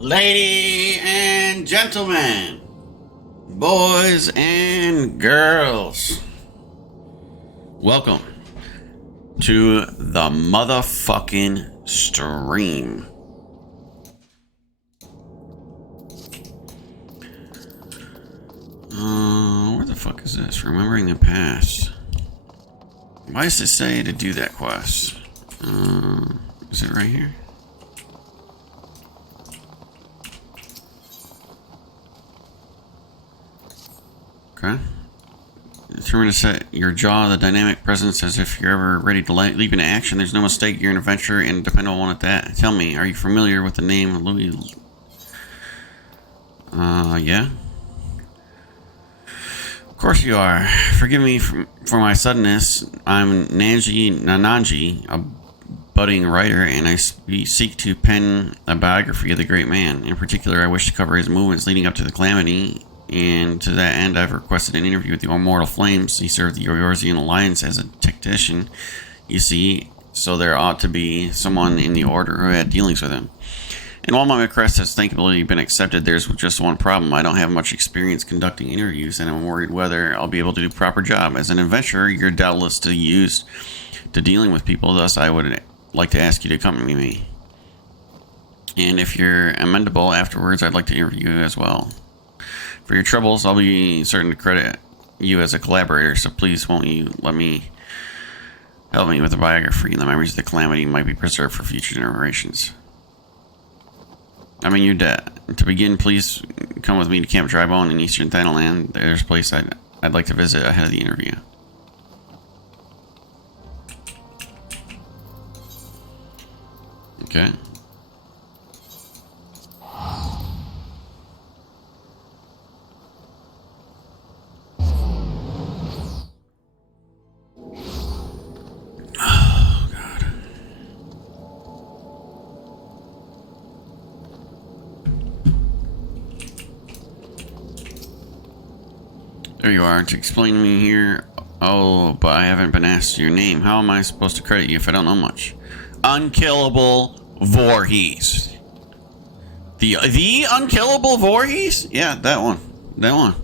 Ladies and gentlemen, boys and girls, welcome to the motherfucking stream. Where the fuck is this? Remembering the past. Why does it say to do that quest? Is it right here? Okay. Determine to set your jaw the dynamic presence as if you're ever ready to leap into action. There's no mistake. You're an adventurer and a dependable one at that. Tell me, are you familiar with the name Louis? Yeah. Of course you are. Forgive me for my suddenness. I'm Nanji, a budding writer, and I seek to pen a biography of the great man. In particular, I wish to cover his movements leading up to the calamity, and to that end, I've requested an interview with the Immortal Flames. He served the Eorzean Alliance as a tactician, you see, so there ought to be someone in the Order who had dealings with him. And while my request has thankfully been accepted, there's just one problem. I don't have much experience conducting interviews, and I'm worried whether I'll be able to do a proper job. As an adventurer, you're doubtless used to dealing with people, thus I would like to ask you to accompany me. And if you're amenable afterwards, I'd like to interview you as well. For your troubles, I'll be certain to credit you as a collaborator, so please won't you help me with the biography, and the memories of the calamity might be preserved for future generations. I mean, you're dead. To begin, please come with me to Camp Drybone in Eastern Thanaland. There's a place I'd like to visit ahead of the interview. Okay. There you are. To explain to me here. Oh, but I haven't been asked your name. How am I supposed to credit you if I don't know much? Unkillable Voorhees. The Unkillable Voorhees? Yeah, that one. That one.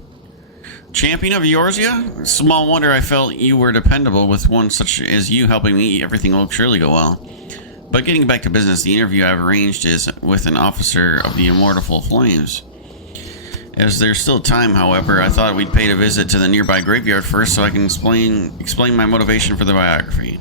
Champion of Eorzea? Small wonder I felt you were dependable. With one such as you helping me, everything will surely go well. But getting back to business, the interview I've arranged is with an officer of the Immortal Flames. As there's still time, however, I thought we'd pay a visit to the nearby graveyard first so I can explain my motivation for the biography.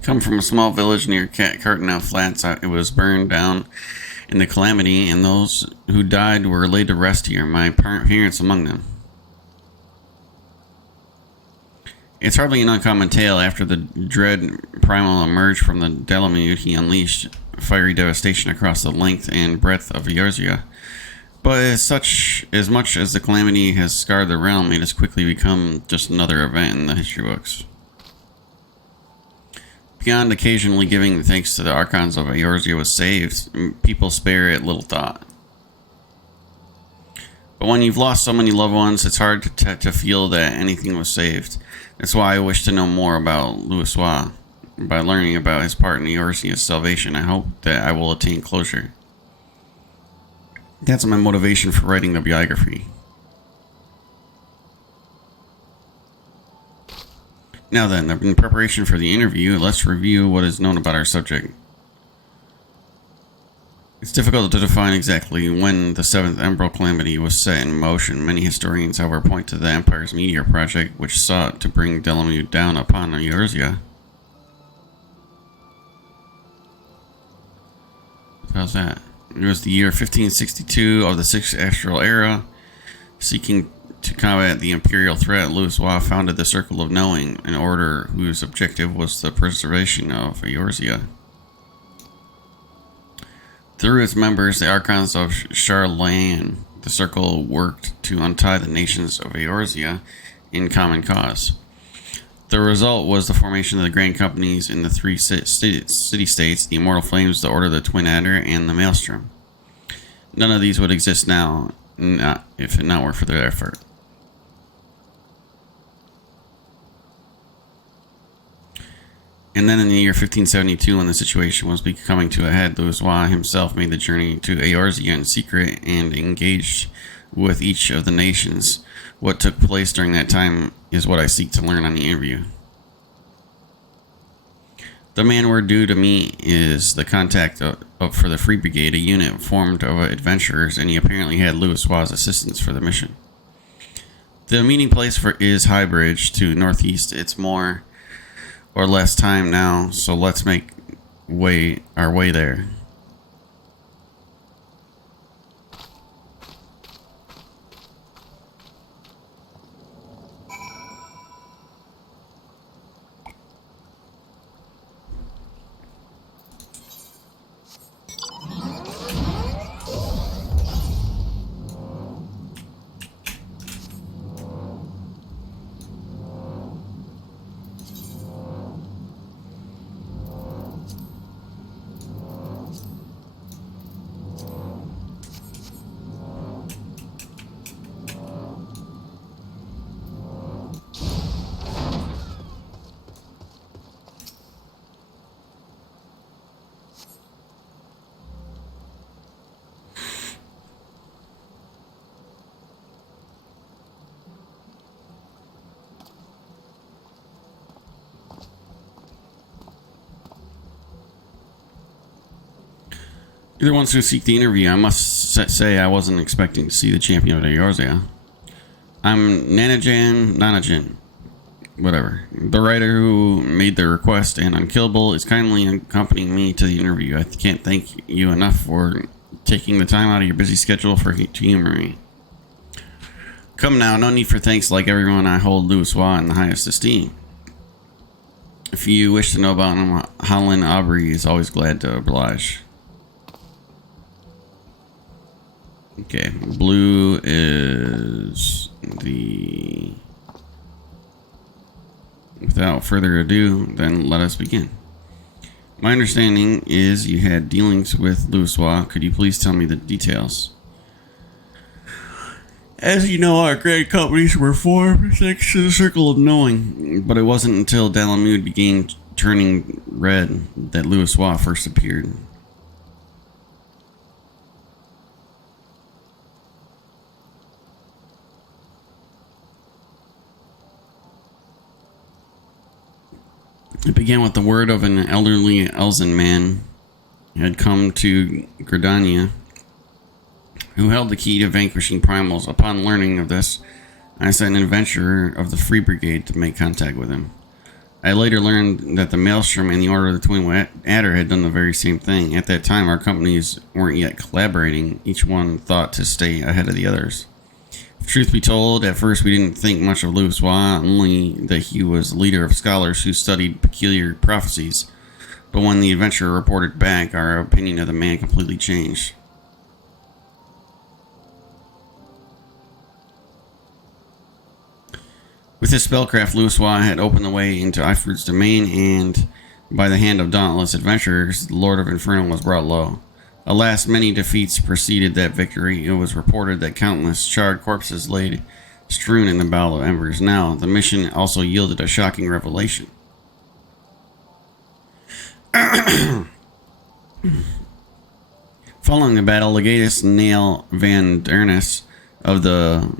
Come from a small village near Cartenow Flats. It was burned down in the calamity, and those who died were laid to rest here, my parents among them. It's hardly an uncommon tale. After the dread primal emerged from the Dalamute, he unleashed fiery devastation across the length and breadth of Eorzea. But as much as the calamity has scarred the realm, it has quickly become just another event in the history books. Beyond occasionally giving thanks to the Archons of Eorzea was saved, people spare it little thought. But when you've lost so many loved ones, it's hard to feel that anything was saved. That's why I wish to know more about Louisoix. By learning about his part in Eorzea's salvation, I hope that I will attain closure. That's my motivation for writing the biography. Now then, in preparation for the interview, let's review what is known about our subject. It's difficult to define exactly when the 7th Emerald Calamity was set in motion. Many historians, however, point to the Empire's Meteor Project, which sought to bring Dalamute down upon Eorzea. How's that? It was the year 1562 of the 6th Astral Era. Seeking to combat the Imperial threat, Louisoix founded the Circle of Knowing, an order whose objective was the preservation of Eorzea. Through its members, the Archons of Charlayan, the Circle worked to untie the nations of Eorzea in common cause. The result was the formation of the grand companies in the three city-states, the Immortal Flames, the Order of the Twin Adder, and the Maelstrom. None of these would exist now if it not were for their effort. And then in the year 1572, when the situation was coming to a head, Louis himself made the journey to Eorzea in secret and engaged with each of the nations. What took place during that time is what I seek to learn on the interview. The man we're due to meet is the contact for the Free Brigade, a unit formed of adventurers, and he apparently had Louis's assistance for the mission. The meeting place is Highbridge to northeast. It's more or less time now, so let's make our way there. You're the ones who seek the interview. I must say I wasn't expecting to see the champion of Eorzea. I'm Nanajan, whatever. The writer who made the request, and Unkillable is kindly accompanying me to the interview. I can't thank you enough for taking the time out of your busy schedule to humor me. Come now, no need for thanks. Like everyone, I hold Louis in the highest esteem. If you wish to know about him, Howlin Aubrey is always glad to oblige. Okay, blue is the... Without further ado, then let us begin. My understanding is you had dealings with Louis. Could you please tell me the details? As you know, our great companies were formed thanks to the Circle of Knowing, but it wasn't until Dalamud began turning red that Louis first appeared. It began with the word of an elderly Elzen man who had come to Gridania, who held the key to vanquishing primals. Upon learning of this, I sent an adventurer of the Free Brigade to make contact with him. I later learned that the Maelstrom and the Order of the Twin Adder had done the very same thing. At that time, our companies weren't yet collaborating. Each one thought to stay ahead of the others. Truth be told, at first we didn't think much of Louis, only that he was the leader of scholars who studied peculiar prophecies. But when the adventurer reported back, our opinion of the man completely changed. With his spellcraft, Louis had opened the way into Ifrit's domain, and by the hand of dauntless adventurers, the Lord of Inferno was brought low. Alas, many defeats preceded that victory. It was reported that countless charred corpses laid strewn in the bowl of embers. Now, the mission also yielded a shocking revelation. Following the battle, Legatus Nail Van Dernis of the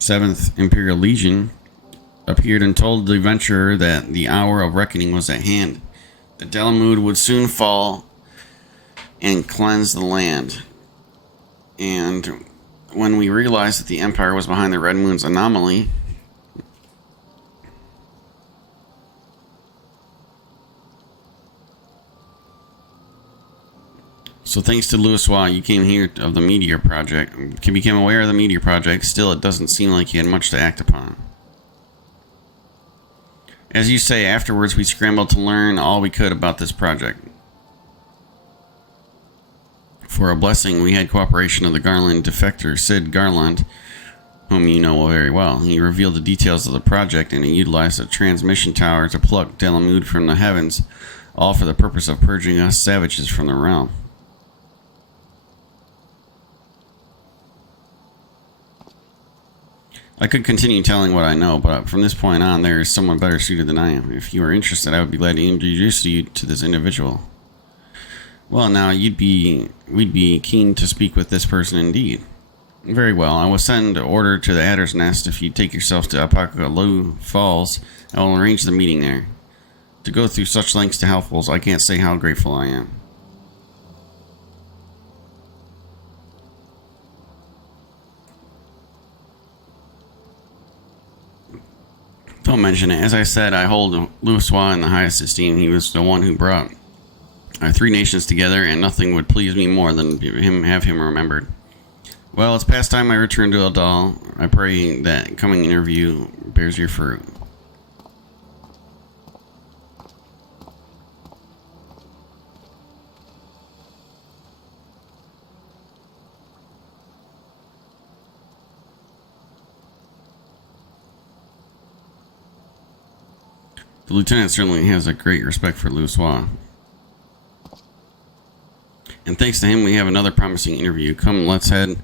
7th Imperial Legion appeared and told the adventurer that the hour of reckoning was at hand. The Dalamud would soon fall and cleanse the land. And when we realized that the Empire was behind the Red Moon's anomaly, so thanks to Louis, you came here of the Meteor Project, became aware of the Meteor Project. Still, it doesn't seem like you had much to act upon. As you say, afterwards we scrambled to learn all we could about this project. For a blessing, we had cooperation of the Garland defector, Sid Garland, whom you know very well. He revealed the details of the project, and he utilized a transmission tower to pluck Delamud from the heavens, all for the purpose of purging us savages from the realm. I could continue telling what I know, but from this point on, there is someone better suited than I am. If you are interested, I would be glad to introduce you to this individual. Well, now, we'd be keen to speak with this person indeed. Very well, I will send order to the Adder's Nest. If you take yourself to Apakalu Falls, I will arrange the meeting there. To go through such lengths to help us, I can't say how grateful I am. Don't mention it. As I said, I hold Louisoix in the highest esteem. He was the one who brought our three nations together, and nothing would please me more than have him remembered. Well, it's past time I return to Eldal. I pray that coming interview bears your fruit. The lieutenant certainly has a great respect for Louisoix. And thanks to him, we have another promising interview. Come, let's head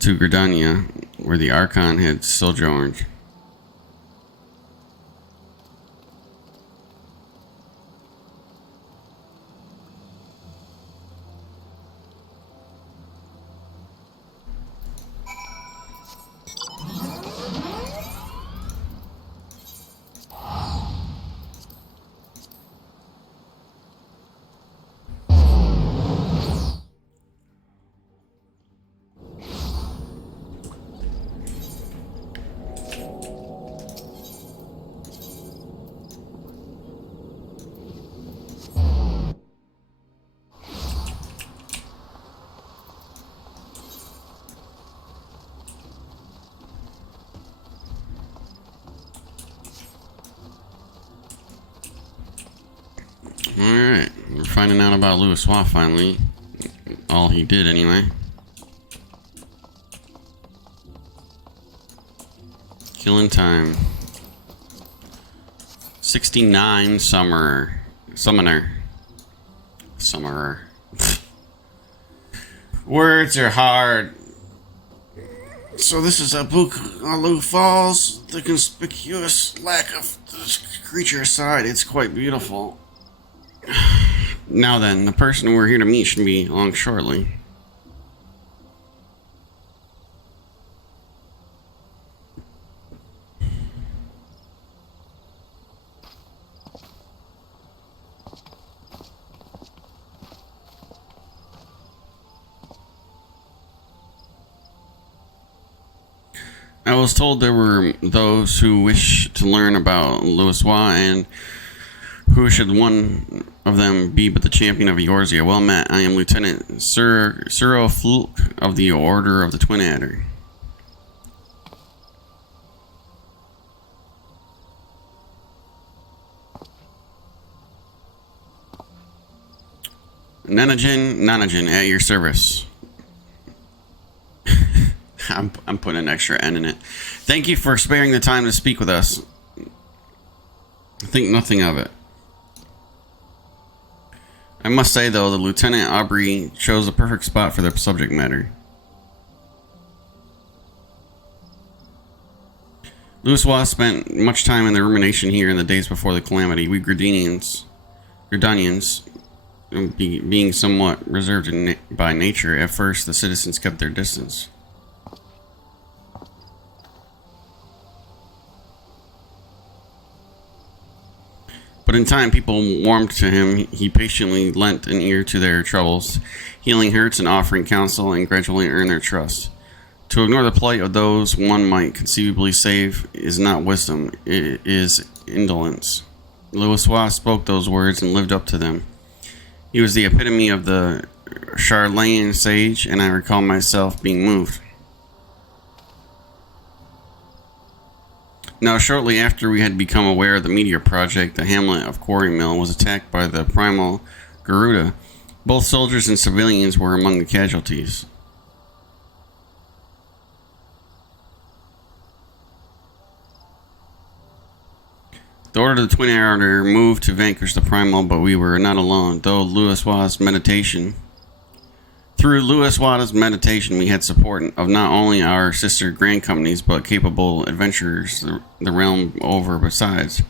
to Gridania, where the Archon had sojourned. Alright, we're finding out about Louisoix finally. All he did, anyway. Killing time. 69 Summoner. Words are hard. So this is Apakalu Falls. The conspicuous lack of this creature aside, it's quite beautiful. Now then, the person we're here to meet should be along shortly. I was told there were those who wish to learn about Louisoix, and who should one of them be but the champion of Eorzea? Well met. I am Lieutenant Cyril Fluke of the Order of the Twin Adder. Nanajin, at your service. I'm putting an extra N in it. Thank you for sparing the time to speak with us. Think nothing of it. I must say, though, the Lieutenant Aubrey chose the perfect spot for the subject matter. Louisoix spent much time in the rumination here in the days before the calamity. We Gridanians, being somewhat reserved by nature, at first the citizens kept their distance. But in time, people warmed to him. He patiently lent an ear to their troubles, healing hurts and offering counsel, and gradually earned their trust. To ignore the plight of those one might conceivably save is not wisdom, it is indolence. Louisoix spoke those words and lived up to them. He was the epitome of the Charlayan sage, and I recall myself being moved. Now, shortly after we had become aware of the Meteor Project, the hamlet of Quarry Mill was attacked by the primal Garuda. Both soldiers and civilians were among the casualties. The Order of the Twin Order moved to vanquish the Primal, but we were not alone. Through Louis Wada's meditation, we had support of not only our sister grand companies, but capable adventurers the realm over besides.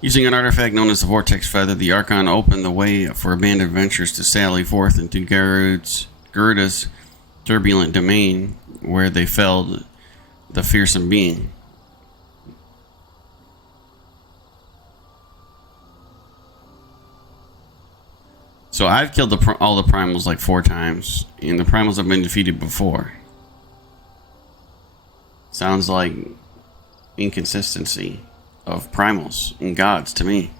Using an artifact known as the Vortex Feather, the Archon opened the way for abandoned adventurers to sally forth into Garuda's turbulent domain, where they felled the fearsome being. So I've killed all the primals like 4 times, and the primals have been defeated before. Sounds like inconsistency of primals and gods to me.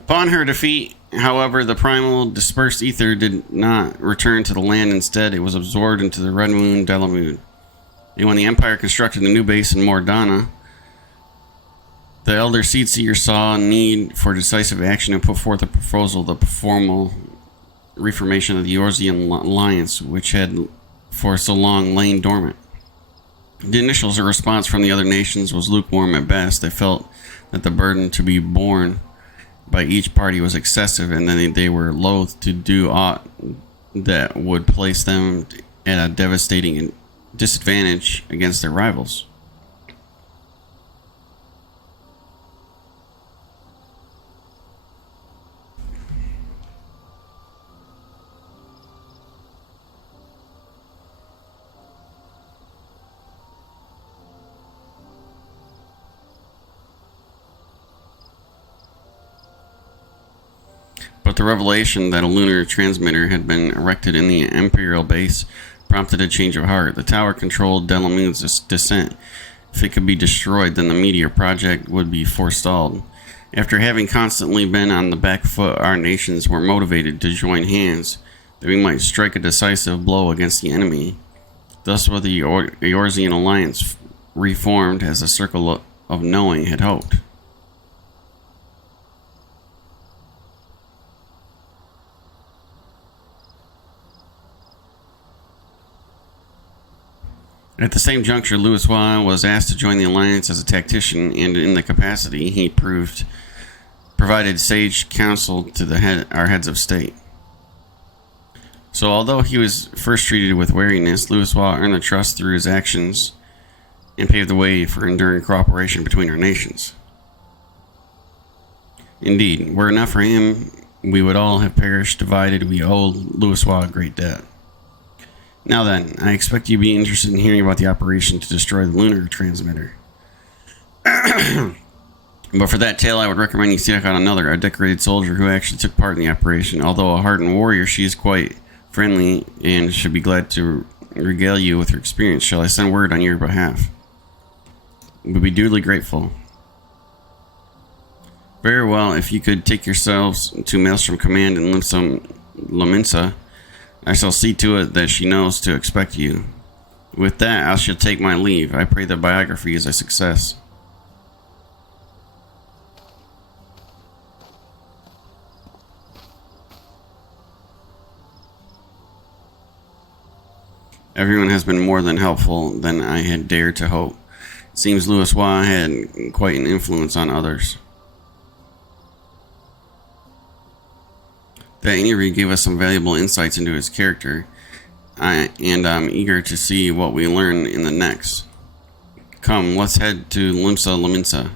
Upon her defeat, however, the primal dispersed ether did not return to the land. Instead, it was absorbed into the red moon Delamud. And when the Empire constructed a new base in Mordana, the Elder Seedseer saw a need for decisive action and put forth a proposal, the formal reformation of the Eorzean Alliance, which had for so long lain dormant. The initial response from the other nations was lukewarm at best. They felt that the burden to be borne by each party was excessive, and then they were loath to do aught that would place them at a devastating disadvantage against their rivals. But the revelation that a lunar transmitter had been erected in the Imperial base prompted a change of heart. The tower controlled Delamud's descent. If it could be destroyed, then the meteor project would be forestalled. After having constantly been on the back foot, our nations were motivated to join hands, that we might strike a decisive blow against the enemy. Thus was the Eorzean Alliance reformed as the Circle of Knowing had hoped. At the same juncture, Louis Wada was asked to join the Alliance as a tactician, and in the capacity, he provided sage counsel to our heads of state. So although he was first treated with wariness, Louis Wada earned the trust through his actions and paved the way for enduring cooperation between our nations. Indeed, were it not for him, we would all have perished divided. We owe Louis Wada a great debt. Now then, I expect you to be interested in hearing about the operation to destroy the lunar transmitter. But for that tale, I would recommend you seek out a decorated soldier who actually took part in the operation. Although a hardened warrior, she is quite friendly and should be glad to regale you with her experience. Shall I send word on your behalf? We'd be duly grateful. Very well, if you could take yourselves to Maelstrom Command and Lominsa, I shall see to it that she knows to expect you. With that, I shall take my leave. I pray the biography is a success. Everyone has been more than helpful than I had dared to hope. It seems Louis Wada had quite an influence on others. That interview gave us some valuable insights into his character, and I'm eager to see what we learn in the next. Come, let's head to Lominsa.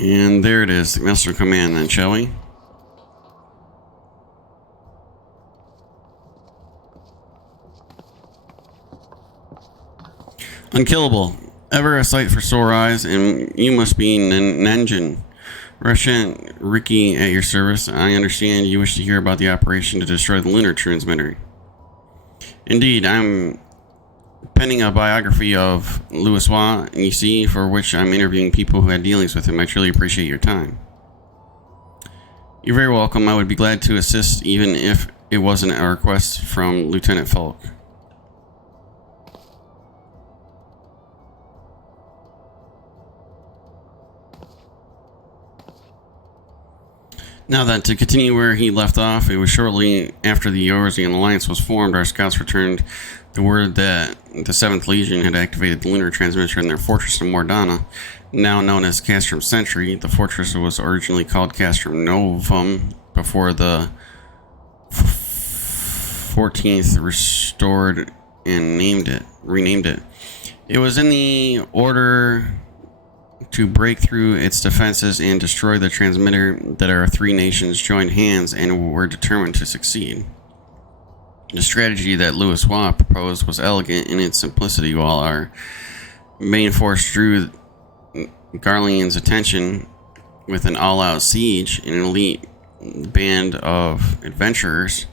And there it is, the Master Command then, shall we? Unkillable. Ever a sight for sore eyes, and you must be Nanjin. Russian Ricky at your service. I understand you wish to hear about the operation to destroy the lunar transmitter. Indeed, I'm penning a biography of Louis Waugh, you see, for which I'm interviewing people who had dealings with him. I truly appreciate your time. You're very welcome. I would be glad to assist, even if it wasn't a request from Lieutenant Falk. Now then, to continue where he left off, it was shortly after the Eorzean Alliance was formed, our scouts returned the word that the 7th Legion had activated the lunar transmitter in their fortress of Mordana, now known as Castrum Sentry. The fortress was originally called Castrum Novum before the 14th restored and renamed it. It was in the order to break through its defenses and destroy the transmitter that our 3 nations joined hands and were determined to succeed. The strategy that Louis Waugh proposed was elegant in its simplicity, while our main force drew Garlean's attention with an all-out siege. An elite band of adventurers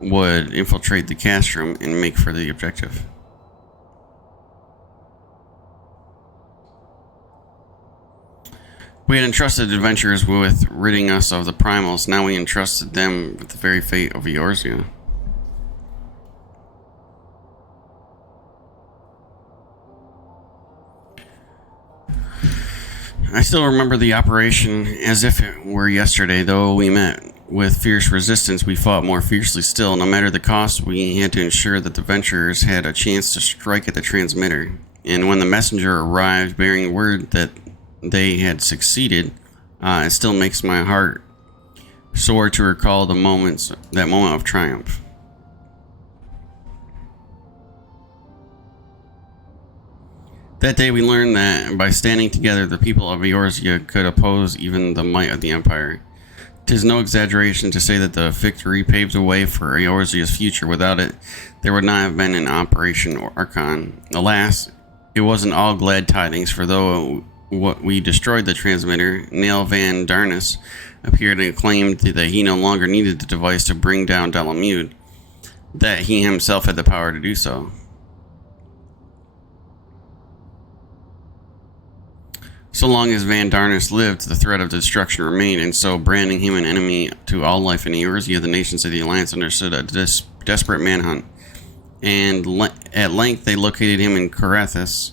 would infiltrate the castrum and make for the objective. We had entrusted adventurers with ridding us of the primals. Now we entrusted them with the very fate of Eorzea. I still remember the operation as if it were yesterday. Though we met with fierce resistance, we fought more fiercely still. No matter the cost, we had to ensure that the venturers had a chance to strike at the transmitter. And when the messenger arrived bearing word that they had succeeded, it still makes my heart sore to recall that moment of triumph. That day we learned that by standing together, the people of Eorzea could oppose even the might of the Empire. 'Tis no exaggeration to say that the victory paved the way for Eorzea's future. Without it, there would not have been an Operation Archon. Alas, it wasn't all glad tidings, for though we destroyed the transmitter, Nail Van Darnus appeared and claimed that he no longer needed the device to bring down Delamude, that he himself had the power to do so. So long as Van Darnus lived, the threat of destruction remained, and so, branding him an enemy to all life in Eorzea, the nations of the Alliance understood a desperate manhunt, and at length they located him in Corathus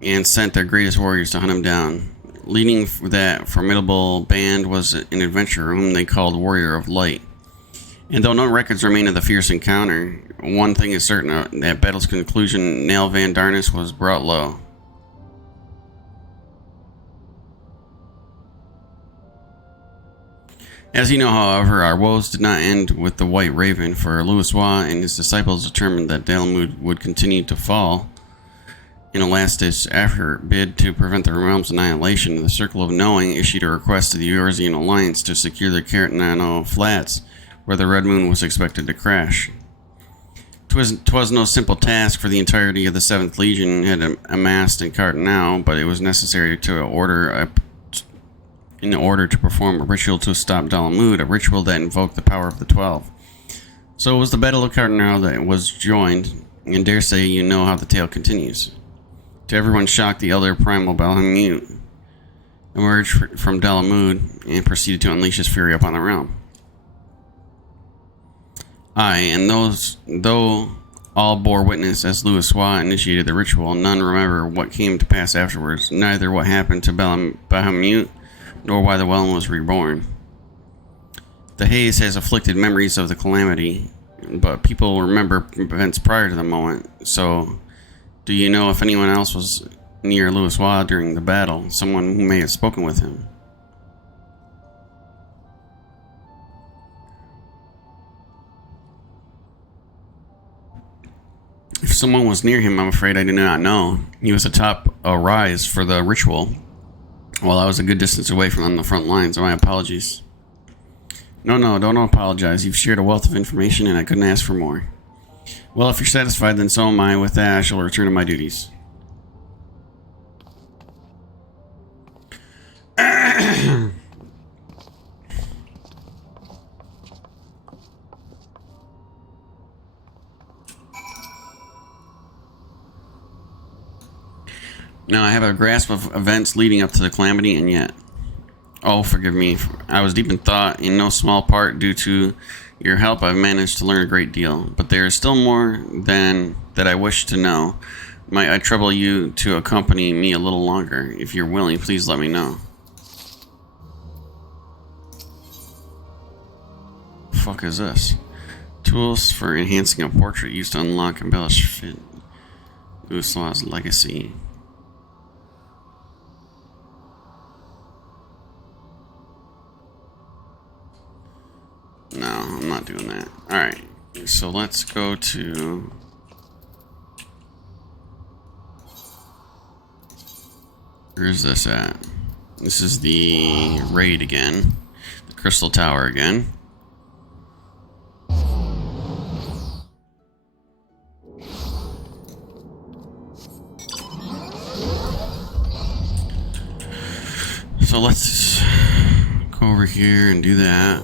and sent their greatest warriors to hunt him down. Leading that formidable band was an adventurer whom they called Warrior of Light. And though no records remain of the fierce encounter, one thing is certain: at battle's conclusion, Nail Van Darnus was brought low. As you know, however, our woes did not end with the White Raven, for Louis Waugh and his disciples determined that Delamude would continue to fall. In a last-ditch effort bid to prevent the realm's annihilation, the Circle of Knowing issued a request to the Eorzean Alliance to secure the Cartnano Flats, where the Red Moon was expected to crash. 'Twas no simple task, for the entirety of the 7th Legion had amassed in Cartnao, but it was necessary in order to perform a ritual to stop Delamude, a ritual that invoked the power of the 12. So it was the Battle of Cartnao that was joined, and dare say you know how the tale continues. To everyone's shock, the elder primal Bahamut emerged from Delamude and proceeded to unleash his fury upon the realm. Aye, and though all bore witness as Louis Waugh initiated the ritual, none remember what came to pass afterwards, neither what happened to Bahamut, nor why the realm was reborn. The haze has afflicted memories of the calamity, but people remember events prior to the moment. So, do you know if anyone else was near Louis Waugh during the battle? Someone who may have spoken with him? If someone was near him, I'm afraid I do not know. He was atop a rise for the ritual, Well, I was a good distance away from on the front lines. My apologies. No, don't apologize. You've shared a wealth of information, and I couldn't ask for more. Well, if you're satisfied, then so am I. With that, I shall return to my duties. Now I have a grasp of events leading up to the calamity, and yet... Oh, forgive me. I was deep in thought, in no small part due to your help. I've managed to learn a great deal, but there is still more than that I wish to know. Might I trouble you to accompany me a little longer? If you're willing, please let me know. The fuck is this? Tools for enhancing a portrait used to unlock embellish fit. Uslaw's legacy. No, I'm not doing that. Alright, so let's go to... Where's this at? This is the raid again. The Crystal Tower again. So let's go over here and do that.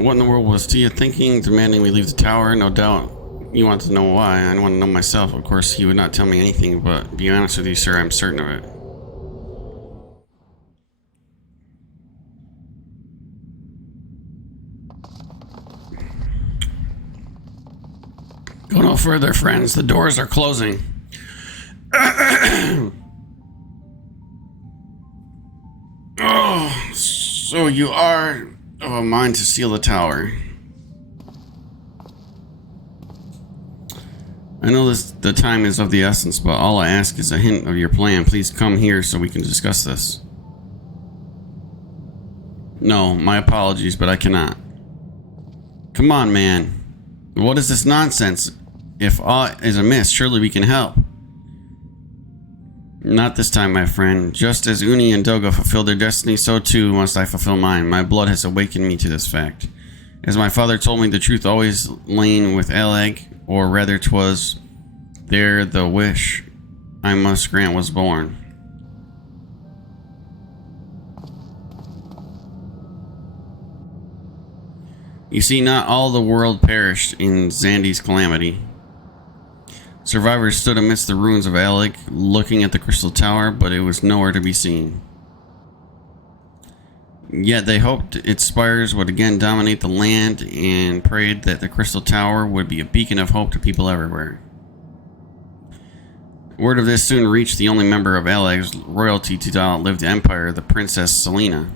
What in the world was Tia thinking, demanding we leave the tower? No doubt you want to know why. I want to know myself. Of course, he would not tell me anything, but to be honest with you, sir, I'm certain of it. Go no further, friends. The doors are closing. Oh, so you are of a mind to steal the tower. I know the time is of the essence, but all I ask is a hint of your plan. Please come here so we can discuss this. No, my apologies, but I cannot. Come on, man. What is this nonsense? If aught is amiss, surely we can help. Not this time, my friend. Just as Uni and Doga fulfilled their destiny, so too must I fulfill mine. My blood has awakened me to this fact. As my father told me, the truth always lain with Eleg, or rather 'twas there the wish I must grant was born. You see, not all the world perished in Zandy's calamity. Survivors stood amidst the ruins of Alec, looking at the Crystal Tower, but it was nowhere to be seen. Yet they hoped its spires would again dominate the land and prayed that the Crystal Tower would be a beacon of hope to people everywhere. Word of this soon reached the only member of Aleg's royalty to outlive the Empire, the Princess Selena.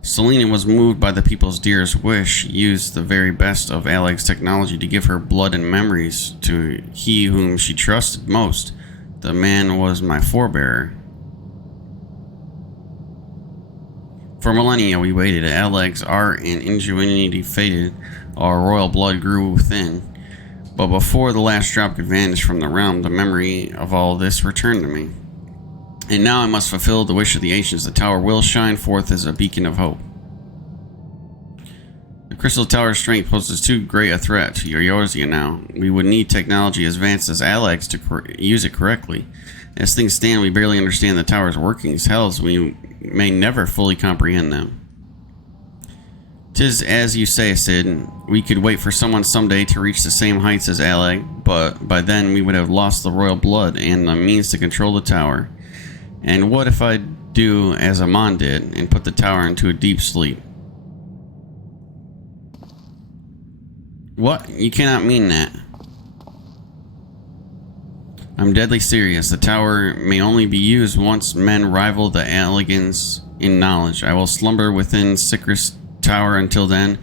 Selena was moved by the people's dearest wish. She used the very best of Aleg's technology to give her blood and memories to he whom she trusted most. The man was my forebearer. For millennia we waited. Aleg's art and ingenuity faded. Our royal blood grew thin. But before the last drop could vanish from the realm, the memory of all this returned to me. And now I must fulfill the wish of the ancients. The tower will shine forth as a beacon of hope. The Crystal Tower's strength poses too great a threat to Eorzea now. We would need technology as advanced as Aleg's to use it correctly. As things stand, we barely understand the tower's workings. Hells, we may never fully comprehend them. 'Tis as you say, Sid. We could wait for someone someday to reach the same heights as Aleg, but by then we would have lost the royal blood and the means to control the tower. And what if I do as Amon did and put the tower into a deep sleep? What? You cannot mean that. I'm deadly serious. The tower may only be used once men rival the Alegans in knowledge. I will slumber within Sycris Tower until then,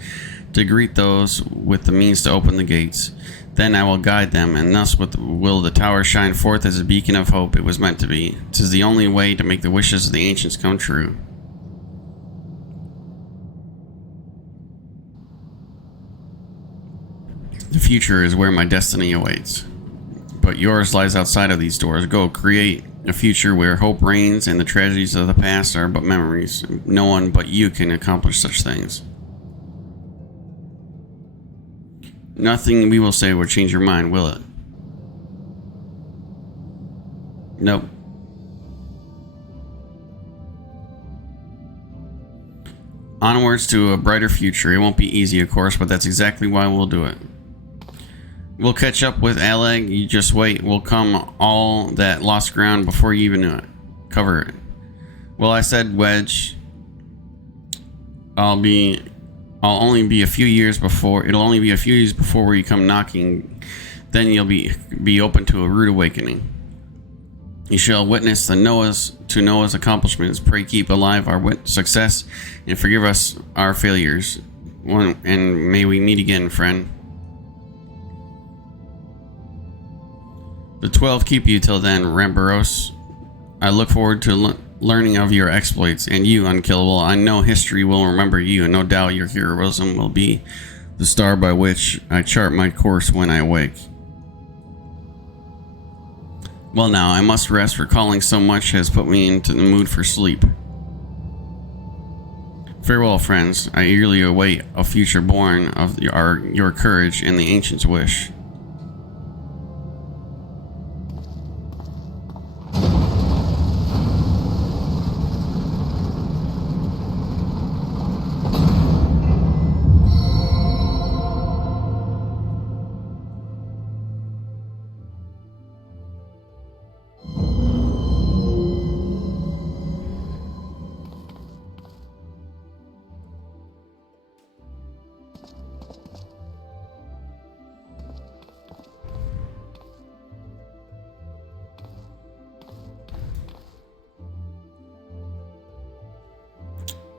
to greet those with the means to open the gates. Then I will guide them, and thus will the tower shine forth as a beacon of hope it was meant to be. 'Tis the only way to make the wishes of the ancients come true. The future is where my destiny awaits. But yours lies outside of these doors. Go, create a future where hope reigns and the tragedies of the past are but memories. No one but you can accomplish such things. Nothing we will say will change your mind, will it? Nope. Onwards to a brighter future. It won't be easy, of course, but that's exactly why we'll do it. We'll catch up with Aleg. You just wait. We'll come all that lost ground before you even knew it. Cover it. Well, I said Wedge. It'll only be a few years before we come knocking. Then you'll be open to a rude awakening. You shall witness Noah's accomplishments. Pray keep alive our success and forgive us our failures. And may we meet again, friend. The 12 keep you till then, Rambaros. I look forward to learning of your exploits, and you, Unkillable. I know history will remember you, and no doubt your heroism will be the star by which I chart my course when I awake. Well now, I must rest. Recalling so much has put me into the mood for sleep. Farewell, friends. I eagerly await a future born of your courage and the ancients' wish.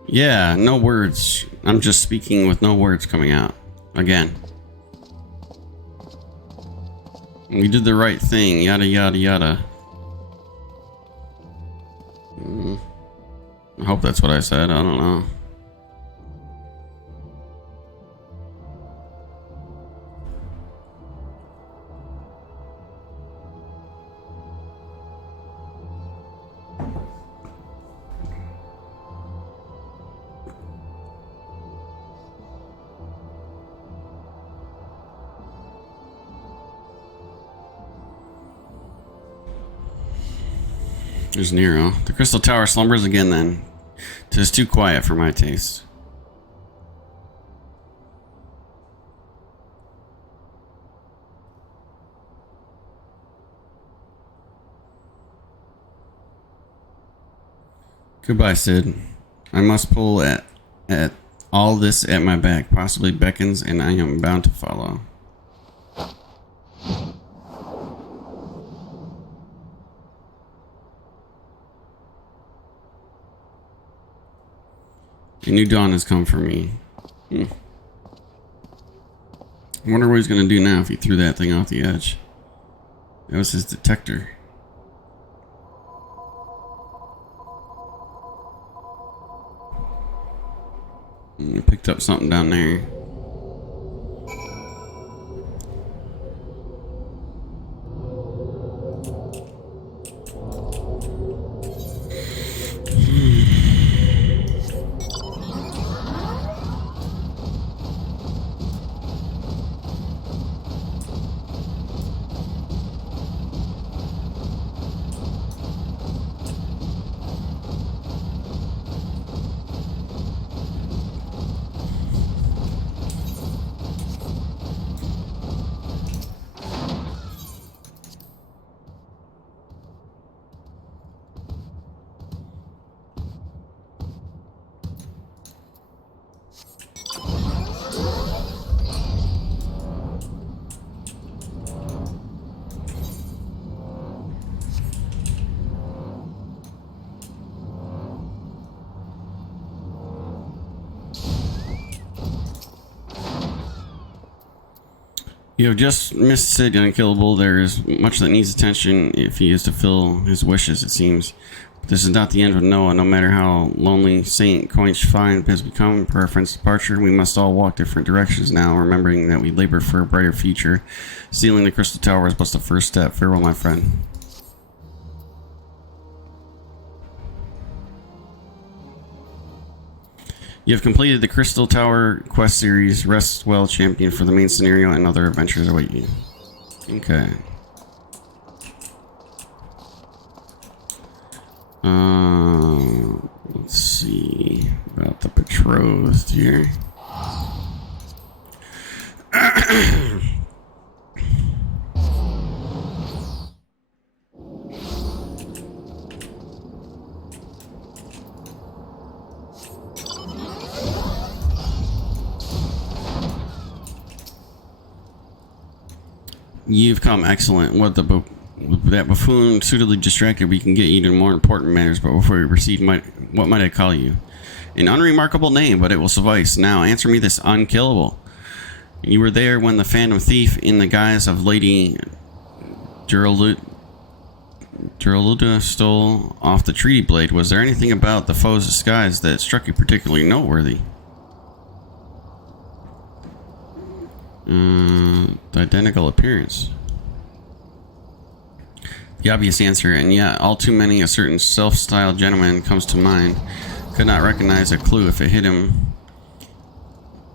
Yeah, no words. I'm just speaking with no words coming out. Again. We did the right thing, yada yada yada. I hope that's what I said, I don't know. There's Nero. The Crystal Tower slumbers again then. 'Tis too quiet for my taste. Goodbye, Sid. I must pull at all this at my back. Possibly beckons, and I am bound to follow. A new dawn has come for me. I wonder what he's gonna do now if he threw that thing off the edge. That was his detector. I picked up something down there. You have just missed Sid Unkillable. There is much that needs attention if he is to fill his wishes, it seems. But this is not the end of Noah. No matter how lonely Saint Coinch has become per our friend's departure, we must all walk different directions now, remembering that we labor for a brighter future. Sealing the Crystal Tower is but the first step. Farewell, my friend. You have completed the Crystal Tower quest series. Rest well, champion, for the main scenario and other adventures await you. Okay. Let's see about the betrothed here. You've come excellent. That buffoon suitably distracted, we can get you to more important matters. But before we proceed, what might I call you? An unremarkable name, but it will suffice. Now, answer me this: unkillable. You were there when the Phantom Thief, in the guise of Lady Durluda, stole off the Treaty Blade. Was there anything about the foe's disguise that struck you particularly noteworthy? The identical appearance. The obvious answer, and yet all too many a certain self-styled gentleman comes to mind. Could not recognize a clue if it hit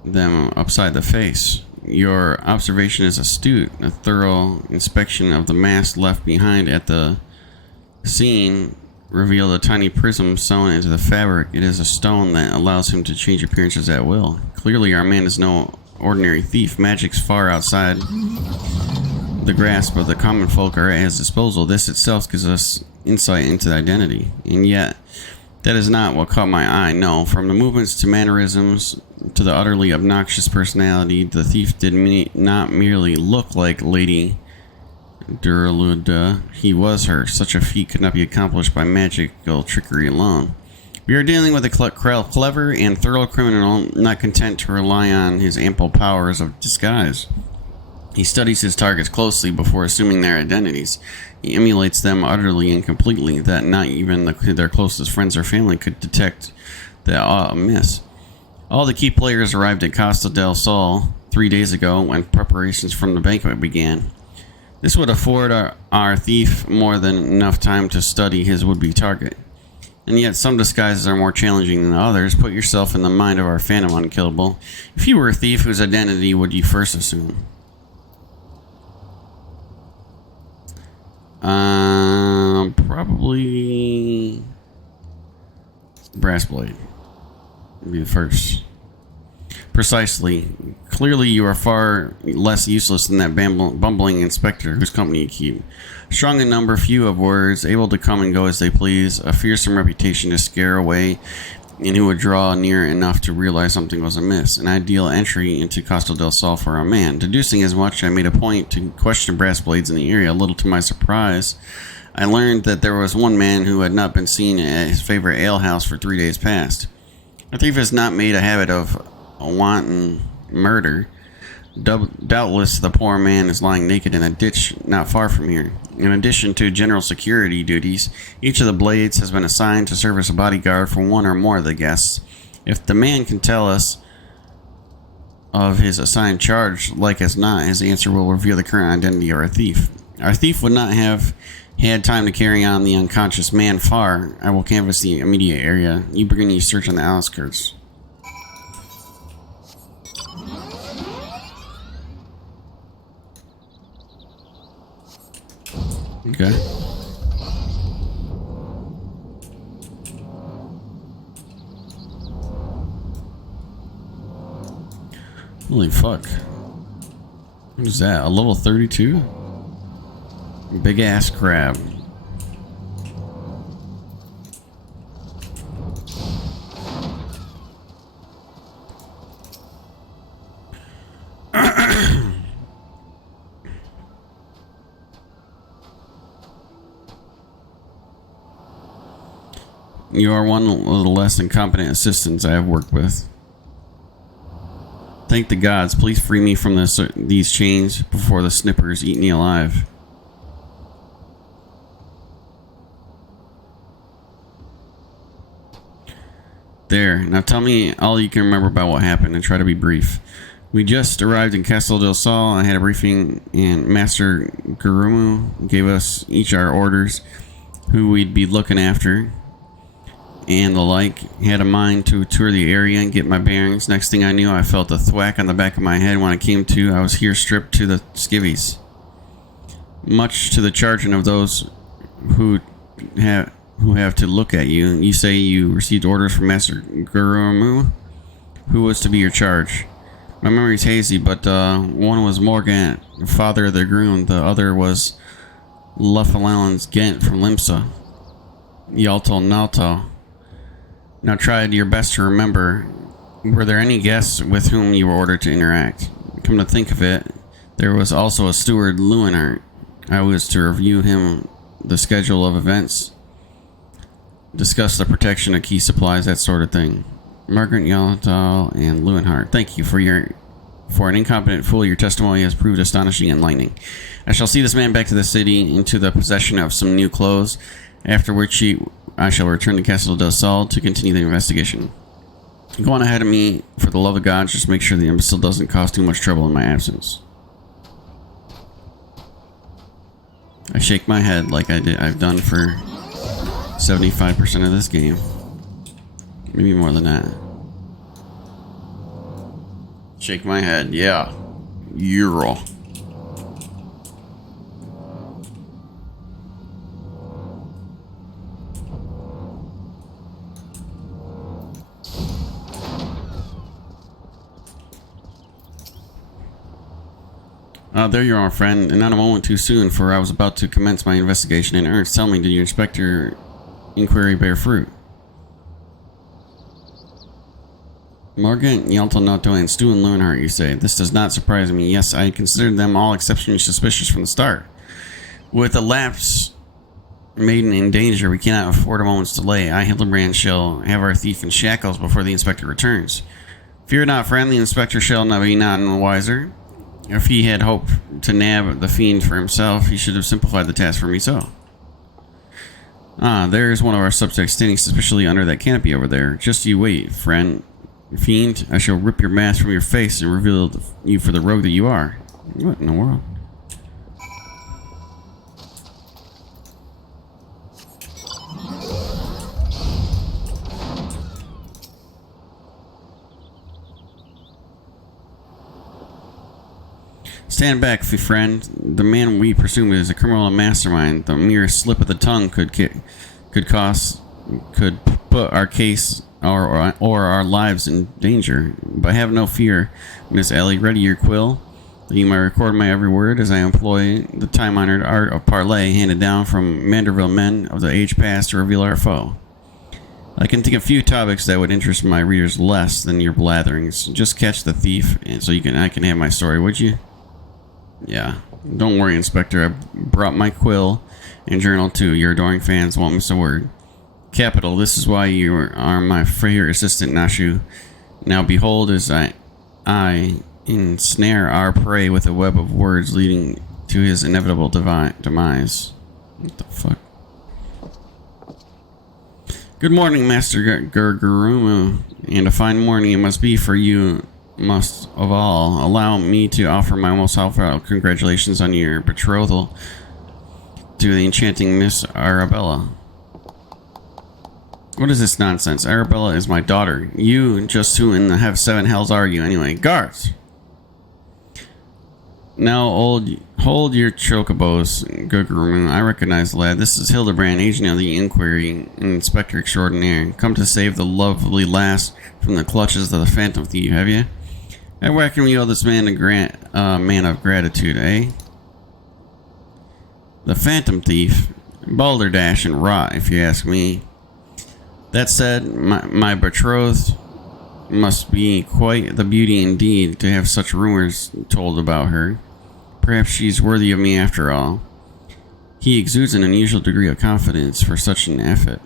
them upside the face. Your observation is astute. A thorough inspection of the mask left behind at the scene revealed a tiny prism sewn into the fabric. It is a stone that allows him to change appearances at will. Clearly, our man is no ordinary thief. Magic's far outside the grasp of the common folk are at his disposal. This itself gives us insight into the identity. And yet, that is not what caught my eye. No, from the movements to mannerisms to the utterly obnoxious personality, the thief did not merely look like Lady Durluda. He was her. Such a feat could not be accomplished by magical trickery alone. We are dealing with a clever and thorough criminal, not content to rely on his ample powers of disguise. He studies his targets closely before assuming their identities. He emulates them utterly and completely, that not even their closest friends or family could detect the amiss. All the key players arrived at Costa del Sol 3 days ago when preparations from the banquet began. This would afford our thief more than enough time to study his would-be target. And yet some disguises are more challenging than others. Put yourself in the mind of our Phantom Unkillable. If you were a thief, whose identity would you first assume? Probably Brassblade would be the first. Precisely. Clearly you are far less useless than that bumbling inspector whose company you keep. Strong in number, few of words, able to come and go as they please, a fearsome reputation to scare away, and who would draw near enough to realize something was amiss. An ideal entry into Costa del Sol for a man. Deducing as much, I made a point to question Brassblades in the area. A little to my surprise, I learned that there was one man who had not been seen at his favorite alehouse for 3 days past. A thief has not made a habit of wanton murder. Doubtless the poor man is lying naked in a ditch not far from here. In addition to general security duties, each of the blades has been assigned to serve as a bodyguard for one or more of the guests. If the man can tell us of his assigned charge, like as not, his answer will reveal the current identity of our thief. Our thief would not have had time to carry on the unconscious man far. I will canvass the immediate area. You begin your search on the outskirts. Okay. Holy fuck. What is that? A level 32? Big ass crab. You are one of the less incompetent assistants I have worked with. Thank the gods, please free me from these chains before the snippers eat me alive. There, now tell me all you can remember about what happened and try to be brief. We just arrived in Castle del Sol. I had a briefing and Master Gurumu gave us each our orders, who we'd be looking after, and the like. Had a mind to tour the area and get my bearings. Next thing I knew, I felt a thwack on the back of my head. When I came to, I was here stripped to the skivvies. Much to the chagrin of those who have to look at you. You say you received orders from Master Gurumu? Who was to be your charge? My memory's hazy, but one was Morgan, father of the groom. The other was Lufalan's Gent from Limsa. Yalto Nalto. Now try your best to remember. Were there any guests with whom you were ordered to interact? Come to think of it, there was also a steward, Leonhardt. I was to review him the schedule of events, discuss the protection of key supplies, that sort of thing. Margaret Yalto and Leonhardt, thank you for an incompetent fool. Your testimony has proved astonishing and enlightening. I shall see this man back to the city into the possession of some new clothes, after which I shall return to Castle del Sol to continue the investigation. Go on ahead of me, for the love of God. Just make sure the imbecile doesn't cause too much trouble in my absence. I shake my head like I've done for 75% of this game. Maybe more than that. Shake my head, yeah. Euro. There you are, friend, and not a moment too soon, for I was about to commence my investigation in earnest. Tell me, did your inspector inquiry bear fruit? Morgan, Yalto Noto, and Stu and Leonhardt, you say. This does not surprise me. Yes, I considered them all exceptionally suspicious from the start. With a lapse maiden in danger, we cannot afford a moment's delay. I, Hildebrand, shall have our thief in shackles before the inspector returns. Fear not, friend, the inspector shall not be none the wiser. If he had hoped to nab the fiend for himself, he should have simplified the task for me so. There is one of our subjects standing suspiciously under that canopy over there. Just you wait, friend. Fiend, I shall rip your mask from your face and reveal you for the rogue that you are. What in the world? Stand back, friend. The man we presume is a criminal and mastermind. The mere slip of the tongue could put our case or our lives in danger. But have no fear, Miss Ellie. Ready your quill, that you might record my every word as I employ the time-honored art of parley handed down from Manderville men of the age past to reveal our foe. I can think of few topics that would interest my readers less than your blatherings. Just catch the thief, and so I can have my story, would you? Yeah. Don't worry, Inspector. I brought my quill and journal too. Your adoring fans won't miss a word. Capital. This is why you are my favorite assistant, Nashu. Now behold, as I ensnare our prey with a web of words leading to his inevitable demise. What the fuck? Good morning, Master Gurgurumu, and a fine morning it must be for you. Most of all, allow me to offer my most heartfelt congratulations on your betrothal to the enchanting Miss Arabella. What is this nonsense? Arabella is my daughter. You, just who in the seven hells are you anyway? Guards! Now, hold your chocobos, Gurgurumu. I recognize the lad. This is Hildebrand, agent of the Inquiry, Inspector Extraordinaire. Come to save the lovely lass from the clutches of the Phantom Thief, have you? I reckon we owe this man a man of gratitude, eh? The Phantom Thief? Balderdash and rot, if you ask me. That said, my betrothed must be quite the beauty indeed to have such rumors told about her. Perhaps she's worthy of me after all. He exudes an unusual degree of confidence for such an effort.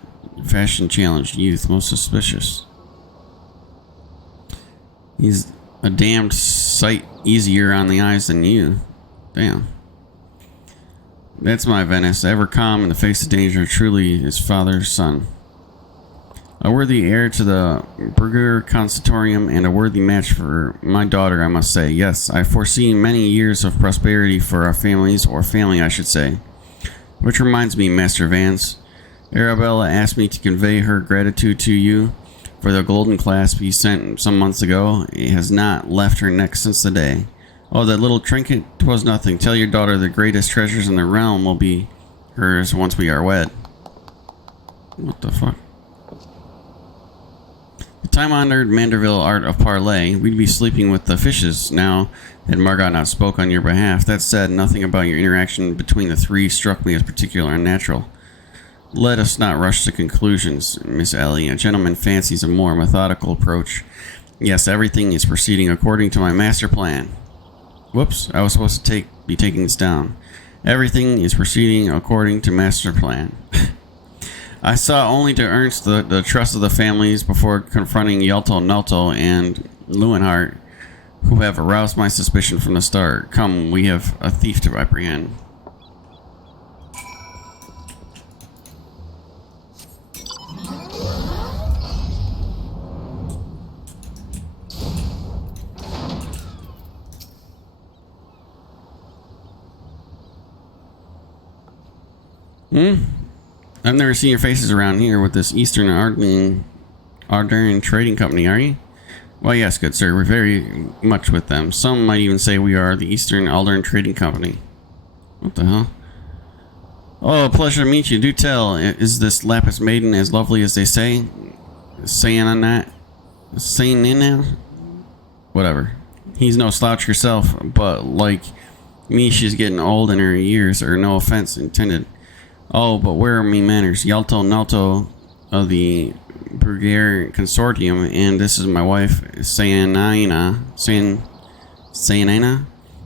Fashion-challenged youth, most suspicious. He's a damned sight easier on the eyes than you. Damn. That's my Venice, ever calm in the face of danger, truly his father's son. A worthy heir to the Burger Consitorium and a worthy match for my daughter, I must say. Yes, I foresee many years of prosperity for our families, or family, I should say. Which reminds me, Master Vance, Arabella asked me to convey her gratitude to you for the golden clasp he sent some months ago. It has not left her neck since the day. Oh, that little trinket, 'twas nothing. Tell your daughter the greatest treasures in the realm will be hers once we are wed. What the fuck? The time-honored Manderville art of parley. We'd be sleeping with the fishes now had Margot not spoke on your behalf. That said, nothing about your interaction between the three struck me as particular and natural. Let us not rush to conclusions, Miss Ellie. A gentleman fancies a more methodical approach. Yes, everything is proceeding according to my master plan. Whoops, I was supposed to be taking this down. Everything is proceeding according to master plan. I sought only to earn the trust of the families before confronting Yalto Nalto and Lewenhart, who have aroused my suspicion from the start. Come, we have a thief to apprehend. I've never seen your faces around here with this Eastern Ardern Trading Company, are you? Well, yes, good sir. We're very much with them. Some might even say we are the Eastern Aldern Trading Company. What the hell? Oh, a pleasure to meet you. Do tell, is this Lapis Maiden as lovely as they say? Saying on that? Saying in now? Whatever. He's no slouch herself, but like me, she's getting old in her years, or no offense intended. Oh, but where are me manners? Yalto Nalto of the Burger Consortium, and this is my wife, Sayanina. Sayanina?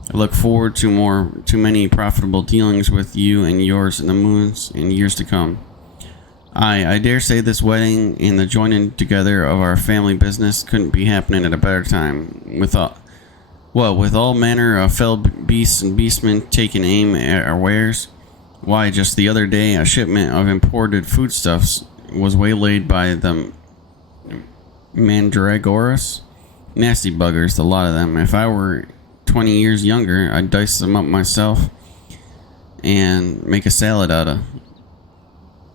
I look forward to many profitable dealings with you and yours in the moons and years to come. I dare say this wedding and the joining together of our family business couldn't be happening at a better time. With all manner of fell beasts and beastmen taking aim at our wares. Why, just the other day, a shipment of imported foodstuffs was waylaid by the Mandragoras. Nasty buggers, a lot of them. If I were 20 years younger, I'd dice them up myself and make a salad out of.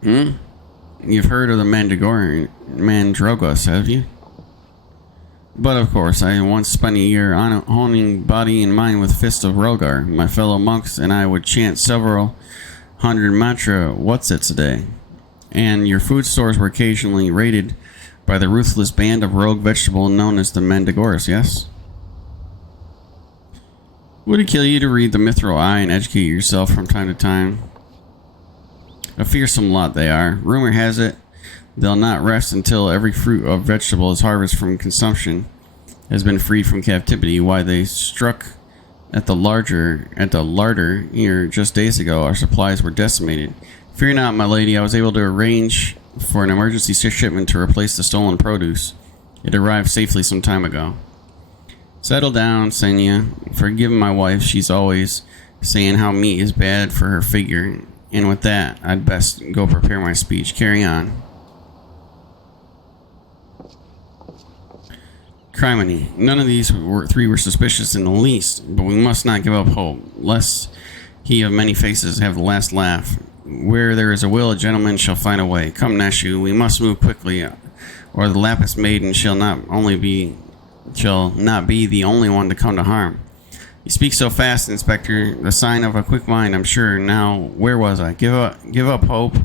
You've heard of the Mandragoras, have you? But of course, I once spent a year honing body and mind with Fist of Rogar. My fellow monks and I would chant several 100 mantra what's-its a day. And your food stores were occasionally raided by the ruthless band of rogue vegetable known as the Mandragoras, yes? Would it kill you to read the Mithril Eye and educate yourself from time to time? A fearsome lot they are. Rumor has it they'll not rest until every fruit or vegetable is harvested from consumption has been freed from captivity. Why, they struck at the larder here just days ago. Our supplies were decimated. Fear not, my lady. I was able to arrange for an emergency shipment to replace the stolen produce. It arrived safely some time ago. Settle down, Senya. Forgive my wife. She's always saying how meat is bad for her figure. And with that, I'd best go prepare my speech. Carry on. Criminy. None of these three were suspicious in the least, but we must not give up hope, lest he of many faces have the last laugh. Where there is a will, a gentleman shall find a way. Come, Nashu, we must move quickly, or the Lapis Maiden shall not be the only one to come to harm. You speak so fast, Inspector, the sign of a quick mind, I'm sure. Now, where was I? Give up hope.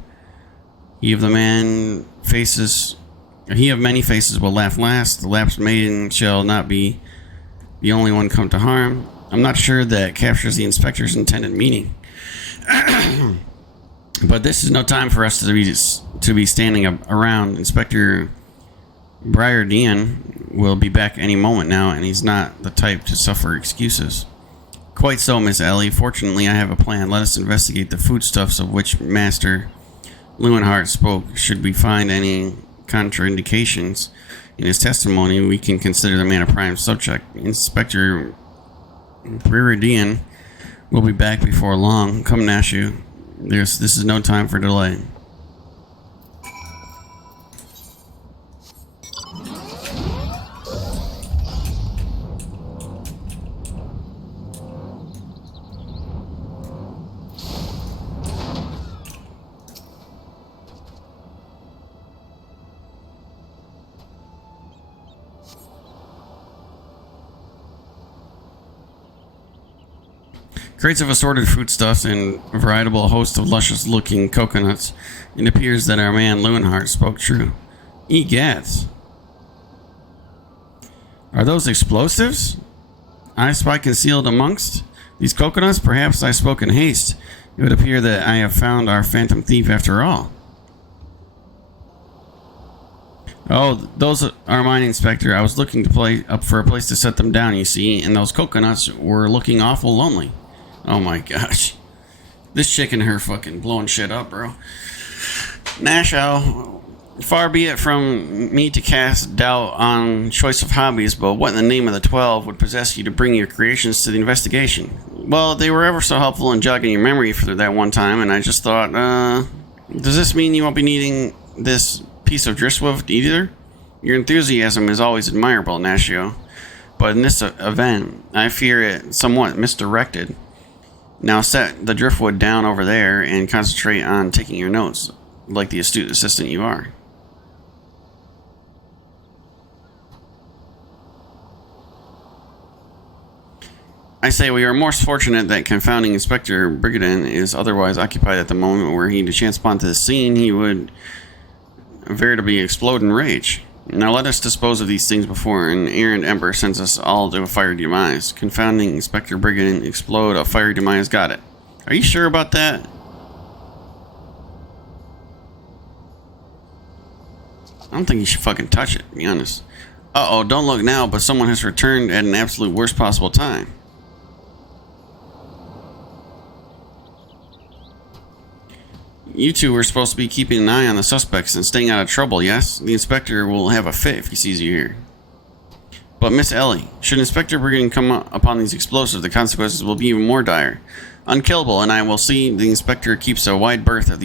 He of many faces will laugh last. The Lapis Maiden shall not be the only one come to harm. I'm not sure that captures the Inspector's intended meaning. But this is no time for us to be standing around. Inspector Briardian will be back any moment now, and he's not the type to suffer excuses. Quite so, Miss Ellie. Fortunately, I have a plan. Let us investigate the foodstuffs of which Master Lewenhart spoke. Should we find any contraindications in his testimony, we can consider the man a prime subject. Inspector Briardian will be back before long. Come, Nashu. This is no time for delay. Crates of assorted foodstuffs and a veritable host of luscious-looking coconuts. It appears that our man Lewenhart spoke true. Egats. Are those explosives I spy concealed amongst these coconuts? Perhaps I spoke in haste. It would appear that I have found our phantom thief after all. Oh, those are mine, Inspector. I was looking for a place to set them down, you see, and those coconuts were looking awful lonely. Oh my gosh. This chick and her fucking blowing shit up, bro. Nashow, far be it from me to cast doubt on choice of hobbies, but what in the name of the 12 would possess you to bring your creations to the investigation? Well, they were ever so helpful in jogging your memory for that one time, and I just thought, does this mean you won't be needing this piece of driftwood either? Your enthusiasm is always admirable, Nashio, but in this event, I fear it somewhat misdirected. Now set the driftwood down over there and concentrate on taking your notes, like the astute assistant you are. I say we are most fortunate that confounding Inspector Brigadin is otherwise occupied at the moment. Were he to chance upon the scene, he would veritably explode in rage. Now let us dispose of these things before an errant ember sends us all to a fiery demise. Confounding Inspector Brigadin, explode, a fiery demise, got it. Are you sure about that? I don't think you should fucking touch it, to be honest. Uh-oh, don't look now, but someone has returned at an absolute worst possible time. You two were supposed to be keeping an eye on the suspects and staying out of trouble, yes? The inspector will have a fit if he sees you here. But Miss Ellie, should Inspector Brigadin come upon these explosives, the consequences will be even more dire. Unkillable, and I will see the inspector keeps a wide berth of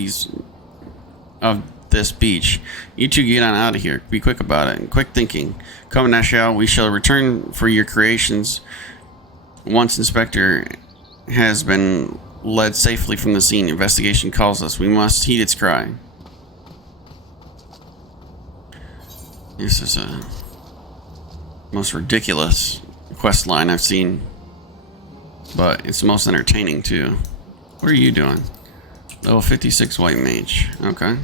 this beach. You two get on out of here. Be quick about it, and quick thinking. Come, Nashal, we shall return for your creations once Inspector has been led safely from the scene. Investigation calls us. We must heed its cry. This is a most ridiculous quest line I've seen, but it's the most entertaining too. What are you doing? Level 56 white mage. Okay.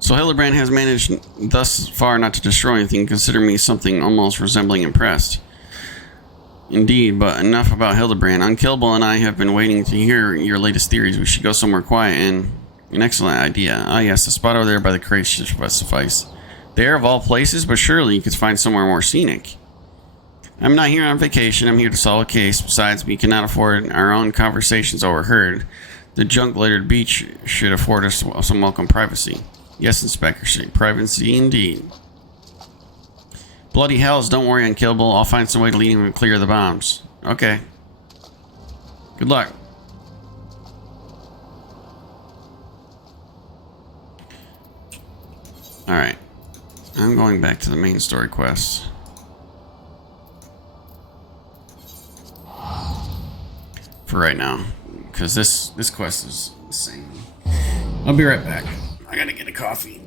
So Hildebrand has managed thus far not to destroy anything. Consider me something almost resembling impressed. Indeed, but enough about Hildebrand. Unkillable and I have been waiting to hear your latest theories. We should go somewhere quiet and an excellent idea. Ah yes, the spot over there by the crate should suffice. There of all places, but surely you could find somewhere more scenic. I'm not here on vacation. I'm here to solve a case. Besides, we cannot afford our own conversations overheard. The junk-littered beach should afford us some welcome privacy. Yes, Inspector. Privacy indeed. Bloody hells, don't worry, Unkillable. I'll find some way to lead him and clear the bombs. Okay. Good luck. Alright. I'm going back to the main story quest. For right now. Because this quest is insane. I'll be right back. I gotta get a coffee.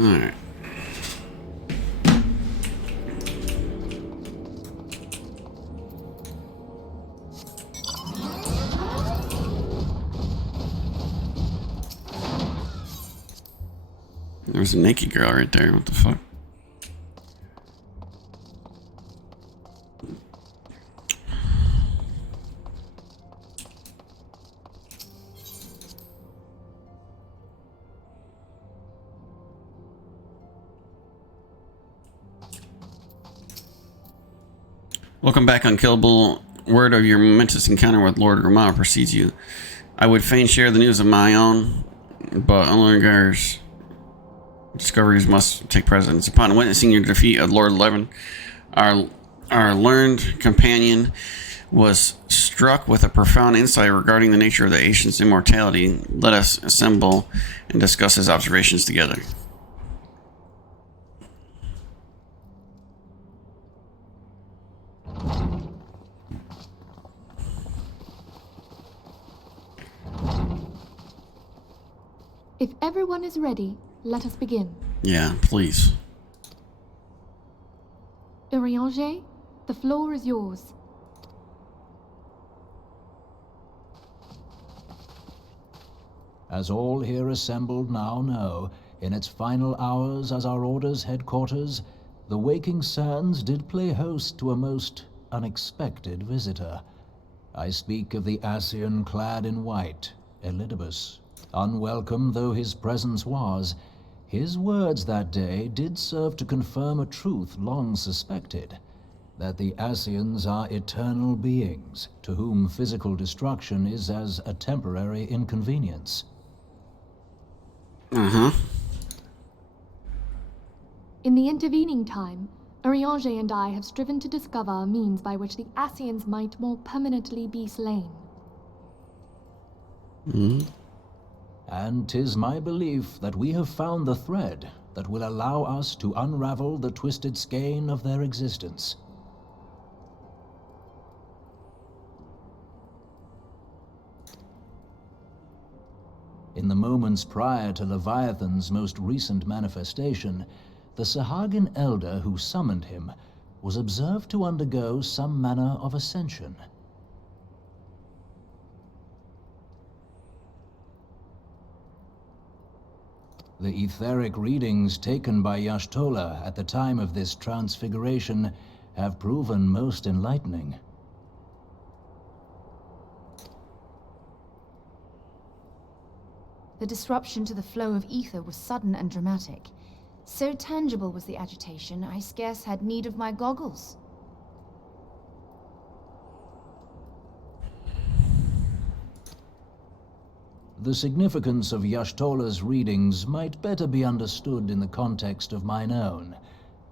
Alright. There's a naked girl right there. What the fuck? Welcome back, Unkillable. Word of your momentous encounter with Lord Rama precedes you. I would fain share the news of my own, but Unlingar's discoveries must take precedence. Upon witnessing your defeat of Lord Levin, our learned companion was struck with a profound insight regarding the nature of the ancient's immortality. Let us assemble and discuss his observations together. If everyone is ready, let us begin. Yeah, please. Urianger, the floor is yours. As all here assembled now know, in its final hours as our Order's headquarters, the waking sands did play host to a most unexpected visitor. I speak of the Ascian clad in white, Elidibus. Unwelcome though his presence was, his words that day did serve to confirm a truth long suspected, that the Ascians are eternal beings, to whom physical destruction is as a temporary inconvenience. In the intervening time, Urianger and I have striven to discover a means by which the Ascians might more permanently be slain. And 'tis my belief that we have found the thread that will allow us to unravel the twisted skein of their existence. In the moments prior to Leviathan's most recent manifestation, the Sahagin elder who summoned him was observed to undergo some manner of ascension. The etheric readings taken by Y'shtola at the time of this transfiguration have proven most enlightening. The disruption to the flow of ether was sudden and dramatic. So tangible was the agitation, I scarce had need of my goggles. The significance of Y'shtola's readings might better be understood in the context of mine own,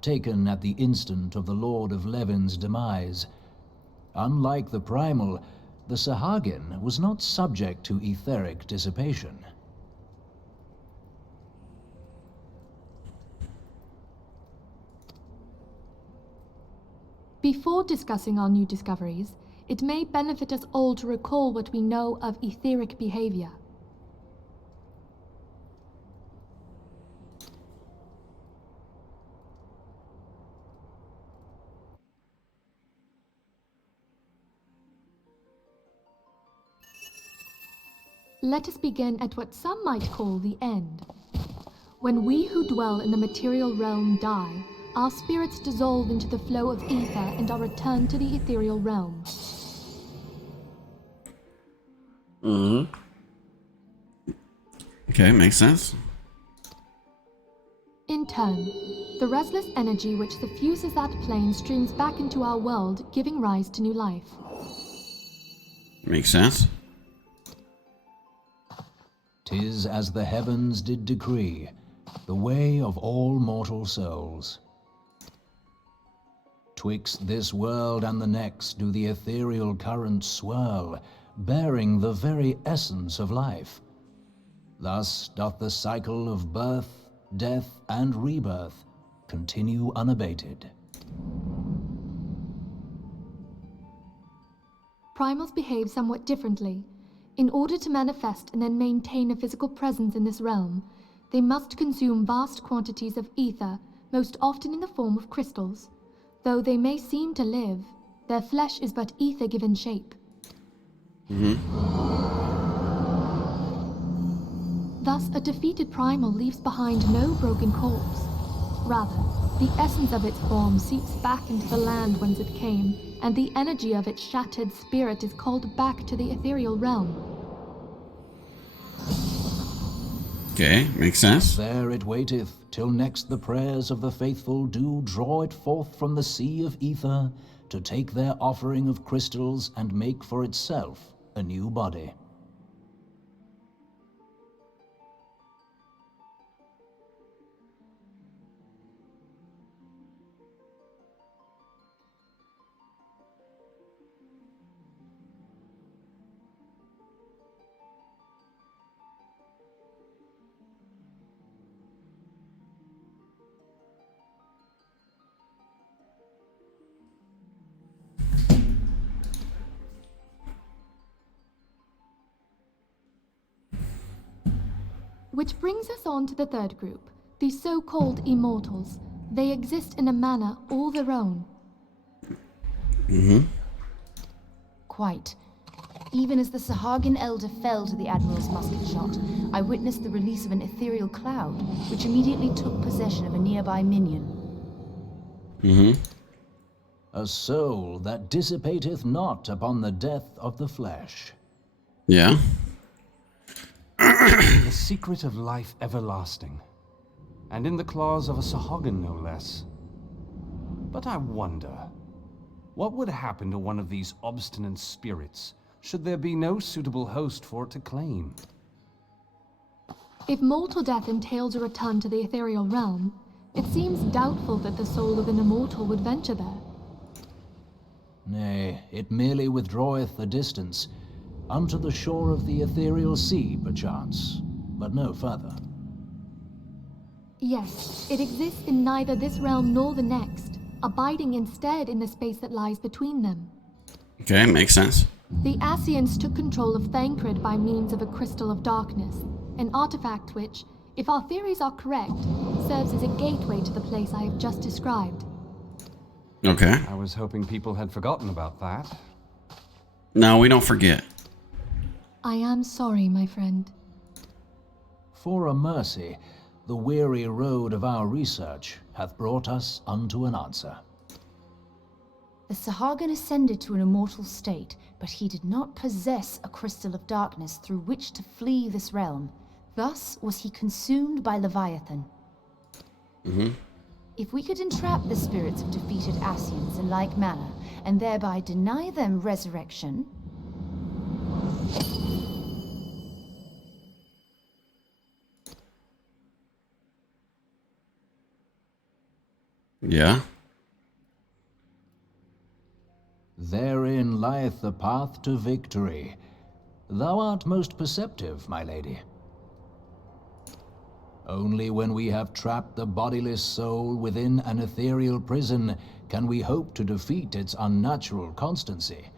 taken at the instant of the Lord of Levin's demise. Unlike the primal, the Sahagin was not subject to etheric dissipation. Before discussing our new discoveries, it may benefit us all to recall what we know of etheric behavior. Let us begin at what some might call the end. When we who dwell in the material realm die, our spirits dissolve into the flow of ether and are returned to the ethereal realm. Okay, makes sense. In turn, the restless energy which suffuses that plane streams back into our world, giving rise to new life. Makes sense. 'Tis as the heavens did decree, the way of all mortal souls. Twixt this world and the next do the ethereal currents swirl, bearing the very essence of life. Thus doth the cycle of birth, death, and rebirth continue unabated. Primals behave somewhat differently. In order to manifest and then maintain a physical presence in this realm, they must consume vast quantities of ether, most often in the form of crystals. Though they may seem to live, their flesh is but ether given shape. Thus, a defeated primal leaves behind no broken corpse. Rather, the essence of its form seeps back into the land whence it came, and the energy of its shattered spirit is called back to the ethereal realm. Okay, makes sense. There it waiteth, till next the prayers of the faithful do draw it forth from the sea of ether, to take their offering of crystals and make for itself a new body. Which brings us on to the third group, the so-called immortals. They exist in a manner all their own. Quite. Even as the Sahagin elder fell to the Admiral's musket shot, I witnessed the release of an ethereal cloud, which immediately took possession of a nearby minion. A soul that dissipateth not upon the death of the flesh. Yeah. The secret of life everlasting, and in the claws of a Sahagin no less. But I wonder, what would happen to one of these obstinate spirits, should there be no suitable host for it to claim? If mortal death entails a return to the ethereal realm, it seems doubtful that the soul of an immortal would venture there. Nay, it merely withdraweth a distance, unto the shore of the ethereal sea, perchance, but no further. Yes, it exists in neither this realm nor the next, abiding instead in the space that lies between them. Okay, makes sense. The Ascians took control of Thancred by means of a crystal of darkness, an artifact which, if our theories are correct, serves as a gateway to the place I have just described. Okay. I was hoping people had forgotten about that. No, we don't forget. I am sorry, my friend. For a mercy, the weary road of our research hath brought us unto an answer. The Sahagin ascended to an immortal state, but he did not possess a crystal of darkness through which to flee this realm. Thus was he consumed by Leviathan. If we could entrap the spirits of defeated Ascians in like manner, and thereby deny them resurrection... Yeah. Therein lieth the path to victory. Thou art most perceptive, my lady. Only when we have trapped the bodiless soul within an ethereal prison can we hope to defeat its unnatural constancy.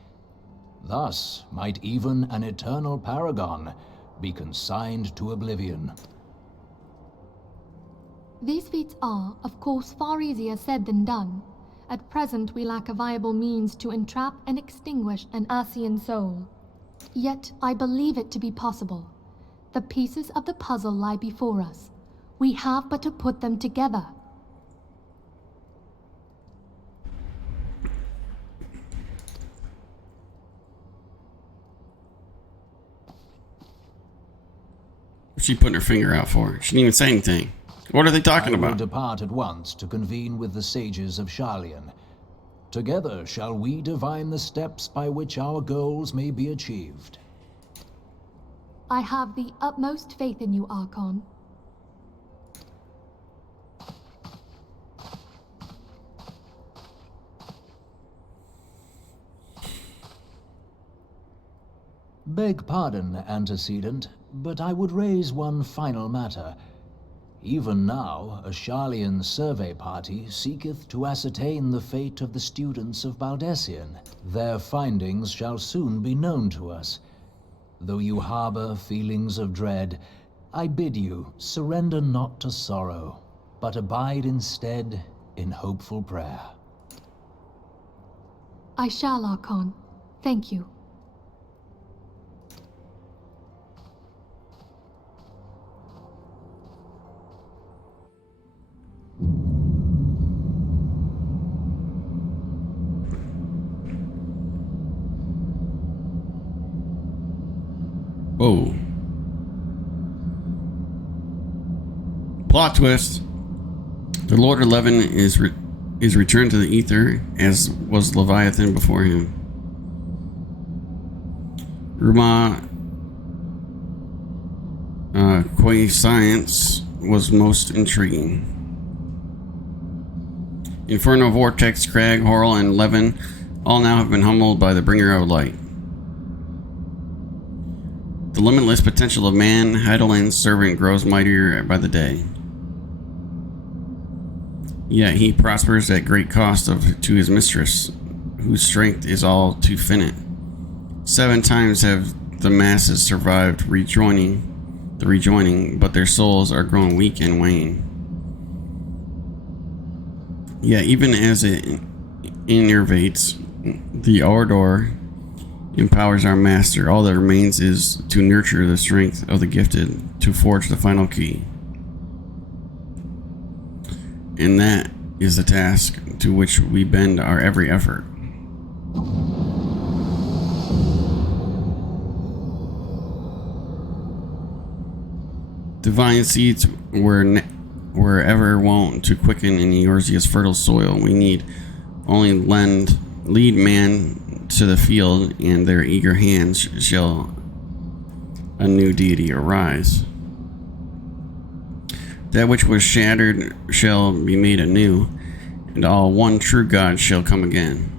Thus might even an eternal paragon be consigned to oblivion. These feats are, of course, far easier said than done. At present, we lack a viable means to entrap and extinguish an Ascian soul. Yet, I believe it to be possible. The pieces of the puzzle lie before us. We have but to put them together. What's she putting her finger out for? She didn't even say anything. What are they talking I will about? depart at once to convene with the sages of Sharlayan. Together shall we divine the steps by which our goals may be achieved. I have the utmost faith in you, Archon. Beg pardon, antecedent, but I would raise one final matter. Even now, a Sharlayan survey party seeketh to ascertain the fate of the students of Baldessian. Their findings shall soon be known to us. Though you harbor feelings of dread, I bid you surrender not to sorrow, but abide instead in hopeful prayer. I shall, Archon. Thank you. Whoa. Plot twist. The Lord 11 is returned to the ether, as was Leviathan before him. Ruma Science was most intriguing. Inferno, Vortex, Crag, Horrell, and Levin all now have been humbled by the bringer of light. The limitless potential of man, Heidelin's servant, grows mightier by the day. Yet he prospers at great cost to his mistress, whose strength is all too finite. 7 times have the masses survived the rejoining, but their souls are grown weak and wane. Yet even as it innervates, the Ordor empowers our master. All that remains is to nurture the strength of the gifted, to forge the final key. And that is the task to which we bend our every effort. Divine seeds were ever wont to quicken in Eorzea's fertile soil. We need only lead man to the field, and their eager hands shall a new deity arise. That which was shattered shall be made anew, and all one true God shall come again.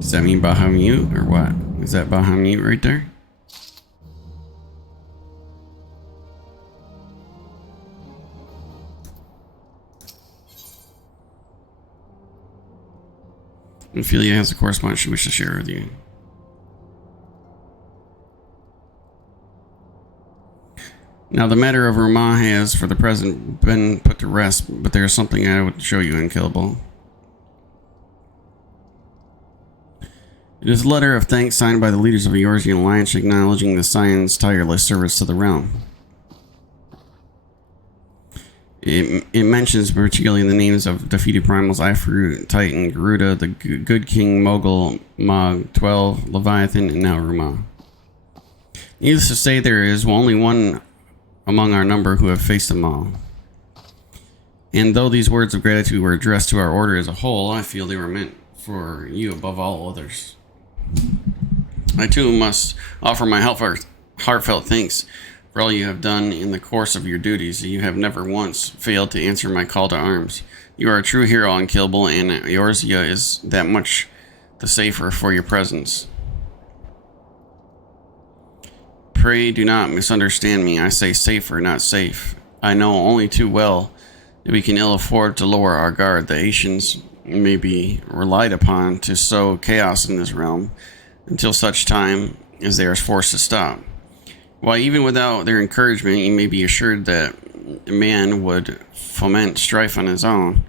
Does that mean Bahamut, or what? Is that Bahamut right there? Ophelia has a correspondence she wishes to share with you. Now, the matter of Ruma has, for the present, been put to rest, but there is something I would show you, Unkillable. It is a letter of thanks signed by the leaders of the Eorzean Alliance, acknowledging the Scion's tireless service to the realm. It mentions particularly the names of defeated primals: Ifrit, Titan, Garuda, the Good King, Mogul, Mog, 12, Leviathan, and now Ruma. Needless to say, there is only one among our number who have faced them all. And though these words of gratitude were addressed to our order as a whole, I feel they were meant for you above all others. I too must offer my heartfelt thanks for all you have done in the course of your duties. You have never once failed to answer my call to arms. You are a true hero, Unkillable, and Eorzea is that much the safer for your presence. Pray do not misunderstand me. I say safer, not safe. I know only too well that we can ill afford to lower our guard. The Asians may be relied upon to sow chaos in this realm until such time as they are forced to stop. While even without their encouragement, you may be assured that man would foment strife on his own.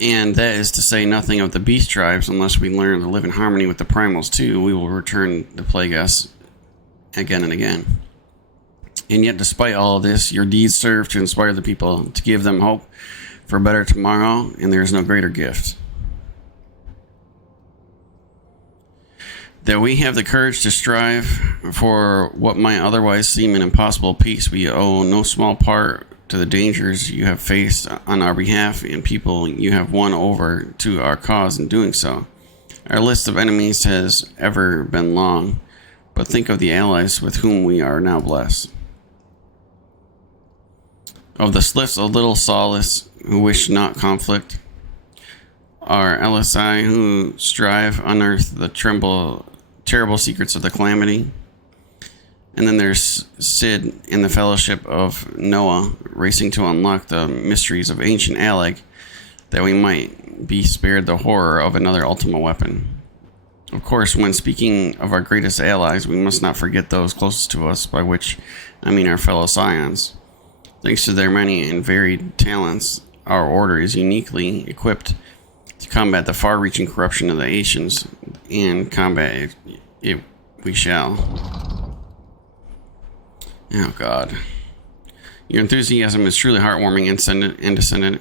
And that is to say nothing of the beast tribes. Unless we learn to live in harmony with the primals too, we will return to plague us again and again. And yet, despite all of this, your deeds serve to inspire the people, to give them hope for a better tomorrow, and there is no greater gift. That we have the courage to strive for what might otherwise seem an impossible peace, we owe no small part to the dangers you have faced on our behalf and people you have won over to our cause in doing so. Our list of enemies has ever been long, but think of the allies with whom we are now blessed. Of the slips of little solace who wish not conflict, our LSI who strive unearth the terrible secrets of the calamity. And then there's Sid and the Fellowship of Noah racing to unlock the mysteries of ancient Alec, that we might be spared the horror of another ultimate weapon. Of course, when speaking of our greatest allies, we must not forget those closest to us, by which I mean our fellow Scions. Thanks to their many and varied talents, our order is uniquely equipped to combat the far-reaching corruption of the Asians, and combat it we shall. Oh God. Your enthusiasm is truly heartwarming and descendant.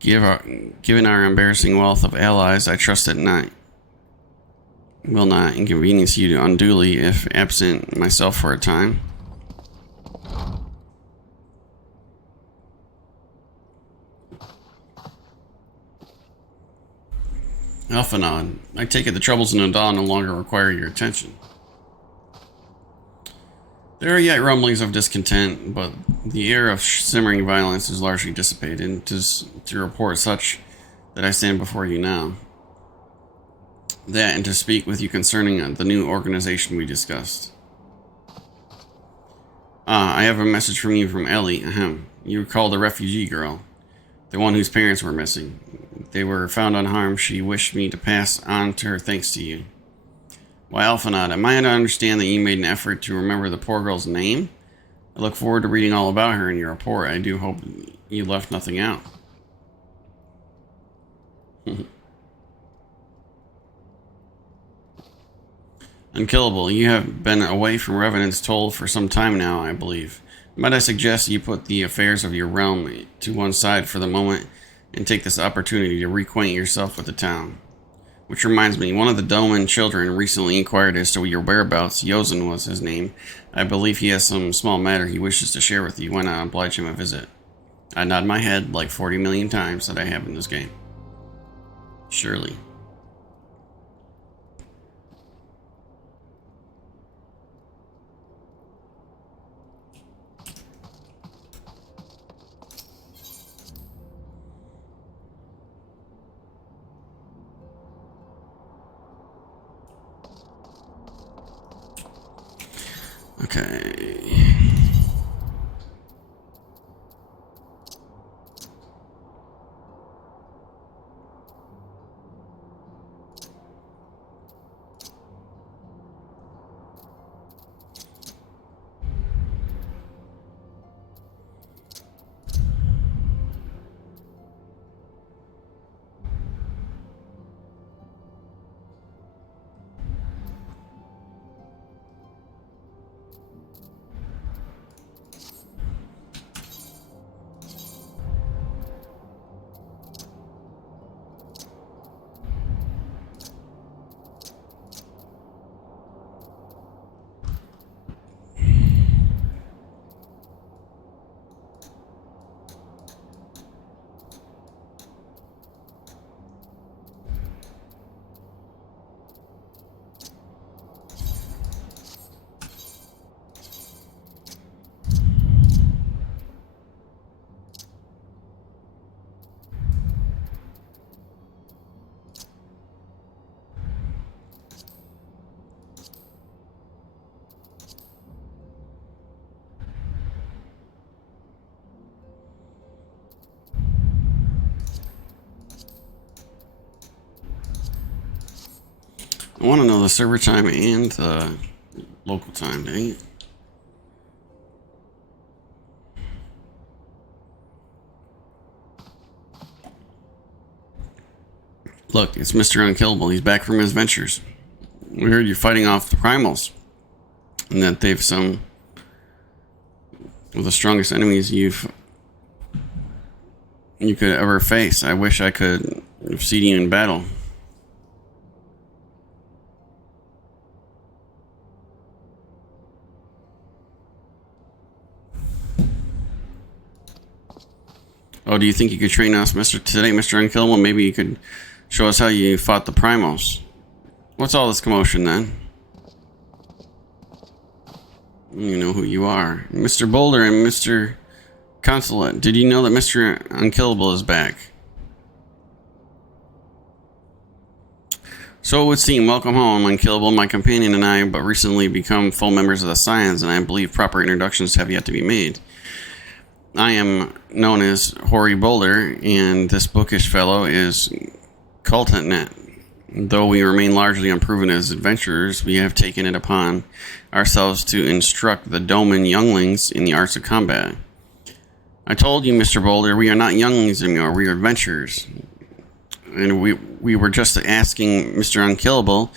Given our embarrassing wealth of allies, I trust it will not inconvenience you unduly if absent myself for a time. Elphanod, I take it the troubles in Odal no longer require your attention. There are yet rumblings of discontent, but the air of simmering violence is largely dissipated. 'Tis to report such that I stand before you now. That, and to speak with you concerning the new organization we discussed. I have a message from you from Ellie. You recall the refugee girl, the one whose parents were missing. They were found unharmed. She wished me to pass on to her thanks to you. Why, Elphanod, am I to understand that you made an effort to remember the poor girl's name? I look forward to reading all about her in your report. I do hope you left nothing out. Unkillable, you have been away from Revenant's Toll for some time now, I believe. Might I suggest you put the affairs of your realm to one side for the moment and take this opportunity to reacquaint yourself with the town? Which reminds me, one of the Doman children recently inquired as to your whereabouts. Yozen was his name. I believe he has some small matter he wishes to share with you. Why not oblige him a visit? I nod my head like 40 million times that I have in this game. Surely. Okay. I want to know the server time and the local time, dang it. Look, it's Mr. Unkillable. He's back from his ventures. We heard you're fighting off the primals, and that they've some of the strongest enemies you could ever face. I wish I could have seen you in battle. Oh, do you think you could train us, Mr. Unkillable? Maybe you could show us how you fought the primals. What's all this commotion, then? You know who you are. Mr. Boulder and Mr. Consulate. Did you know that Mr. Unkillable is back? So it would seem. Welcome home, Unkillable. My companion and I but recently become full members of the Scions, and I believe proper introductions have yet to be made. I am known as Hoary Boulder, and this bookish fellow is Cultnet. Though we remain largely unproven as adventurers, we have taken it upon ourselves to instruct the Doman younglings in the arts of combat. I told you, Mr. Boulder, we are not younglings anymore, we are adventurers. And we were just asking Mr. Unkillable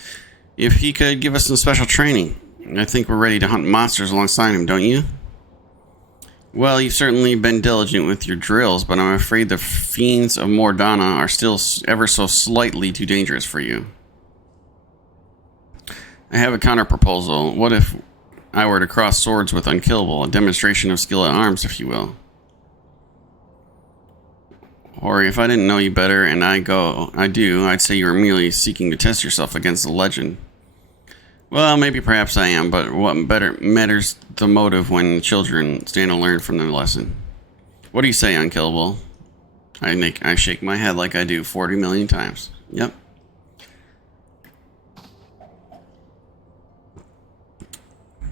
if he could give us some special training. I think we're ready to hunt monsters alongside him, don't you? Well, you've certainly been diligent with your drills, but I'm afraid the fiends of Mordana are still ever so slightly too dangerous for you. I have a counter-proposal. What if I were to cross swords with Unkillable, a demonstration of skill at arms, if you will? Or if I didn't know you better, and I'd say you were merely seeking to test yourself against the legend. Well, maybe perhaps I am, but what better matters the motive when children stand to learn from the lesson. What do you say, Unkillable? I shake my head like I do 40 million times. Yep.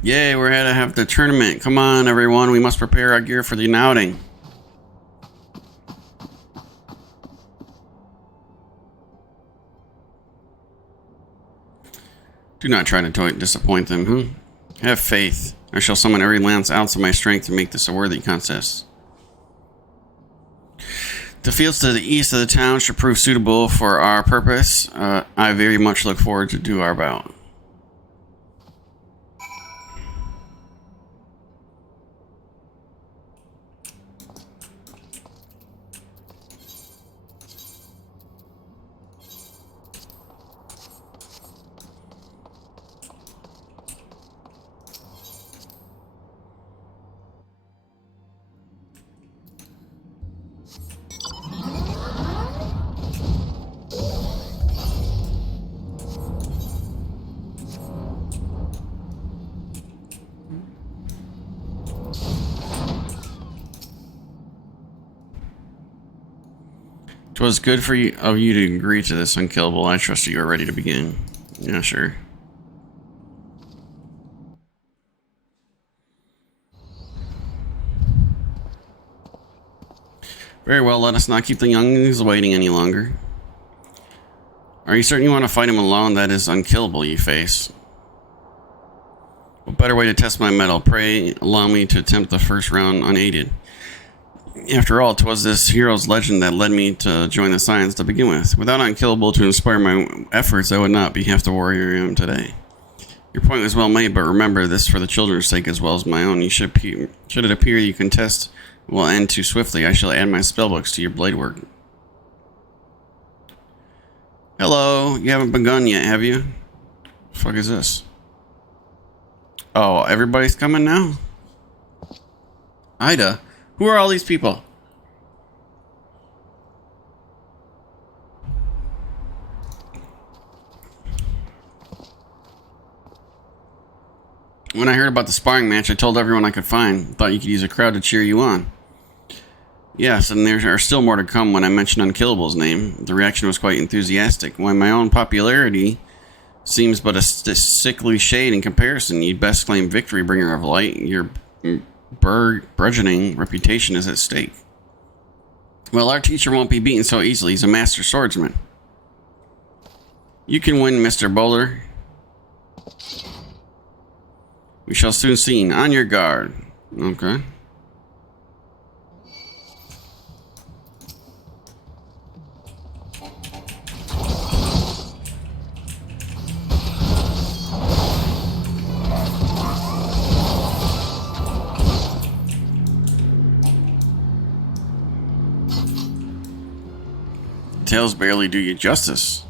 Yay, we're ahead to have the tournament. Come on, everyone, we must prepare our gear for the outing. Do not try to disappoint them, Have faith. I shall summon every lance ounce of my strength to make this a worthy contest. The fields to the east of the town should prove suitable for our purpose. I very much look forward to do our bout. It was good of you to agree to this, Unkillable. I trust you are ready to begin. Yeah, sure. Very well, let us not keep the younglings waiting any longer. Are you certain you want to fight him alone? That is Unkillable you face. What better way to test my mettle? Pray allow me to attempt the first round unaided. After all, 'twas this hero's legend that led me to join the Scions to begin with. Without Unkillable to inspire my efforts, I would not be half the warrior I am today. Your point was well made, but remember this for the children's sake as well as my own. Should it appear you contest will end too swiftly, I shall add my spellbooks to your blade work. Hello, you haven't begun yet, have you? The fuck is this? Oh, everybody's coming now? Ida? Who are all these people? When I heard about the sparring match, I told everyone I could find. Thought you could use a crowd to cheer you on. Yes, and there are still more to come when I mentioned Unkillable's name. The reaction was quite enthusiastic. When my own popularity seems but a sickly shade in comparison, you'd best claim victory, bringer of light. Your burgeoning reputation is at stake. Well, our teacher won't be beaten so easily. He's a master swordsman. You can win, Mr. Boulder. We shall soon see. On your guard. Okay. Tails barely do you justice.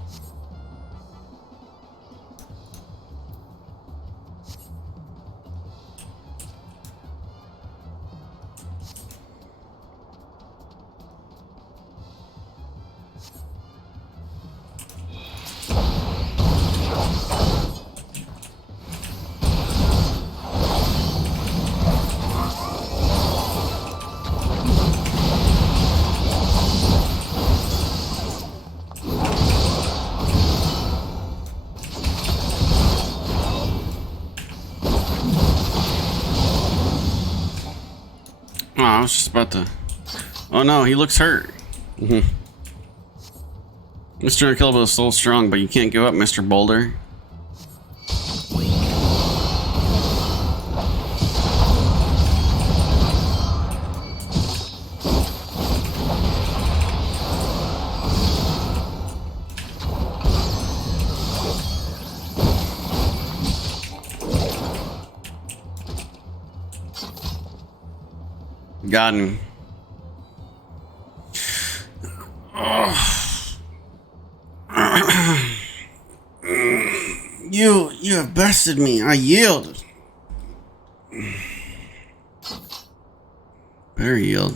I was just about to... Oh no, he looks hurt. Mr. Unkillable is so strong, but you can't give up, Mr. Boulder. Got him. You have bested me. I yield. Better yield.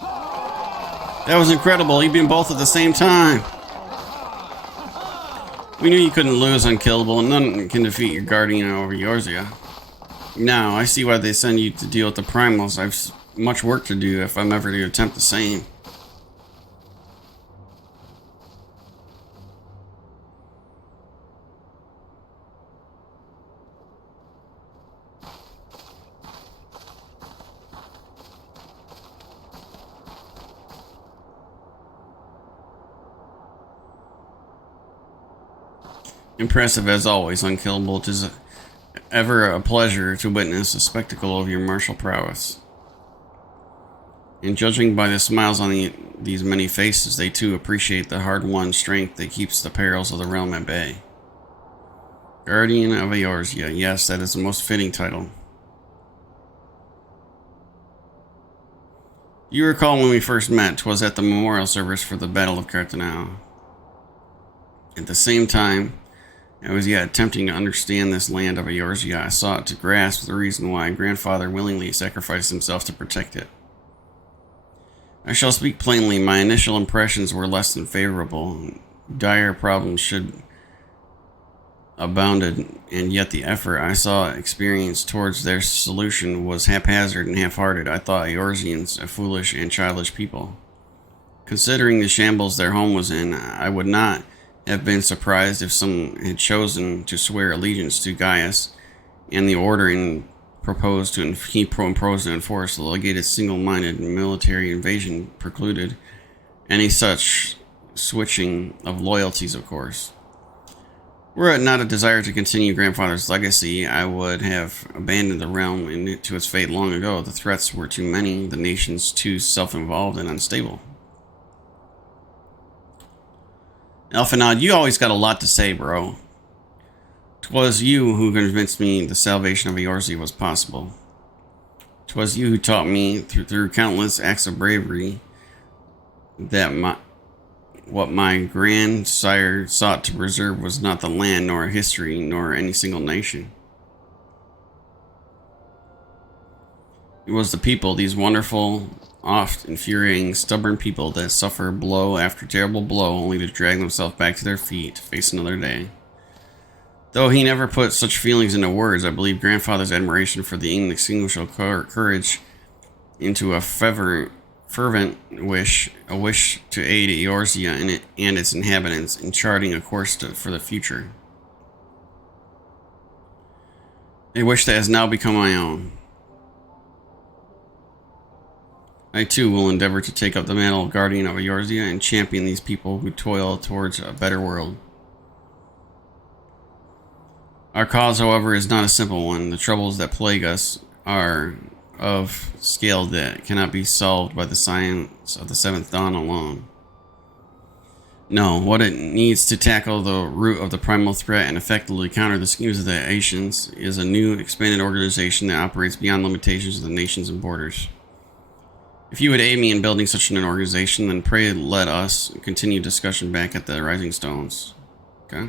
That was incredible. You beat both at the same time. We knew you couldn't lose Unkillable, and none can defeat your guardian over Eorzea. Now, I see why they send you to deal with the primals. I've much work to do if I'm ever to attempt the same. Impressive as always, Unkillable. It is ever a pleasure to witness a spectacle of your martial prowess. And judging by the smiles on these many faces, they too appreciate the hard-won strength that keeps the perils of the realm at bay. Guardian of Eorzea, yes, that is the most fitting title. You recall when we first met, 'twas at the memorial service for the Battle of Cartanao. At the same time, I was yet attempting to understand this land of Eorzea. I sought to grasp the reason why grandfather willingly sacrificed himself to protect it. I shall speak plainly, my initial impressions were less than favorable. Dire problems should abounded, and yet the effort I saw experienced towards their solution was haphazard and half-hearted. I thought Eorzeans a foolish and childish people. Considering the shambles their home was in, I would not have been surprised if some had chosen to swear allegiance to Gaius and the order and proposed to enforce the legated single-minded military invasion precluded any such switching of loyalties, of course. Were it not a desire to continue grandfather's legacy, I would have abandoned the realm to its fate long ago. The threats were too many, the nations too self-involved and unstable. Elfinod, you always got a lot to say, bro. 'Twas you who convinced me the salvation of Eorzea was possible. 'Twas you who taught me, through countless acts of bravery, that what my grandsire sought to preserve was not the land, nor a history, nor any single nation. It was the people, these wonderful, oft infuriating, stubborn people that suffer blow after terrible blow only to drag themselves back to their feet to face another day. Though he never put such feelings into words, I believe grandfather's admiration for the inextinguishable courage into a fervent wish to aid Eorzea and its inhabitants in charting a course for the future. A wish that has now become my own. I too will endeavor to take up the mantle of guardian of Eorzea and champion these people who toil towards a better world. Our cause, however, is not a simple one. The troubles that plague us are of scale that cannot be solved by the science of the Seventh Dawn alone. No, what it needs to tackle the root of the primal threat and effectively counter the schemes of the Asians is a new, expanded organization that operates beyond limitations of the nations and borders. If you would aid me in building such an organization, then pray let us continue discussion back at the Rising Stones. Okay?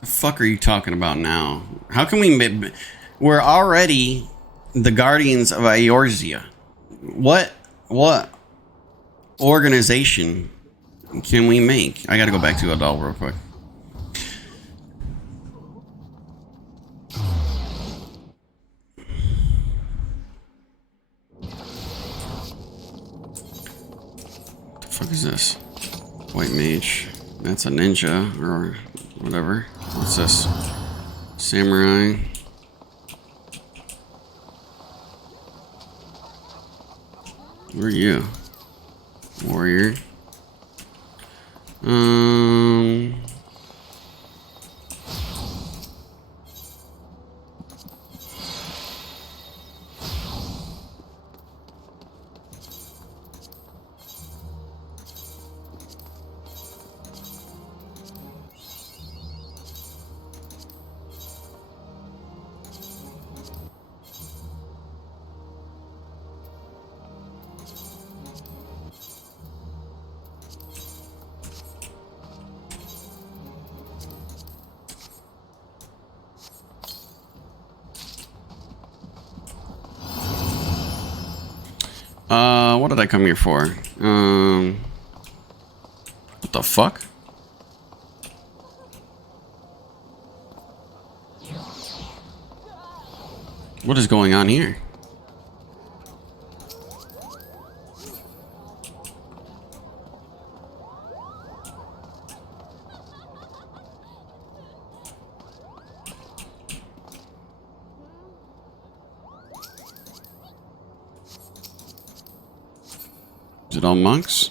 The fuck are you talking about now? How can we... We're already the guardians of Eorzea. What organization can we make? I gotta go back to Adal real quick. What the fuck is this? White mage. That's a ninja or whatever. What's this? Samurai. Where are you? Warrior. What did I come here for? What the fuck? What is going on here? Is it all monks?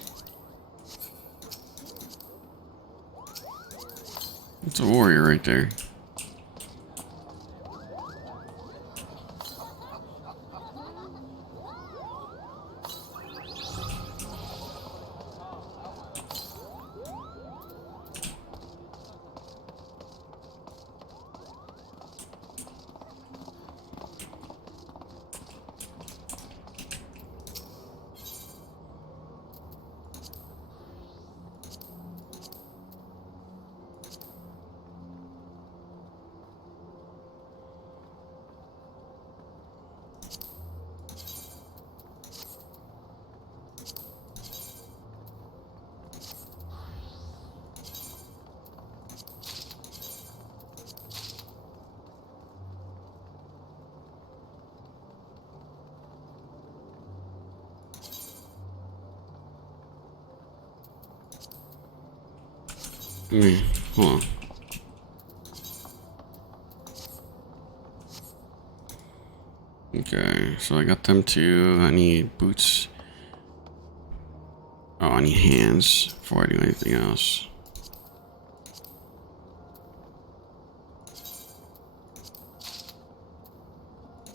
It's a warrior right there. Hold on. Okay, so I got them two. I need boots. Oh, I need hands before I do anything else.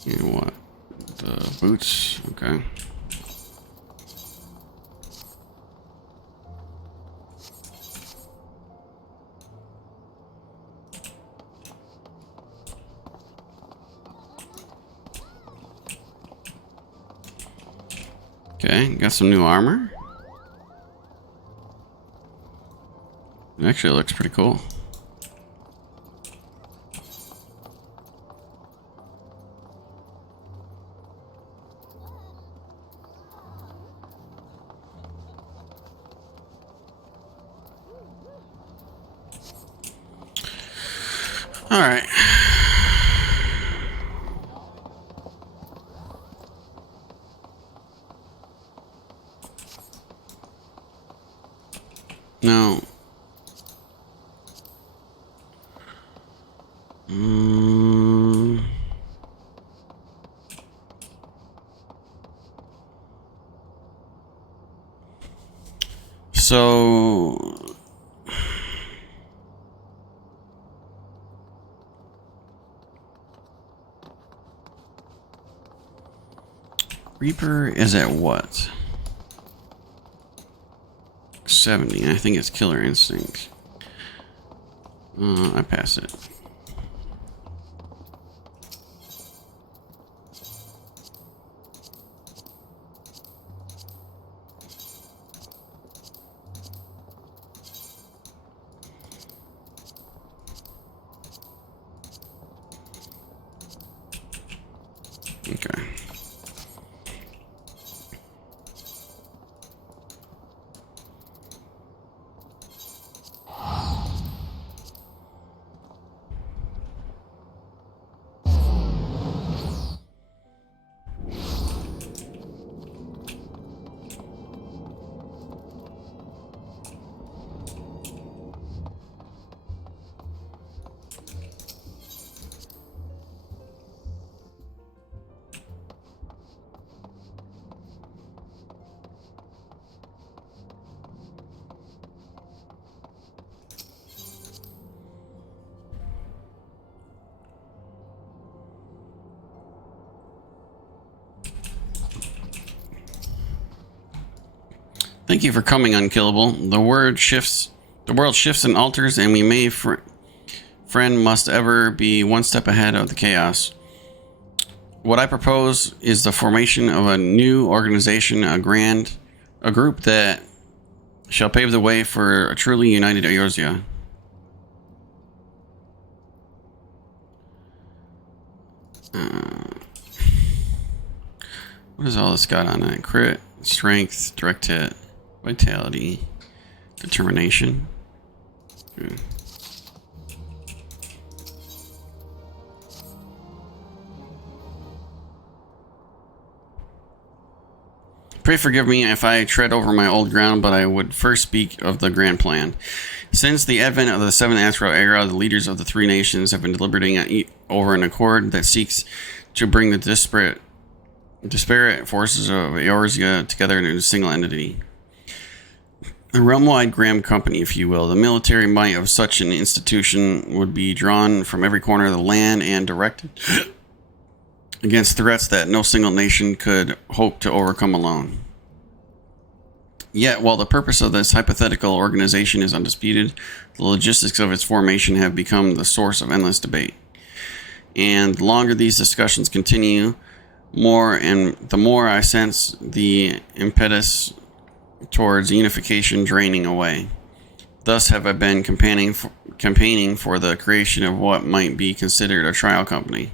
And what? The boots. Okay. Okay, got some new armor. It actually looks pretty cool. All right. Now, so Reaper is at what? 70. I think it's Killer Instinct. I pass it. Okay. Thank you for coming, Unkillable. The world shifts and alters, and we may friend must ever be one step ahead of the chaos. What I propose is the formation of a new organization, a group that shall pave the way for a truly united Eorzea. What is all this got on it? Crit, strength, direct hit, vitality, determination. Okay. Pray forgive me if I tread over my old ground, but I would first speak of the grand plan. Since the advent of the Seventh Astral Era, the leaders of the three nations have been deliberating over an accord that seeks to bring the disparate forces of Eorzea together into a single entity. A realm-wide Graham Company, if you will. The military might of such an institution would be drawn from every corner of the land and directed against threats that no single nation could hope to overcome alone. Yet, while the purpose of this hypothetical organization is undisputed, the logistics of its formation have become the source of endless debate. And the longer these discussions continue, the more I sense the impetus towards unification draining away. Thus have I been campaigning for the creation of what might be considered a trial company.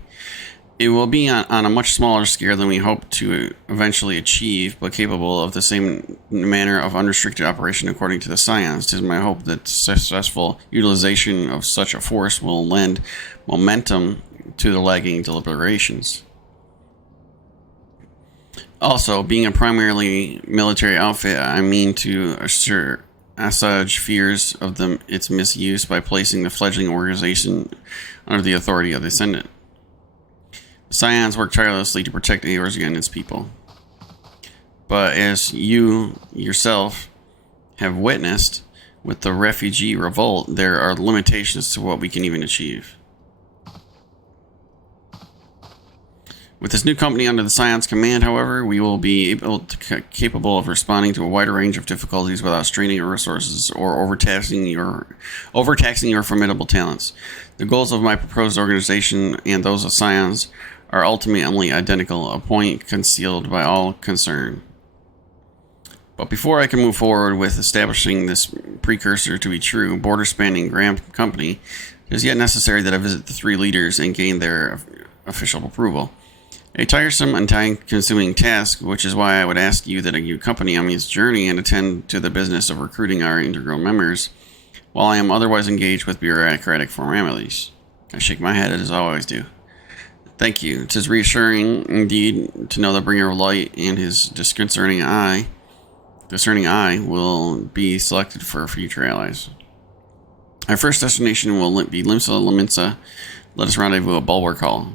It will be on a much smaller scale than we hope to eventually achieve, but capable of the same manner of unrestricted operation according to the science. It is my hope that successful utilization of such a force will lend momentum to the lagging deliberations. Also, being a primarily military outfit, I mean to assuage fears of its misuse by placing the fledgling organization under the authority of the Ascendant. Scions work tirelessly to protect Eorzea and its people. But as you yourself have witnessed with the refugee revolt, there are limitations to what we can even achieve. With this new company under the Scion's command, however, we will be capable of responding to a wider range of difficulties without straining your resources or overtaxing your formidable talents. The goals of my proposed organization and those of Scion's are ultimately identical, a point concealed by all concerned. But before I can move forward with establishing this precursor to be true, border-spanning Grand Company, it is yet necessary that I visit the three leaders and gain their official approval. A tiresome and time-consuming task, which is why I would ask you that you accompany on this journey and attend to the business of recruiting our integral members, while I am otherwise engaged with bureaucratic formalities. I shake my head as I always do. Thank you. It is reassuring indeed to know the bringer of light and his discerning eye will be selected for future allies. Our first destination will be Limsa Laminsa. Let us rendezvous at Bulwark Hall.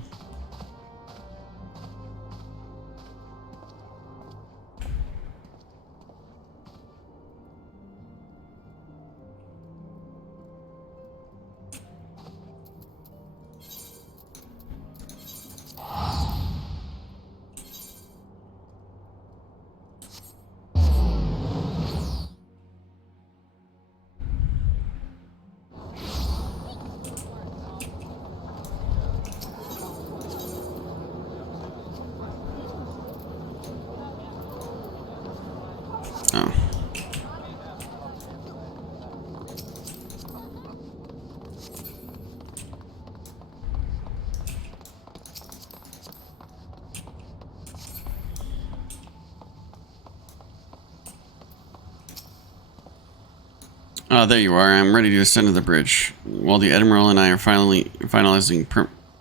There you are. I'm ready to ascend to the bridge. While the Admiral and I are finalizing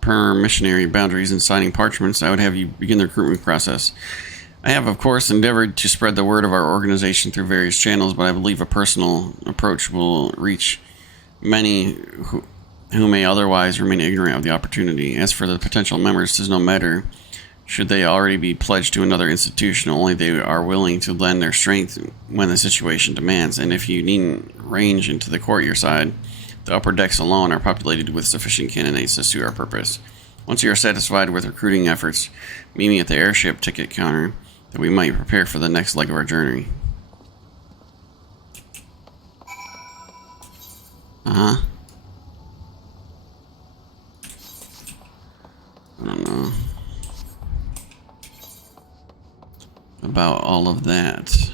permissionary boundaries and signing parchments, I would have you begin the recruitment process. I have, of course, endeavored to spread the word of our organization through various channels, but I believe a personal approach will reach many who may otherwise remain ignorant of the opportunity. As for the potential members, 'tis no matter should they already be pledged to another institution, only they are willing to lend their strength when the situation demands. And if you needn't range into the courtier side, the upper decks alone are populated with sufficient candidates to suit our purpose. Once you are satisfied with recruiting efforts, meet me at the airship ticket counter that we might prepare for the next leg of our journey. Uh-huh. I don't know about all of that.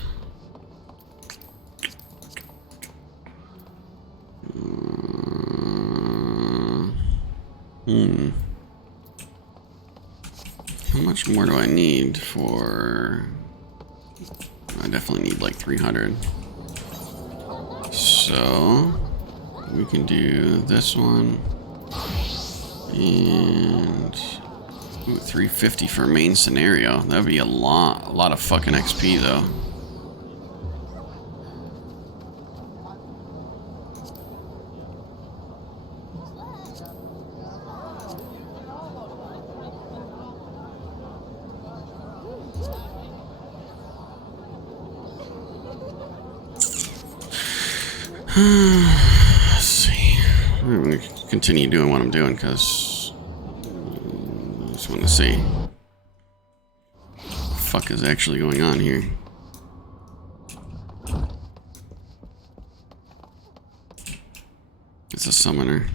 How much more do I need for... I definitely need like 300. So we can do this one and 350 for main scenario. That would be a lot of fucking XP though. Let's see. I'm gonna continue doing what I'm doing because I just want to see what the fuck is actually going on here. It's a summoner.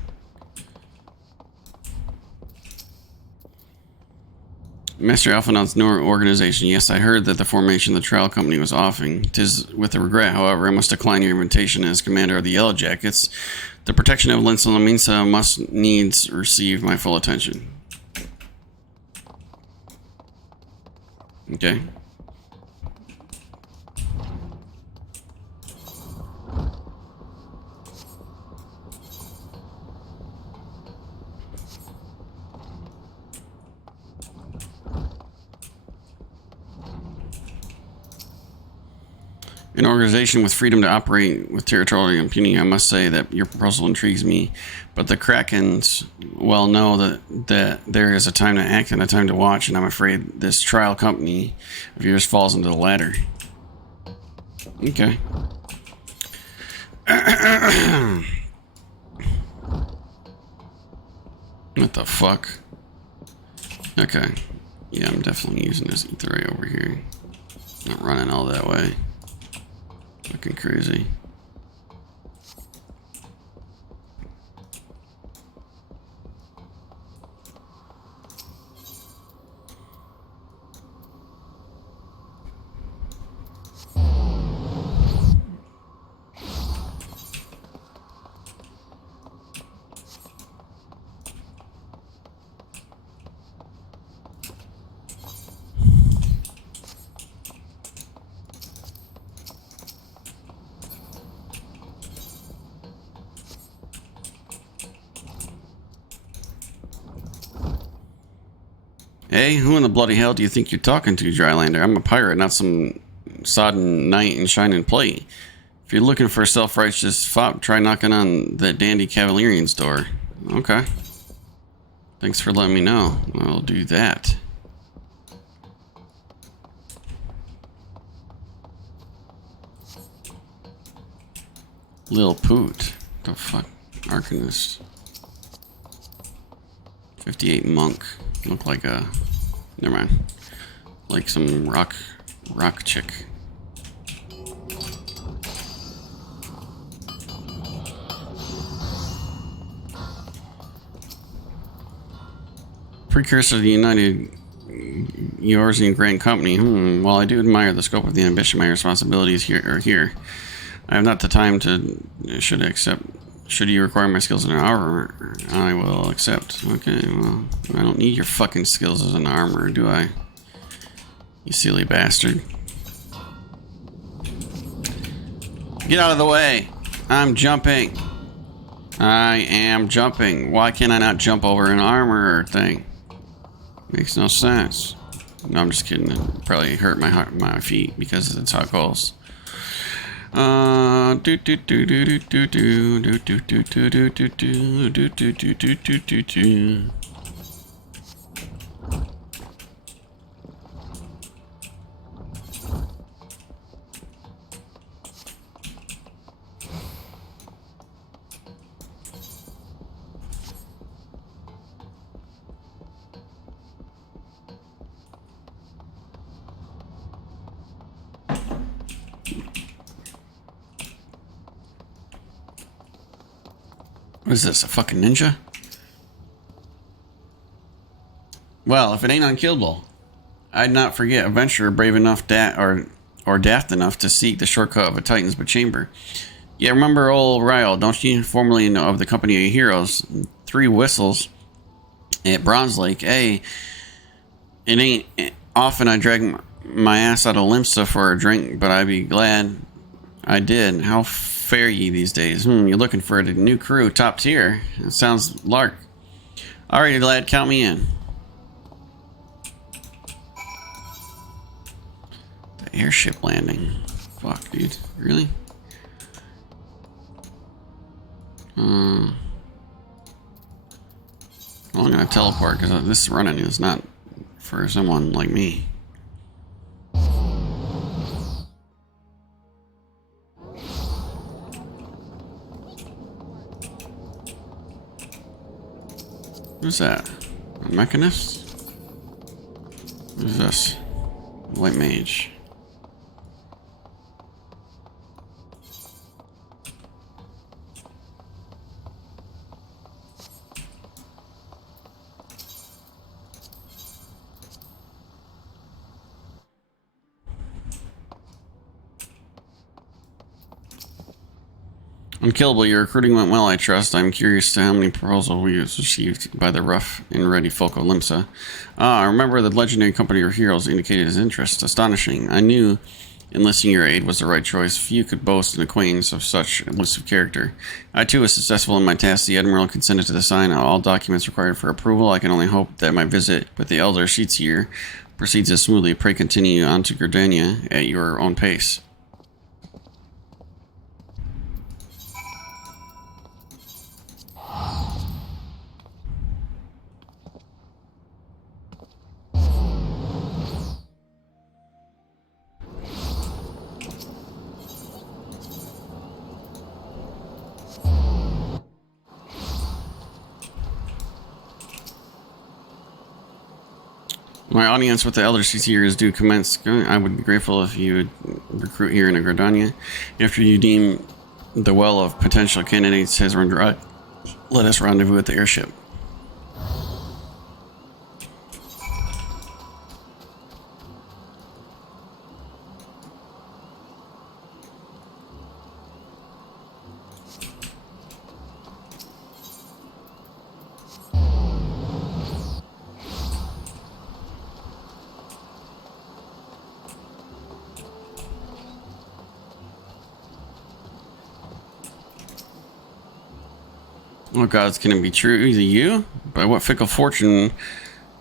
Master Alphanon's newer organization. Yes, I heard that the formation of the trial company was offing. 'Tis with regret, however, I must decline your invitation as commander of the Yellow Jackets. The protection of Linsa Laminsa must needs receive my full attention. Okay. An organization with freedom to operate with territorial impunity, I must say that your proposal intrigues me, but the Krakens well know that there is a time to act and a time to watch, and I'm afraid this trial company of yours falls into the latter. Okay. What the fuck? Okay. Yeah, I'm definitely using this ether ray over here. Not running all that way. Fucking crazy. Hey, who in the bloody hell do you think you're talking to, Drylander? I'm a pirate, not some sodden knight in shining plate. If you're looking for a self-righteous fop, try knocking on that dandy Cavalarian's door. Okay. Thanks for letting me know. I'll do that. Lil Poot. The fuck? Arcanist. 58 monk. Look like a... Never mind. Like some rock chick. Precursor to the United Eorzean Grand Company. While I do admire the scope of the ambition, my responsibilities here. I have not the time to... Should you require my skills in an armor, I will accept. Okay, well, I don't need your fucking skills as an armor, do I? You silly bastard. Get out of the way! I'm jumping! I am jumping. Why can I not jump over an armor thing? Makes no sense. No, I'm just kidding. It probably hurt my feet because that's how it goes. What is this, a fucking ninja? Well, if it ain't unkillable, I'd not forget a venturer brave enough or daft enough to seek the shortcut of a Titan's chamber. Yeah, remember old Ryle, don't you? Formerly of the Company of Heroes. 3 whistles at Bronze Lake. Hey, it ain't often I drag my ass out of Limsa for a drink, but I'd be glad I did. How fare ye these days? You're looking for a new crew, top tier. It sounds lark. Alrighty, lad, count me in. The airship landing. Fuck, dude. Really? Well, I'm gonna teleport because this running is not for someone like me. Who's that? A mechanist? Who's this? White mage. Unkillable, your recruiting went well, I trust. I'm curious to how many proposals we received by the rough and ready folk of Limsa. I remember the legendary company of heroes indicated his interest. Astonishing. I knew enlisting your aid was the right choice. Few could boast an acquaintance of such elusive character. I too was successful in my task. The Admiral consented to the sign of all documents required for approval. I can only hope that my visit with the Elder Sheets here proceeds as smoothly. Pray continue on to Gardania at your own pace. My audience with the Elder CC is due commence. I would be grateful if you would recruit here in Gardania. After you deem the well of potential candidates has run dry, let us rendezvous at the airship. Oh gods, can it be true? Either you? By what fickle fortune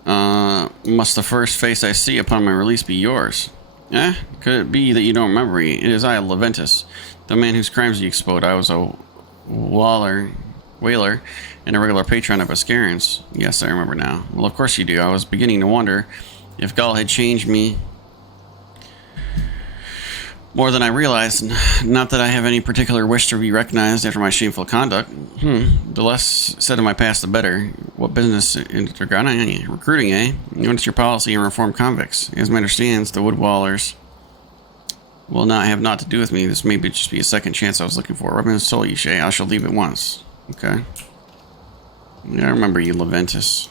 must the first face I see upon my release be yours? Eh? Could it be that you don't remember me? It is I, Leventus, the man whose crimes you exposed. I was a whaler, and a regular patron of Ascarians. Yes, I remember now. Well, of course you do. I was beginning to wonder if Gaul had changed me more than I realized. Not that I have any particular wish to be recognized after my shameful conduct. The less said of my past, the better. What business in Dragana? Recruiting, eh? Notice your policy and reform convicts. As my understands, the Woodwallers will not have naught to do with me. This may just be a second chance I was looking for. I've been told you, Shay. I shall leave at once. Okay. Yeah, I remember you, Leventus.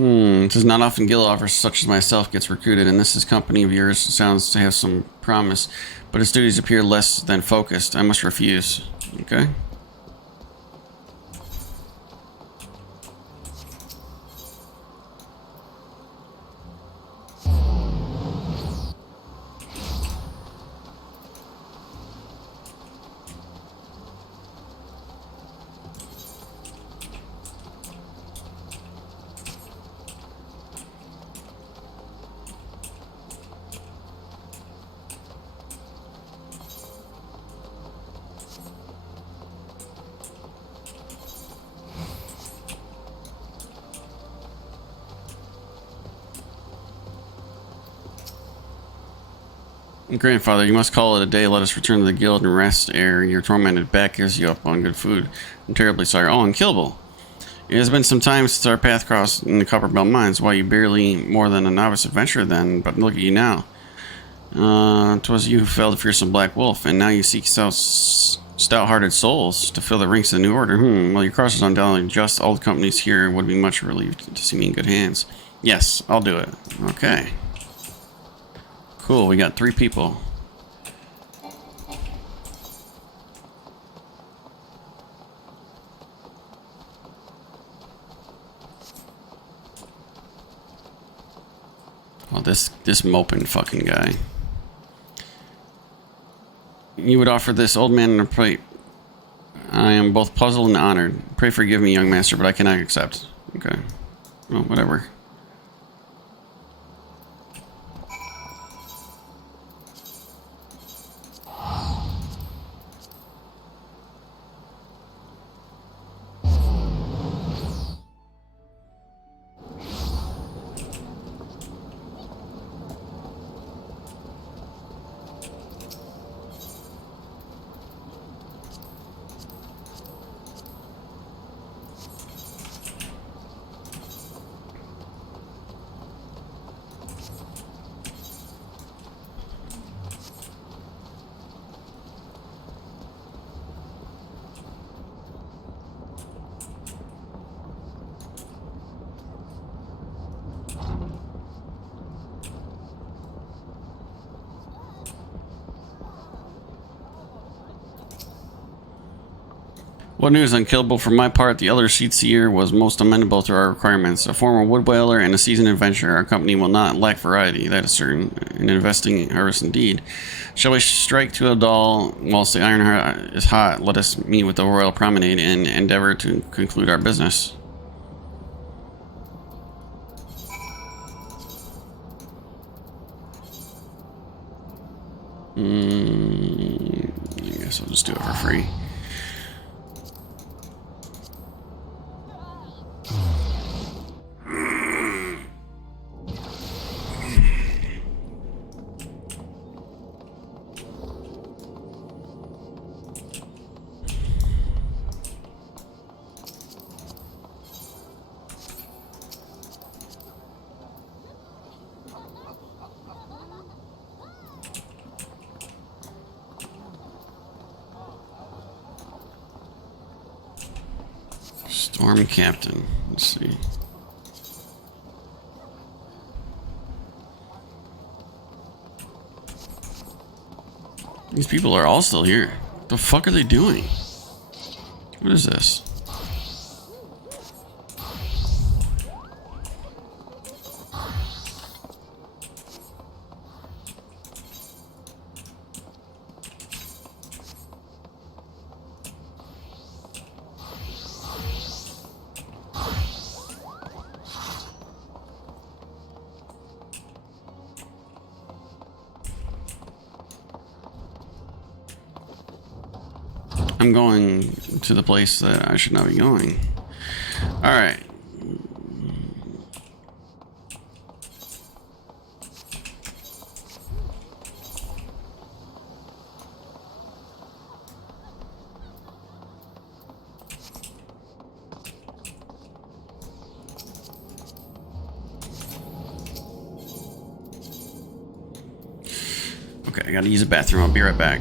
It is not often guild offers such as myself gets recruited, and this company of yours sounds to have some promise, but its duties appear less than focused. I must refuse. Okay. Grandfather, you must call it a day. Let us return to the guild and rest ere your tormented back gives you up on good food. I'm terribly sorry. Oh, unkillable. It has been some time since our path crossed in the Copperbelt Mines. Why, you barely more than a novice adventurer then, but look at you now. 'Twas you who felled the fearsome black wolf, and now you seek stout-hearted souls to fill the ranks of the new order. Well, your cross is undoubtedly just. All the companies here would be much relieved to see me in good hands. Yes, I'll do it. Okay. Cool, we got 3 people. Well, this moping fucking guy. You would offer this old man a plate. I am both puzzled and honored. Pray forgive me, young master, but I cannot accept. Okay. Well, whatever. What news, unkillable? For my part, the elder Seer was most amenable to our requirements. A former wood whaler and a seasoned adventurer, our company will not lack variety, that is certain. In investing harvest indeed. Shall we strike to a dull whilst the iron heart is hot? Let us meet with the royal promenade and endeavor to conclude our business. I guess I'll just do it for free. Storm Captain. Let's see. These people are all still here. What the fuck are they doing? What is this? I'm going to the place that I should not be going. Alright. Okay, I gotta use the bathroom. I'll be right back.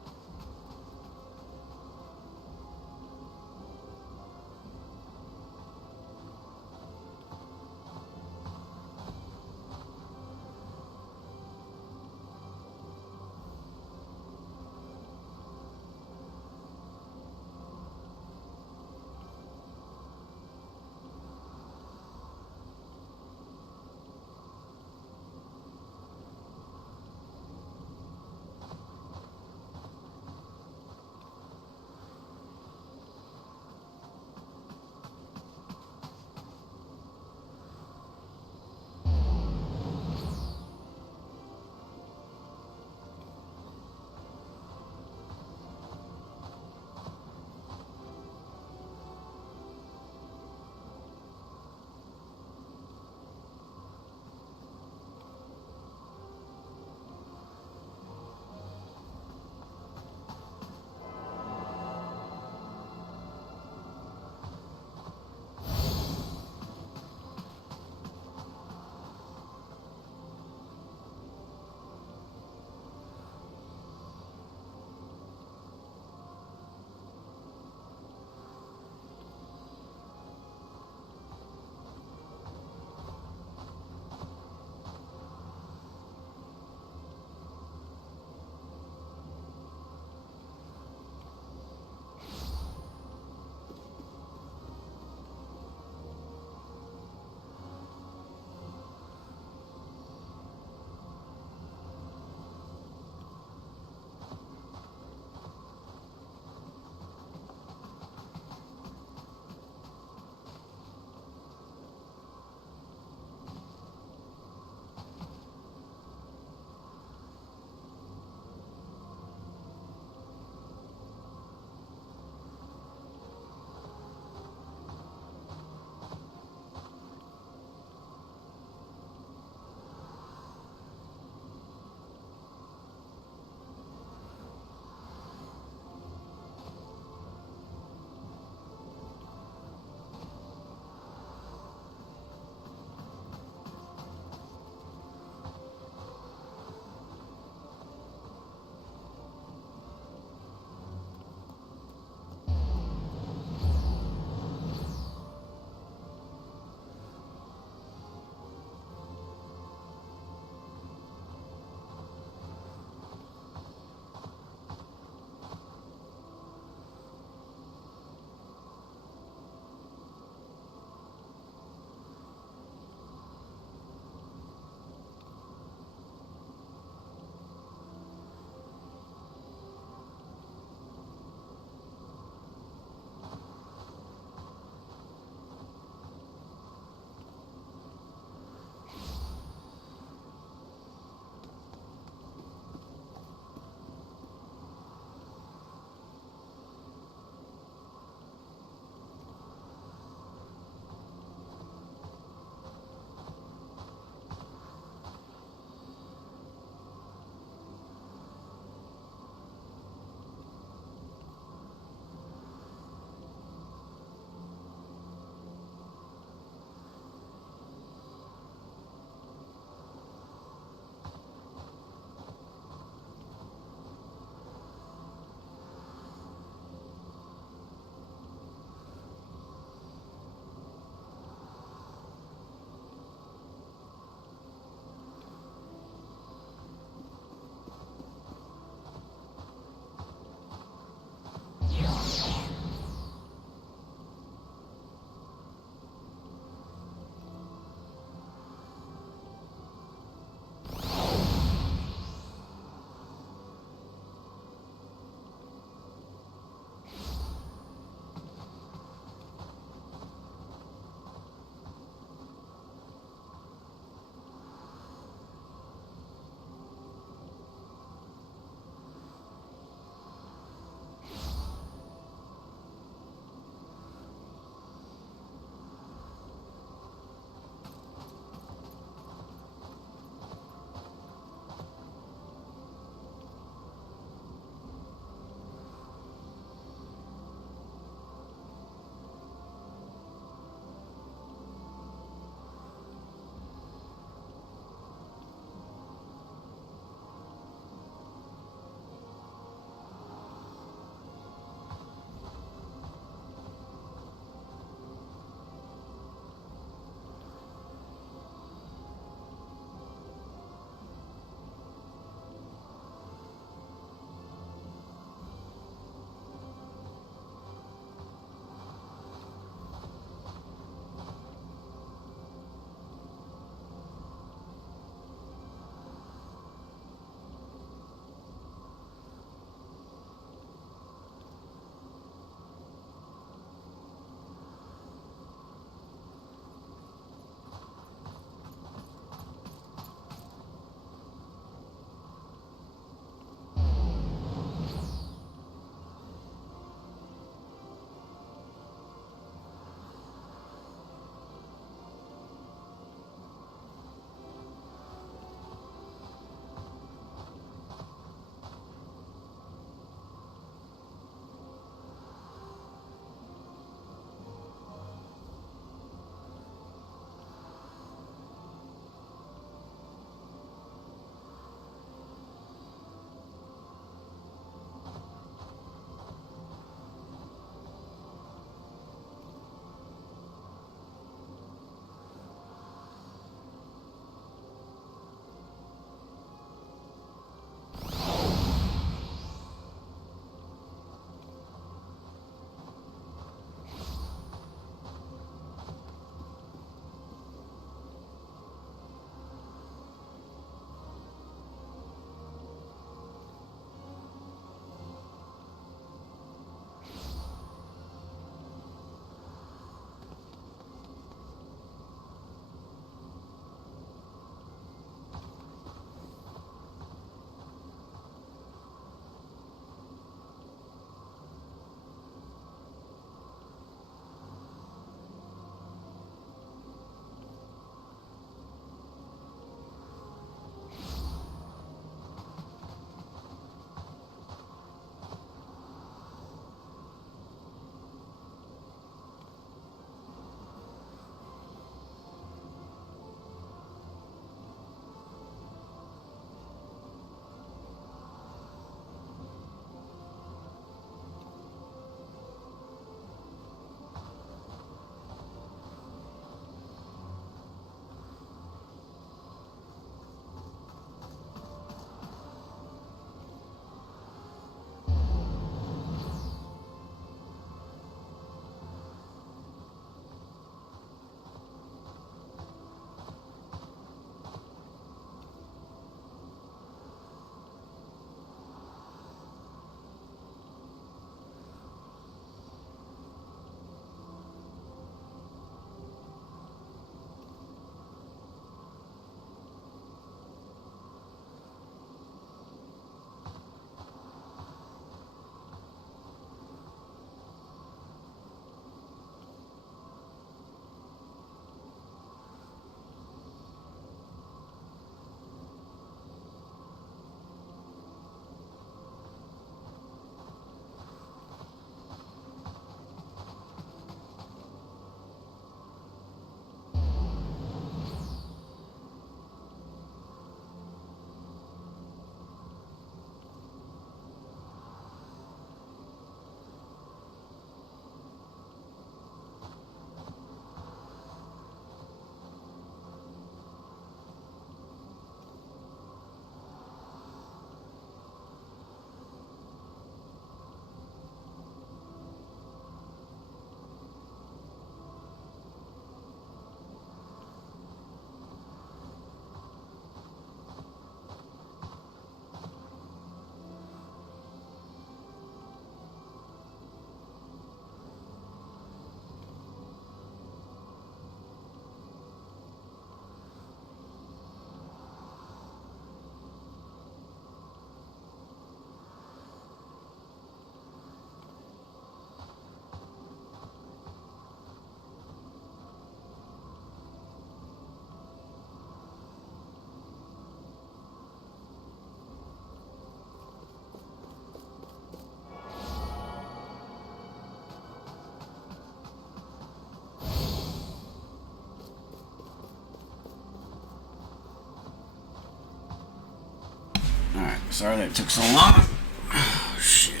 Sorry that it took so long. Oh, shit.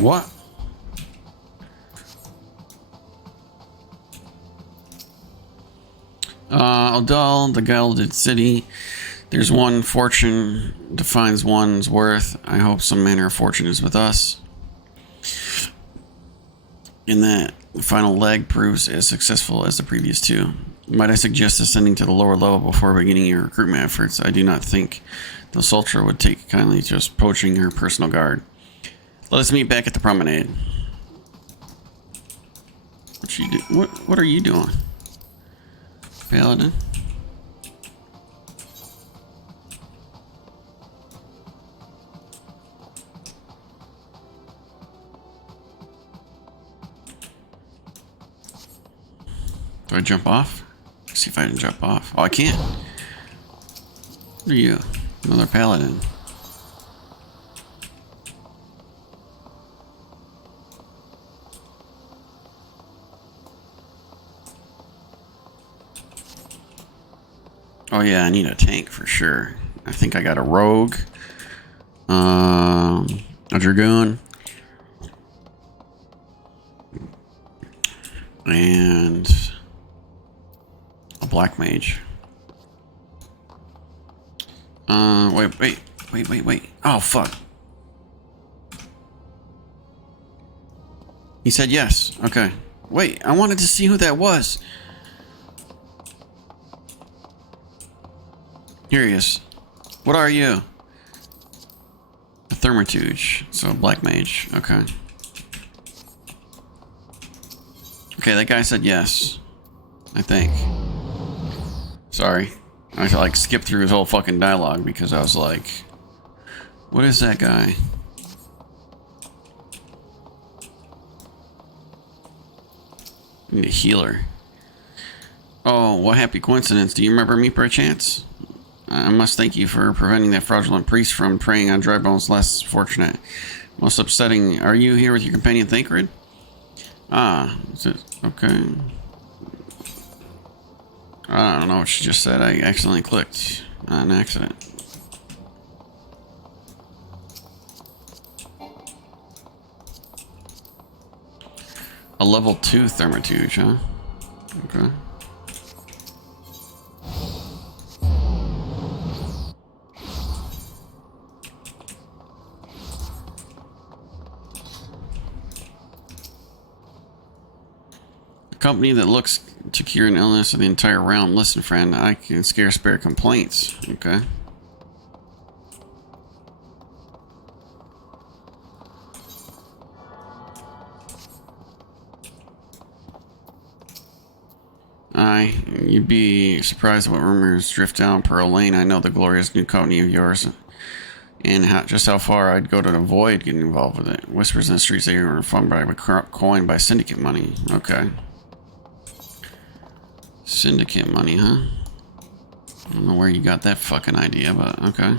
What? Aldal, the gilded city. There's one fortune defines one's worth. I hope some manner of fortune is with us. In that the final leg proves as successful as the previous two. Might I suggest ascending to the lower level before beginning your recruitment efforts? I do not think the Sultra would take kindly to just poaching her personal guard. Let us meet back at the promenade. What are you doing? Paladin? Do I jump off? Let's see if I can jump off. Oh, I can't. Who are you? Another paladin. Oh yeah, I need a tank for sure. I think I got a rogue, a dragoon, and a black mage. Wait. Oh fuck. He said yes. Okay. Wait, I wanted to see who that was. Here he is. What are you? A thermituge. So black mage. Okay. Okay, that guy said yes. I think. Sorry. I like skipped through his whole fucking dialogue because I was like, what is that guy? I need a healer. Oh, what happy coincidence. Do you remember me by chance? I must thank you for preventing that fraudulent priest from preying on dry bones less fortunate. Most upsetting. Are you here with your companion Thancred? Ah, is it okay? I don't know what she just said. I accidentally clicked on accident. A level 2 thermituge, huh? Okay. Company that looks to cure an illness of the entire realm. Listen, friend, I can scarce spare complaints. Okay. Aye, you'd be surprised at what rumors drift down Pearl Lane. I know the glorious new company of yours, and just how far I'd go to avoid getting involved with it. Whispers in the streets that you were funded by corrupt coin by syndicate money. Okay. Syndicate money, huh? I don't know where you got that fucking idea, but okay.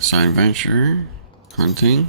Side venture, hunting.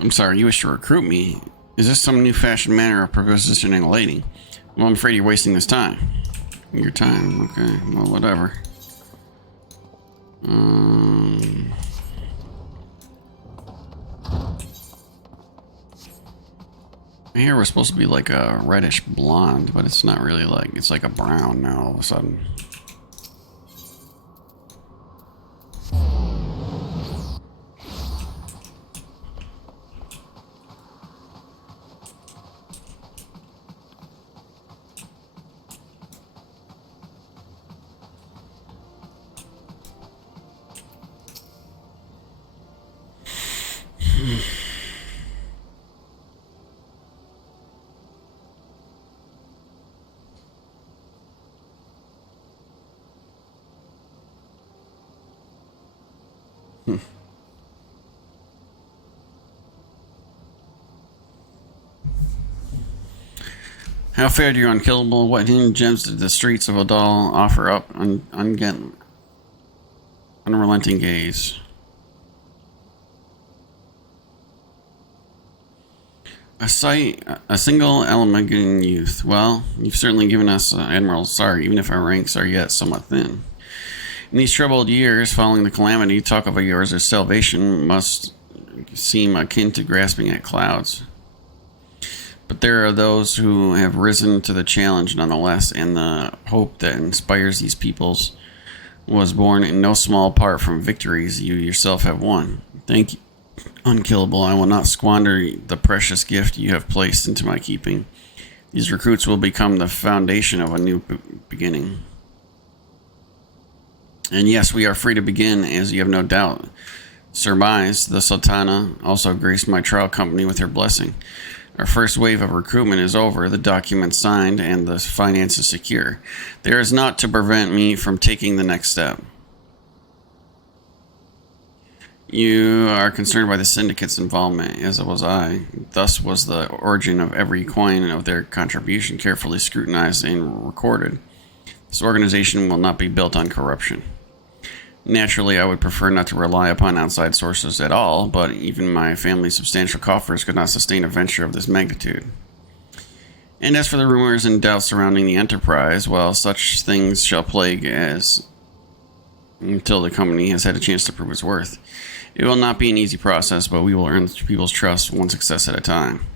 I'm sorry, you wish to recruit me? Is this some new-fashioned manner of positioning a lady? Well, I'm afraid you're wasting this time. Your time, okay. Well, whatever. My hair was supposed to be like a reddish blonde, but it's not really like, it's like a brown now all of a sudden. How fared you, Unkillable? What hidden gems did the streets of Odal offer up? Unrelenting gaze. A single Elamagan youth. Well, you've certainly given us Admiral Sorry, even if our ranks are yet somewhat thin. In these troubled years following the calamity, talk of yours as salvation must seem akin to grasping at clouds. But there are those who have risen to the challenge nonetheless, and the hope that inspires these peoples was born in no small part from victories you yourself have won. Thank you, Unkillable. I will not squander the precious gift you have placed into my keeping. These recruits will become the foundation of a new beginning. And yes, we are free to begin, as you have no doubt surmised. The Sultana also graced my trial company with her blessing. Our first wave of recruitment is over, the documents signed, and the finances secure. There is naught to prevent me from taking the next step. You are concerned by the syndicate's involvement, as was I. Thus was the origin of every coin of their contribution carefully scrutinized and recorded. This organization will not be built on corruption. Naturally, I would prefer not to rely upon outside sources at all, but even my family's substantial coffers could not sustain a venture of this magnitude. And as for the rumors and doubts surrounding the enterprise, well, such things shall plague as until the company has had a chance to prove its worth. It will not be an easy process, but we will earn people's trust one success at a time.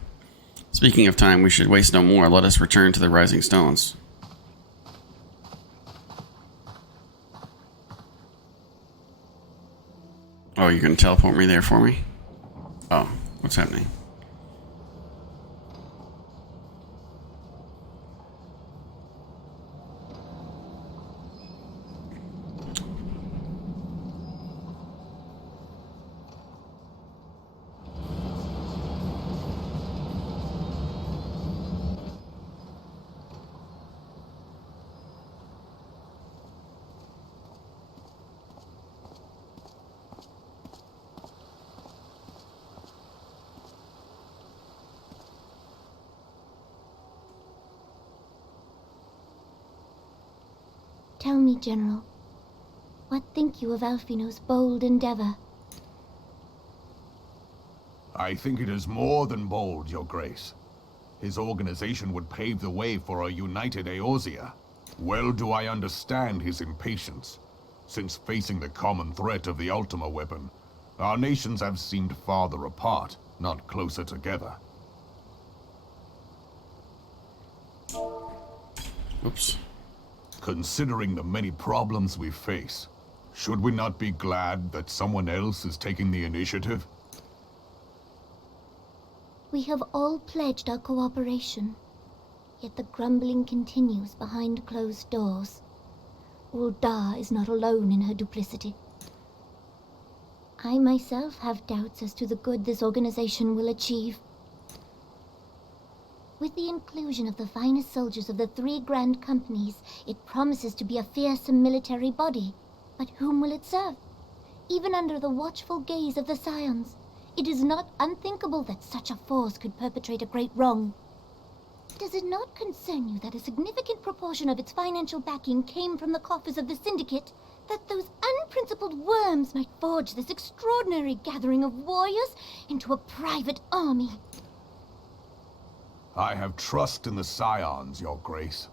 Speaking of time, we should waste no more. Let us return to the Rising Stones. Oh, you're going to teleport me there for me? Oh, what's happening? Tell me, General, what think you of Alfino's bold endeavor? I think it is more than bold, Your Grace. His organization would pave the way for a united Eorzea. Well do I understand his impatience, since facing the common threat of the Ultima weapon, our nations have seemed farther apart, not closer together. Oops. Considering the many problems we face, should we not be glad that someone else is taking the initiative? We have all pledged our cooperation, yet the grumbling continues behind closed doors. Ul'dah is not alone in her duplicity. I myself have doubts as to the good this organization will achieve. With the inclusion of the finest soldiers of the 3 grand companies, it promises to be a fearsome military body. But whom will it serve? Even under the watchful gaze of the Scions, it is not unthinkable that such a force could perpetrate a great wrong. Does it not concern you that a significant proportion of its financial backing came from the coffers of the Syndicate, that those unprincipled worms might forge this extraordinary gathering of warriors into a private army. I have trust in the Scions, Your Grace.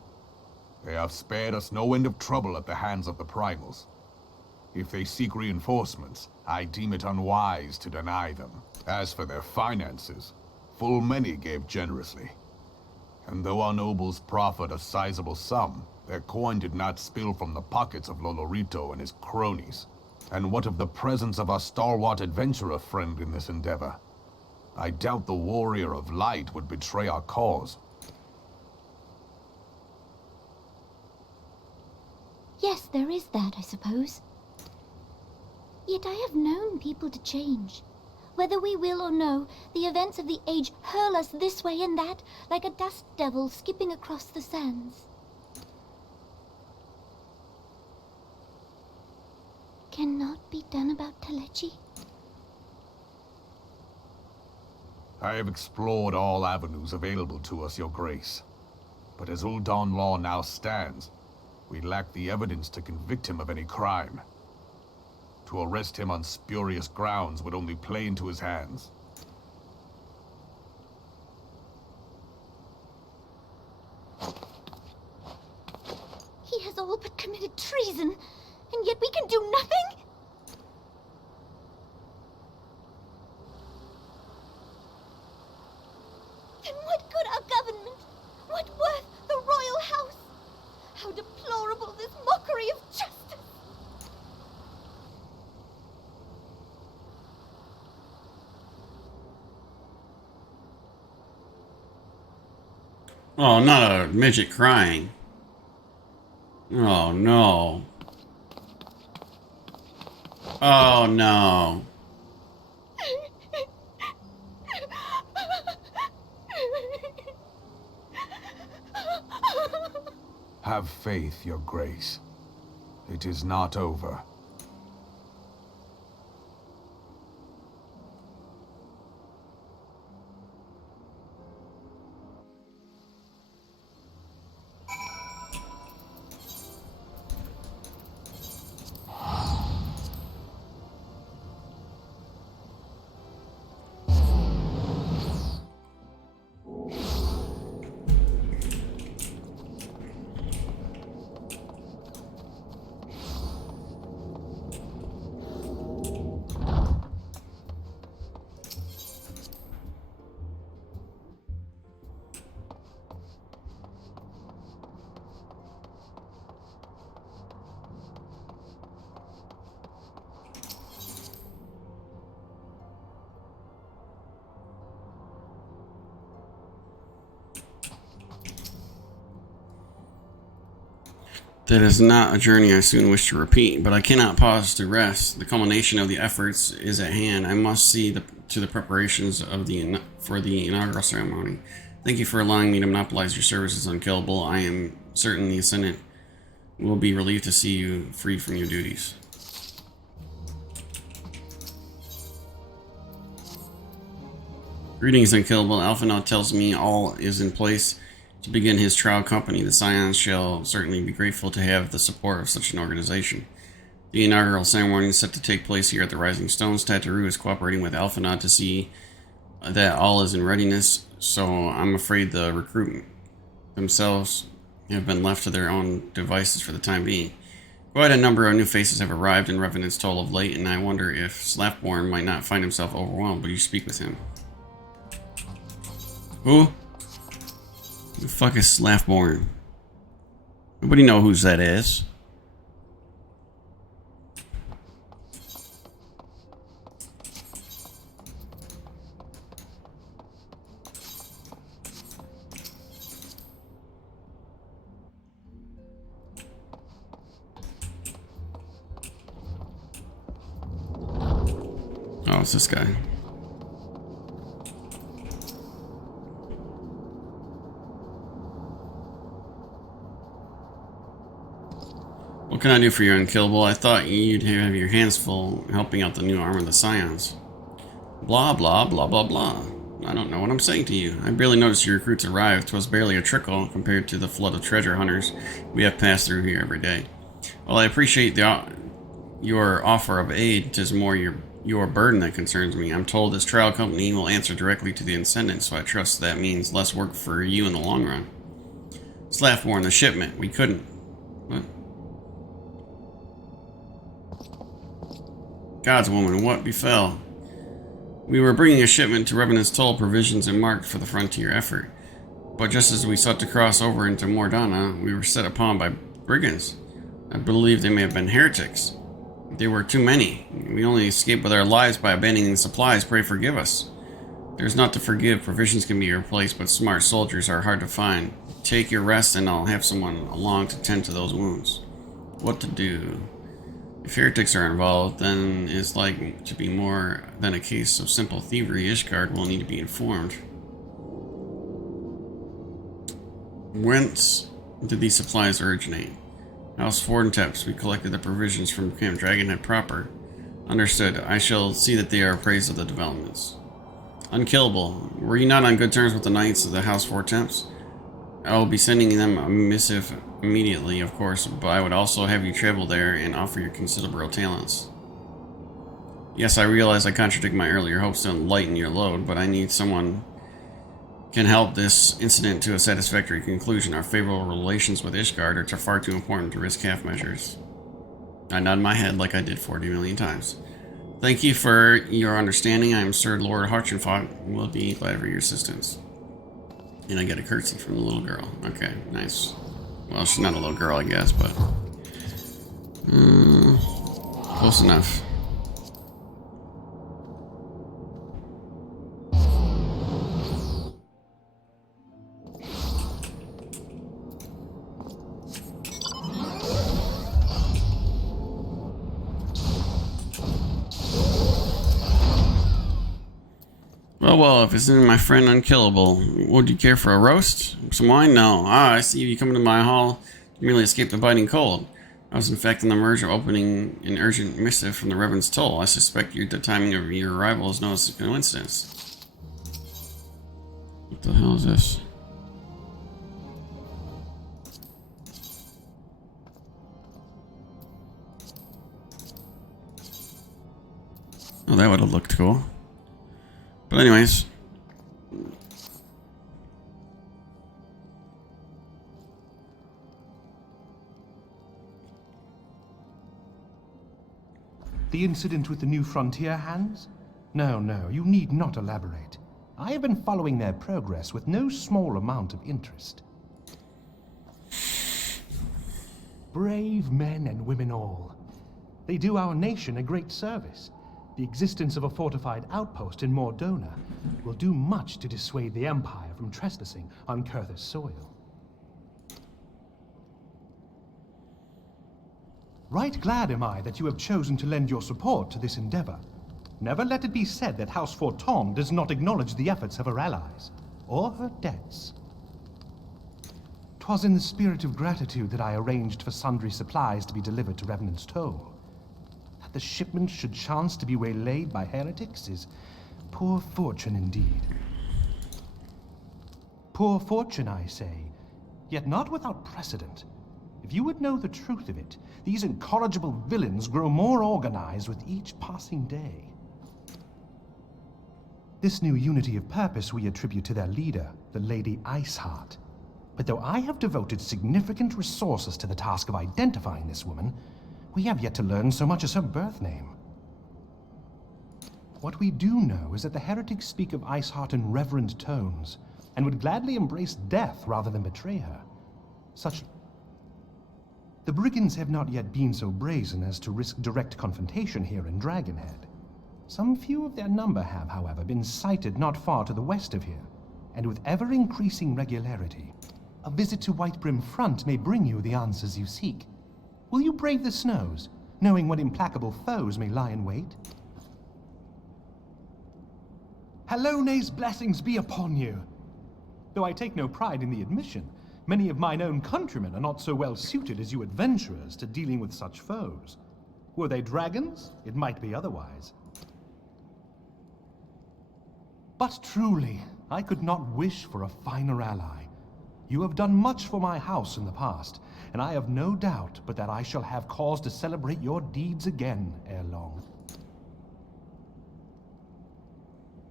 They have spared us no end of trouble at the hands of the Primals. If they seek reinforcements, I deem it unwise to deny them. As for their finances, full many gave generously. And though our nobles proffered a sizable sum, their coin did not spill from the pockets of Lolorito and his cronies. And what of the presence of our stalwart adventurer friend in this endeavor? I doubt the Warrior of Light would betray our cause. Yes, there is that, I suppose. Yet I have known people to change. Whether we will or no, the events of the age hurl us this way and that, like a dust devil skipping across the sands. Cannot be done about Telechi? I have explored all avenues available to us, Your Grace. But as Ul'Dan law now stands, we lack the evidence to convict him of any crime. To arrest him on spurious grounds would only play into his hands. He has all but committed treason, and yet we can do nothing? Then what good our government? What worth the royal house? How deplorable this mockery of justice! Oh, not a midget crying. Oh, no. Oh, no. Have faith, Your Grace. It is not over. That is not a journey I soon wish to repeat, but I cannot pause to rest. The culmination of the efforts is at hand. I must see to the preparations for the inaugural ceremony. Thank you for allowing me to monopolize your services, Unkillable. I am certain the Ascendant will be relieved to see you free from your duties. Greetings, Unkillable. Alphinaud tells me all is in place to begin his trial company. The Scions shall certainly be grateful to have the support of such an organization. The inaugural ceremony is set to take place here at the Rising Stones. Tataroo is cooperating with Alphinaud to see that all is in readiness, so I'm afraid the recruit themselves have been left to their own devices for the time being. Quite a number of new faces have arrived in Revenant's toll of late, and I wonder if Slaftborn might not find himself overwhelmed. Will you speak with him? Who? Who the fuck is Slaftborn? Nobody know whose that is. Oh, it's this guy. What can I do for you, Unkillable? I thought you'd have your hands full helping out the new arm of the Scions. Blah, blah, blah, blah, blah. I don't know what I'm saying to you. I barely noticed your recruits arrived. 'Twas barely a trickle compared to the flood of treasure hunters we have passed through here every day. Well, I appreciate your offer of aid. 'Tis more your burden that concerns me. I'm told this trial company will answer directly to the ascendant, so I trust that means less work for you in the long run. Slaffborn, the shipment. We couldn't. What? God's woman, what befell? We were bringing a shipment to Revenant's Toll, provisions and marked for the frontier effort. But just as we sought to cross over into Mordana, we were set upon by brigands. I believe they may have been heretics. They were too many. We only escaped with our lives by abandoning the supplies. Pray forgive us. There's not to forgive. Provisions can be replaced, but smart soldiers are hard to find. Take your rest and I'll have someone along to tend to those wounds. What to do? If heretics are involved, then it's likely to be more than a case of simple thievery. Ishgard will need to be informed. Whence did these supplies originate? House Fortenteps. We collected the provisions from Camp Dragonhead proper. Understood. I shall see that they are appraised of the developments. Unkillable. Were you not on good terms with the Knights of the House Fortemps? I will be sending them a missive immediately, of course, but I would also have you travel there and offer your considerable talents. Yes, I realize I contradict my earlier hopes to lighten your load, but I need someone can help this incident to a satisfactory conclusion. Our favorable relations with Ishgard are far too important to risk half measures. I nod my head like I did 40 million times. Thank you for your understanding. I am Sir Lord Harchenfont. We'll be glad for your assistance. And I get a curtsy from the little girl. Okay, nice. Well, she's not a little girl, I guess, but... close enough. Well, if it's in my friend Unkillable, would you care for a roast? Some wine? No. Ah, I see you come into my hall. You merely escaped the biting cold. I was in fact on the verge of opening an urgent missive from the Revenant's Toll. I suspect the timing of your arrival is no coincidence. What the hell is this? Oh, that would have looked cool. But anyways. The incident with the new frontier hands? No, you need not elaborate. I have been following their progress with no small amount of interest. Brave men and women all. They do our nation a great service. The existence of a fortified outpost in Mordona will do much to dissuade the Empire from trespassing on Kurthus soil. Right glad am I that you have chosen to lend your support to this endeavor. Never let it be said that House Forton does not acknowledge the efforts of her allies, or her debts. 'Twas in the spirit of gratitude that I arranged for sundry supplies to be delivered to Revenant's Toll. That the shipment should chance to be waylaid by heretics is poor fortune indeed. Poor fortune, I say, yet not without precedent. If you would know the truth of it, these incorrigible villains grow more organized with each passing day. This new unity of purpose we attribute to their leader, the Lady Iceheart. But though I have devoted significant resources to the task of identifying this woman, we have yet to learn so much as her birth name. What we do know is that the heretics speak of Iceheart in reverent tones, and would gladly embrace death rather than betray her. The brigands have not yet been so brazen as to risk direct confrontation here in Dragonhead. Some few of their number have, however, been sighted not far to the west of here, and with ever-increasing regularity. A visit to Whitebrim Front may bring you the answers you seek. Will you brave the snows, knowing what implacable foes may lie in wait? Halone's blessings be upon you! Though I take no pride in the admission, many of mine own countrymen are not so well suited as you adventurers to dealing with such foes. Were they dragons, it might be otherwise. But truly, I could not wish for a finer ally. You have done much for my house in the past, and I have no doubt but that I shall have cause to celebrate your deeds again ere long.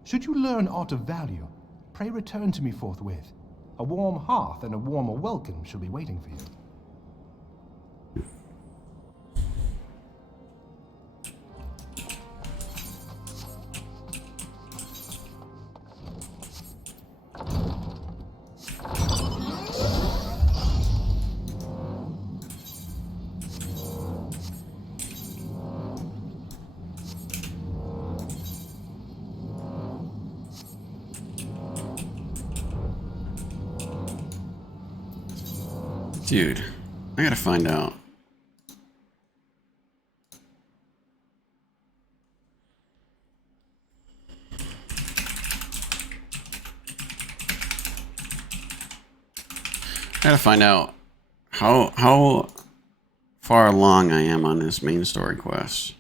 Should you learn aught of value, pray return to me forthwith. A warm hearth and a warmer welcome shall be waiting for you. Dude, I gotta find out. I gotta find out how far along I am on this main story quest.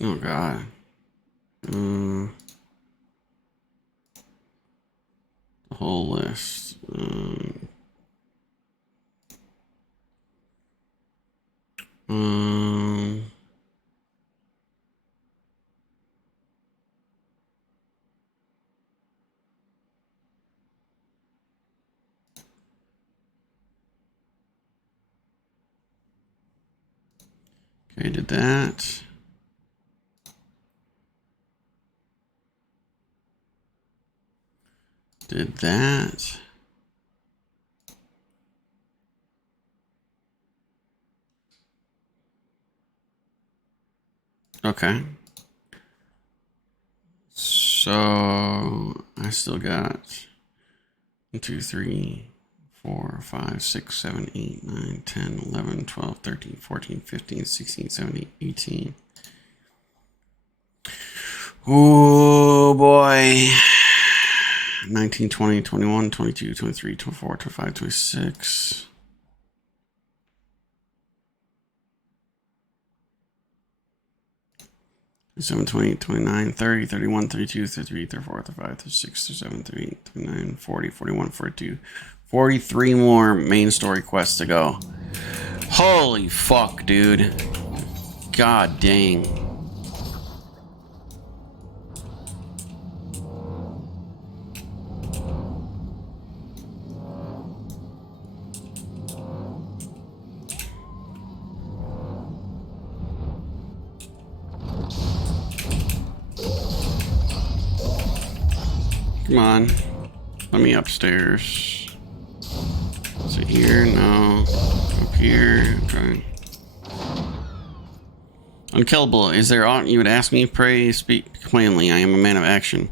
Oh God. The whole list. Okay, did that. Did that. Okay. So I still got 1, 2, 3, 4, 5, 6, 7, 8, 9, 10, 11, 12, 13, 14, 15, 16, 17, 18. Oh boy. 19, 20, 21, 22, 23, 24, 25, 26. Seven, 28, 29, 30, 31, 32, 33, 34, 35, 36, 37, 38, 39, 40, 41, 42. 43 more main story quests to go. Holy fuck, dude. God dang. Come on. Let me upstairs. Is it here? No. Up here. Okay. Unkillable. Is there aught you would ask me? Pray, speak plainly. I am a man of action.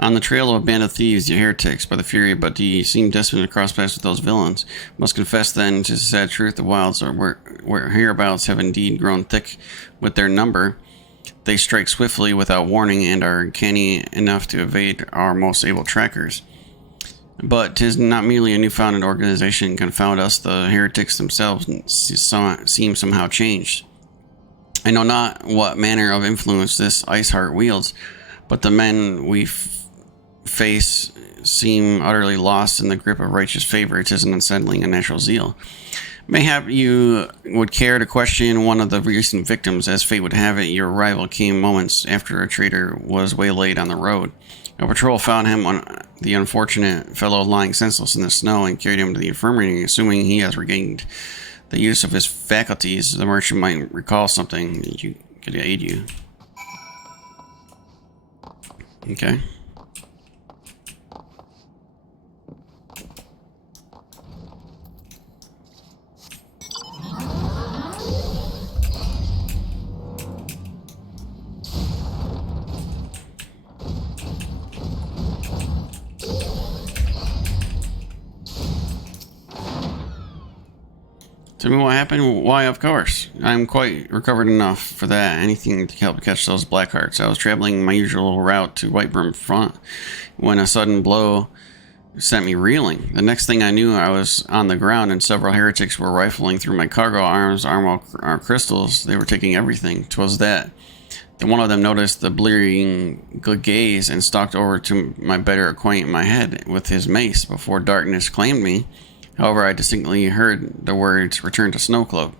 On the trail of a band of thieves, you heretics, by the fury, but do you seem destined to cross paths with those villains? Must confess then, 'tis a sad truth, the wilds are where hereabouts have indeed grown thick with their number. They strike swiftly without warning and are canny enough to evade our most able trackers. But 'tis not merely a newfounded organization confound us, the heretics themselves seem somehow changed. I know not what manner of influence this ice heart wields, but the men we face seem utterly lost in the grip of righteous favoritism and settling a natural zeal. Mayhap you would care to question one of the recent victims. As fate would have it, your arrival came moments after a traitor was waylaid on the road. A patrol found him, the unfortunate fellow, lying senseless in the snow and carried him to the infirmary. Assuming he has regained the use of his faculties, the merchant might recall something that could aid you. Okay. Tell me what happened? Why, of course. I'm quite recovered enough for that. Anything to help catch those black hearts. I was traveling my usual route to Whitebrim Front when a sudden blow sent me reeling. The next thing I knew, I was on the ground and several heretics were rifling through my cargo arms, armor crystals. They were taking everything. 'Twas that. Then one of them noticed the blearing gaze and stalked over to my better acquaint my head with his mace before darkness claimed me. However, I distinctly heard the words, "Return to Snowcloak."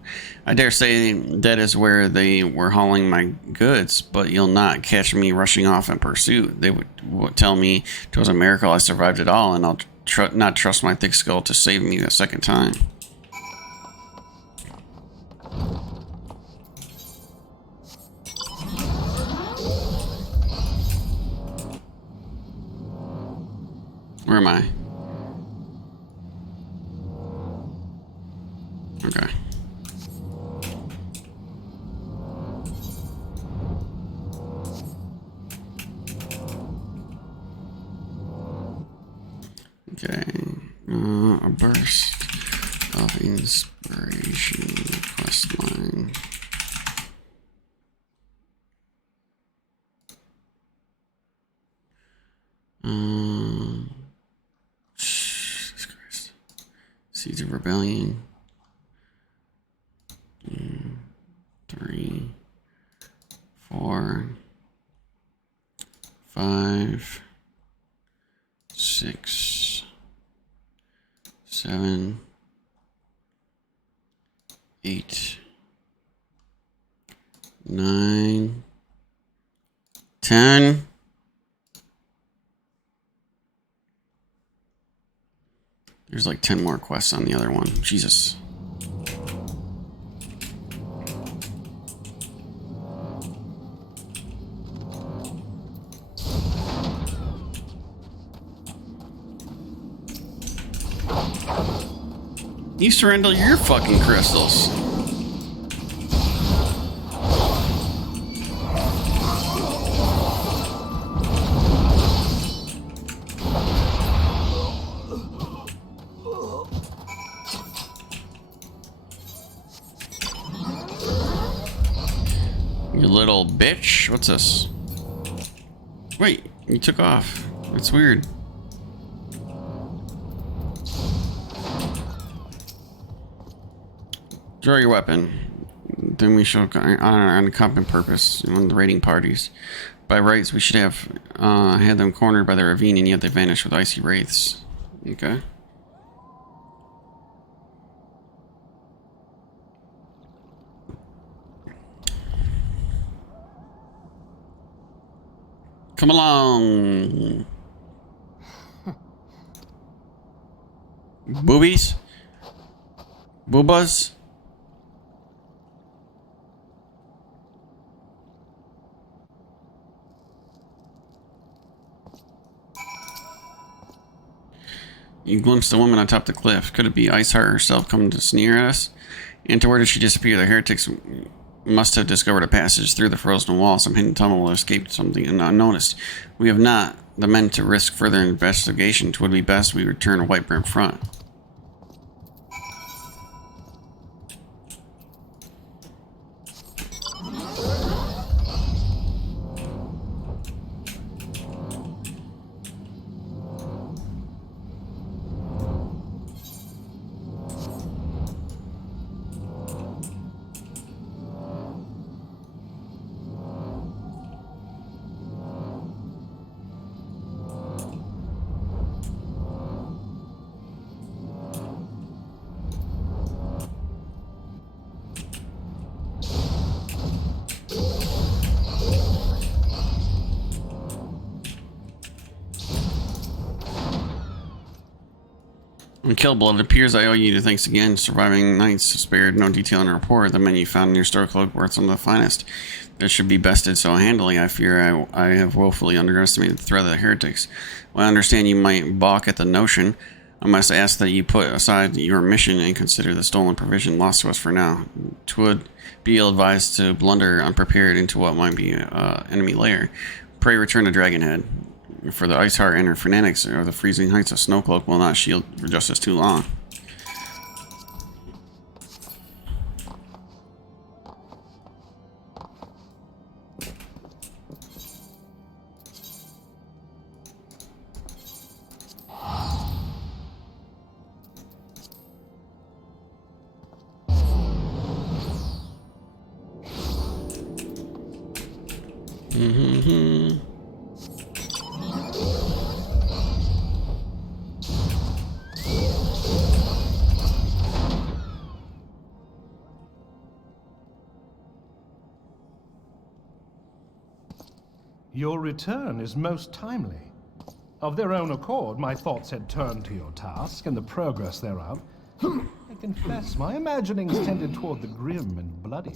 I dare say that is where they were hauling my goods, but you'll not catch me rushing off in pursuit. They would tell me 'twas a miracle I survived it all, and I'll not trust my thick skull to save me a second time. Where am I? Okay. Okay. A burst of inspiration questline. Jesus Christ. Seeds of Rebellion. 3, 4, 5, 6, 7, 8, 9, 10. There's like 10 more quests on the other one. Jesus. You surrender your fucking crystals. You little bitch. What's this? Wait, you took off. That's weird. Draw your weapon. Then we shall honor on common purpose among the raiding parties. By rights, we should have had them cornered by the ravine, and yet they vanished with icy wraiths. Okay. Come along. Boobies? Boobas? You glimpsed a woman atop the cliff. Could it be Iceheart herself coming to sneer at us? And to where did she disappear? The heretics must have discovered a passage through the frozen wall. Some hidden tunnel or escaped something unnoticed. We have not the men to risk further investigation. It would be best we return to Whitebrim Front. Killblood, it appears I owe you thanks again. Surviving knights spared no detail in the report. The men you found in your store cloak were some of the finest. That should be bested so handily. I fear I have woefully underestimated the threat of the heretics. While I understand you might balk at the notion, I must ask that you put aside your mission and consider the stolen provision lost to us for now. 'Twould be ill-advised to blunder unprepared into what might be enemy lair. Pray return to Dragonhead. For the Iceheart and her fanatics or the freezing heights of Snowcloak will not shield for justice too long. Your return is most timely. Of their own accord, my thoughts had turned to your task and the progress thereof. I confess, my imaginings tended toward the grim and bloody.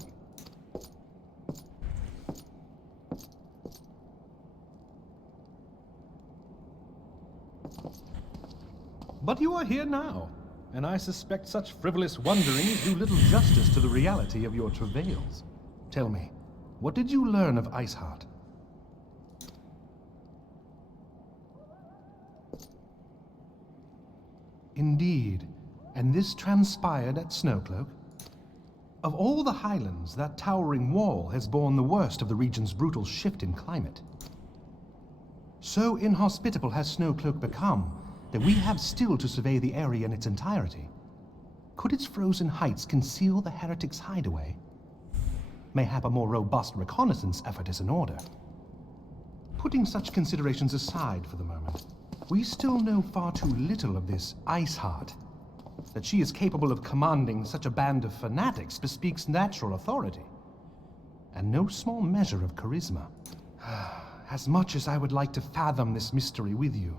But you are here now, and I suspect such frivolous wonderings do little justice to the reality of your travails. Tell me, what did you learn of Iceheart? Indeed, and this transpired at Snowcloak? Of all the highlands, that towering wall has borne the worst of the region's brutal shift in climate. So inhospitable has Snowcloak become that we have still to survey the area in its entirety. Could its frozen heights conceal the heretics' hideaway? Mayhap a more robust reconnaissance effort is in order. Putting such considerations aside for the moment, we still know far too little of this Iceheart. That she is capable of commanding such a band of fanatics bespeaks natural authority, and no small measure of charisma. As much as I would like to fathom this mystery with you,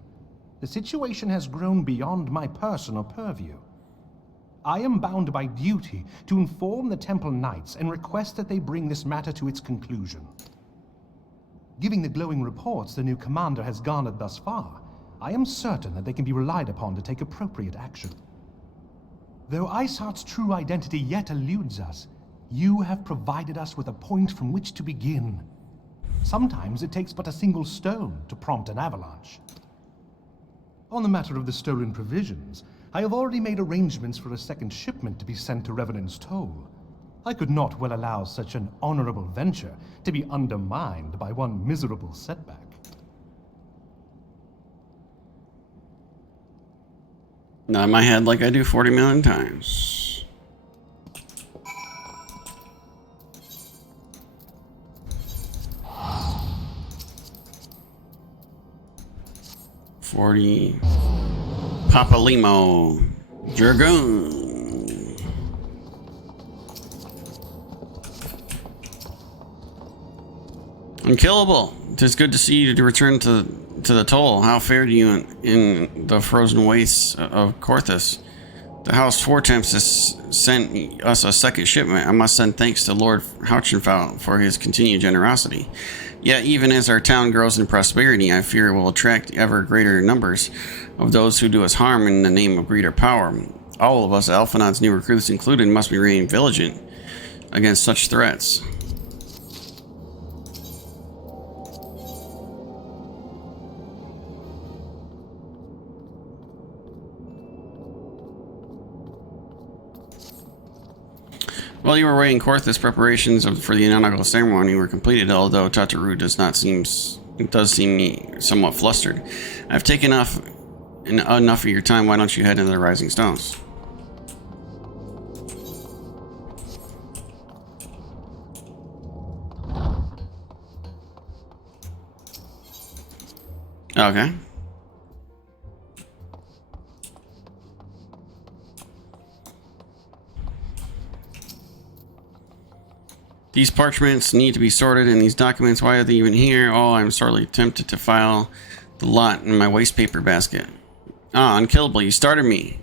the situation has grown beyond my personal purview. I am bound by duty to inform the Temple Knights and request that they bring this matter to its conclusion. Given the glowing reports the new commander has garnered thus far, I am certain that they can be relied upon to take appropriate action. Though Iceheart's true identity yet eludes us, you have provided us with a point from which to begin. Sometimes it takes but a single stone to prompt an avalanche. On the matter of the stolen provisions, I have already made arrangements for a second shipment to be sent to Revenant's Toll. I could not well allow such an honorable venture to be undermined by one miserable setback. Nod my head like I do 40 million times. $40. Papa Limo. Dragoon. Unkillable. It is good to see you to return to the toll. How fared you in the frozen wastes of Korthus? The House Four Temps has sent us a second shipment. I must send thanks to Lord Hauchenfeld for his continued generosity. Yet, even as our town grows in prosperity, I fear it will attract ever greater numbers of those who do us harm in the name of greater power. All of us, Alphanod's new recruits included, must remain vigilant against such threats. While you were away in Korthus, preparations for the inaugural ceremony were completed, although Tataru does seem me somewhat flustered. I've taken enough of your time. Why don't you head into the Rising Stones? Okay. These parchments need to be sorted, and these documents, why are they even here? Oh, I'm sorely tempted to file the lot in my waste paper basket. Ah, unkillable, you startled me.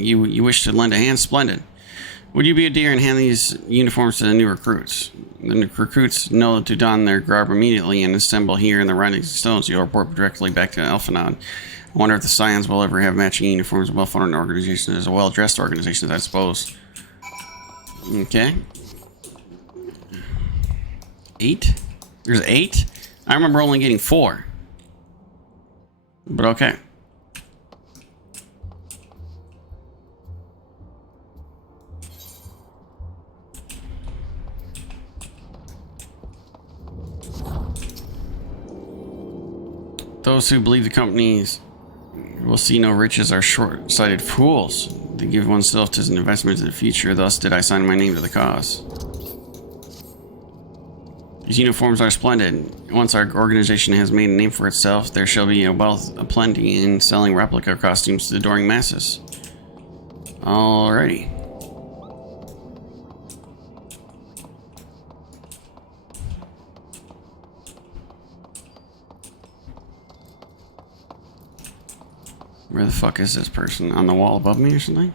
You wish to lend a hand? Splendid. Would you be a dear and hand these uniforms to the new recruits? The new recruits know to don their garb immediately and assemble here in the Rising Stones. You'll report directly back to Alphanod. I wonder if the Scions will ever have matching uniforms. A well-funded organization is a well-dressed organization, I suppose. Okay. 8? There's 8? I remember only getting 4. But okay. Those who believe the companies will see no riches are short-sighted fools. They give oneself to an investment in the future. Thus did I sign my name to the cause. These uniforms are splendid. Once our organization has made a name for itself, there shall be a wealth of plenty in selling replica costumes to the adoring masses. Alrighty. Where the fuck is this person? On the wall above me or something?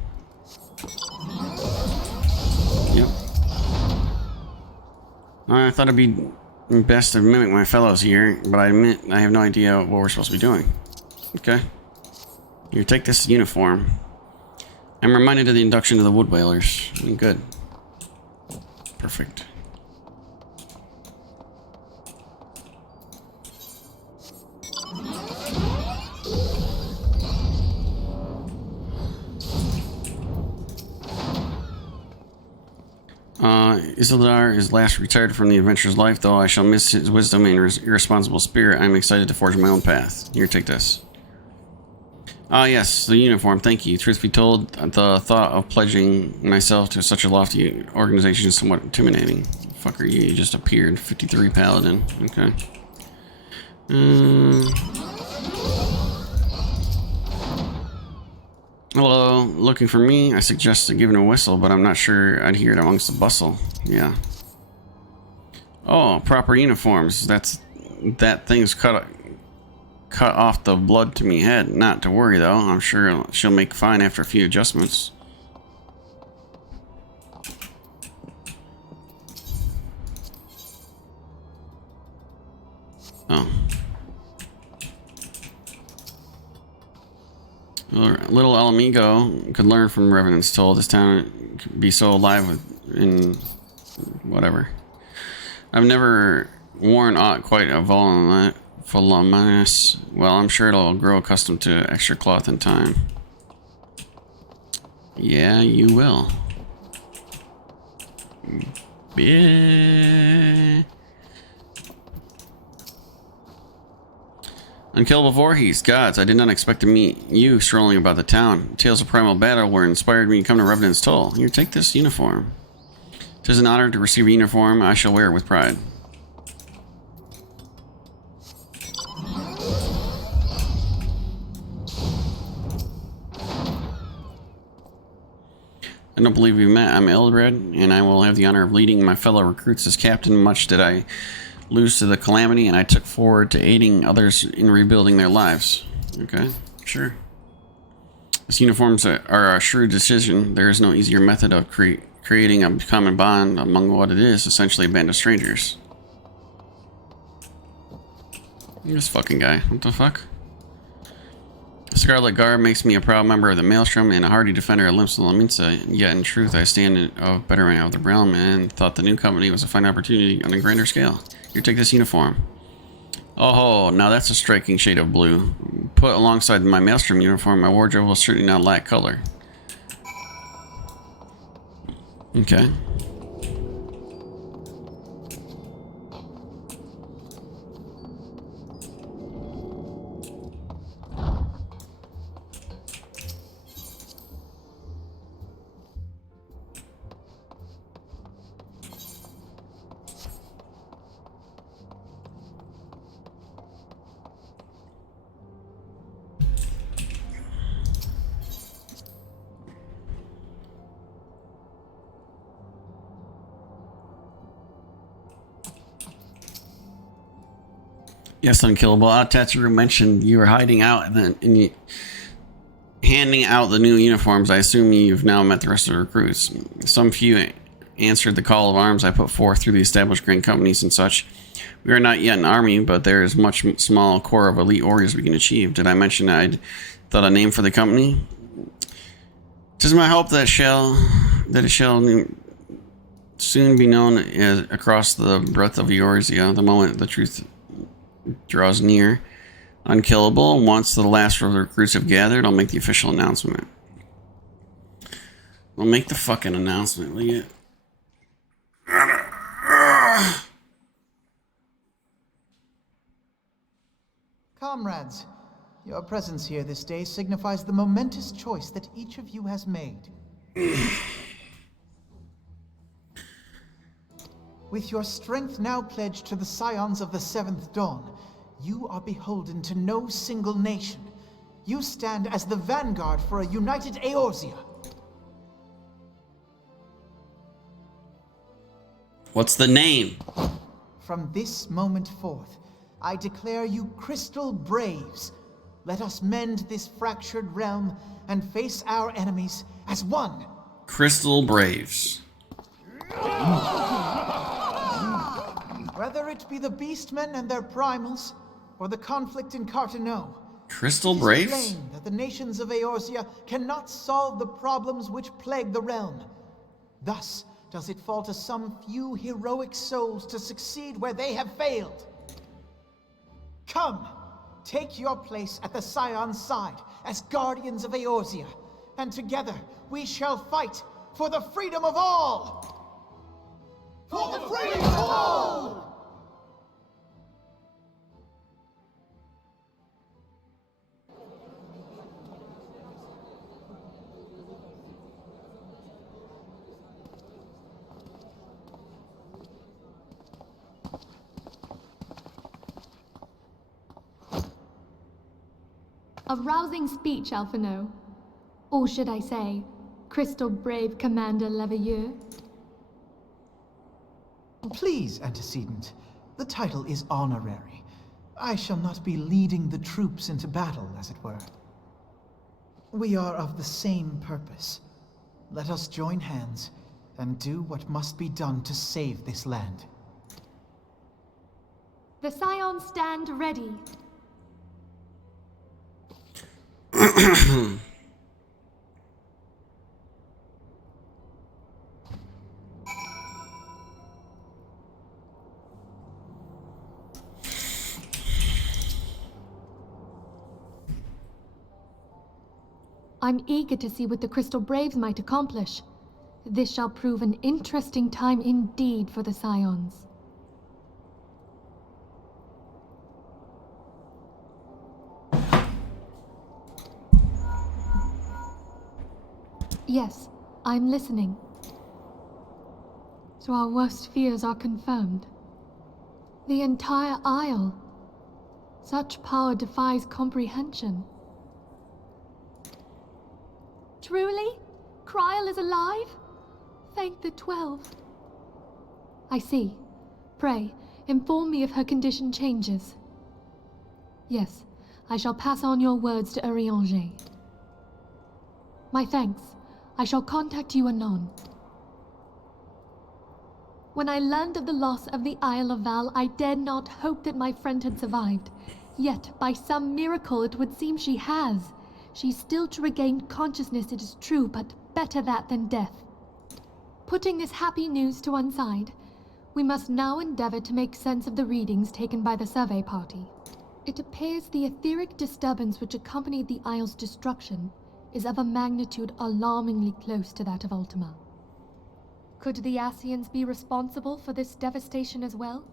Yep. I thought it'd be best to mimic my fellows here, but I admit I have no idea what we're supposed to be doing. Okay. Here, take this uniform. I'm reminded of the induction to the Wood Whalers. Good. Perfect. Isildur is last retired from the adventurer's life, though I shall miss his wisdom and irresponsible spirit. I'm excited to forge my own path. Here, take this. Ah, yes, the uniform, thank you. Truth be told, the thought of pledging myself to such a lofty organization is somewhat intimidating. Fucker, you just appeared. 53 Paladin. Okay. Hello, looking for me? I suggested giving a whistle, but I'm not sure I'd hear it amongst the bustle. Yeah. Oh, proper uniforms. That thing's cut off the blood to me head. Not to worry though. I'm sure she'll make fine after a few adjustments. Oh. Little El Amigo could learn from Revenant's told. This town could be so alive in whatever. I've never worn aught quite voluminous. Well, I'm sure it'll grow accustomed to extra cloth in time. Yeah, you will. Unkillable Voorhees, gods, I did not expect to meet you strolling about the town. Tales of primal battle were inspired me to come to Revenant's Toll. Here, take this uniform. 'Tis an honor to receive a uniform. I shall wear it with pride. I don't believe we met. I'm Eldred, and I will have the honor of leading my fellow recruits as captain. Much did I lose to the calamity, and I took forward to aiding others in rebuilding their lives. Okay, sure. These uniforms are a shrewd decision. There is no easier method of creating a common bond among what it is, essentially a band of strangers. This fucking guy. What the fuck? Scarlet Guard makes me a proud member of the Maelstrom and a hardy defender of Limsa Laminsa, yet in truth I stand of betterment of the realm and thought the new company was a fine opportunity on a grander scale. Here, take this uniform. Oh, now that's a striking shade of blue. Put alongside my Maelstrom uniform, my wardrobe will certainly not lack color. Okay. Yes, Unkillable. Tatsu mentioned you were hiding out and handing out the new uniforms. I assume you've now met the rest of the recruits. Some few answered the call of arms I put forth through the established grand companies and such. We are not yet an army, but there is much small core of elite warriors we can achieve. Did I mention I'd thought a name for the company? 'Tis my hope that it shall soon be known as across the breadth of Eorzea, the moment the truth draws near. Unkillable. Once the last of the recruits have gathered, I'll make the official announcement. We'll make the fucking announcement, will you? Comrades, your presence here this day signifies the momentous choice that each of you has made. With your strength now pledged to the scions of the Seventh Dawn, you are beholden to no single nation. You stand as the vanguard for a united Eorzea. What's the name? From this moment forth, I declare you Crystal Braves, Let us mend this fractured realm and face our enemies as one. Crystal Braves. Whether it be the Beastmen and their primals, or the conflict in Carteneau, Crystal it is Braves? plain that the nations of Eorzea cannot solve the problems which plague the realm. Thus does it fall to some few heroic souls to succeed where they have failed. Come, take your place at the Scion's side as guardians of Eorzea, and together we shall fight for the freedom of all! For the freedom of all! A rousing speech, Alphino. Or should I say, Crystal Brave Commander Leveilleur? Please, Antecedent. The title is honorary. I shall not be leading the troops into battle, as it were. We are of the same purpose. Let us join hands and do what must be done to save this land. The Scions stand ready. I'm eager to see what the Crystal Braves might accomplish. This shall prove an interesting time indeed for the Scions. Yes, I'm listening. So our worst fears are confirmed. The entire Isle. Such power defies comprehension. Truly? Kryl is alive? Thank the 12. I see. Pray, inform me if her condition changes. Yes, I shall pass on your words to Urianger. My thanks. I shall contact you anon. When I learned of the loss of the Isle of Val, I dared not hope that my friend had survived. Yet, by some miracle, it would seem she has. She's still to regain consciousness, it is true, but better that than death. Putting this happy news to one side, we must now endeavor to make sense of the readings taken by the survey party. It appears the etheric disturbance which accompanied the Isle's destruction is of a magnitude alarmingly close to that of Ultima. Could the Ascians be responsible for this devastation as well?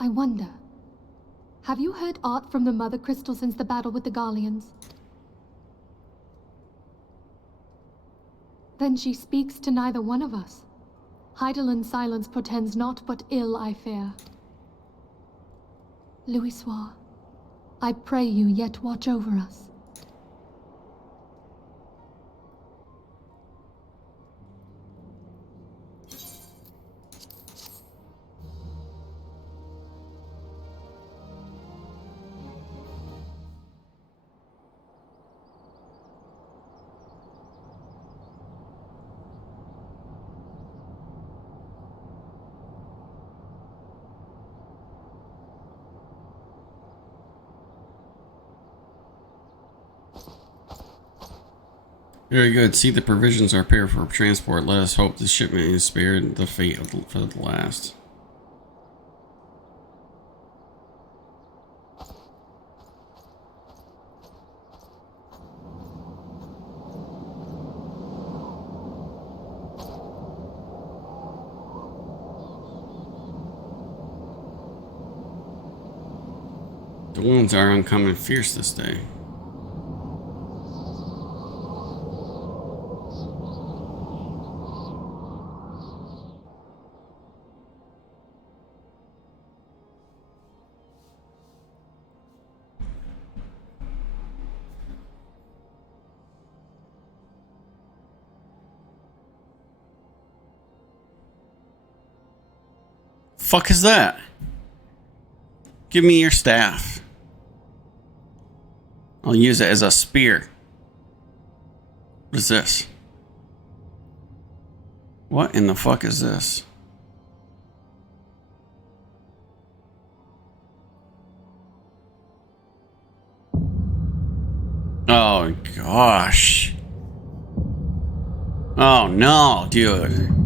I wonder, have you heard aught from the Mother Crystal since the battle with the Garleans? Then she speaks to neither one of us. Heidelin's silence portends naught but ill, I fear. Louisoix, I pray you yet watch over us. Very good. See, the provisions are prepared for transport. Let us hope the shipment is spared the fate of for the last. The wounds are uncommon fierce this day. Fuck is that? Give me your staff. I'll use it as a spear. What is this? What in the fuck is this? Oh gosh. Oh no, dude.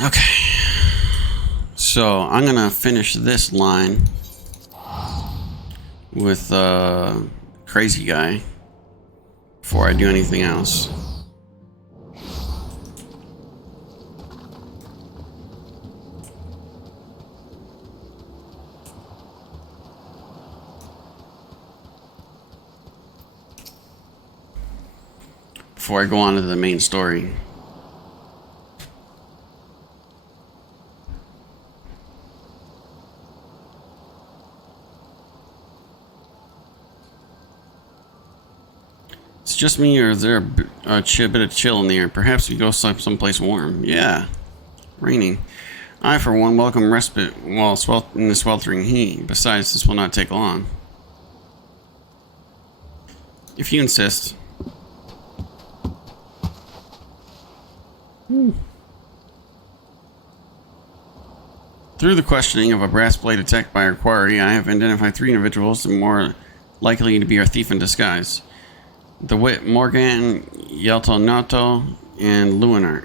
Okay. So I'm gonna finish this line with crazy guy before I do anything else. Before I go on to the main story. It's just me, or is there a bit of chill in the air? Perhaps we go someplace warm. Yeah, raining. I, for one, welcome respite while in the sweltering heat. Besides, this will not take long. If you insist. Through the questioning of a brass plate attacked by our quarry, I have identified 3 individuals more likely to be our thief in disguise. The wit Morgan, Yeltonato, and Luinart.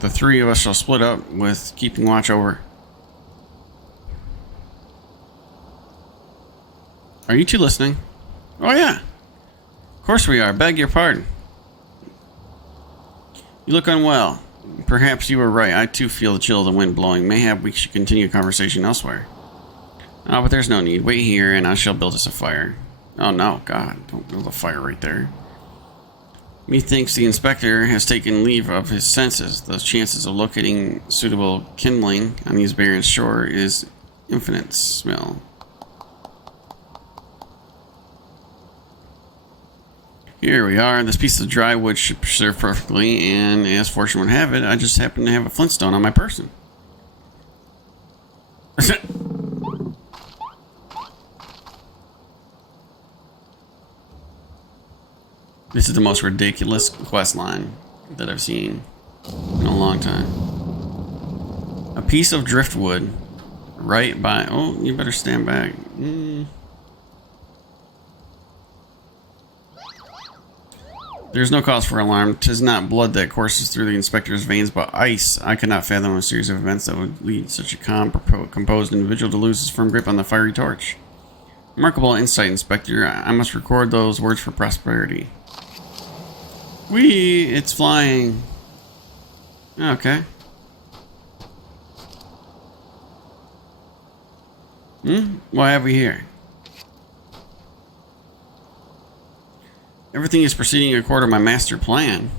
The 3 of us shall split up with keeping watch over. Are you 2 listening? Oh yeah. Of course we are. Beg your pardon. You look unwell. Perhaps you were right. I too feel the chill of the wind blowing. Mayhap we should continue conversation elsewhere. Oh, but there's no need. Wait here and I shall build us a fire. Oh no, God. Don't build a fire right there. Methinks the inspector has taken leave of his senses. The chances of locating suitable kindling on these barren shore is infinite. Smell. Here we are. This piece of dry wood should serve perfectly, and as fortune would have it, I just happen to have a flintstone on my person. This is the most ridiculous quest line that I've seen in a long time. A piece of driftwood right by... Oh, you better stand back. There's no cause for alarm. 'Tis not blood that courses through the inspector's veins, but ice. I could not fathom a series of events that would lead such a calm, composed individual to lose his firm grip on the fiery torch. Remarkable insight, Inspector. I must record those words for prosperity. Whee! It's flying. Okay. What have we here? Everything is proceeding according to my master plan.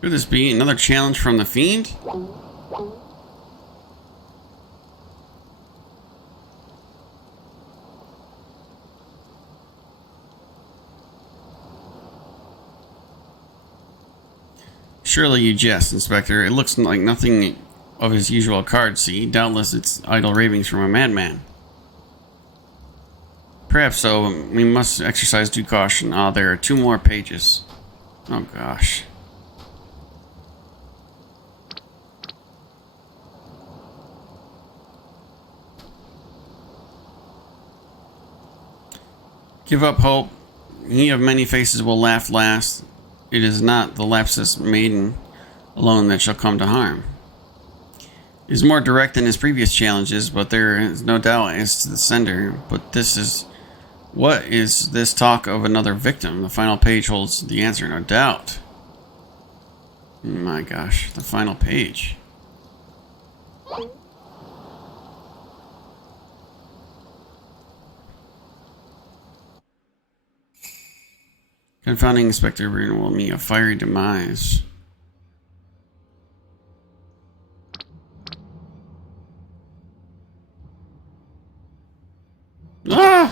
Could this be another challenge from the fiend? Surely you jest, Inspector. It looks like nothing of his usual card, see? Doubtless it's idle ravings from a madman. Perhaps so. We must exercise due caution. Ah, there are 2 more pages. Oh, gosh. Give up hope. He of many faces will laugh last. It is not the lapsus maiden alone that shall come to harm. It is more direct than his previous challenges, but there is no doubt as to the sender. But this is... What is this talk of another victim? The final page holds the answer, no doubt. My gosh, the final page. Confounding Inspector will meet a fiery demise. Ah!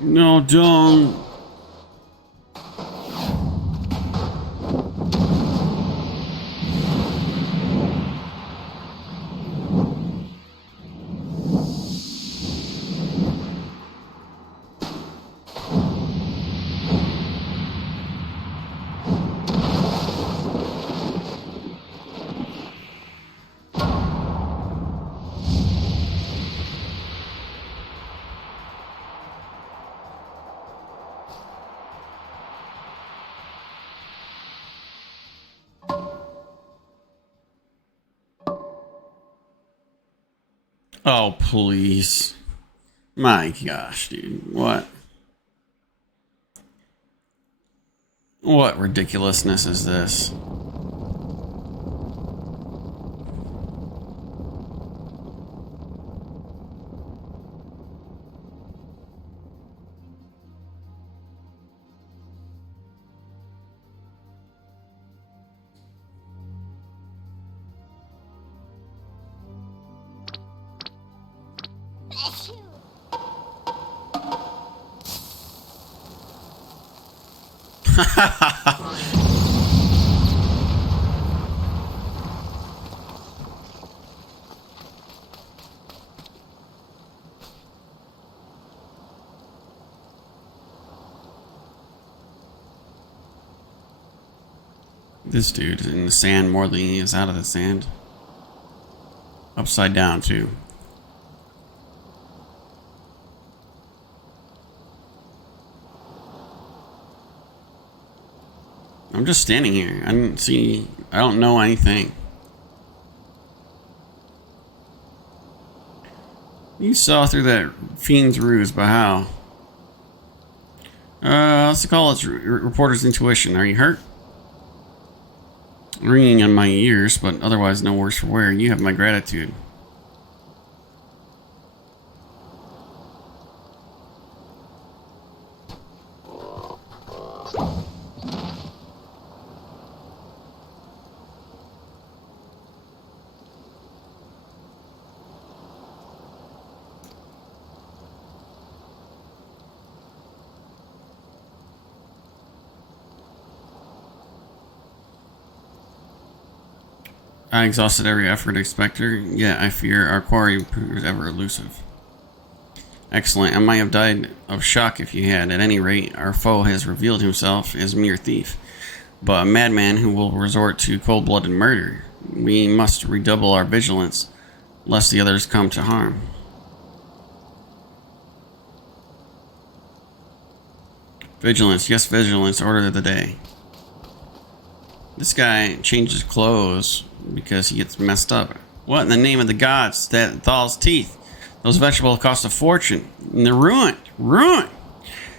No, don't. Oh, please. My gosh, dude. What? What ridiculousness is this? This dude is in the sand more than he is out of the sand. Upside down, too. I'm just standing here. I don't know anything. You saw through that fiend's ruse, but how? Let's call it reporter's intuition. Are you hurt? Ringing in my ears, but otherwise no worse for wear. You have my gratitude. I exhausted every effort, Inspector, yet I fear our quarry proves ever elusive. Excellent. I might have died of shock if you had. At any rate, our foe has revealed himself as a mere thief, but a madman who will resort to cold-blooded murder. We must redouble our vigilance, lest the others come to harm. Vigilance. Yes, vigilance. Order of the day. This guy changes clothes because he gets messed up. What in the name of the gods that thaws teeth? Those vegetables cost a fortune, and they're ruined. Ruined!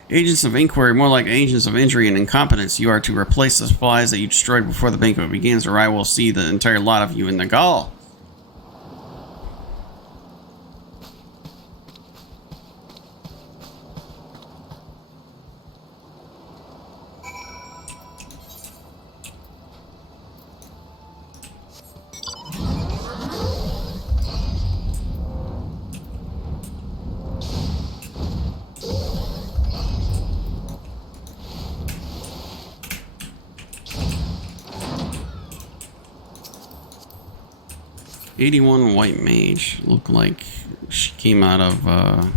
Agents of inquiry, more like agents of injury and incompetence. You are to replace the supplies that you destroyed before the banquet begins, or I will see the entire lot of you in the gall. '81 white mage looked like she came out of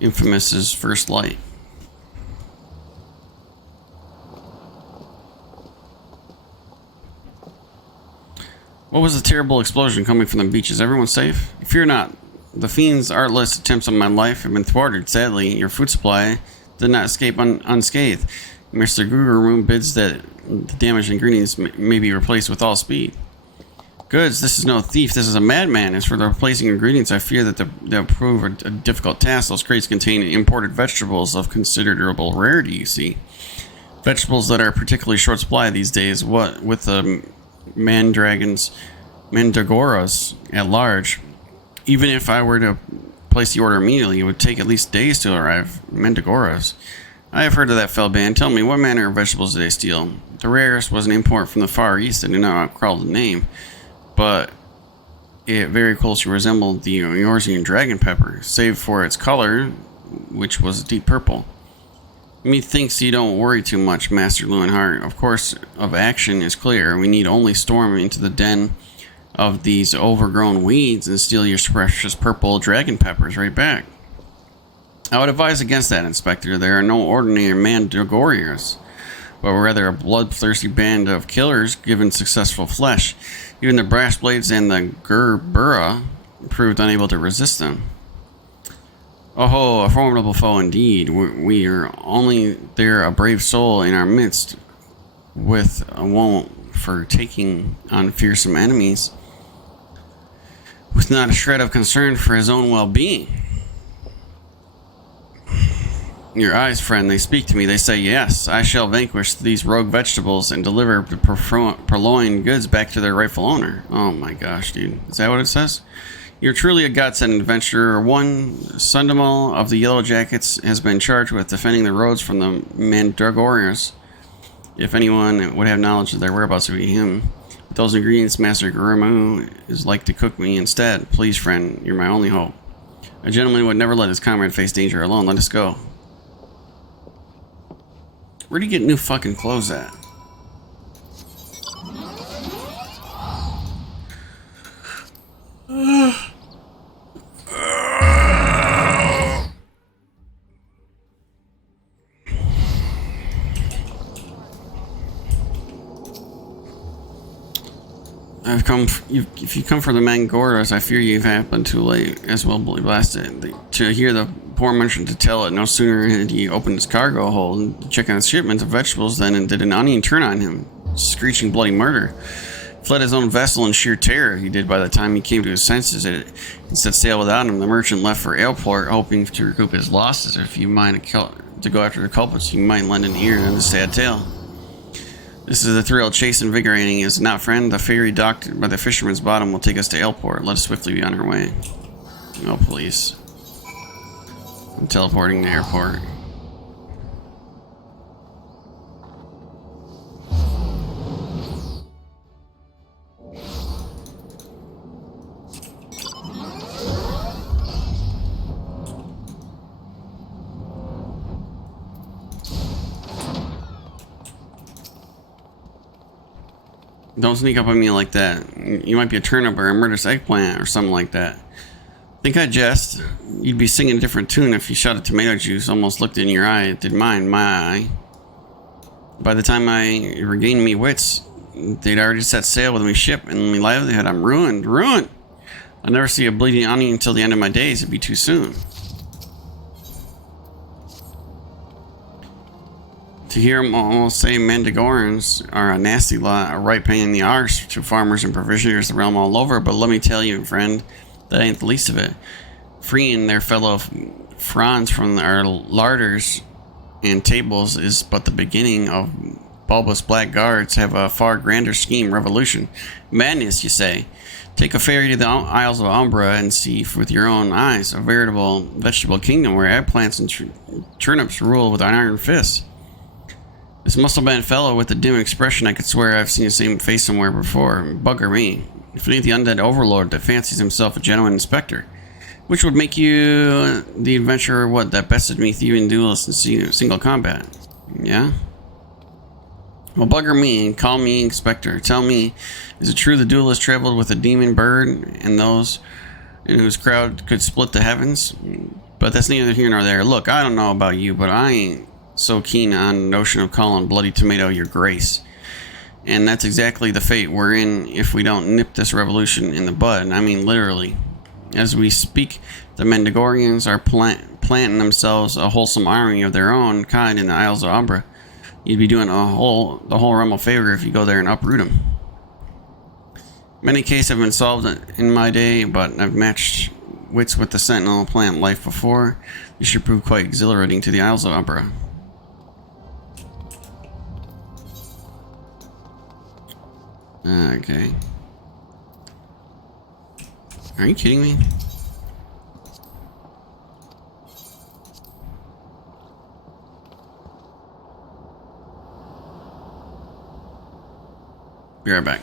Infamous's First Light. What was the terrible explosion coming from the beach? Is everyone safe? Fear not. The fiend's artless attempts on my life have been thwarted. Sadly, your food supply did not escape unscathed. Mr. Gururum bids that the damaged ingredients may be replaced with all speed. Goods, this is no thief, this is a madman. As for the replacing ingredients, I fear that they'll prove a difficult task. Those crates contain imported vegetables of considerable rarity, you see. vegetables that are particularly short supply these days. What with the mandragoras at large, even if I were to place the order immediately, it would take at least days to arrive. Mandragoras. I have heard of that fell band. Tell me, what manner of vegetables do they steal? The rarest was an import from the Far East. I do not recall the name, but it very closely resembled the Eorzean dragon pepper, save for its color, which was deep purple. Methinks you don't worry too much, Master Lewinhart. Of course of action is clear. We need only storm into the den of these overgrown weeds and steal your precious purple dragon peppers right back. I would advise against that, Inspector. There are no ordinary Manderville, but rather a bloodthirsty band of killers given successful flesh. Even the brass blades and the Gerbera proved unable to resist them. Oh, a formidable foe indeed. We are only there a brave soul in our midst, with a wont for taking on fearsome enemies, with not a shred of concern for his own well-being. Your eyes, friend, they speak to me. They say, yes, I shall vanquish these rogue vegetables and deliver the purloined goods back to their rightful owner. Oh my gosh, dude. Is that what it says? You're truly a godsend, adventurer. One Sundamal of the Yellow Jackets has been charged with defending the roads from the Manderville. If anyone would have knowledge of their whereabouts, it would be him. With those ingredients, Master Gurimu is like to cook me instead. Please, friend, you're my only hope. A gentleman would never let his comrade face danger alone. Let us go. Where do you get new fucking clothes at? If you come for the Mangoras, I fear you've happened too late, as well be blasted. To hear the poor merchant to tell it, no sooner had he opened his cargo hold and checked on his shipment of vegetables than did an onion turn on him, screeching bloody murder. Fled his own vessel in sheer terror, he did by the time he came to his senses. It set sail without him. The merchant left for Aleport, hoping to recoup his losses. If you mind to go after the culprits, you might lend an ear to the sad tale. This is the thrill, chase invigorating, is it not, friend? The ferry docked by the fisherman's bottom will take us to Aleport. Let us swiftly be on our way. Oh, please. I'm teleporting to the airport. Don't sneak up on me like that. You might be a turnip or a murderous eggplant or something like that. Think I jest? You'd be singing a different tune if you shot a tomato juice almost looked in your eye. It did mine, my eye. By the time I regained me wits, they'd already set sail with me ship and me livelihood. I'm ruined. I'll never see a bleeding onion until the end of my days. It'd be too soon. To hear them almost say Manderville are a nasty lot, a right pain in the arse to farmers and provisioners the realm all over, but let me tell you, friend, that ain't the least of it. Freeing their fellow franz from our larders and tables is but the beginning of bulbous black guards have a far grander scheme, revolution. Madness, you say? Take a ferry to the Isles of Umbra and see with your own eyes a veritable vegetable kingdom where eggplants and turnips rule with an iron fist. This muscle-bound fellow with the dim expression, I could swear I've seen the same face somewhere before. Bugger me. If it ain't the undead overlord that fancies himself a genuine inspector. Which would make you the adventurer, that bested me thieving duelist in single combat. Yeah? Well, bugger me and call me inspector. Tell me, is it true the duelist traveled with a demon bird and those in whose crowd could split the heavens? But that's neither here nor there. Look, I don't know about you, but I ain't so keen on the notion of calling Bloody Tomato your grace. And that's exactly the fate we're in if we don't nip this revolution in the bud. I mean, literally. As we speak, the Manderville are planting themselves a wholesome army of their own kind in the Isles of Umbra. You'd be doing the whole realm a favor if you go there and uproot them. Many cases have been solved in my day, but I've matched wits with the Sentinel plant life before. You should prove quite exhilarating to the Isles of Umbra. Okay. Are you kidding me? Be right back.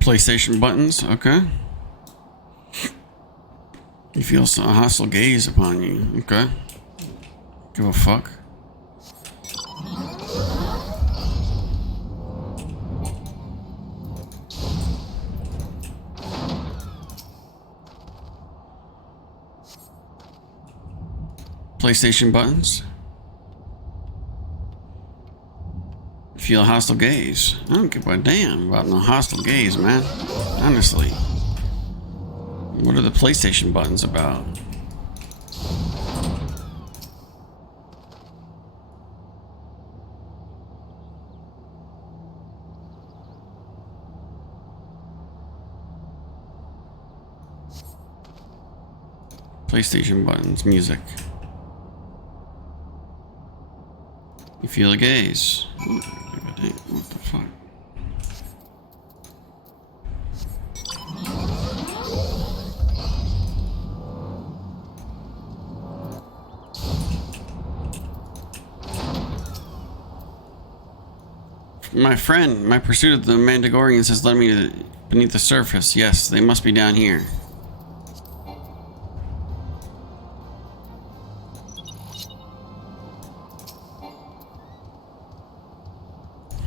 PlayStation buttons, okay. You feel a hostile gaze upon you, okay. Give a fuck. PlayStation buttons. Feel a hostile gaze. I don't give a damn about no hostile gaze, man. Honestly. What are the PlayStation buttons about? PlayStation buttons, music. You feel a gaze. What the fuck? My friend, my pursuit of the Mandalorians has led me to beneath the surface. Yes, they must be down here.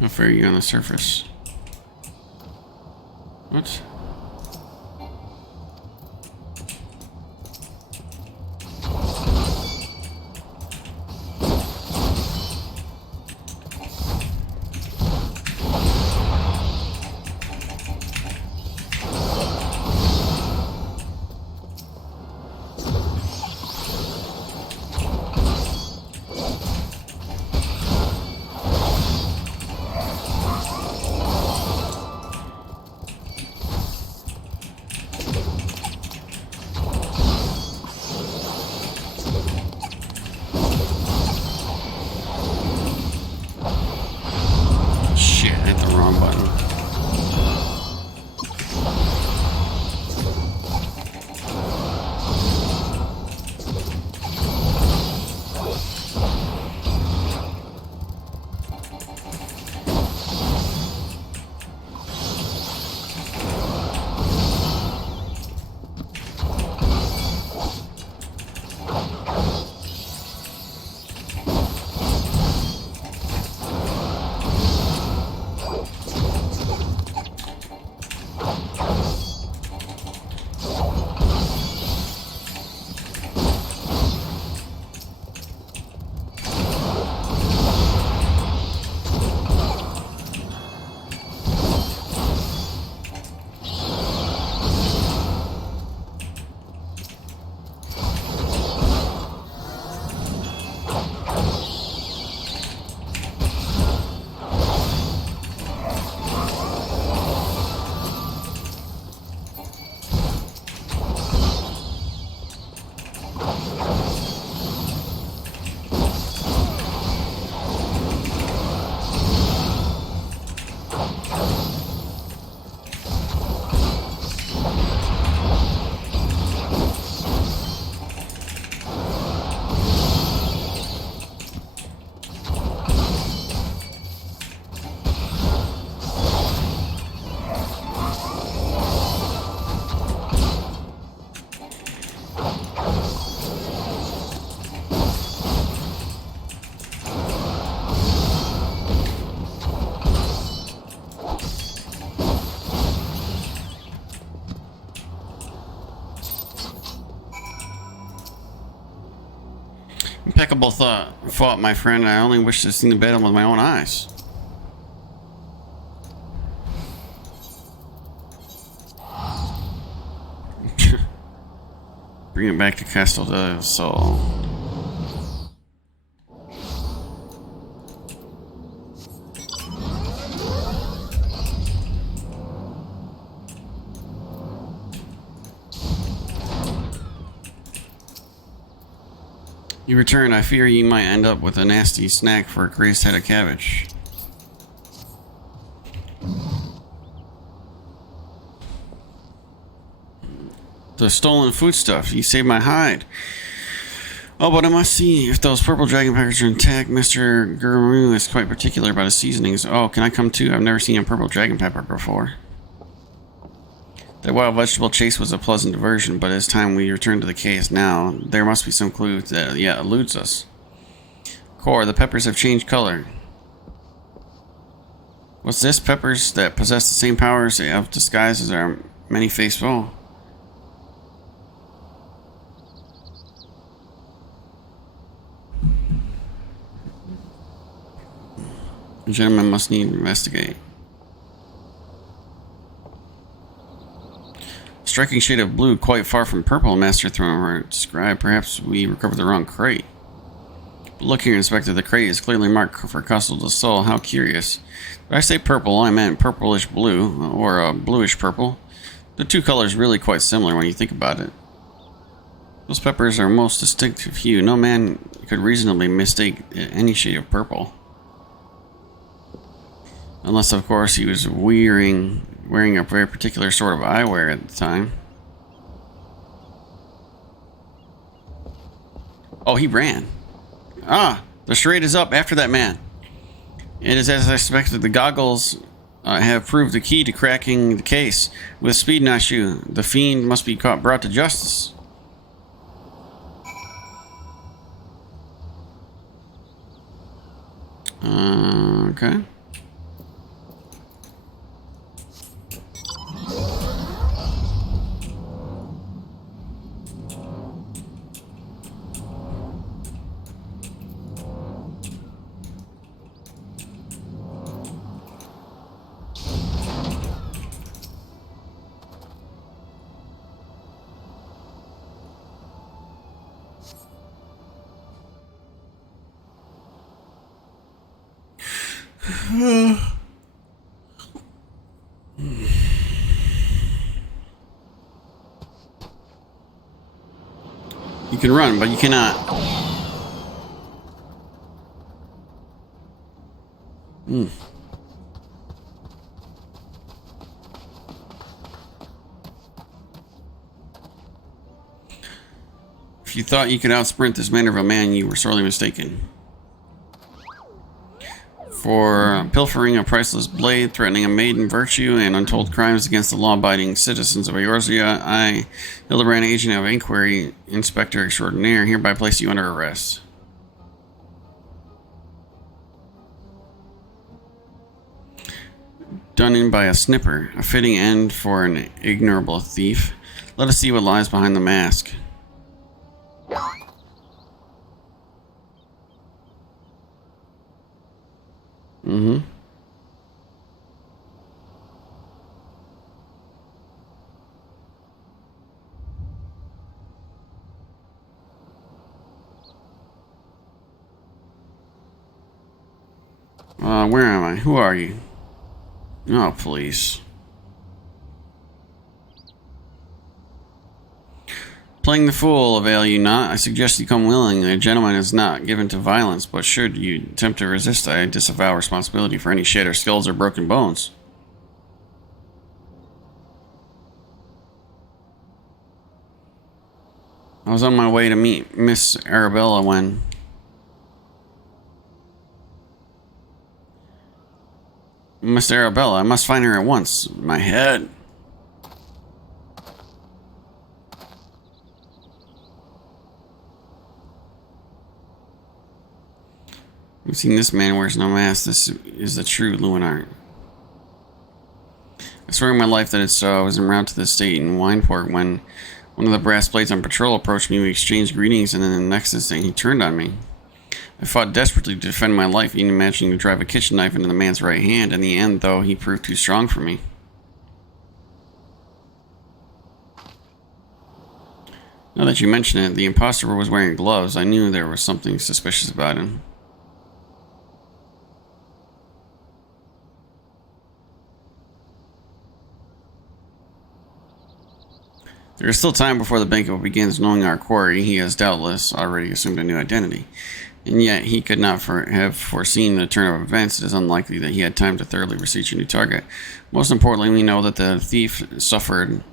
How far are you on the surface? What? Impeccable fought, my friend. I only wish to see the battle with my own eyes. Bring it back to Castle del Sol. You return. I fear you might end up with a nasty snack for a crazed head of cabbage. The stolen foodstuff. You saved my hide. Oh, but I must see if those purple dragon packers are intact. Mr. Guru is quite particular about his seasonings. Oh, can I come too? I've never seen a purple dragon pepper before. The wild vegetable chase was a pleasant diversion, but it's time we return to the case now. There must be some clue that eludes us. Core, the peppers have changed color. What's this? Peppers that possess the same powers of disguise as our many-faced foe. The gentleman must need to investigate. Striking shade of blue, quite far from purple, Master Throne described. Perhaps we recovered the wrong crate. But look here, Inspector, the crate is clearly marked for Castle del Sol. How curious. Did I say purple? I meant purplish blue, or a bluish purple. The two colors really quite similar when you think about it. Those peppers are most distinctive hue. No man could reasonably mistake any shade of purple. Unless, of course, he was wearing a very particular sort of eyewear at the time. Oh, he ran. Ah, the charade is up after that man. It is as I expected. The goggles have proved the key to cracking the case. With speed, not you. The fiend must be brought to justice. Okay. You can run, but you cannot. If you thought you could outsprint this Manderville man, you were sorely mistaken. For pilfering a priceless blade, threatening a maiden virtue, and untold crimes against the law-abiding citizens of Eorzea, I, Hildebrand, agent of inquiry, inspector extraordinaire, hereby place you under arrest. Done in by a snipper, a fitting end for an ignoble thief. Let us see what lies behind the mask. Where am I? Who are you? Oh, please. Playing the fool avail you not. I suggest you come willingly. A gentleman is not given to violence, but should you attempt to resist, I disavow responsibility for any shattered skulls or broken bones. I was on my way to meet Miss Arabella when... Miss Arabella, I must find her at once. My head. We've seen this man wears no mask. This is the true Luminart. I swear on my life that it's so. I was en route to the estate in Wineport when One of the brass blades on patrol approached me. We exchanged greetings, and then the next instant he turned on me. I fought desperately to defend my life, even imagining to drive a kitchen knife into the man's right hand. In the end, though, he proved too strong for me. Now that you mention it, the imposter was wearing gloves. I knew there was something suspicious about him. There is still time before the banquet begins. Knowing our quarry, he has doubtless already assumed a new identity. And yet, he could not have foreseen the turn of events. It is unlikely that he had time to thoroughly research a new target. Most importantly, we know that the thief suffered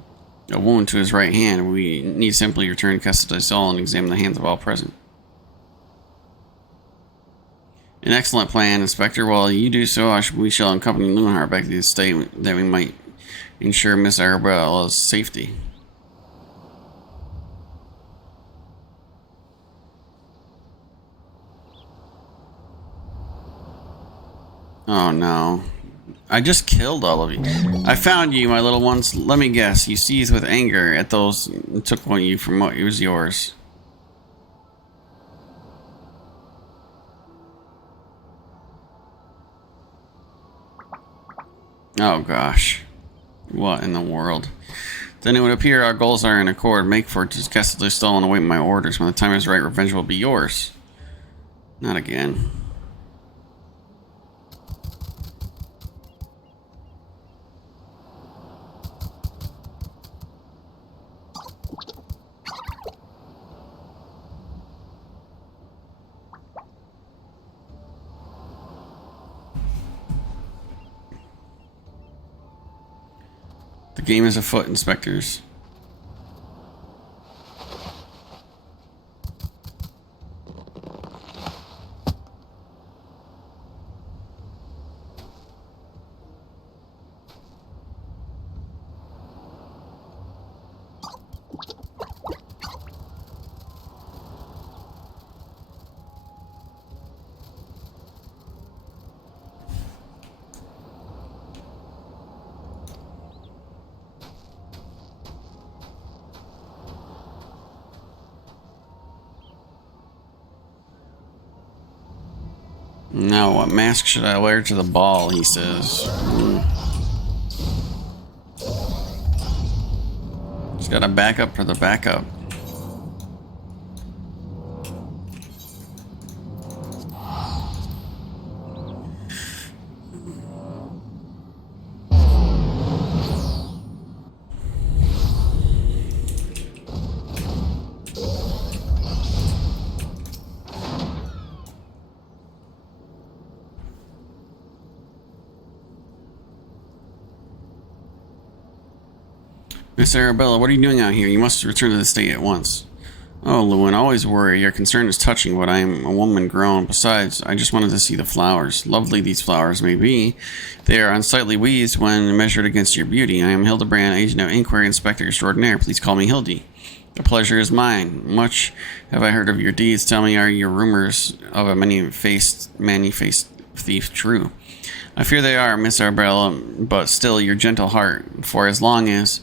a wound to his right hand. We need simply return Casa del Sol and examine the hands of all present. An excellent plan, Inspector. While you do so, we shall accompany Lunehart back to the estate that we might ensure Miss Arabella's safety. Oh no. I just killed all of you. I found you, my little ones. Let me guess. You seized with anger at those who took from you from what was yours. Oh gosh. What in the world? Then it would appear our goals are in accord. Make for Casa del Sol and await my orders. When the time is right, revenge will be yours. Not again. The game is afoot, inspectors. Now, what mask should I wear to the ball, he says. Just gotta back up for the backup. Miss Arabella, what are you doing out here? You must return to the state at once. Oh, Lewin, always worry. Your concern is touching, but I am a woman grown. Besides, I just wanted to see the flowers. Lovely these flowers may be. They are unsightly weeds when measured against your beauty. I am Hildebrand, agent of inquiry, inspector extraordinaire. Please call me Hildy. The pleasure is mine. Much have I heard of your deeds. Tell me, are your rumors of a many-faced thief true? I fear they are, Miss Arabella, but still your gentle heart. For as long as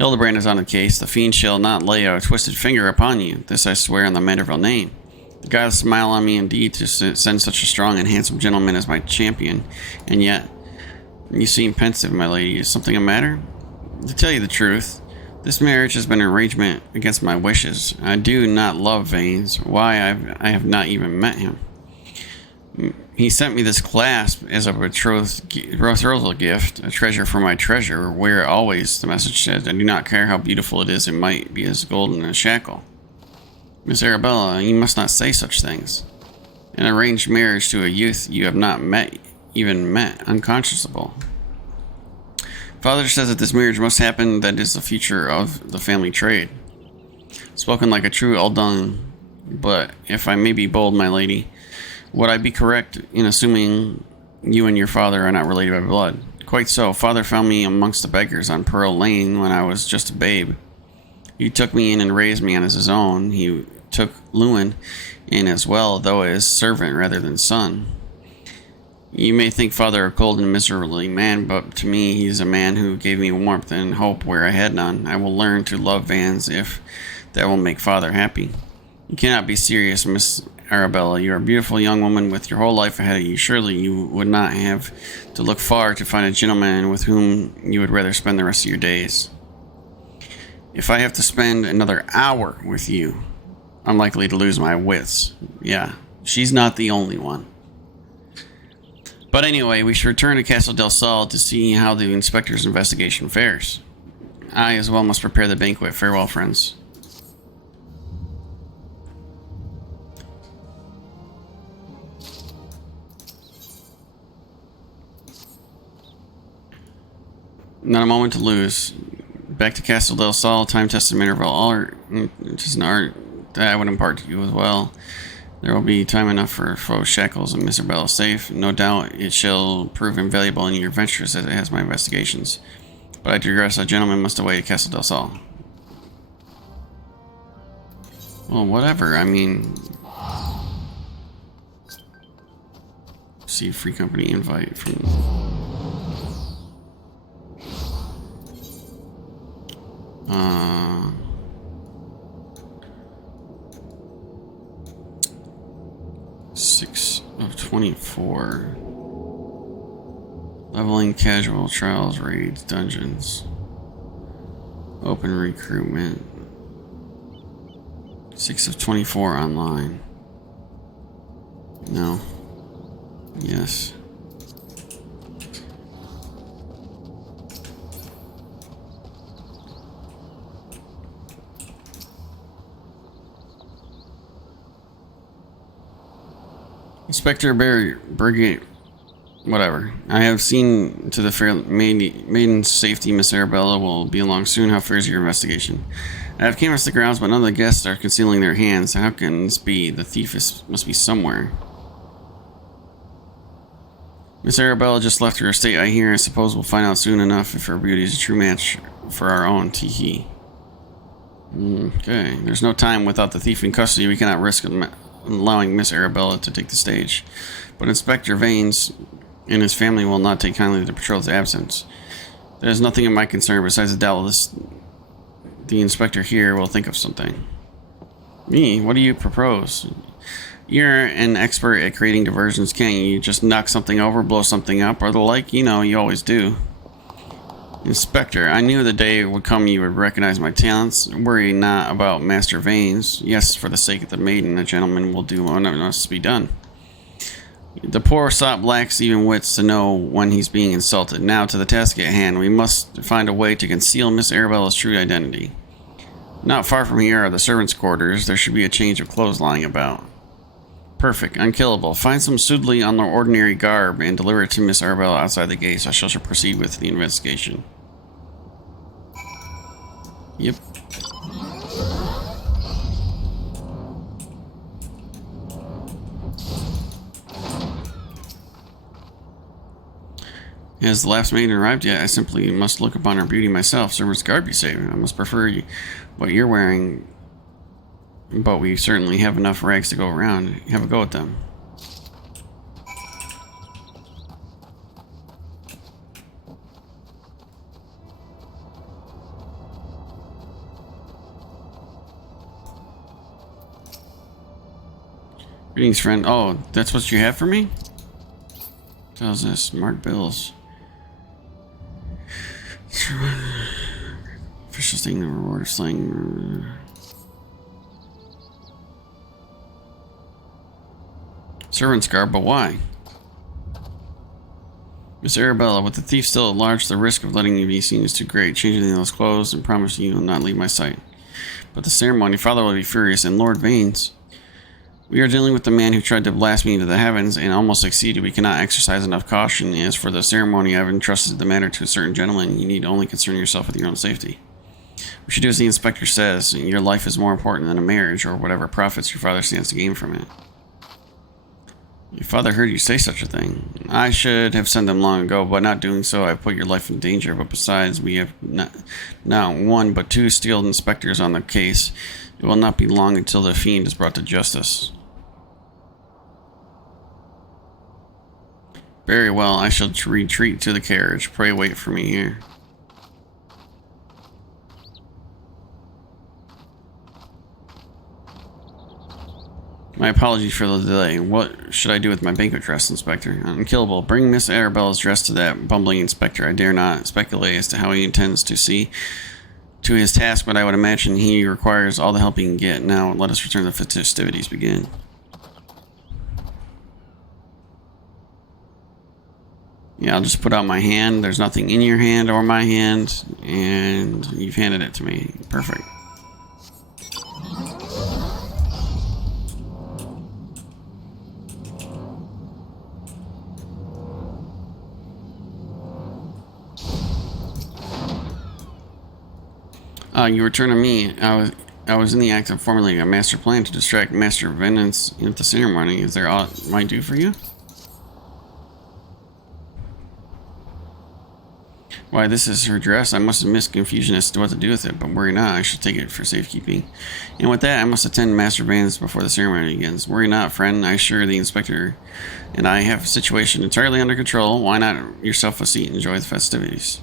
Hildebrand is on the case, the fiend shall not lay a twisted finger upon you. This I swear on the Manderville name. The gods smile on me indeed to send such a strong and handsome gentleman as my champion. And yet, you seem pensive, my lady. Is something the matter? To tell you the truth, this marriage has been an arrangement against my wishes. I do not love Vanes. Why, I have not even met him. He sent me this clasp as a betrothal gift, a treasure for my treasure. Wear it always, the message said. I do not care how beautiful it is. It might be as golden as a shackle. Miss Arabella, you must not say such things. An arranged marriage to a youth you have not even met, unconscionable. Father says that this marriage must happen. That is the future of the family trade. Spoken like a true Aldun, but if I may be bold, my lady, would I be correct in assuming you and your father are not related by blood? Quite so. Father found me amongst the beggars on Pearl Lane when I was just a babe. He took me in and raised me on as his own. He took Lewin in as well, though as servant rather than son. You may think Father a cold and miserly man, but to me he's a man who gave me warmth and hope where I had none. I will learn to love Vans if that will make Father happy. You cannot be serious, Miss Arabella. You are a beautiful young woman with your whole life ahead of you. Surely you would not have to look far to find a gentleman with whom you would rather spend the rest of your days. If I have to spend another hour with you, I'm likely to lose my wits. Yeah, she's not the only one. But anyway, we should return to Castle del Sol to see how the inspector's investigation fares. I as well must prepare the banquet. Farewell, friends. Not a moment to lose. Back to Castle del Sol, time-tested Manderville. All art, just an art that I would impart to you as well. There will be time enough for foes shackles and Miss Arabella safe. No doubt it shall prove invaluable in your ventures as it has my investigations. But I digress. A gentleman must away to Castle del Sol. Well, whatever. I mean, see free company invite from. Uh, 6 of 24. Leveling, casual, trials, raids, dungeons. Open recruitment. 6 of 24 online. No. Yes. Inspector Brigade, whatever. I have seen to the fair maiden's safety. Miss Arabella will be along soon. How fares your investigation? I have canvassed the grounds, but none of the guests are concealing their hands. How can this be? The thief must be somewhere. Miss Arabella just left her estate, I hear. I suppose we'll find out soon enough if her beauty is a true match for our own. Teehee. Okay. There's no time without the thief in custody. We cannot risk allowing Miss Arabella to take the stage. But Inspector Vanes and his family will not take kindly to the patrol's absence. There's nothing of my concern besides the doubtless the inspector here will think of something. Me? What do you propose? You're an expert at creating diversions, can't you? You just knock something over, blow something up, or the like. You know, you always do. Inspector, I knew the day would come you would recognize my talents. Worry not about Master Vanes. Yes, for the sake of the maiden, a gentleman will do what must be done. The poor sot lacks even wits to know when he's being insulted. Now to the task at hand. We must find a way to conceal Miss Arabella's true identity. Not far from here are the servants' quarters. There should be a change of clothes lying about. Perfect. Unkillable. Find some Sudley on their ordinary garb and deliver it to Miss Arabella outside the gates. I shall proceed with the investigation. Yep. Has the last maiden arrived yet? I simply must look upon her beauty myself. Servant's garb, you say? I must prefer what you're wearing, but we certainly have enough rags to go around. Have a go at them. Greetings, friend. Oh, that's what you have for me? What hell's this? Mark bills. Official stating the reward of slaying. Servant's garb, but why? Miss Arabella, with the thief still at large, the risk of letting you be seen is too great. Changing those clothes and promise you will not leave my sight. But the ceremony, Father will be furious, and Lord Vanes. We are dealing with the man who tried to blast me into the heavens and almost succeeded. We cannot exercise enough caution. As for the ceremony, I have entrusted the matter to a certain gentleman. You need only concern yourself with your own safety. We should do as the inspector says. Your life is more important than a marriage or whatever profits your father stands to gain from it. Your father heard you say such a thing. I should have sent them long ago, but not doing so, I have put your life in danger. But besides, we have not one but two steeled inspectors on the case. It will not be long until the fiend is brought to justice. Very well, I shall retreat to the carriage. Pray wait for me here. My apologies for the delay. What should I do with my banquet dress, Inspector? Unkillable. Bring Miss Arabella's dress to that bumbling inspector. I dare not speculate as to how he intends to see to his task, but I would imagine he requires all the help he can get. Now, let us return to the festivities begin. Yeah, I'll just put out my hand. There's nothing in your hand or my hand, and you've handed it to me. Perfect. You return to me. I was in the act of formulating a master plan to distract Master Venance at the ceremony. Is there aught I might do for you? Why, this is her dress. I must have missed confusion as to what to do with it, but worry not, I should take it for safekeeping. And with that, I must attend Master Vance before the ceremony begins. Worry not, friend. I assure the inspector and I have the situation entirely under control. Why not yourself a seat and enjoy the festivities?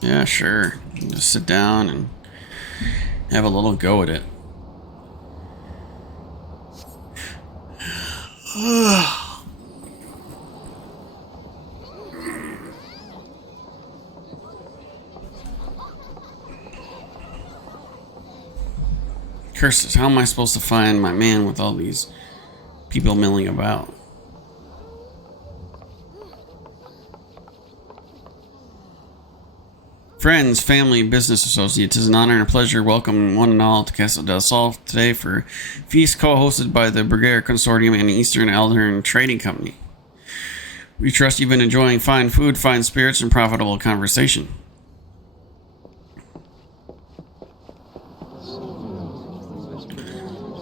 Yeah, sure. Just sit down and have a little go at it. Curses, how am I supposed to find my man with all these people milling about? Friends, family, business associates, it is an honor and a pleasure to welcome one and all to Castle del Sol today for a feast co-hosted by the Brigadier Consortium and Eastern Eldern Trading Company. We trust you've been enjoying fine food, fine spirits, and profitable conversation.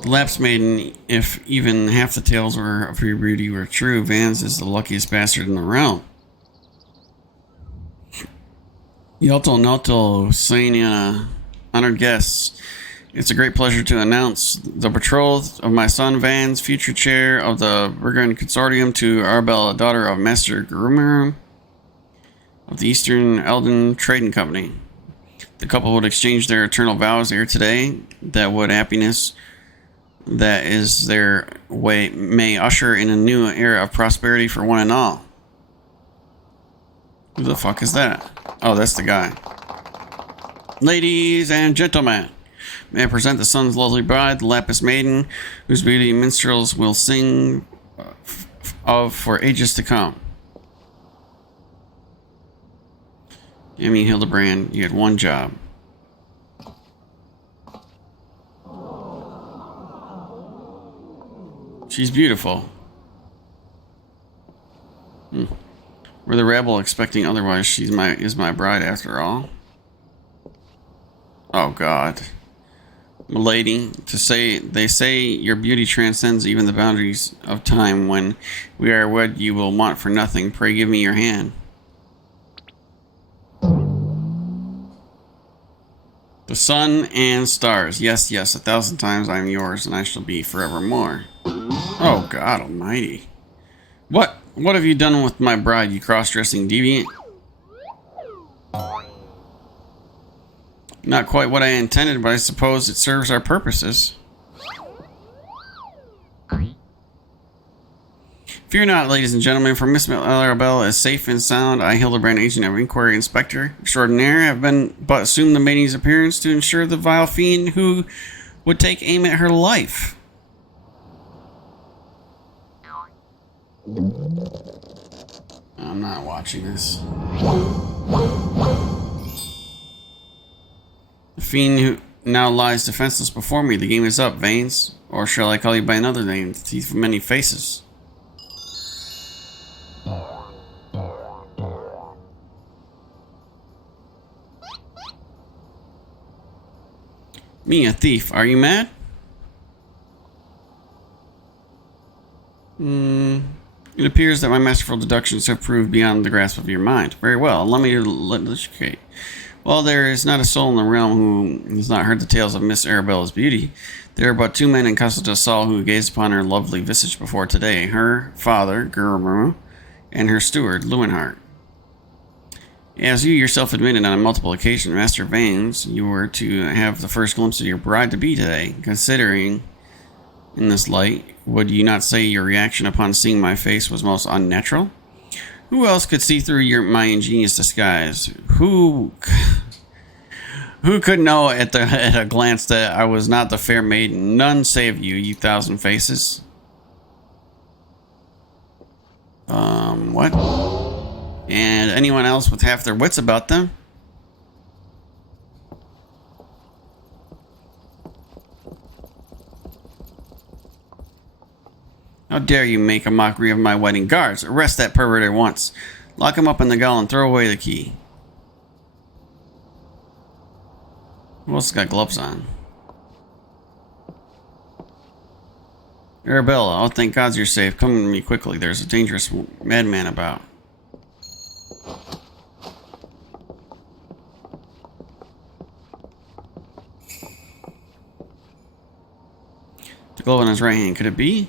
The Lapse Maiden, if even half the tales of your beauty were true, Vance is the luckiest bastard in the realm. Yelto Noto, Sania, honored guests, it's a great pleasure to announce the betrothed of my son Vance, future chair of the Brigadier Consortium, to Arabella, daughter of Master Gurumarum of the Eastern Eldern Trading Company. The couple would exchange their eternal vows here today, that would happiness that is their way may usher in a new era of prosperity for one and all. Who the fuck is that? Oh, that's the guy. Ladies and gentlemen, may I present the son's lovely bride, the Lapis Maiden, whose beauty minstrels will sing of for ages to come. I mean, Hildebrand, you had one job. She's beautiful. Were the rabble expecting otherwise? She's my bride after all. Oh God, milady, they say your beauty transcends even the boundaries of time. When we are wed, you will want for nothing. Pray give me your hand. The sun and stars. Yes, yes, 1,000 times I am yours, and I shall be forevermore. Oh God Almighty! What have you done with my bride, you cross-dressing deviant? Not quite what I intended, but I suppose it serves our purposes. Fear not, ladies and gentlemen, for Miss Arabella is safe and sound. I, Hildebrand, agent of Inquiry Inspector Extraordinaire, have but assumed the maiden's appearance to ensure the vile fiend who would take aim at her life. I'm not watching this. The fiend who now lies defenseless before me. The game is up, Vance. Or shall I call you by another name? The thief of many faces. Me, a thief. Are you mad? It appears that my masterful deductions have proved beyond the grasp of your mind. Very well, allow me to educate. Well, there is not a soul in the realm who has not heard the tales of Miss Arabella's beauty. There are but two men in Casa del Sol who gazed upon her lovely visage before today, her father, Guru, and her steward, Lewinhart. As you yourself admitted on multiple occasions, Master Vanes, you were to have the first glimpse of your bride-to-be today. Considering in this light, would you not say your reaction upon seeing my face was most unnatural? Who else could see through my ingenious disguise? Who could know at a glance that I was not the fair maiden? None save you, you thousand faces. What? And anyone else with half their wits about them? How dare you make a mockery of my wedding? Guards, arrest that pervert at once. Lock him up in the gaol and throw away the key. Who else has got gloves on? Arabella, oh thank God you're safe. Come to me quickly. There's a dangerous madman about. The glove in his right hand. Could it be?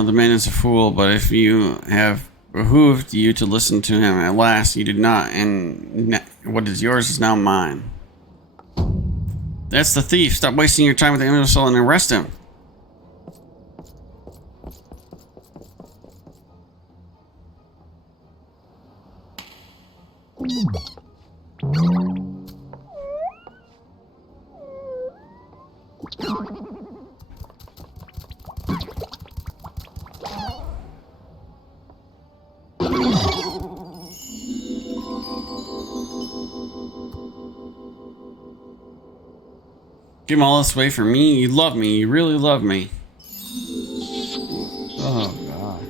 The man is a fool, but if you have behooved you to listen to him, at last you did not, and what is yours is now mine. That's the thief. Stop wasting your time with the imbecile and arrest him. Give all this away for me? You love me. You really love me. Oh, God.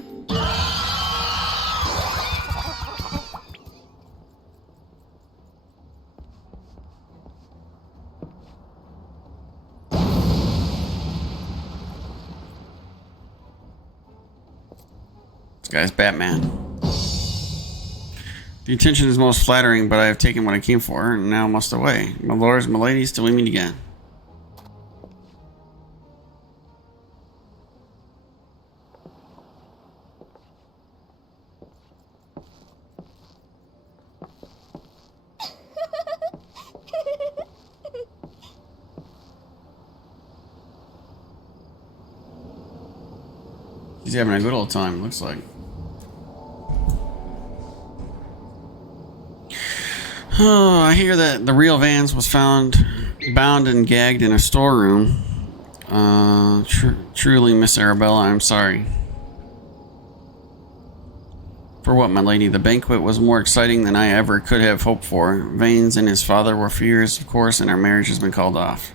This guy's Batman. The attention is most flattering, but I have taken what I came for, and now must away. My lords, my ladies, till we meet again. He's having a good old time, looks like. Oh, I hear that the real Vans was found bound and gagged in a storeroom. Truly, Miss Arabella, I'm sorry. For what, my lady? The banquet was more exciting than I ever could have hoped for. Vanes and his father were fears, of course, and our marriage has been called off.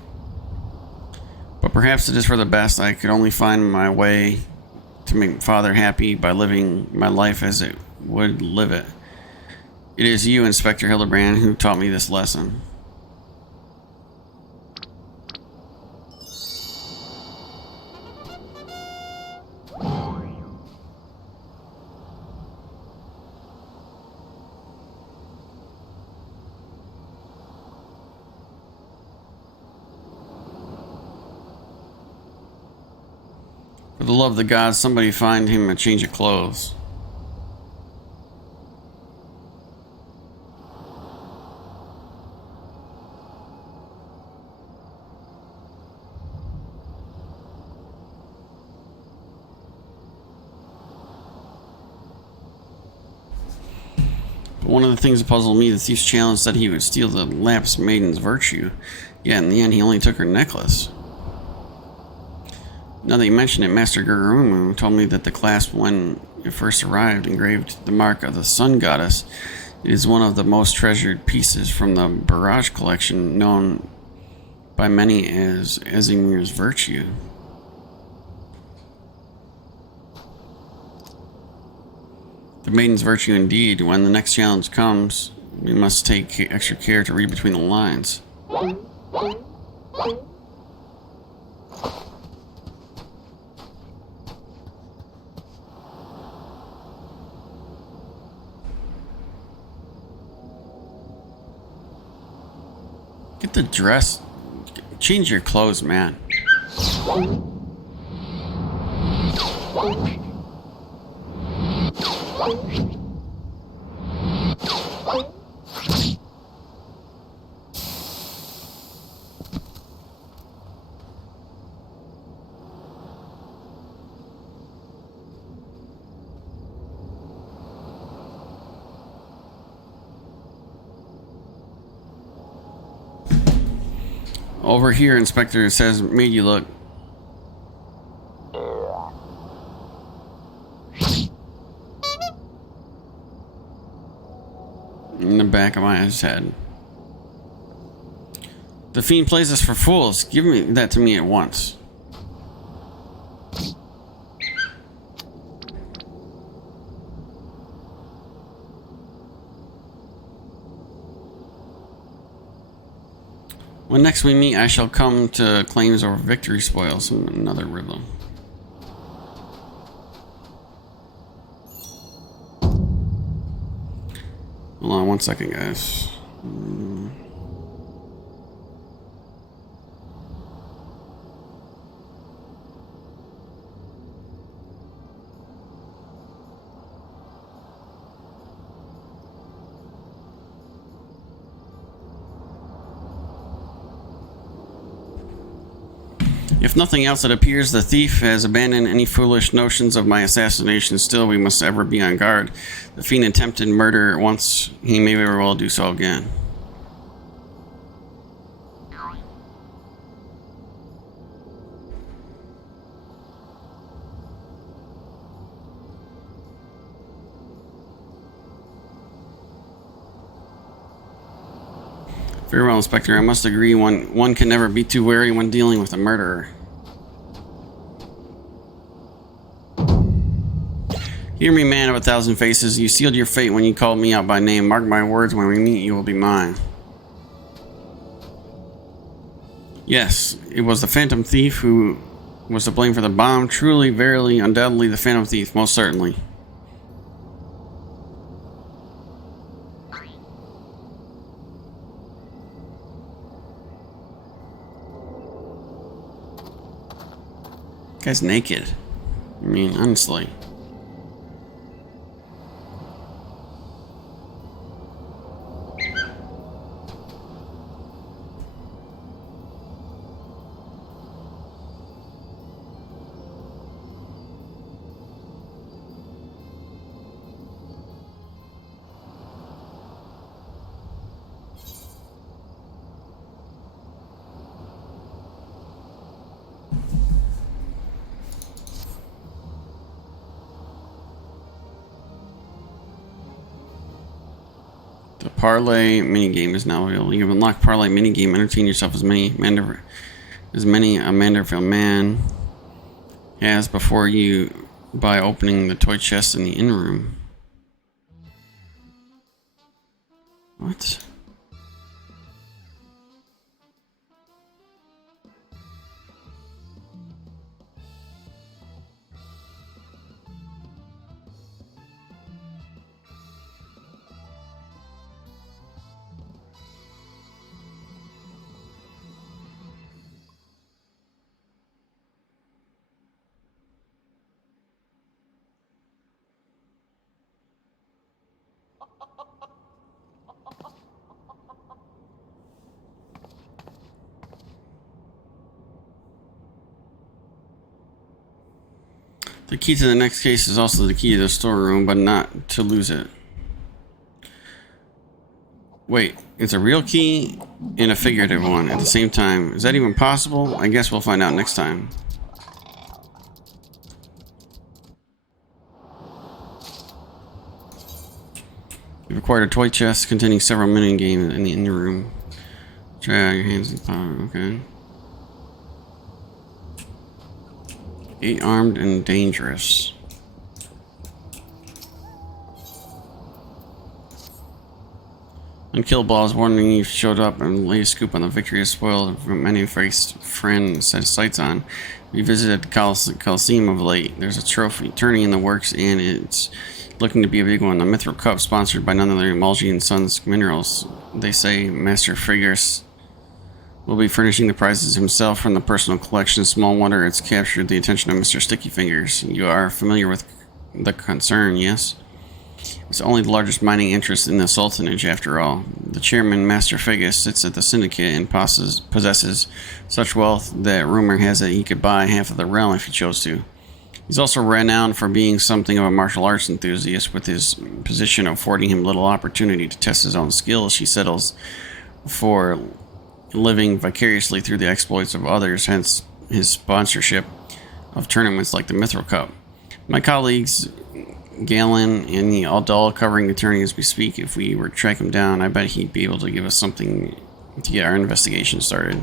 But perhaps it is for the best. I could only find my way to make father happy by living my life as it would live it. It is you, Inspector Hildebrand, who taught me this lesson. For the love of the gods, somebody find him a change of clothes. But one of the things that puzzled me, the thief's challenge said he would steal the lapsed maiden's virtue. Yet in the end, he only took her necklace. Now that you mention it, Master Gurumu told me that the clasp, when it first arrived, engraved the mark of the sun goddess. It is one of the most treasured pieces from the Barrage collection, known by many as Esimir's Virtue. The Maiden's Virtue indeed. When the next challenge comes, we must take extra care to read between the lines. Get the dress. Change your clothes, man. Over here, Inspector, it says made you look. In the back of my head. The fiend plays us for fools. Give me that to me at once. When next we meet, I shall come to claims over victory spoils from another riddle. Hold on 1 second, guys. If nothing else, it appears the thief has abandoned any foolish notions of my assassination. Still, we must ever be on guard. The fiend attempted murder once, he may very well do so again. Very well, Inspector. I must agree, one can never be too wary when dealing with a murderer. Hear me, man of 1,000 faces. You sealed your fate when you called me out by name. Mark my words, when we meet, you will be mine. Yes, it was the Phantom Thief who was to blame for the bomb. Truly, verily, undoubtedly the Phantom Thief, most certainly. Guy's naked. I mean, honestly. The parlay minigame is now available. You have unlocked parlay minigame. Entertain yourself as many a Manderville man has before you by opening the toy chest in the inn room. What? The key to the next case is also the key to the storeroom, but not to lose it. Wait, it's a real key and a figurative one at the same time. Is that even possible? I guess we'll find out next time. You've acquired a toy chest containing several mini games in the inner room. Try out your hands and power. Okay. 8 armed and dangerous. Unkillable, I was wondering if you showed up and laid a scoop on the victory of spoiled many-faced friend set sights on. We visited the Coliseum of late. There's a trophy turning in the works, and it's looking to be a big one. The Mithril Cup, sponsored by none other than Mulgy and Sons Minerals. They say Master Figures will be furnishing the prizes himself from the personal collection. Small wonder it's captured the attention of Mr. Sticky Fingers. You are familiar with the concern, yes? It's only the largest mining interest in the Sultanage, after all. The chairman, Master Figus, sits at the syndicate and possesses such wealth that rumor has it he could buy half of the realm if he chose to. He's also renowned for being something of a martial arts enthusiast, with his position affording him little opportunity to test his own skills. He settles for living vicariously through the exploits of others, hence his sponsorship of tournaments like the Mithril Cup. My colleagues Galen and the Aldal covering attorney as we speak. If we were to track him down, I bet he'd be able to give us something to get our investigation started.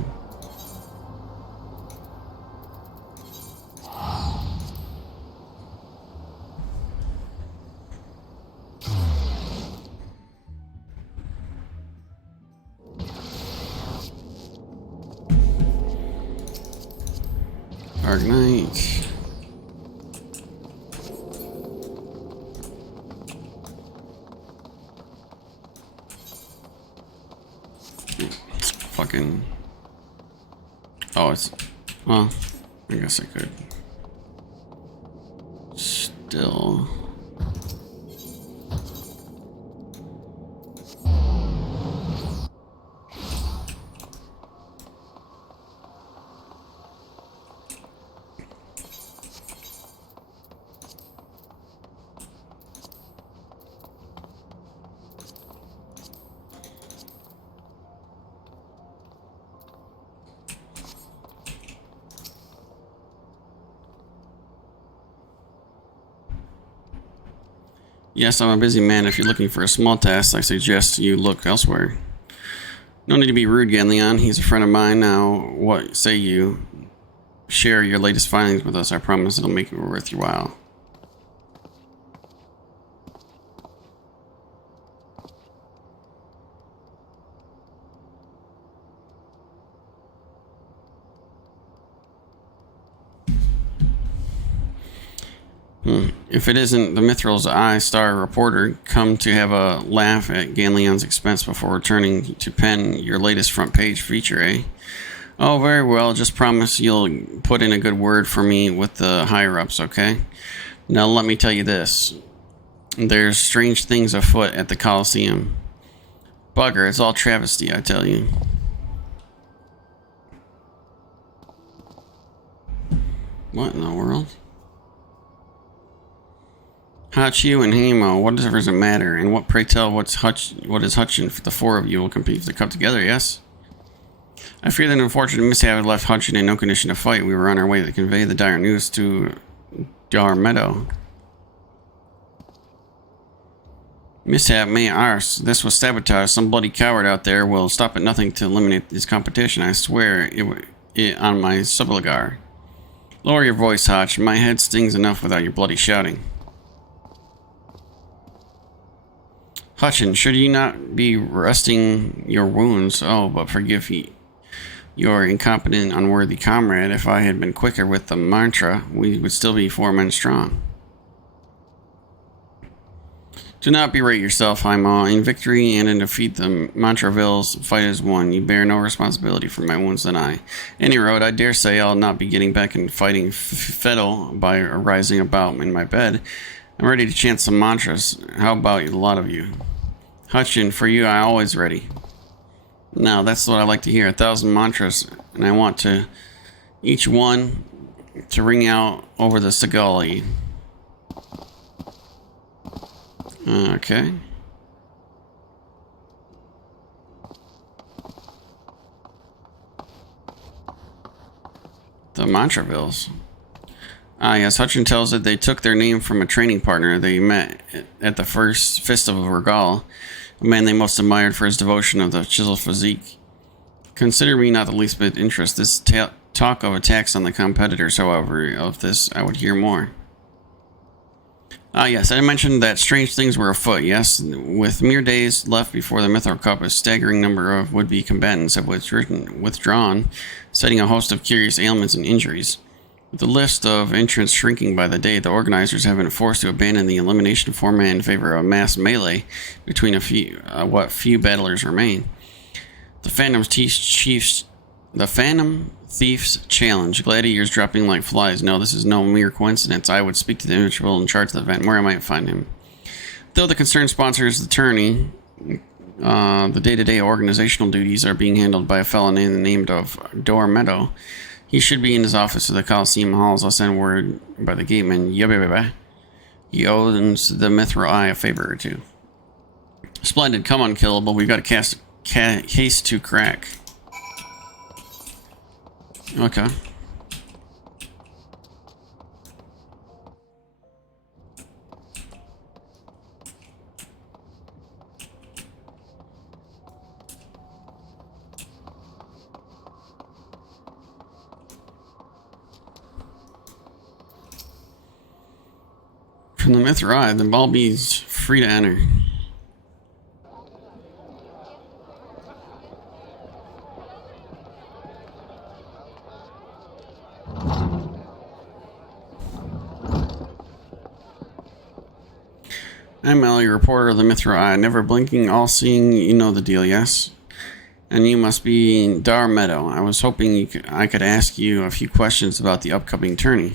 Dark Knight. Fucking. Oh, it's. Well, I guess I could. Still. Yes, I'm a busy man. If you're looking for a small task, I suggest you look elsewhere. No need to be rude, Ganleon. He's a friend of mine now. What say you? Share your latest findings with us. I promise it'll make it worth your while. If it isn't the Mithril's I-Star reporter, come to have a laugh at Ganleon's expense before returning to pen your latest front page feature, eh? Oh, very well. Just promise you'll put in a good word for me with the higher-ups, okay? Now let me tell you this. There's strange things afoot at the Coliseum. Bugger, it's all travesty, I tell you. What in the world? Hachu and Hamo, what does it matter? And what, pray tell, what is Hutchin? The four of you will compete for the cup together, yes? I fear that an unfortunate mishap had left Hutchin in no condition to fight. We were on our way to convey the dire news to Dar Meadow. Mishap may arse. This was sabotage. Some bloody coward out there will stop at nothing to eliminate his competition. I swear it on my subligar. Lower your voice, Hutch. My head stings enough without your bloody shouting. Hutchin, should you not be resting your wounds? Oh, but forgive your incompetent, unworthy comrade. If I had been quicker with the mantra, we would still be 4 men strong. Do not berate yourself, Haima. In victory and in defeat, the Manderville's fight is won. You bear no responsibility for my wounds than I. Any road, I dare say I'll not be getting back and fighting fiddle by rising about in my bed. I'm ready to chant some mantras. How about the lot of you? Hutchin, for you, I'm always ready. Now, that's what I like to hear. 1,000 mantras, and I want to each one to ring out over the Sagali. Okay. The Mandervilles. Ah, yes, Hutchin tells that they took their name from a training partner they met at the first Fist of Regal, a man they most admired for his devotion of the chiseled physique. Consider me not the least bit interested. This talk of attacks on the competitors, however, of this I would hear more. Ah, yes, I mentioned that strange things were afoot, yes. With mere days left before the Mithril Cup, a staggering number of would-be combatants have withdrawn, citing a host of curious ailments and injuries. With the list of entrants shrinking by the day, the organizers have been forced to abandon the elimination format in favor of a mass melee between what few battlers remain. The Phantom Thief's Challenge. Gladiators dropping like flies. No, this is no mere coincidence. I would speak to the individual in charge of the event, where I might find him. Though the concerned sponsors the tourney, the day-to-day organizational duties are being handled by a fellow named of Dor Meadow. He should be in his office at the Coliseum Halls. I'll send word by the gateman. He owes the Mithril Eye a favor or two. Splendid. Come on, Killable. We've got a case to crack. Okay. From the Mithril Eye, the Balby's free to enter. I'm Ellie, reporter of the Mithril Eye, never blinking, all-seeing. You know the deal, yes? And you must be Dar Meadow. I was hoping I could ask you a few questions about the upcoming tourney.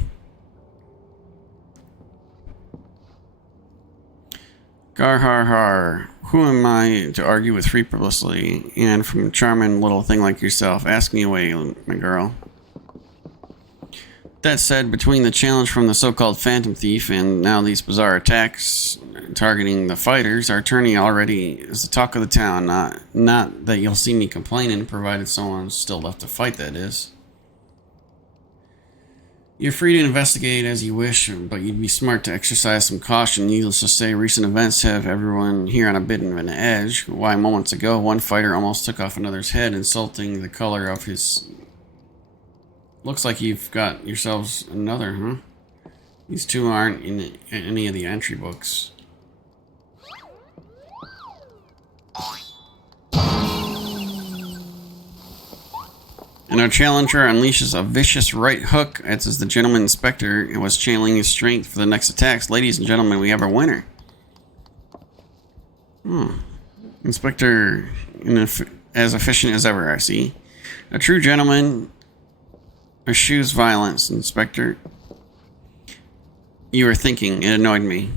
Gar har har. Who am I to argue with frivolously? And from a charming little thing like yourself, ask me away, my girl. That said, between the challenge from the so-called Phantom Thief and now these bizarre attacks targeting the fighters, our tourney already is the talk of the town. Not that you'll see me complaining, provided someone's still left to fight, that is. You're free to investigate as you wish, but you'd be smart to exercise some caution. Needless to say, recent events have everyone here on a bit of an edge. Why, moments ago, one fighter almost took off another's head, insulting the color of his... Looks like you've got yourselves another, huh? These two aren't in any of the entry books. And our challenger unleashes a vicious right hook, as the gentleman inspector was channeling his strength for the next attacks. Ladies and gentlemen, we have our winner. Inspector, as efficient as ever, I see. A true gentleman eschews violence, Inspector. You were thinking. It annoyed me.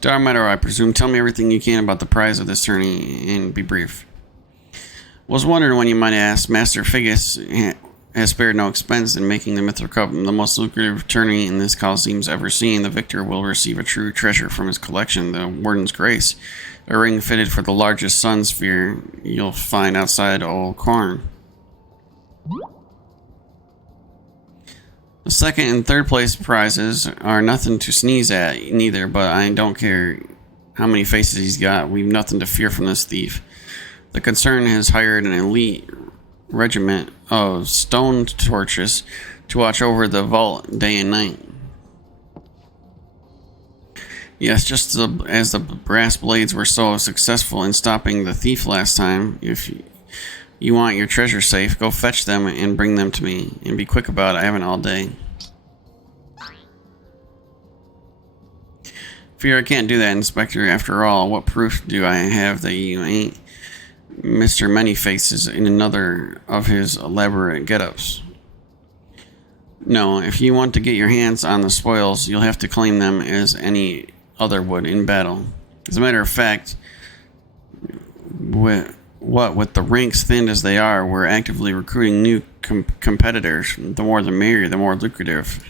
Dar Meadow, I presume. Tell me everything you can about the prize of this tourney, and be brief. Was wondering when you might ask. Master Figgis has spared no expense in making the Mithril Cup the most lucrative tourney in this Coliseum's ever seen. The victor will receive a true treasure from his collection, the Warden's Grace, a ring fitted for the largest sun sphere you'll find outside Old Corn. The second and third place prizes are nothing to sneeze at, neither, but I don't care how many faces he's got. We've nothing to fear from this thief. The concern has hired an elite regiment of stone torches to watch over the vault day and night. Yes, just as the brass blades were so successful in stopping the thief last time, if you want your treasure safe, go fetch them and bring them to me. And be quick about it, I haven't all day. Fear I can't do that, Inspector. After all, what proof do I have that you ain't Mr. Many-Faces in another of his elaborate get-ups? No, if you want to get your hands on the spoils, you'll have to claim them as any other would in battle. As a matter of fact, with the ranks thinned as they are, we're actively recruiting new competitors. The more the merrier, the more lucrative.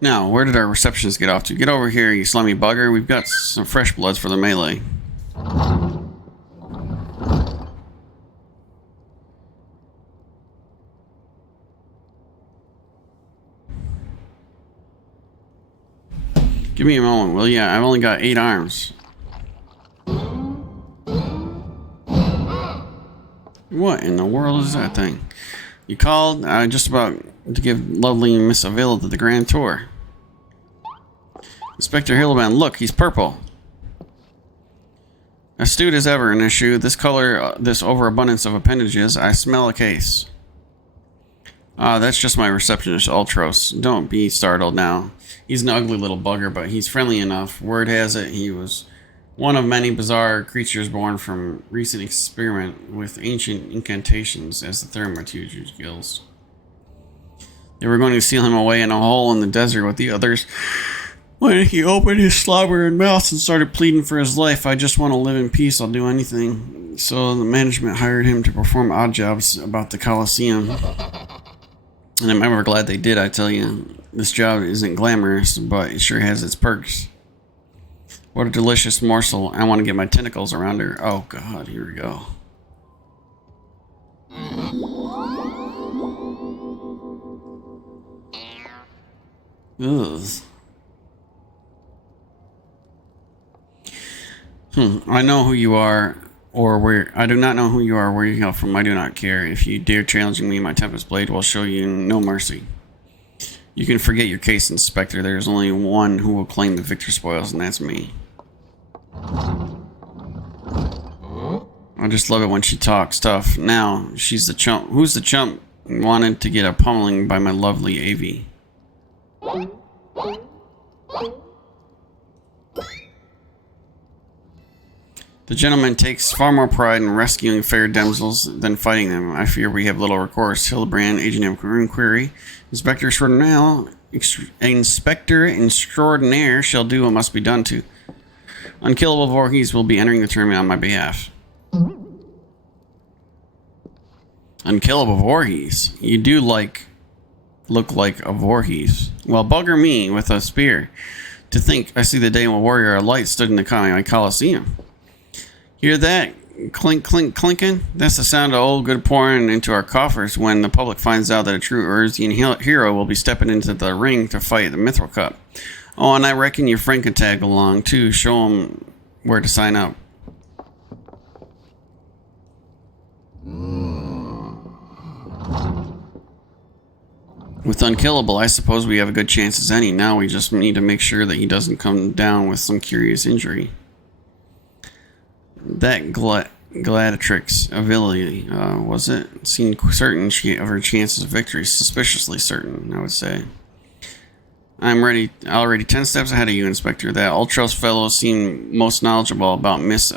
Now, where did our receptionist get off to? Get over here, you slummy bugger. We've got some fresh bloods for the melee. Give me a moment, will ya? I've only got 8 arms. What in the world is that thing? You called? Just about to give lovely Miss Avila the grand tour. Inspector Hillman, look, he's purple. Astute as ever, an issue. This color, this overabundance of appendages, I smell a case. That's just my receptionist, Ultros. Don't be startled now. He's an ugly little bugger, but he's friendly enough. Word has it he was one of many bizarre creatures born from recent experiment with ancient incantations as the thaumaturge's gills. They were going to seal him away in a hole in the desert with the others. When he opened his slobbering mouth and started pleading for his life, I just want to live in peace, I'll do anything. So the management hired him to perform odd jobs about the Coliseum. And I'm ever glad they did, I tell you. This job isn't glamorous, but it sure has its perks. What a delicious morsel. I want to get my tentacles around her. Oh god, here we go. Ugh. I know who you are, or where. I do not know who you are, or where you hail from. I do not care. If you dare challenging me, my Tempest Blade will show you no mercy. You can forget your case, Inspector. There is only one who will claim the victor spoils, and that's me. I just love it when she talks tough. Now, she's the chump. Who's the chump who wanted to get a pummeling by my lovely Avi? The gentleman takes far more pride in rescuing fair damsels than fighting them. I fear we have little recourse. Hildebrand, agent of inquiry. Inspector Extraordinaire shall do what must be done to. Unkillable Voorhees will be entering the tournament on my behalf. Unkillable Voorhees? You do look like a Voorhees. Well, bugger me with a spear. To think I see the day when a warrior of light stood in the Coliseum. Hear that? Clink, clink, clinking? That's the sound of old good pouring into our coffers when the public finds out that a true Urzian hero will be stepping into the ring to fight the Mithril Cup. Oh, and I reckon your friend can tag along, too. Show him where to sign up. With Unkillable, I suppose we have a good chance as any. Now we just need to make sure that he doesn't come down with some curious injury. That Gladiatrix ability, was it? Seemed certain of her chances of victory. Suspiciously certain, I would say. I'm ready, already 10 steps ahead of you, Inspector. That Ultros fellow seemed most knowledgeable about Miss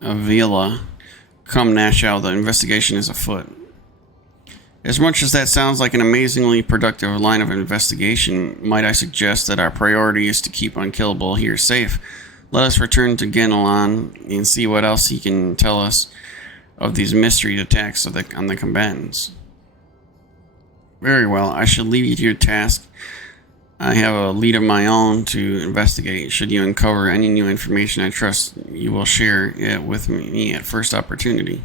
Avila. Come, Nashow, the investigation is afoot. As much as that sounds like an amazingly productive line of investigation, might I suggest that our priority is to keep Unkillable here safe. Let us return to Genelon and see what else he can tell us of these mystery attacks on the combatants. Very well, I shall leave you to your task. I have a lead of my own to investigate. Should you uncover any new information, I trust you will share it with me at first opportunity.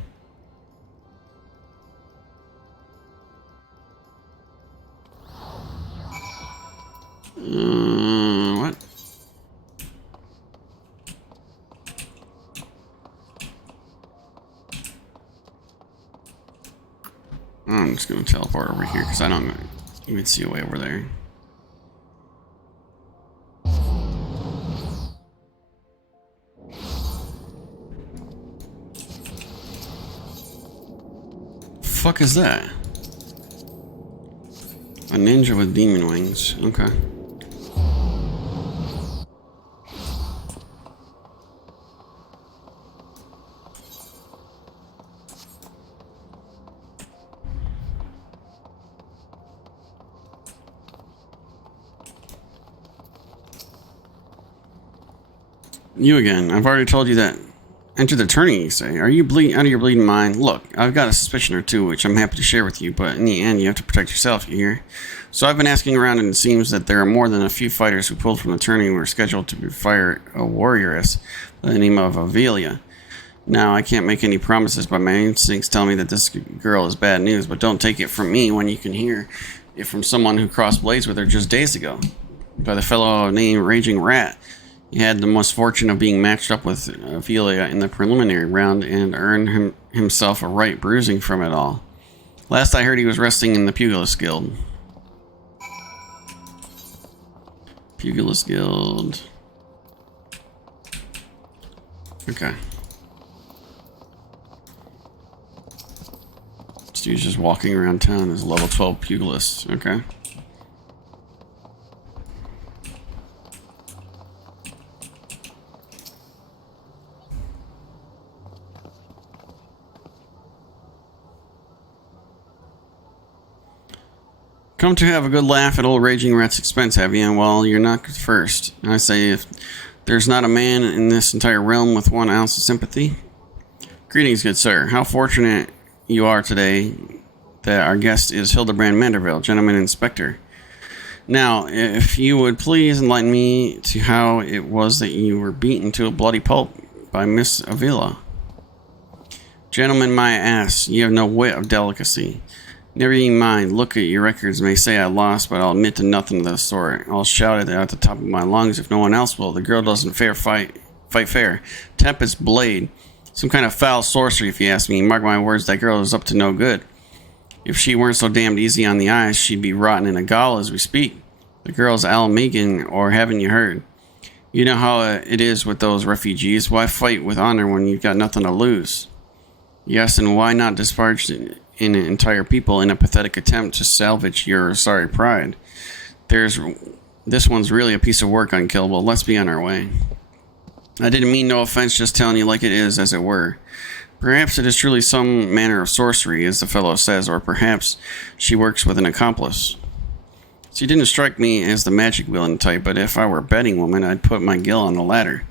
What? I'm just going to teleport over here because I don't even see a way over there. Fuck is that? A ninja with demon wings. Okay. You again. I've already told you that. Enter the tourney, you say. Are you out of your bleeding mind? Look, I've got a suspicion or two, which I'm happy to share with you, but in the end, you have to protect yourself, you hear? So I've been asking around, and it seems that there are more than a few fighters who pulled from the tourney who were scheduled to fire a warrioress by the name of Avelia. Now, I can't make any promises, but my instincts tell me that this girl is bad news, but don't take it from me when you can hear it from someone who crossed blades with her just days ago. by the fellow named Raging Rat. He had the misfortune of being matched up with Ophelia in the preliminary round and earned himself a right bruising from it all. Last I heard, he was wrestling in the Pugilist Guild. Pugilist Guild. Okay. This dude's just walking around town as a level 12 pugilist. Okay. Come to have a good laugh at old Raging Rat's expense, have you? Well, you're not first. I say, if there's not a man in this entire realm with 1 ounce of sympathy. Greetings, good sir. How fortunate you are today that our guest is Hildebrand Manderville, gentleman inspector. Now, if you would please enlighten me to how it was that you were beaten to a bloody pulp by Miss Avila. Gentlemen, my ass, you have no wit of delicacy. Never you mind, look at your records, may say I lost, but I'll admit to nothing of the sort. I'll shout it at the top of my lungs if no one else will. The girl doesn't fight fair. Tempest blade. Some kind of foul sorcery, if you ask me. Mark my words, that girl is up to no good. If she weren't so damned easy on the eyes, she'd be rotting in a gall as we speak. The girl's Al Megan, or haven't you heard? You know how it is with those refugees. Why fight with honor when you've got nothing to lose? Yes, and why not disparage in an entire people in a pathetic attempt to salvage your sorry pride? This one's really a piece of work, Unkillable. Let's be on our way. I didn't mean no offense, just telling you like it is, as it were. Perhaps it is truly some manner of sorcery, as the fellow says, or perhaps she works with an accomplice. She didn't strike me as the magic wielding type, but if I were a betting woman, I'd put my gill on the ladder.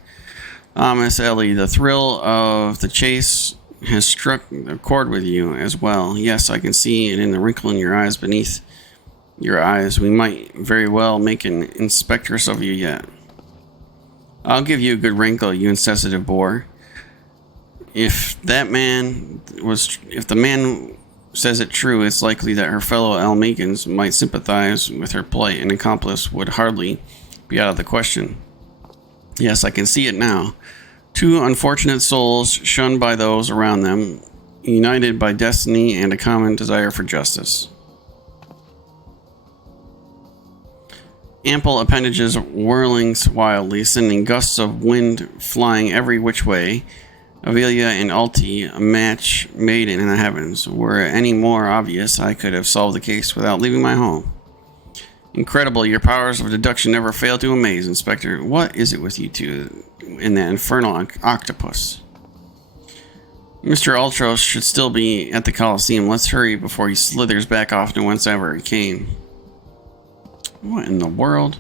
Miss Ellie, the thrill of the chase has struck a chord with you as well. Yes, I can see it in the wrinkle in your eyes beneath your eyes. We might very well make an inspectress of you yet. I'll give you a good wrinkle, you insensitive boor. If the man says it true, it's likely that her fellow Almegans might sympathize with her plight. An accomplice would hardly be out of the question. Yes, I can see it now. 2 unfortunate souls shunned by those around them, united by destiny and a common desire for justice. Ample appendages whirling wildly, sending gusts of wind flying every which way. Avelia and Alti, a match made in the heavens. Were it any more obvious, I could have solved the case without leaving my home. Incredible, your powers of deduction never fail to amaze, Inspector. What is it with you two and that infernal octopus? Mr. Ultros should still be at the Coliseum. Let's hurry before he slithers back off to whencever he came. What in the world?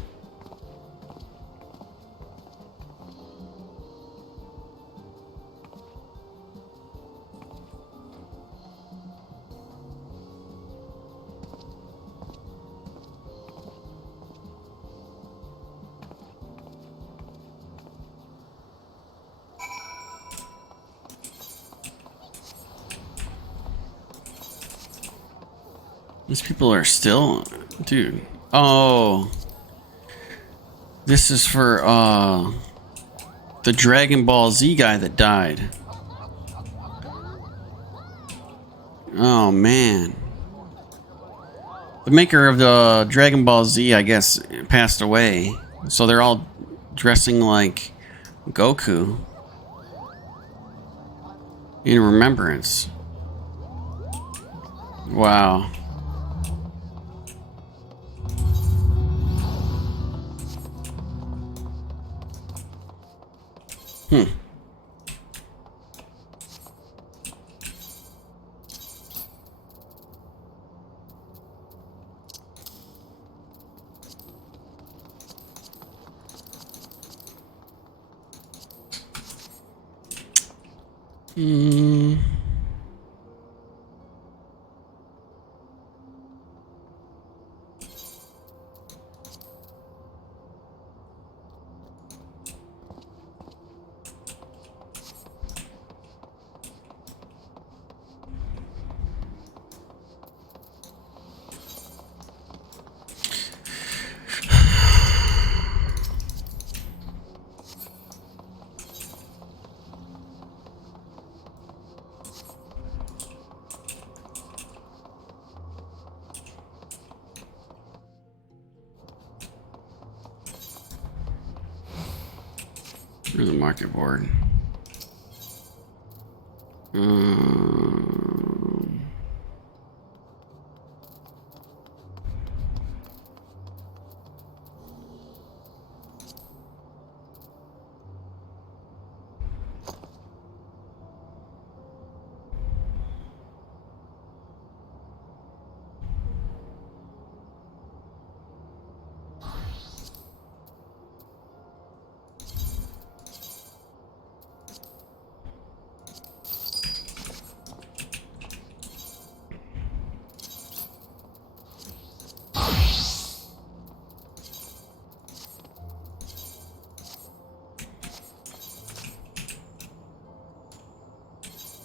These people are still... Dude. Oh. This is for, the Dragon Ball Z guy that died. Oh, man. The maker of the Dragon Ball Z, I guess, passed away. So they're all dressing like Goku. In remembrance. Wow. Hmm. Where's the market board?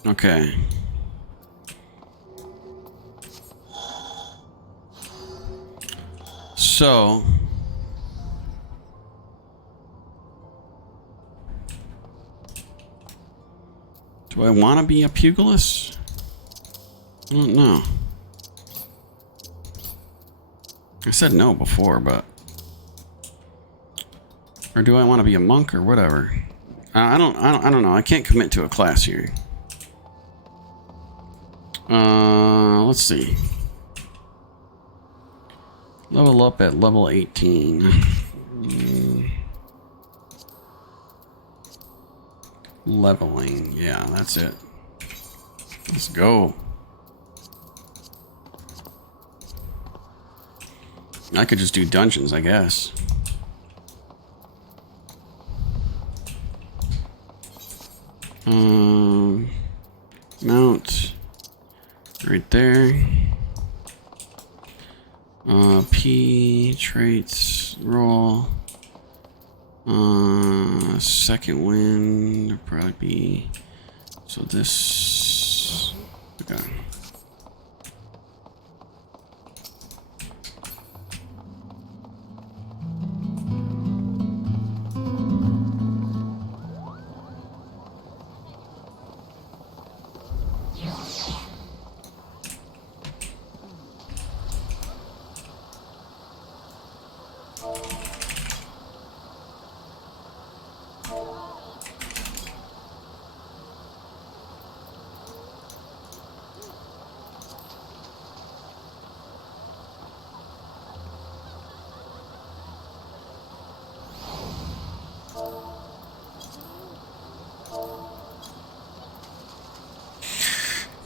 Okay. So do I want to be a pugilist? I don't know. I said no before, but or do I want to be a monk or whatever? I don't know. I can't commit to a class here. Let's see. Level up at level 18. Leveling. Yeah, that's it. Let's go. I could just do dungeons, I guess. Mount. Right there. P, traits, roll. Second wind would probably be, so this, okay.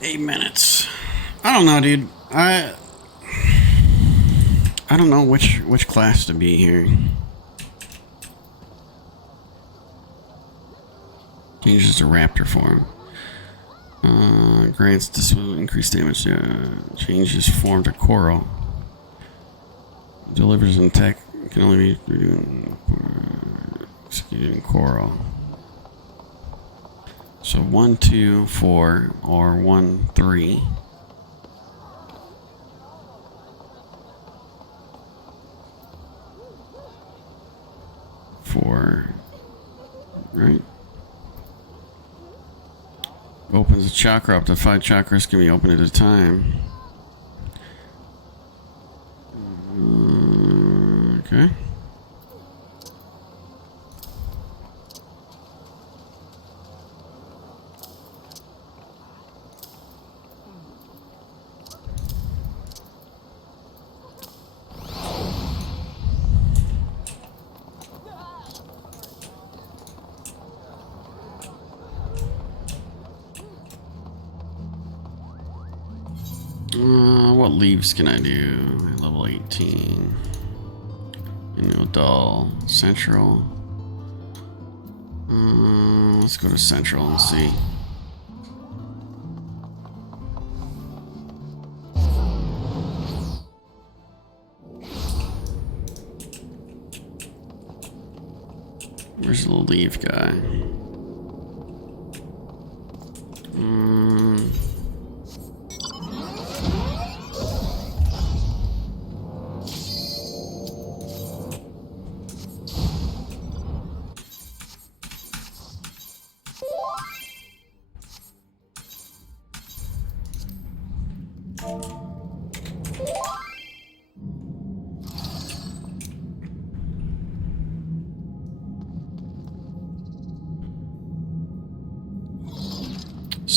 Eight minutes. I don't know, dude. I don't know which class to be here. Changes to raptor form. Grants this will increase damage. Changes form to coral. Delivers an attack. Can only be executed coral. So 1, 2, 4, or 1, 3. Right? Opens a chakra. Up to 5 chakras can be opened at a time. Okay. What leaves can I do? Level 18. Dull. Central. Let's go to Central and see. Where's the leaf guy?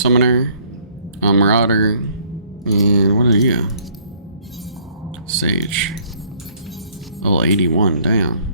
Summoner, a Marauder, and what are you? Sage. Level 81, damn.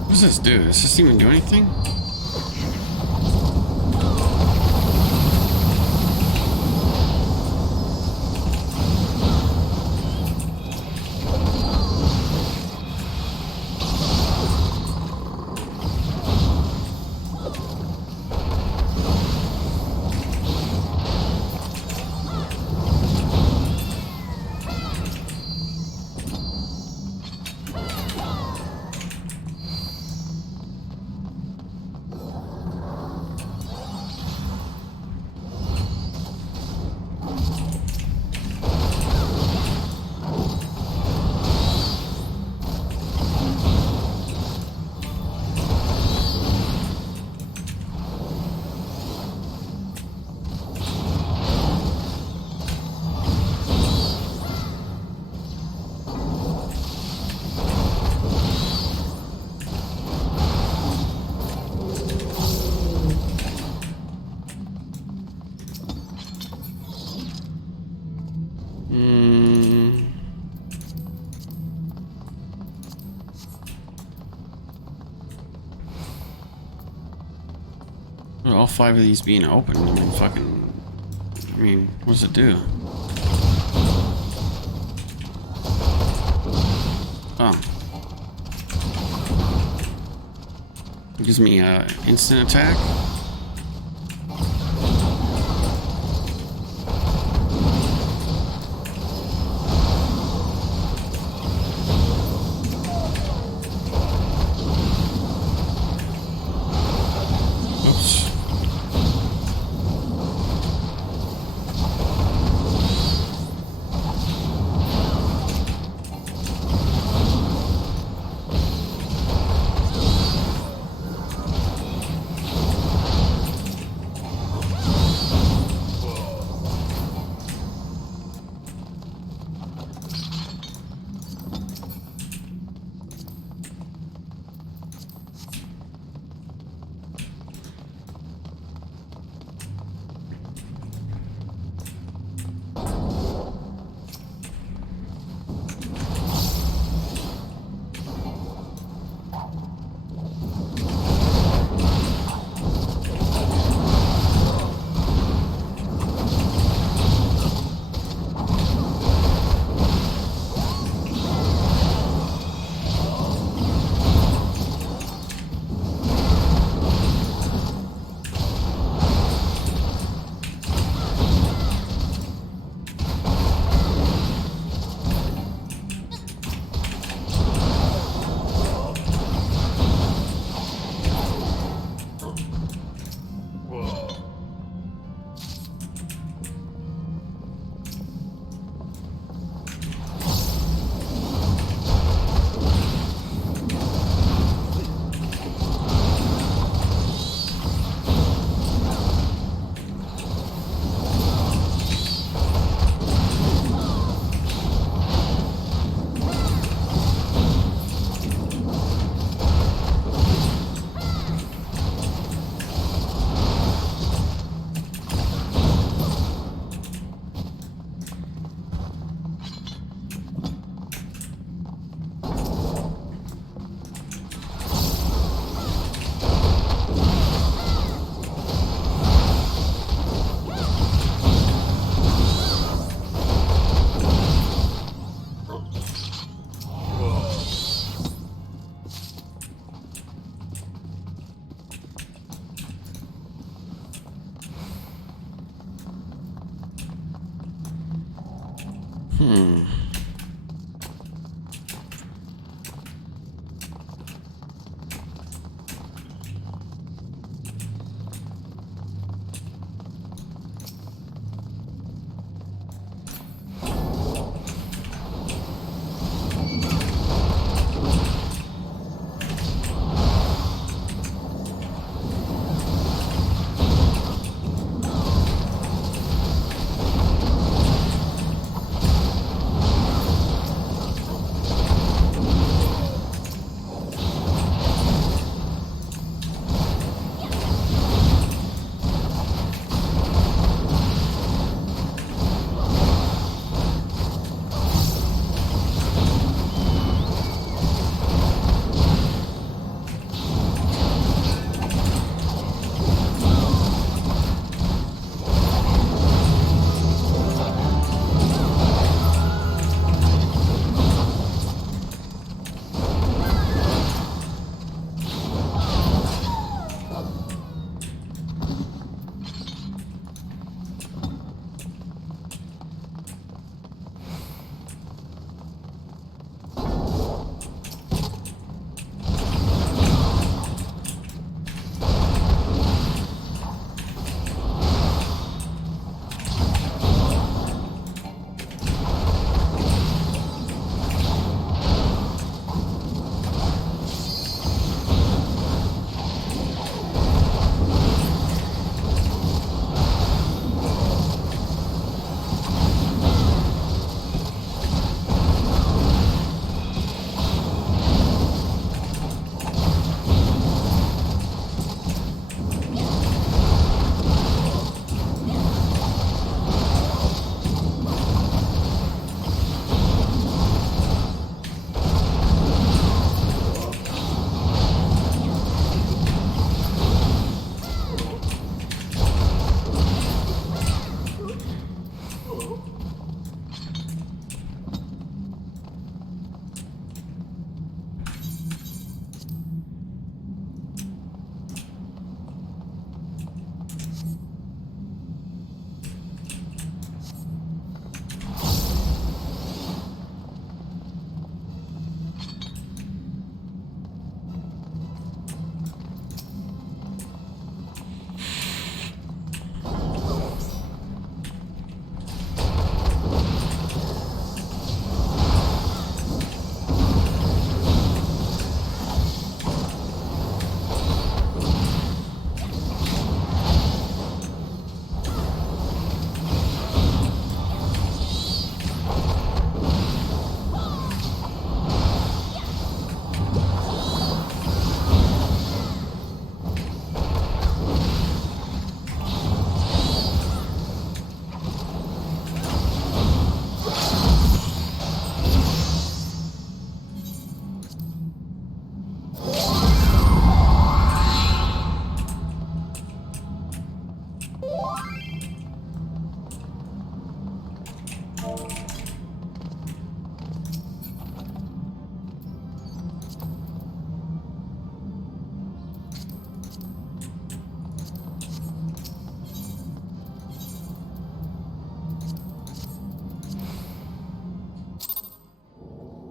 What does this do? Does this even do anything? All 5 of these being open, I mean, what does it do? Oh. It gives me instant attack.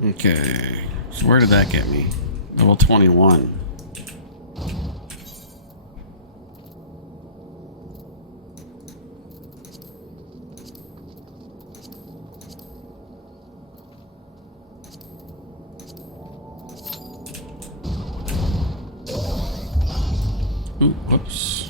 Okay, so where did that get me? Level 21. Ooh, whoops.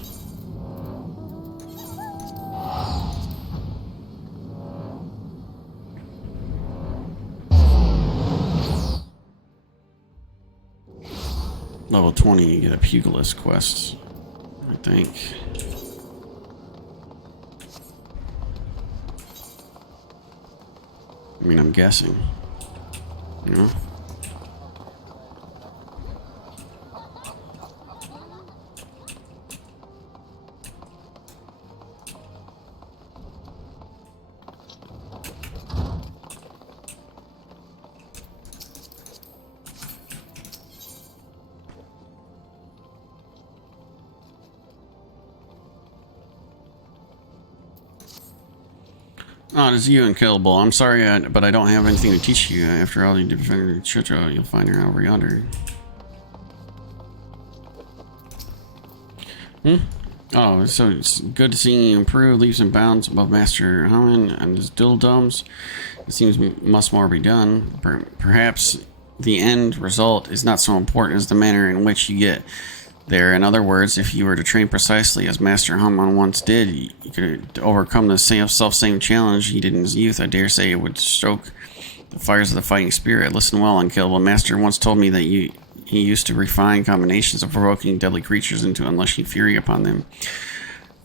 Level 20, you get a pugilist quest, I think. I mean, I'm guessing. You know? Oh, it's you, Unkillable. I'm sorry, but I don't have anything to teach you. After all, you defended Chucho, you'll find her over yonder. Oh, so it's good to see you improve leaps and bounds above Master Hammond and his dildoms. It seems must more be done. Perhaps the end result is not so important as the manner in which you get there. In other words, if you were to train precisely as Master Hammond once did, you could overcome the same challenge he did in his youth. I dare say it would stoke the fires of the fighting spirit. Listen well, Unkillable. Master once told me that he used to refine combinations of provoking deadly creatures into unleashing fury upon them.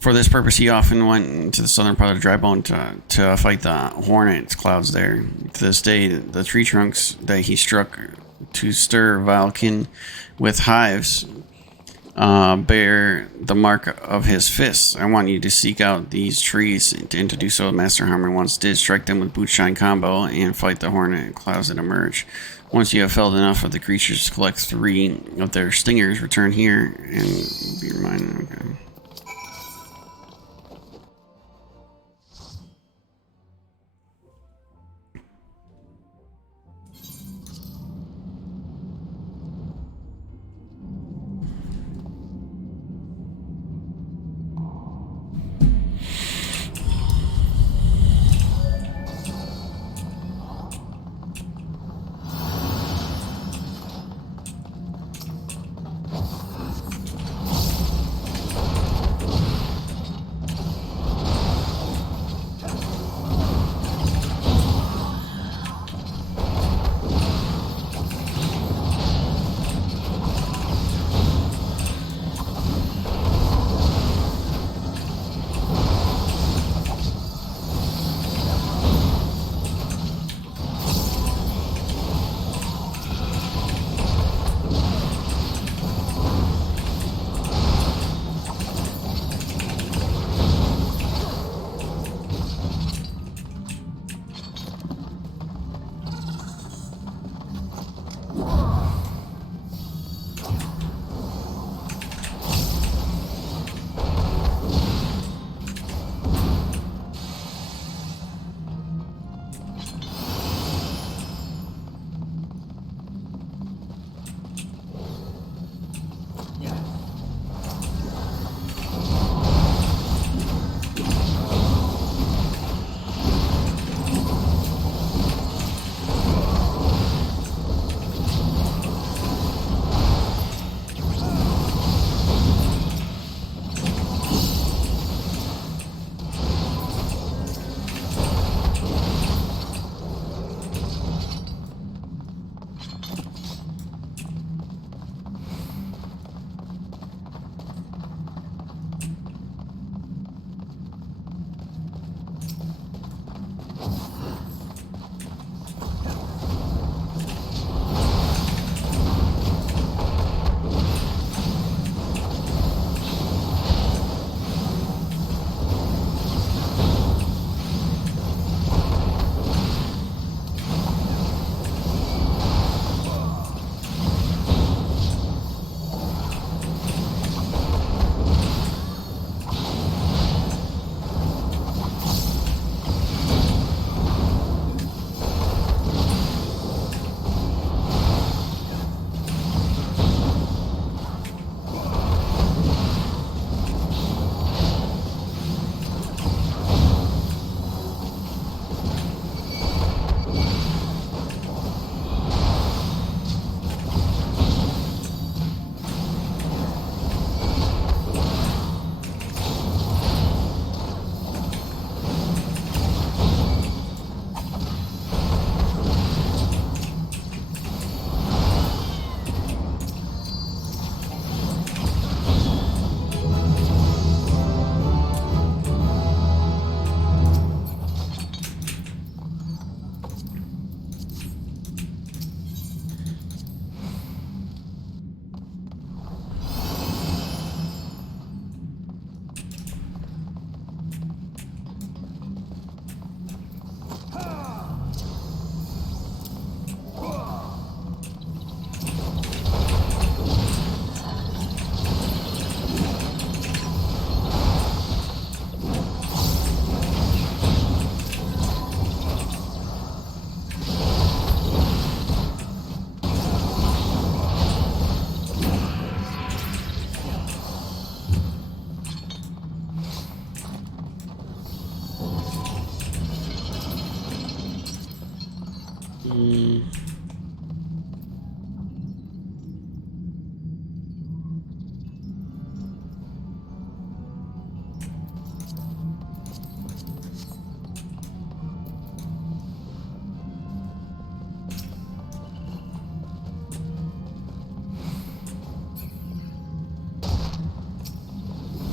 For this purpose, he often went into the southern part of the Drybone to fight the hornet clouds there. To this day, the tree trunks that he struck to stir Valkin with hives bear the mark of his fists. I want you to seek out these trees and to do so as Master Hammond once did. Strike them with bootshine combo and fight the hornet clouds that emerge. Once you have felled enough of the creatures, collect 3 of their stingers, return here, and be reminded. Okay.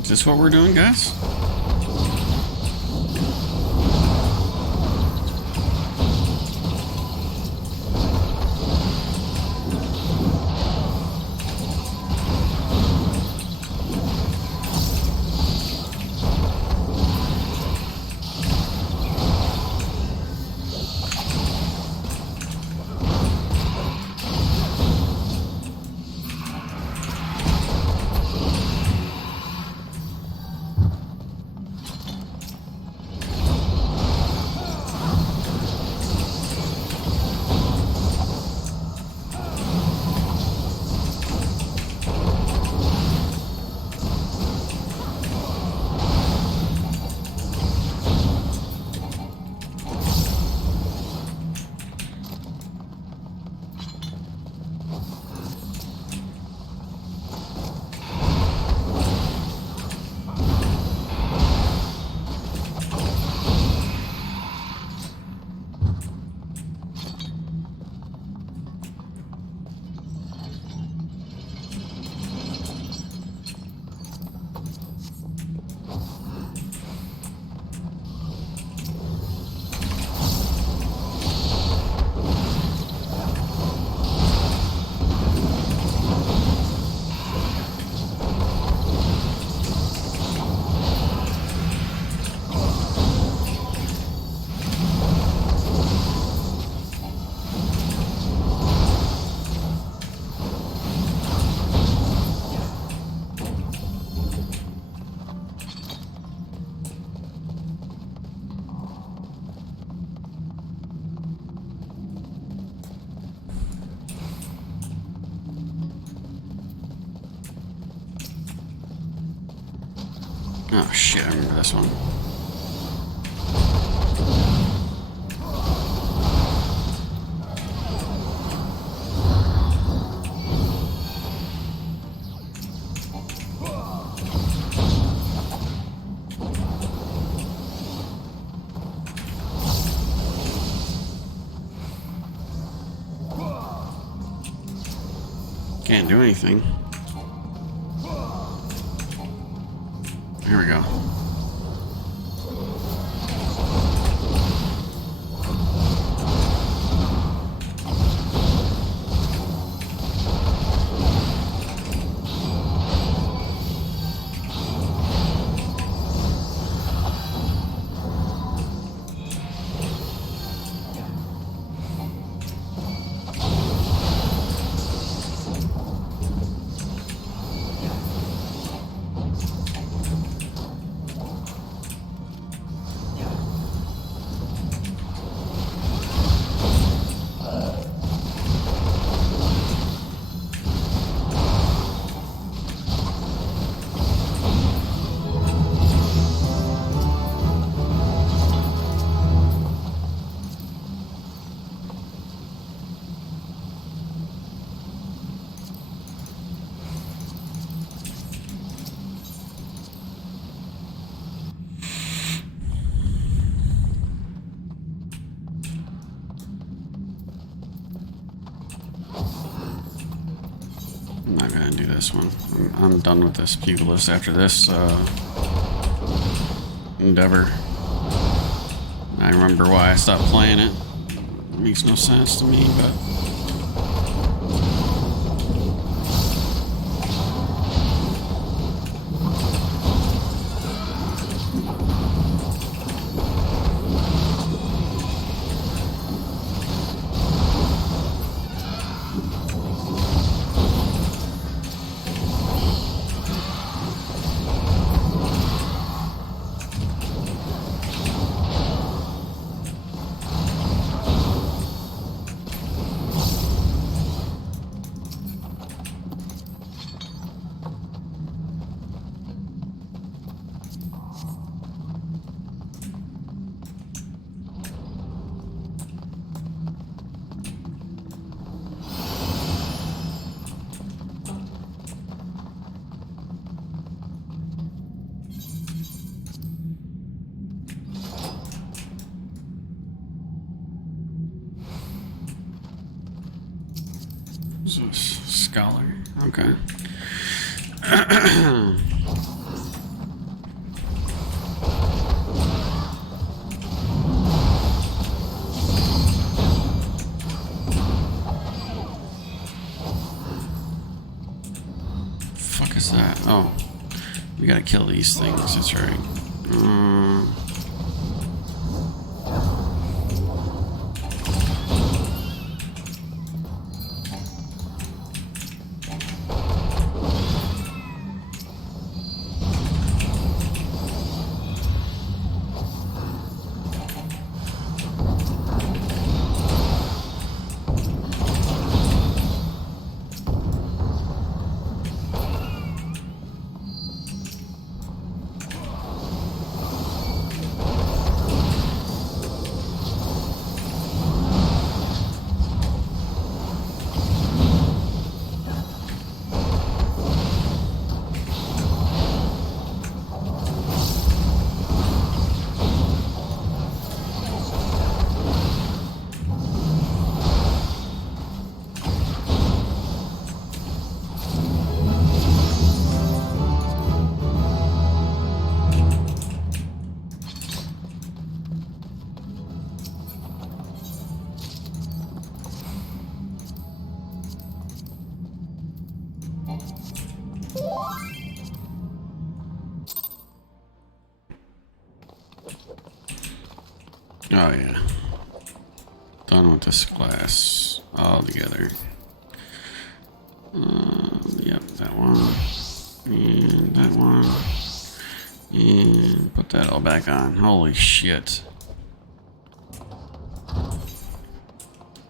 Is this what we're doing, guys? Oh shit, I remember this one. Can't do anything. Here we go. I'm not gonna do this one. I'm done with this Pugilist after this endeavor. I remember why I stopped playing it. It makes no sense to me, but... Scholar. Okay. is that? Oh, we gotta kill these things. That's right. Oh yeah. Done with this class altogether. Yep, that one. And that one. And put that all back on. Holy shit.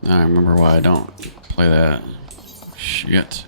I remember why I don't play that. Shit.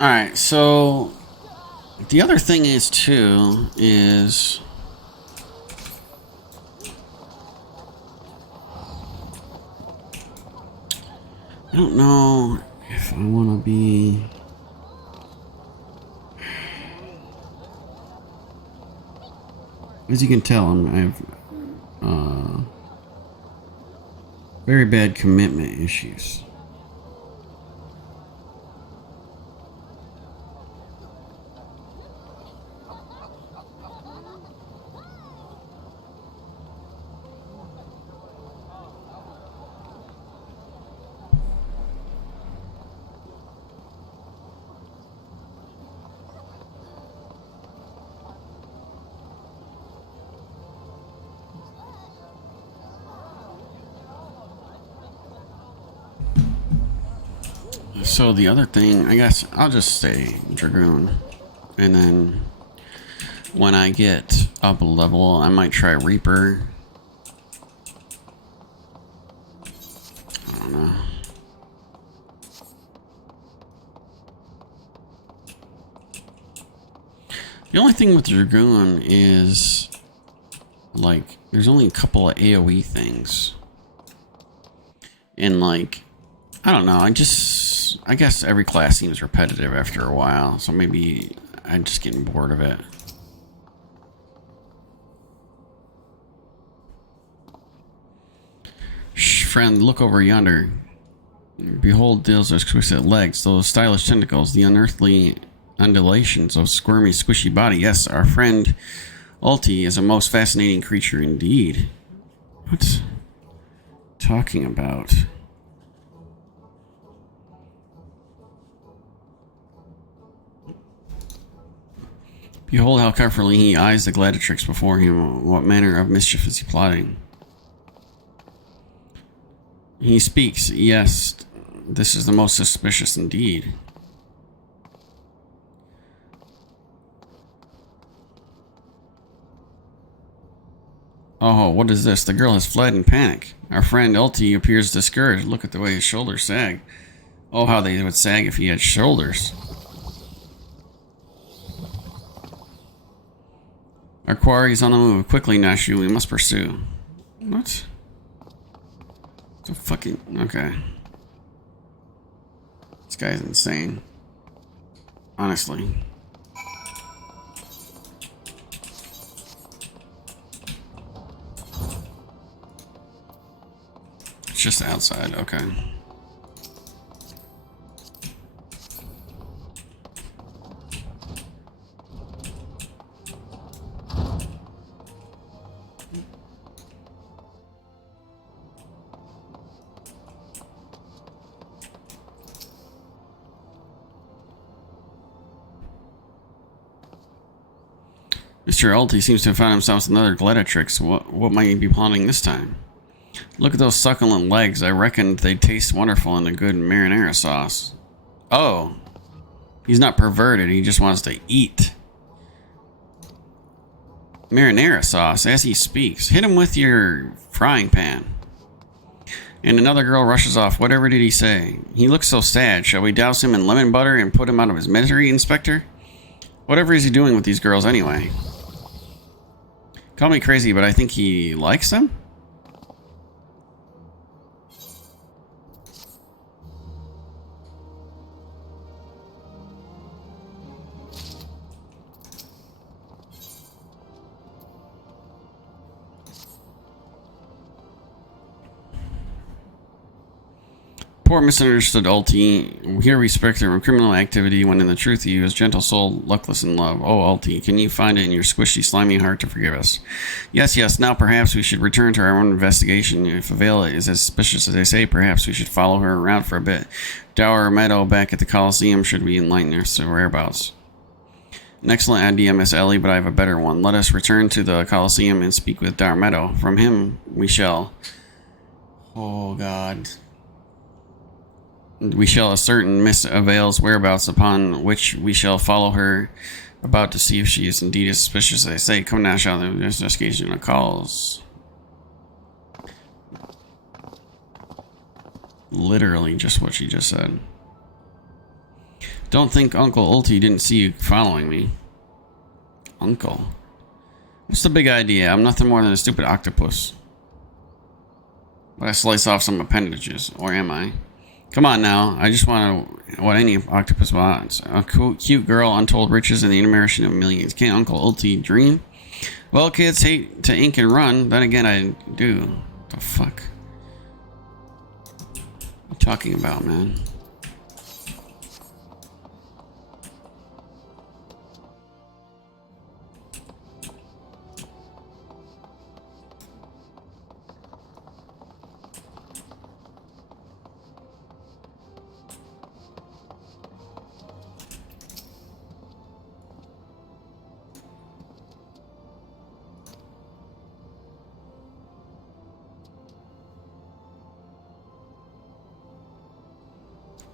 Alright, so the other thing is too is I don't know if I want to be as you can tell I have very bad commitment issues. So the other thing, I guess I'll just say Dragoon, and then when I get up a level, I might try Reaper. I don't know. The only thing with Dragoon is, like, there's only a couple of AoE things. And, like, I don't know, I guess every class seems repetitive after a while, so maybe I'm just getting bored of it. Shh, friend, look over yonder. Behold those exquisite legs, those stylish tentacles, the unearthly undulations of squirmy, squishy body. Yes, our friend Ulti is a most fascinating creature indeed. What's talking about? Behold how carefully he eyes the gladiatrix before him. What manner of mischief is he plotting? He speaks. Yes, this is the most suspicious indeed. Oh, what is this? The girl has fled in panic. Our friend Ulti appears discouraged. Look at the way his shoulders sag. Oh, how they would sag if he had shoulders. Our quarry is on the move. Quickly, Nashu, we must pursue. What? So fucking... Okay. This guy's insane. Honestly. It's just outside, okay. Mr. Ulti seems to have found himself another Gladiatrix. What might he be plotting this time? Look at those succulent legs. I reckoned they'd taste wonderful in a good marinara sauce. Oh. He's not perverted. He just wants to eat. Marinara sauce as he speaks. Hit him with your frying pan. And another girl rushes off. Whatever did he say? He looks so sad. Shall we douse him in lemon butter and put him out of his misery, Inspector? Whatever is he doing with these girls anyway? Call me crazy, but I think he likes them? Poor misunderstood Ulti. Here we speak of criminal activity when in the truth he was gentle soul, luckless in love. Oh, Ulti, can you find it in your squishy, slimy heart to forgive us? Yes, now perhaps we should return to our own investigation. If Avela is as suspicious as they say, perhaps we should follow her around for a bit. Dower Meadow back at the Coliseum should we enlighten her to whereabouts. An excellent idea, Miss Ellie, but I have a better one. Let us return to the Coliseum and speak with Dower Meadow. From him we shall... Oh, God... We shall ascertain Miss Avale's whereabouts, upon which we shall follow her about to see if she is indeed as suspicious as they say. Come now, shall the investigation calls. Literally just what she just said. Don't think Uncle Ulti didn't see you following me. Uncle? What's the big idea? I'm nothing more than a stupid octopus. But I slice off some appendages, or am I? Come on now, I just want what any octopus wants. A cute girl, untold riches, and the intermarriage of millions. Can't Uncle Ulti dream? Well, kids hate to ink and run. Then again, I do. The fuck? What are you talking about, man?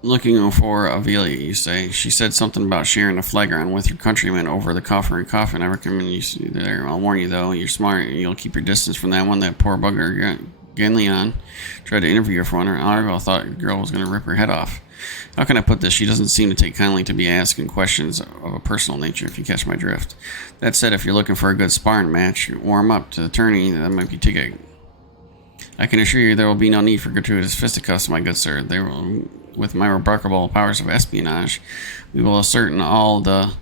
Looking for Avila, you say. She said something about sharing a flagron with your countrymen over the coffer and coffin. I recommend you see there. I'll warn you though, you're smart. You'll keep your distance from that one. That poor bugger Genleon tried to interview her for one. I thought your girl was going to rip her head off. How can I put this? She doesn't seem to take kindly to be asking questions of a personal nature, if you catch my drift. That said, if you're looking for a good sparring match, warm up to the tourney. That might be ticket. I can assure you there will be no need for gratuitous fisticuffs, my good sir. They will... With my remarkable powers of espionage, we will ascertain all the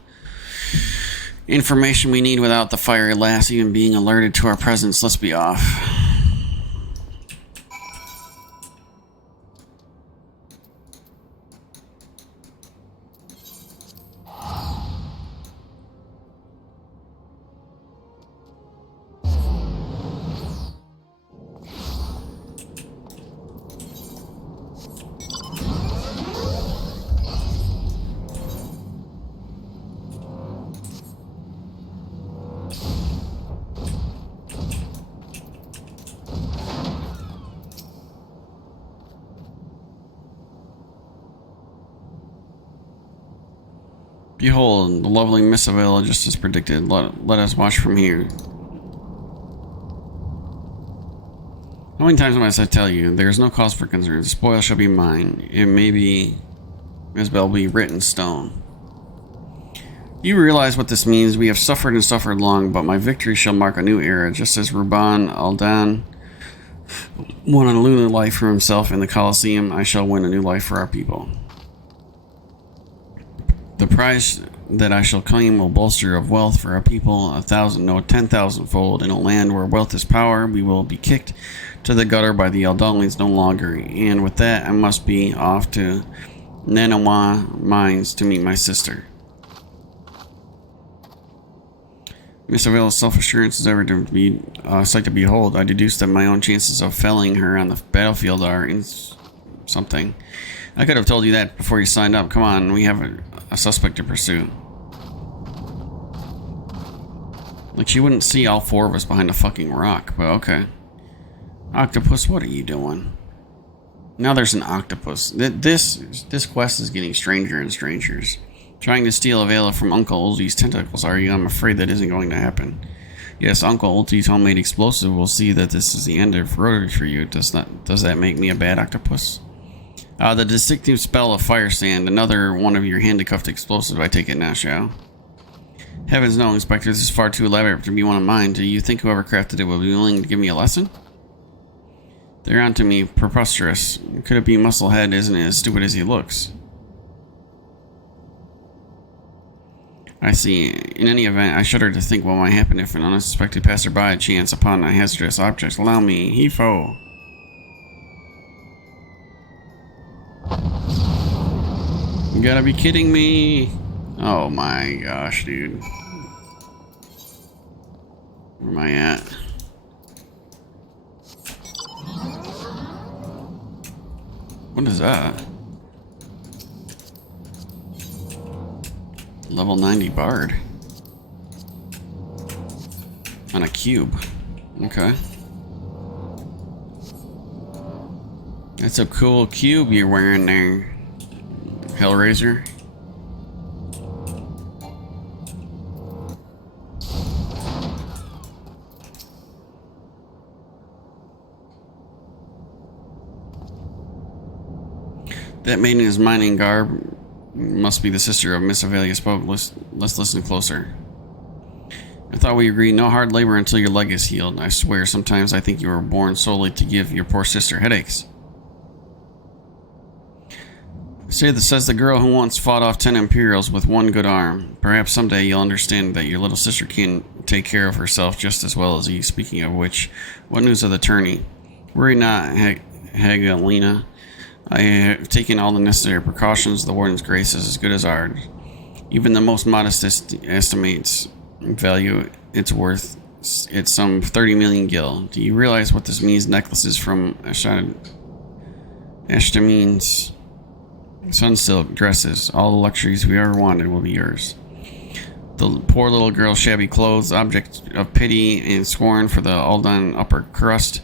information we need without the fiery lass even being alerted to our presence. Let's be off. Behold, the lovely Miss Avila, just as predicted. Let us watch from here. How many times must I tell you? There is no cause for concern. The spoil shall be mine. It may be, as well be written stone. You realize what this means. We have suffered and suffered long, but my victory shall mark a new era, just as Ruban Aldan won a new life for himself in the Colosseum. I shall win a new life for our people. The prize that I shall claim will bolster of wealth for our people 10,000-fold. In a land where wealth is power, we will be kicked to the gutter by the Eldonlings no longer. And with that, I must be off to Nanawa Mines to meet my sister. Miss Avella's self-assurance is ever to be a sight to behold. I deduce that my own chances of felling her on the battlefield are in something. I could have told you that before you signed up. Come on, we have a suspect to pursue. Like, she wouldn't see all four of us behind a fucking rock, but okay. Octopus, what are you doing? Now there's an octopus. This quest is getting stranger and strangers. Trying to steal Avella from Uncle Ulti's tentacles, are you? I'm afraid that isn't going to happen. Yes, Uncle Ulti's homemade explosive will see that this is the end of rotary for you. Does that make me a bad octopus? The distinctive spell of fire sand, another one of your handcuffed explosives, I take it now, shall? Heavens no, Inspector, this is far too elaborate to be one of mine. Do you think whoever crafted it will be willing to give me a lesson? They're onto me, preposterous. Could it be Musclehead isn't as stupid as he looks? I see. In any event, I shudder to think what might happen if an unsuspected passerby chance upon a hazardous object. Allow me, He-fo. You gotta be kidding me. Oh my gosh, dude. Where am I at? What is that? Level 90 Bard. On a cube. Okay. That's a cool cube you're wearing there, Hellraiser. That maiden is mining garb. Must be the sister of Miss Avelia spoke. Let's listen closer. I thought we agreed no hard labor until your leg is healed. I swear, sometimes I think you were born solely to give your poor sister headaches. Says the girl who once fought off 10 Imperials with one good arm. Perhaps someday you'll understand that your little sister can take care of herself just as well as you. Speaking of which, what news of the tourney? Worry not, Hagalina. I have taken all the necessary precautions. The Warden's grace is as good as ours. Even the most modest estimates value its worth. It's some 30 million gil. Do you realize what this means? Necklaces from Ashtamin's sunsilk dresses. All the luxuries we ever wanted will be yours. The poor little girl's shabby clothes, object of pity and scorn for the Aldan upper crust.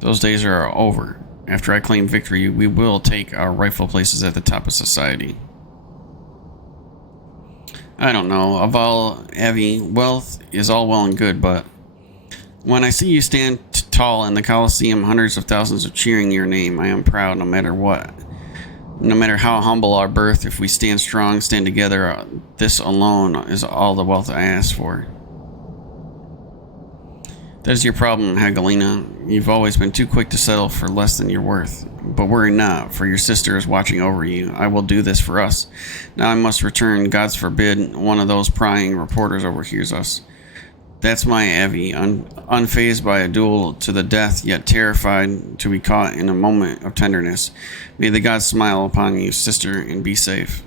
Those days are over. After I claim victory, we will take our rightful places at the top of society. I don't know. Avi, wealth is all well and good, but when I see you stand tall in the Colosseum, hundreds of thousands are cheering your name. I am proud no matter what. No matter how humble our birth, if we stand strong, stand together, this alone is all the wealth I ask for. That is your problem, Hagalina. You've always been too quick to settle for less than you're worth. But worry not, for your sister is watching over you. I will do this for us. Now I must return. God's forbid one of those prying reporters overhears us. That's my Avi, unfazed by a duel to the death, yet terrified to be caught in a moment of tenderness. May the gods smile upon you, sister, and be safe.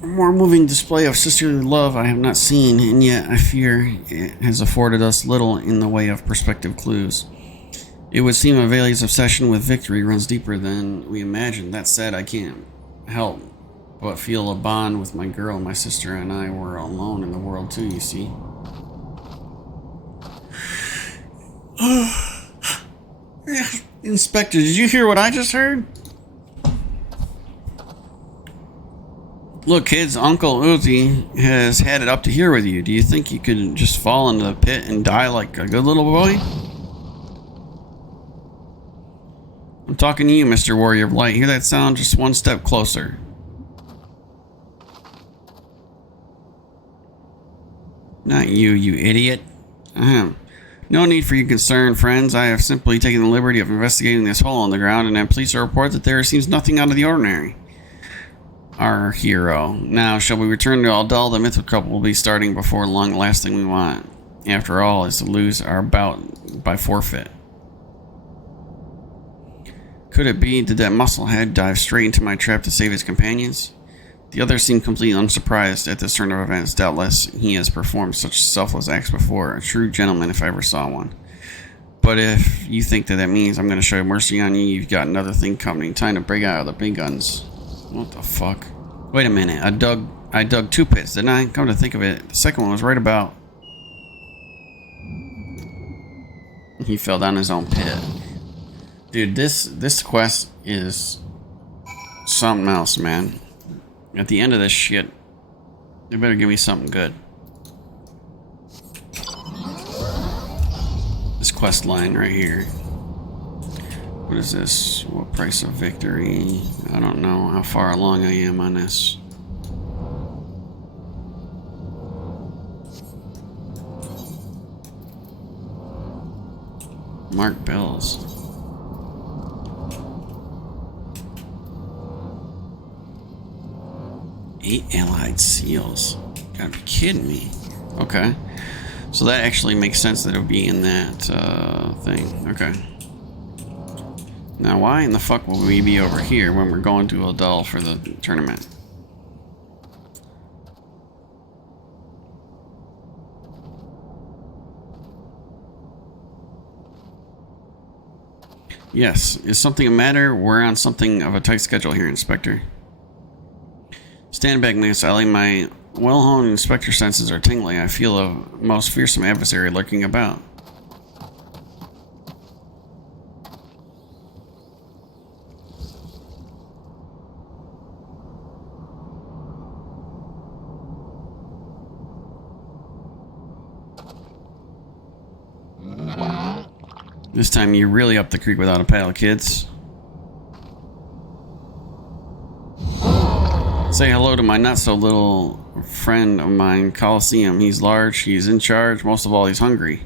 A more moving display of sisterly love I have not seen, and yet I fear it has afforded us little in the way of prospective clues. It would seem Avelia's obsession with victory runs deeper than we imagined. That said, I can't help but feel a bond with my girl. My sister and I were alone in the world too, you see. Inspector, did you hear what I just heard? Look, kids, Uncle Uzi has had it up to here with you. Do you think you could just fall into the pit and die like a good little boy? I'm talking to you, Mr. Warrior of Light. Hear that sound? Just one step closer. Not you, you idiot. Ahem. No need for your concern, friends. I have simply taken the liberty of investigating this hole in the ground, and I'm pleased to report that there seems nothing out of the ordinary. Our hero. Now, shall we return to Aldal? The Mythic Cup will be starting before long. The last thing we want, after all, is to lose our bout by forfeit. Could it be? Did that musclehead dive straight into my trap to save his companions? The others seem completely unsurprised at this turn of events. Doubtless, he has performed such selfless acts before. A true gentleman if I ever saw one. But if you think that means I'm going to show mercy on you, you've got another thing coming. Time to break out of the big guns. What the fuck? Wait a minute. I dug 2 pits, didn't I? Come to think of it, the second one was right about... He fell down his own pit. Dude, this quest is something else, man. At the end of this shit, they better give me something good. This quest line right here. What is this? What price of victory? I don't know how far along I am on this. Mark bills. Eight allied seals. Gotta be kidding me. Okay. So that actually makes sense that it would be in that thing. Okay. Now why in the fuck will we be over here when we're going to Aldal for the tournament? Yes. Is something a matter? We're on something of a tight schedule here, Inspector. Stand back, miss. Ali, my well-honed inspector senses are tingling. I feel a most fearsome adversary lurking about. This time you're really up the creek without a paddle, kids. Say hello to my not-so-little friend of mine, Coliseum. He's large, he's in charge, most of all, he's hungry.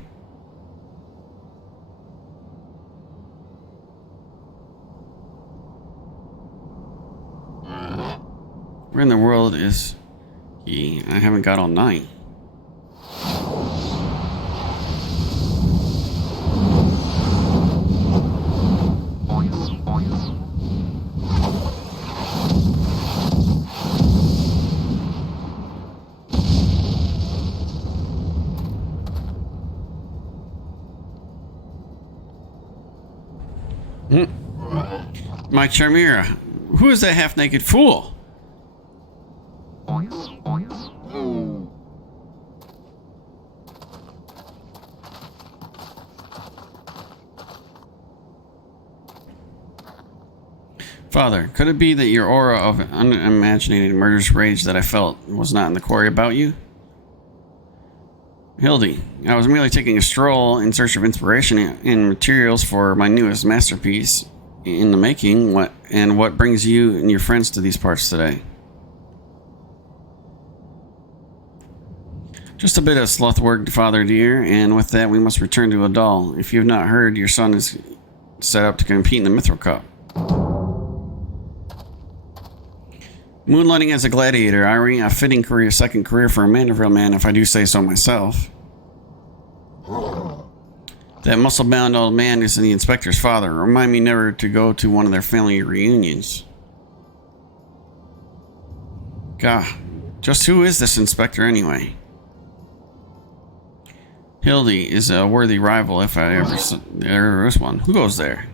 Where in the world is he? I haven't got all night. My Charmira, who is that half-naked fool? Father, could it be that your aura of unimaginated murderous rage that I felt was not in the quarry about you? Hildy, I was merely taking a stroll in search of inspiration and materials for my newest masterpiece in the making. What brings you and your friends to these parts today? Just a bit of sloth work, Father dear, and with that we must return to Aldal. If you have not heard, your son is set up to compete in the Mithril Cup. Moonlighting as a gladiator, Irie, a fitting career, second career for a Manderville man, if I do say so myself. That muscle-bound old man is the inspector's father. Remind me never to go to one of their family reunions. Gah, just who is this inspector anyway? Hildy is a worthy rival if there is one. Who goes there?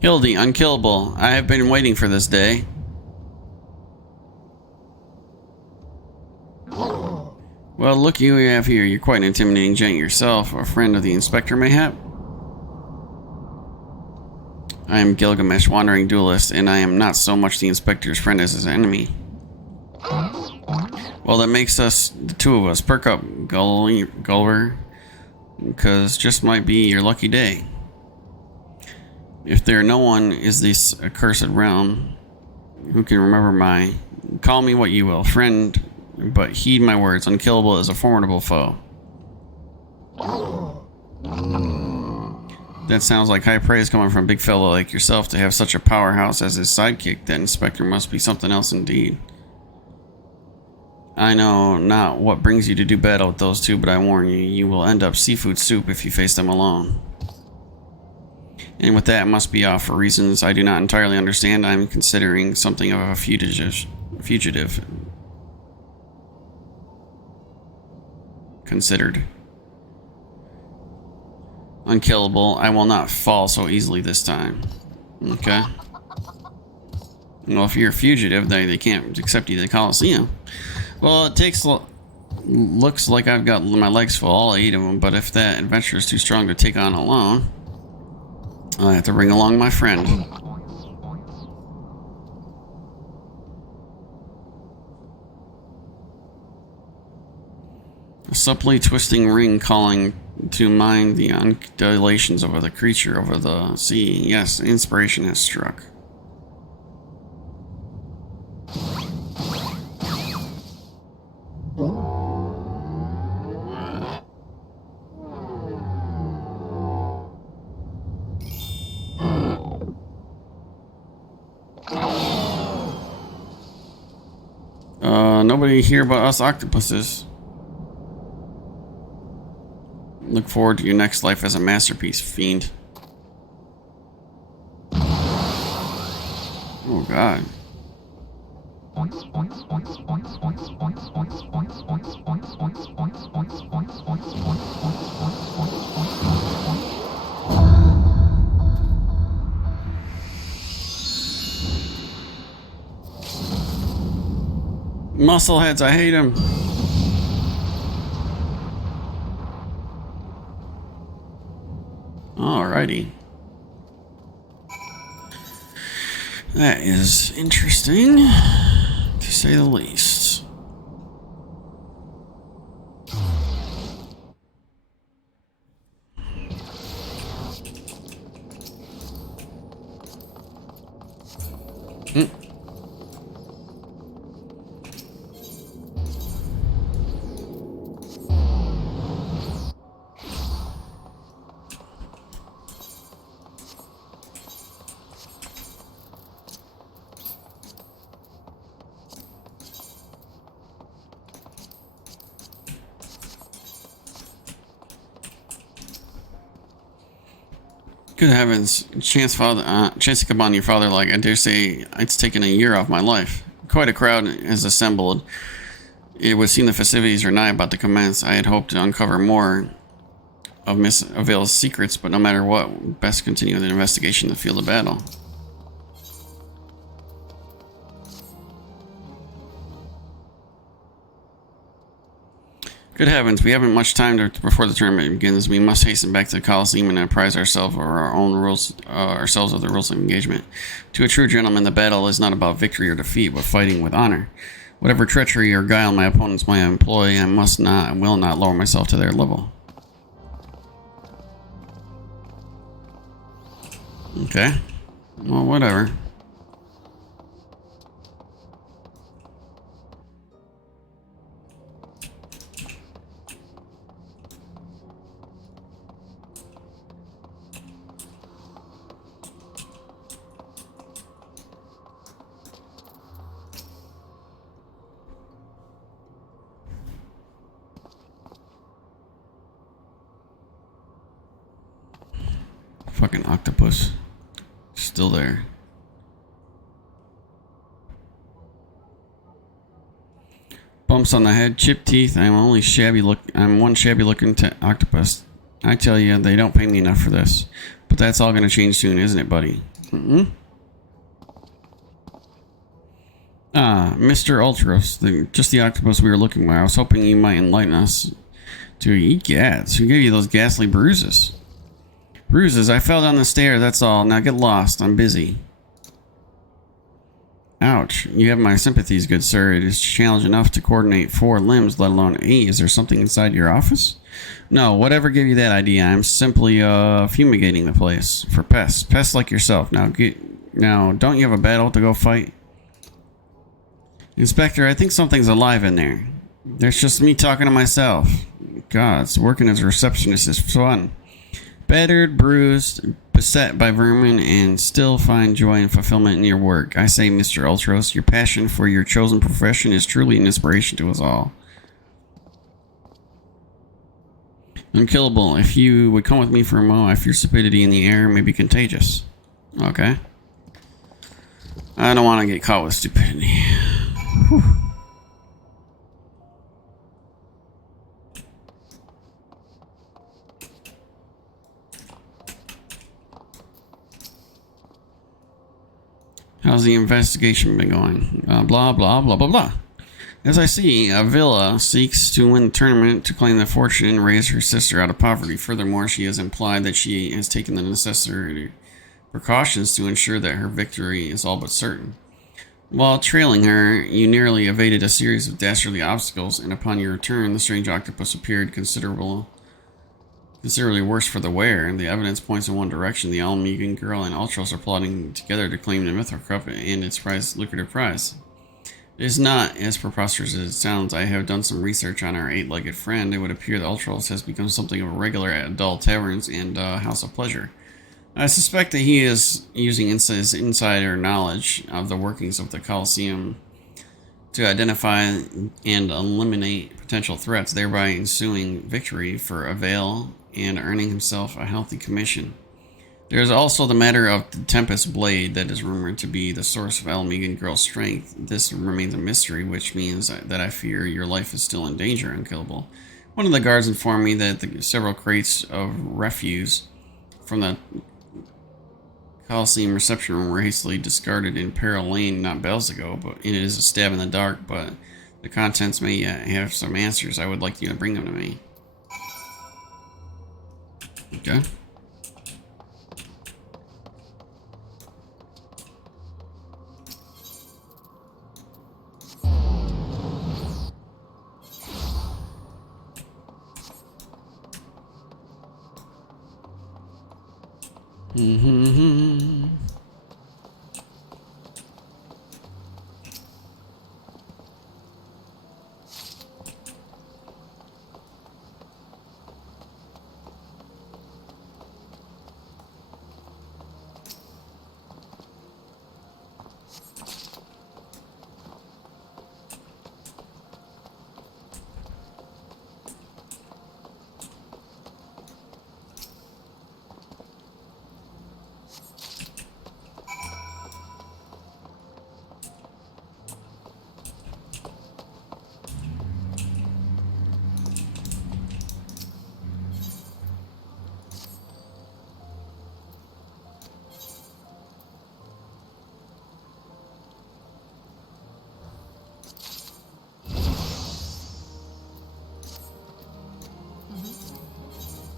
Hildy, unkillable. I have been waiting for this day. Well, look who you have here. You're quite an intimidating gent yourself. A friend of the inspector, mayhap? I am Gilgamesh, wandering duelist, and I am not so much the inspector's friend as his enemy. Well, that makes us the two of us. Perk up, Gulliver, because just might be your lucky day. If there no one is this accursed realm who can remember my... Call me what you will, friend, but heed my words. Unkillable is a formidable foe. That sounds like high praise coming from a big fellow like yourself. To have such a powerhouse as his sidekick, that inspector must be something else indeed. I know not what brings you to do battle with those two, but I warn you, you will end up seafood soup if you face them alone. And with that, it must be off for reasons I do not entirely understand. I'm considering something of a fugitive. Considered. Unkillable. I will not fall so easily this time. Okay. Well, if you're a fugitive, they can't accept you to the Coliseum. Well, it takes... Looks like I've got my legs full, all 8 of them, but if that adventure is too strong to take on alone, I have to bring along my friend. A supplely twisting ring calling to mind the undulations of the creature over the sea. Yes, inspiration has struck. Nobody here but us octopuses. Look forward to your next life as a masterpiece, fiend. Oh, God. Muscleheads, I hate them. Alrighty. That is interesting, to say the least. Good heavens, chance to come on your father, like I dare say it's taken a year off my life. Quite a crowd has assembled. It would seem the festivities are nigh about to commence. I had hoped to uncover more of Miss Avail's secrets, but no matter what, best continue the investigation in the field of battle. Good heavens, we haven't much time before the tournament begins. We must hasten back to the Coliseum and apprise ourselves of our own rules, ourselves of the rules of engagement. To a true gentleman, the battle is not about victory or defeat, but fighting with honor. Whatever treachery or guile my opponents might employ, I must not and will not lower myself to their level. Okay. Well, whatever. Fucking octopus. Still there. Bumps on the head, chipped teeth. I'm one shabby looking octopus. I tell you, they don't pay me enough for this. But that's all gonna change soon, isn't it, buddy? Ah, Mr. Ultros, just the octopus we were looking for. I was hoping you might enlighten us. To eat gas. Who gave you those ghastly bruises? Bruises, I fell down the stairs, that's all. Now get lost, I'm busy. Ouch. You have my sympathies, good sir. It is a challenge enough to coordinate 4 limbs, let alone 8. Is there something inside your office? No, whatever gave you that idea. I'm simply fumigating the place for pests. Pests like yourself. Now, don't you have a battle to go fight? Inspector, I think something's alive in there. There's just me talking to myself. God, working as a receptionist is fun. Battered, bruised, beset by vermin, and still find joy and fulfillment in your work. I say, Mr. Ultros, your passion for your chosen profession is truly an inspiration to us all. Unkillable, if you would come with me for a moment, I fear stupidity in the air may be contagious. Okay. I don't want to get caught with stupidity. Whew. How's the investigation been going? Blah, blah, blah, blah, blah. As I see, Villa seeks to win the tournament to claim the fortune and raise her sister out of poverty. Furthermore, she has implied that she has taken the necessary precautions to ensure that her victory is all but certain. While trailing her, you nearly evaded a series of dastardly obstacles, and upon your return, the strange octopus appeared considerably worse for the wear, and the evidence points in one direction. The Almegan girl and Ultros are plotting together to claim the Mythril Cup and its lucrative prize. It is not as preposterous as it sounds. I have done some research on our 8-legged friend. It would appear that Ultros has become something of a regular at adult taverns and House of Pleasure. I suspect that he is using his insider knowledge of the workings of the Colosseum to identify and eliminate potential threats, thereby ensuing victory for Avail and earning himself a healthy commission. There is also the matter of the Tempest Blade that is rumored to be the source of Almegan Girl's strength. This remains a mystery, which means that I fear your life is still in danger, Unkillable. One of the guards informed me that several crates of refuse from the Coliseum reception room were hastily discarded in Peril Lane not bells ago, but it is a stab in the dark, but the contents may have some answers. I would like you to bring them to me. Okay.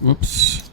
Whoops.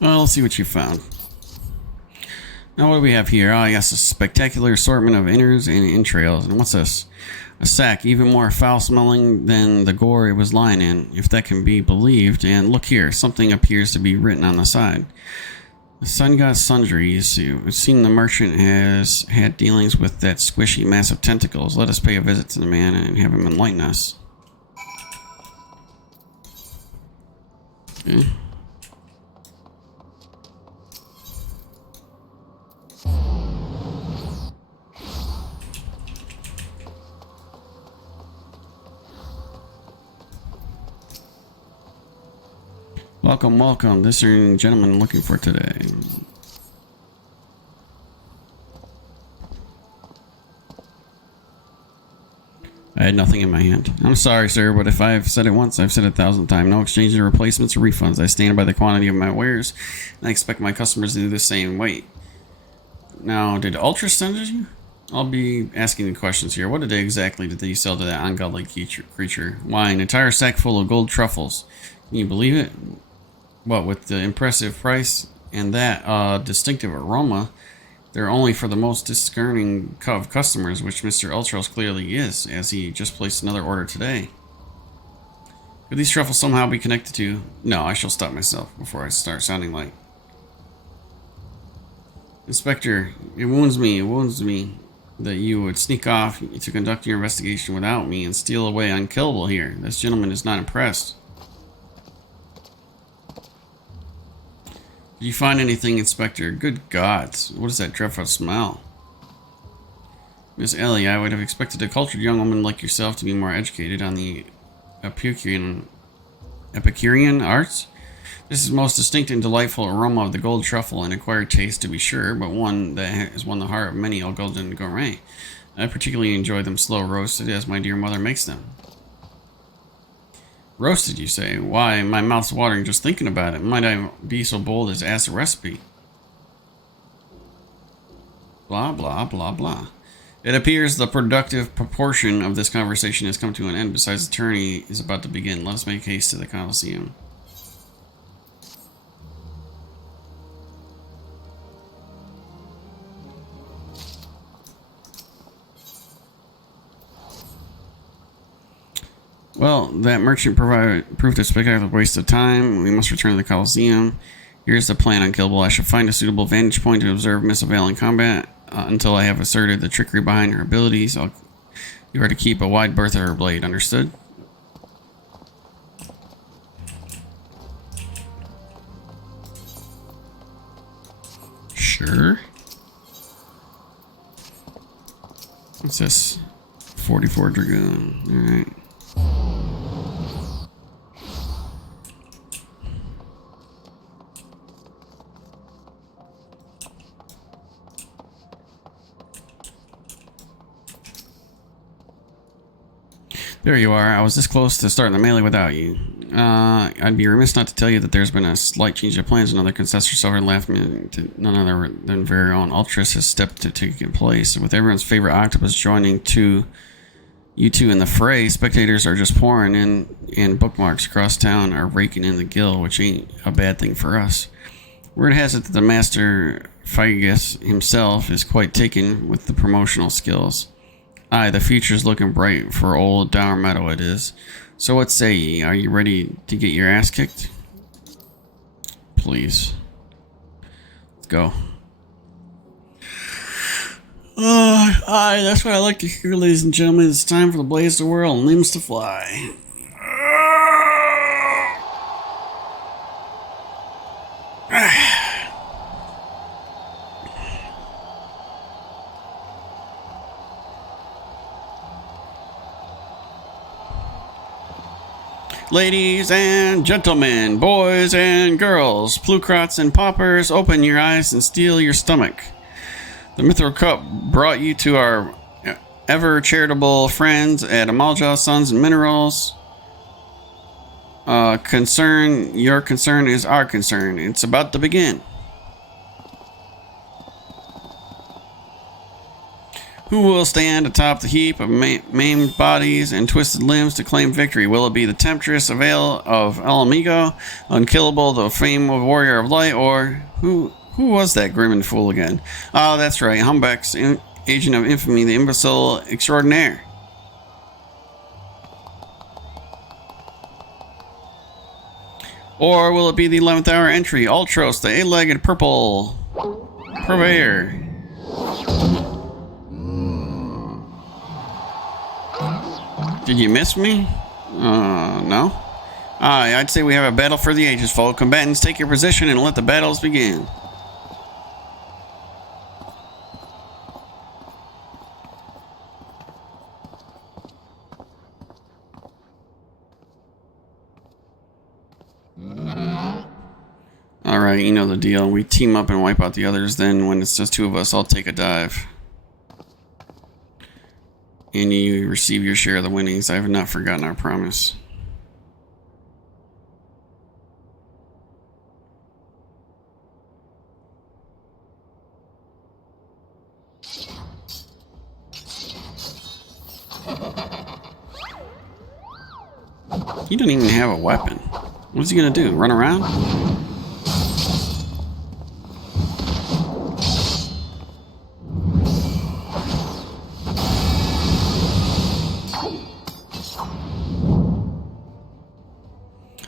Well, let's see what you found. Now, what do we have here? Oh, yes, a spectacular assortment of innards and entrails. And what's this? A sack, even more foul-smelling than the gore it was lying in, if that can be believed. And look here, something appears to be written on the side. The Sun God Sundries. It seems the merchant has had dealings with that squishy mass of tentacles. Let us pay a visit to the man and have him enlighten us. Okay. Welcome, welcome. This is gentleman looking for today. I had nothing in my hand. I'm sorry, sir, but if I've said it once, I've said it 1,000 times. No exchange of replacements or refunds. I stand by the quantity of my wares, and I expect my customers to do the same. Wait. Now, did Ultra send you? I'll be asking the questions here. What exactly did they sell to that ungodly creature? Why, an entire sack full of gold truffles. Can you believe it? What, with the impressive price and that distinctive aroma, they're only for the most discerning of customers, which Mr. Ultros clearly is, as he just placed another order today. Could these truffles somehow be connected to... No, I shall stop myself before I start sounding like... Inspector, it wounds me that you would sneak off to conduct your investigation without me and steal away unkillable here. This gentleman is not impressed. Did you find anything, Inspector? Good gods, what is that dreadful smell? Miss Ellie, I would have expected a cultured young woman like yourself to be more educated on the Epicurean arts. This is most distinct and delightful aroma of the gold truffle, an acquired taste to be sure, but one that has won the heart of many a golden gourmet. I particularly enjoy them slow roasted, as my dear mother makes them. Roasted, you say? Why, my mouth's watering just thinking about it. Might I be so bold as to ask the recipe? Blah, blah, blah, blah. It appears the productive proportion of this conversation has come to an end. Besides, the tourney is about to begin. Let us make haste to the Coliseum. Well, that merchant proved a spectacular waste of time. We must return to the Coliseum. Here's the plan, Unkillable. I shall find a suitable vantage point to observe Miss Avail in combat until I have asserted the trickery behind her abilities. You are to keep a wide berth of her blade, understood? Sure. What's this? 44 Dragoon. Alright. There you are. I was this close to starting the melee without you. I'd be remiss not to tell you that there's been a slight change of plans. Another concessor silver last minute to none other than very own Ultras has stepped to take place. With everyone's favorite octopus joining you two in the fray, spectators are just pouring in, and bookmarks across town are raking in the gill, which ain't a bad thing for us. Word has it that the Master Figus himself is quite taken with the promotional skills. Aye, the future's looking bright for old Dower Meadow it is. So what say ye? Are you ready to get your ass kicked? Please. Let's go. Aye, that's what I like to hear, ladies and gentlemen. It's time for the blaze to whirl and limbs to fly. Ladies and gentlemen, boys and girls, plutocrats and paupers, open your eyes and steel your stomach. The Mithril Cup brought you to our ever charitable friends at Amalja Sons and Minerals. Your concern is our concern. It's about to begin. Who will stand atop the heap of maimed bodies and twisted limbs to claim victory? Will it be the temptress Avail of El Amigo, Unkillable, the famed warrior of light, or who was that grim and fool again? Oh, that's right, Humbeck's agent of infamy, the imbecile extraordinaire. Or will it be the 11th hour entry, Ultros, the 8-legged purple purveyor? Did you miss me? No. Aye, I'd say we have a battle for the ages, folk. Combatants, take your position and let the battles begin. Alright, you know the deal. We team up and wipe out the others, then when it's just two of us, I'll take a dive. And you receive your share of the winnings. I have not forgotten our promise. He doesn't even have a weapon. What's he gonna do? Run around?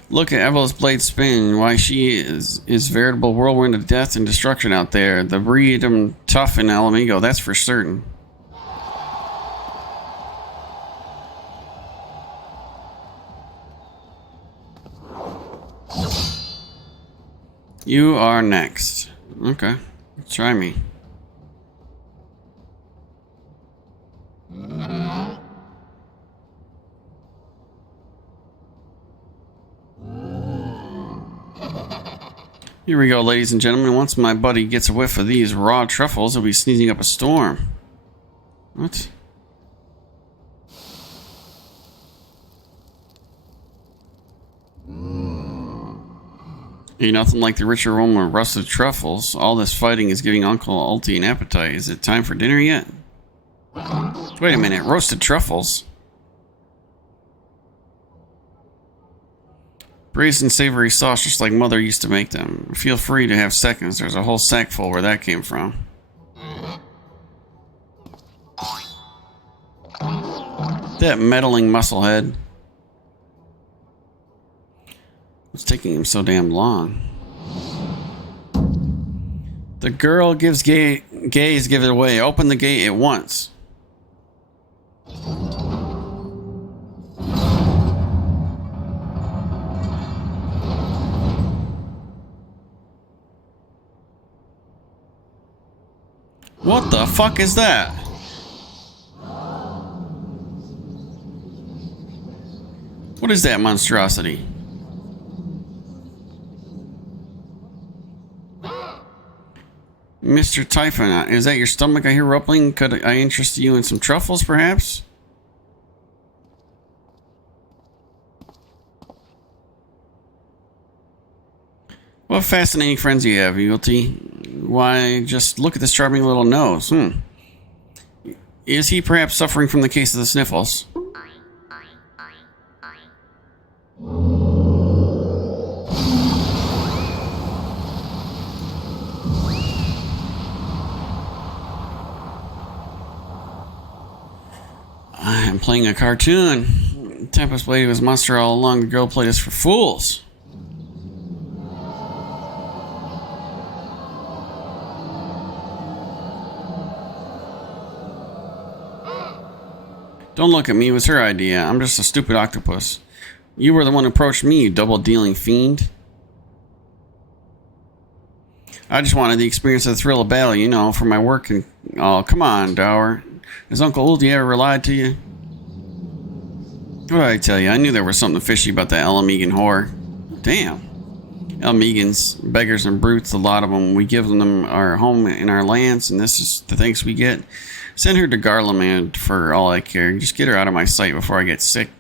Look at Evelyn's blade spin. Why, she is veritable whirlwind of death and destruction out there. The breed tough in Alamigo, that's for certain. You are next. Okay. Try me. Here we go, ladies and gentlemen. Once my buddy gets a whiff of these raw truffles, he'll be sneezing up a storm. What? Ain't nothing like the rich aroma of rusted truffles. All this fighting is giving Uncle Ulti an appetite. Is it time for dinner yet? Wait a minute, roasted truffles? Braised and savory sauce just like Mother used to make them. Feel free to have seconds. There's a whole sack full where that came from. That meddling musclehead. What's taking him so damn long? The girl gives gaze, give it away. Open the gate at once. What the fuck is that? What is that monstrosity? Mr. Typhon, is that your stomach I hear rumbling? Could I interest you in some truffles, perhaps? What fascinating friends you have, Ulti. Why, just look at this charming little nose. Is he perhaps suffering from the case of the sniffles? I'm playing a cartoon. Tempest Blade was monster all along. The girl played us for fools. Don't look at me, it was her idea. I'm just a stupid octopus. You were the one who approached me, you double-dealing fiend. I just wanted the experience of the thrill of battle, you know, for my work and... Oh, come on, Dower. Has Uncle Ulti ever lied to you? What did I tell you? I knew there was something fishy about that Alamegan whore. Damn. Alamegans, beggars and brutes, a lot of them. We give them our home and our lands, and this is the thanks we get. Send her to Garlemald for all I care. Just get her out of my sight before I get sick.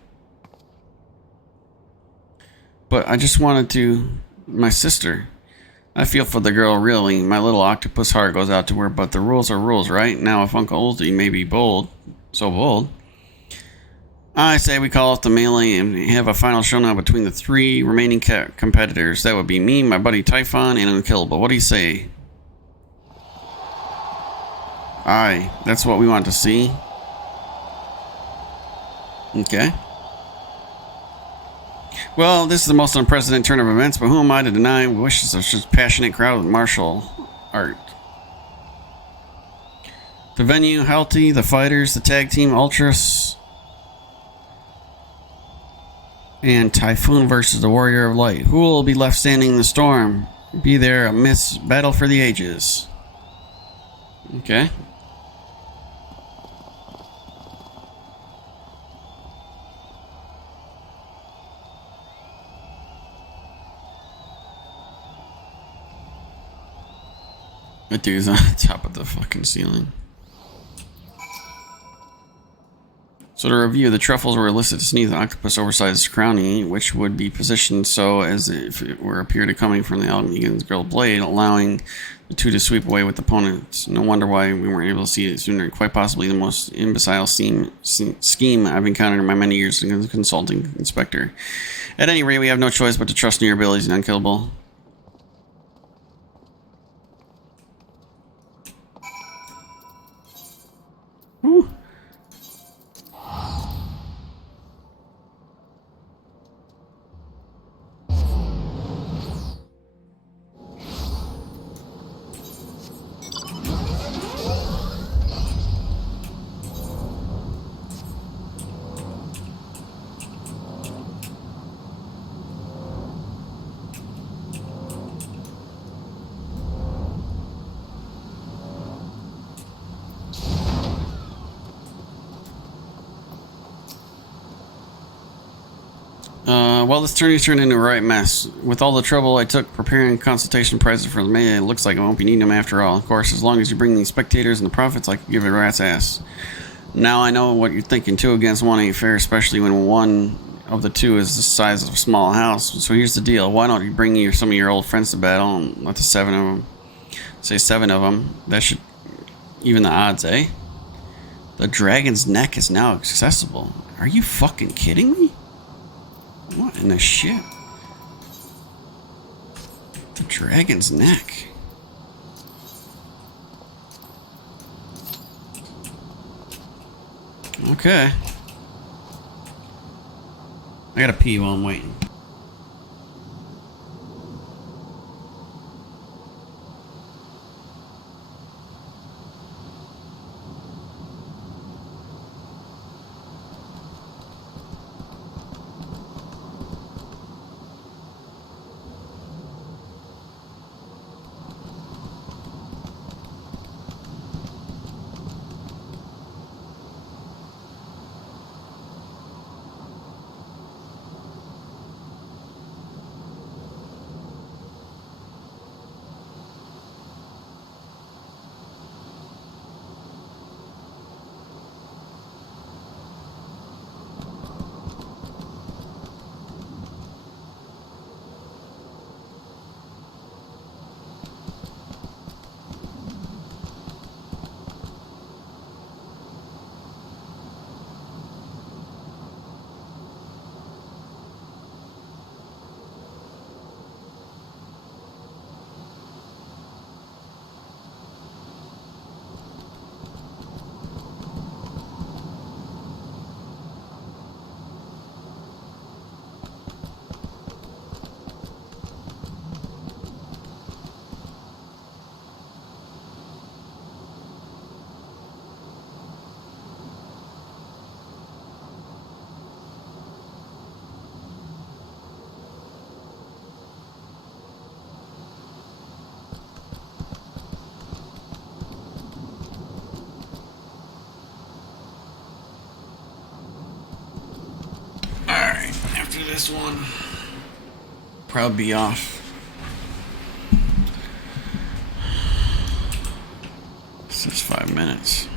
But I just wanted to... My sister. I feel for the girl, really. My little octopus heart goes out to her, but the rules are rules, right? Now, if Uncle Ulti may be bold, so bold, I say we call off the melee and have a final showdown between the three remaining competitors. That would be me, my buddy Typhon, and Unkillable. What do you say? Aye, that's what we want to see. Okay. Well, this is the most unprecedented turn of events, but who am I to deny wishes of such a passionate crowd with martial art? The venue, Halti, the fighters, the tag team, Ultras, And Typhoon versus the Warrior of Light. Who will be left standing in the storm? Be there a myth's battle for the ages. Okay. That dude's on top of the fucking ceiling. So to review, the truffles were listed to sneeze the octopus oversized crowning, which would be positioned so as if it were appeared coming from the Almegan's grilled blade, allowing the two to sweep away with opponents. No wonder why we weren't able to see it sooner. Quite possibly the most imbecile scheme I've encountered in my many years as a consulting inspector. At any rate, we have no choice but to trust in your abilities and unkillable. Woo. Well, this tourney turned into a right mess. With all the trouble I took preparing consultation prizes for the May, it looks like I won't be needing them after all. Of course, as long as you bring the spectators and the profits, I can give it a rat's ass. Now I know what you're thinking. 2 against 1 ain't fair, especially when one of the two is the size of a small house. So here's the deal. Why don't you bring some of your old friends to battle and let the 7 of them, say 7 of them, that should even the odds, eh? The dragon's neck is now accessible. Are you fucking kidding me? What in the shit? The dragon's neck. Okay. I gotta pee while I'm waiting. This one probably be off. It's just 5 minutes.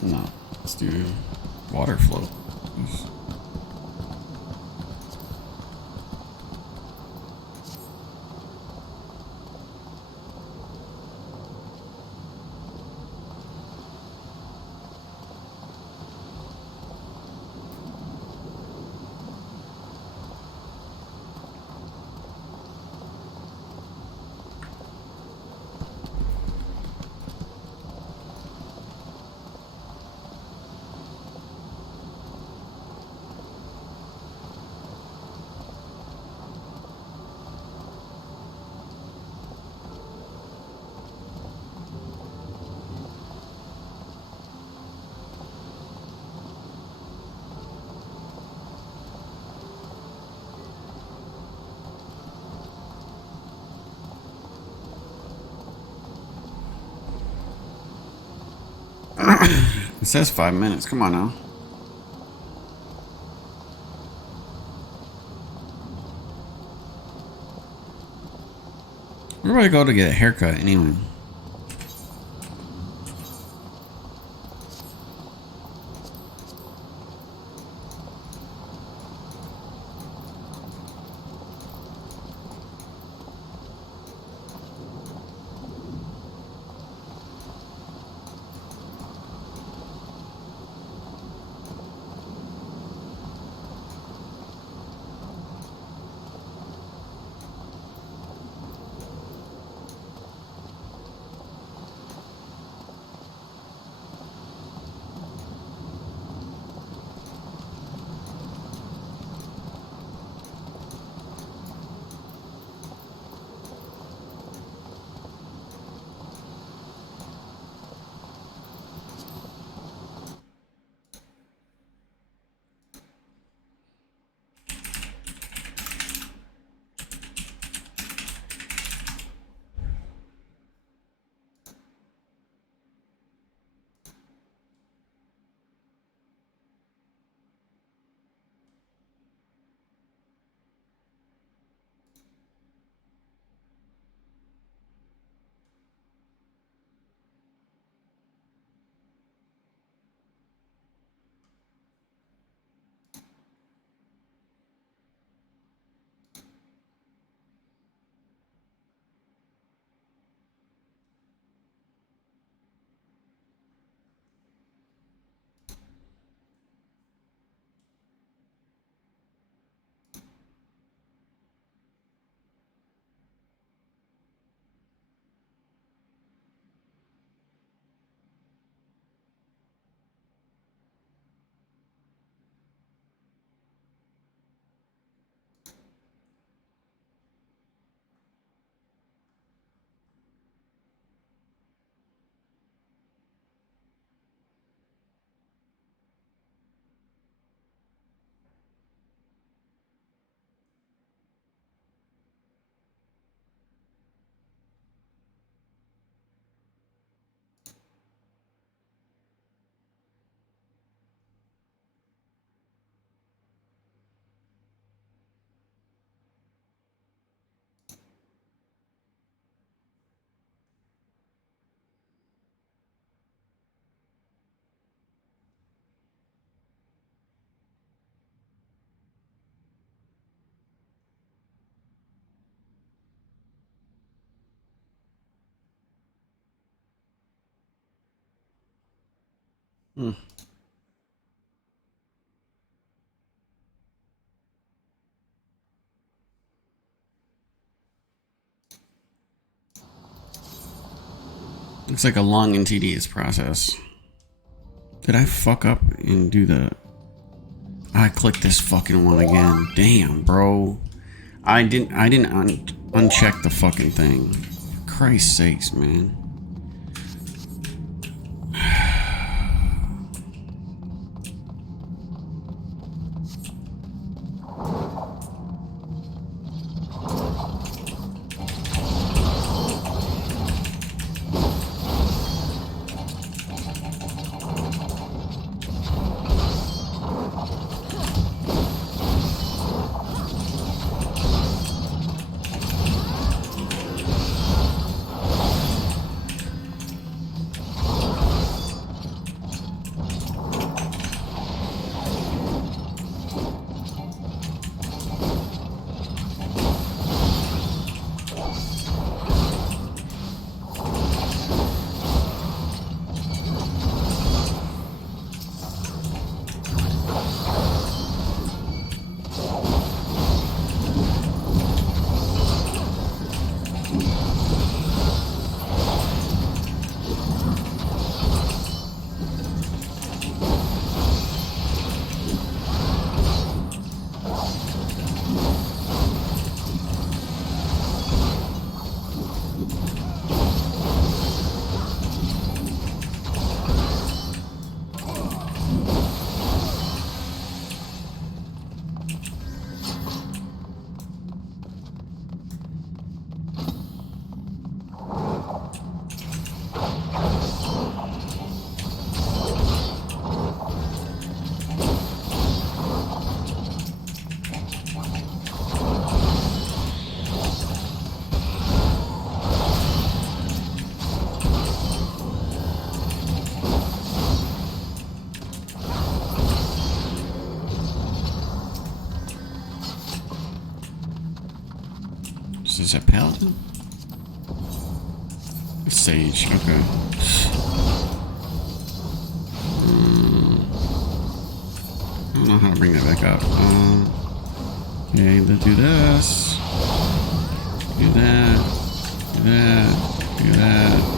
No, let's do water float. It says 5 minutes. Come on now. Where do I go to get a haircut anyway? Hmm. Looks like a long and tedious process. Did I fuck up and do the... I clicked this fucking one again. Damn, bro. I didn't uncheck the fucking thing. For Christ's sakes, man. Is that paladin? Sage, okay. I don't know how to bring that back up. Okay, let's do this. Do that. Do that. Do that.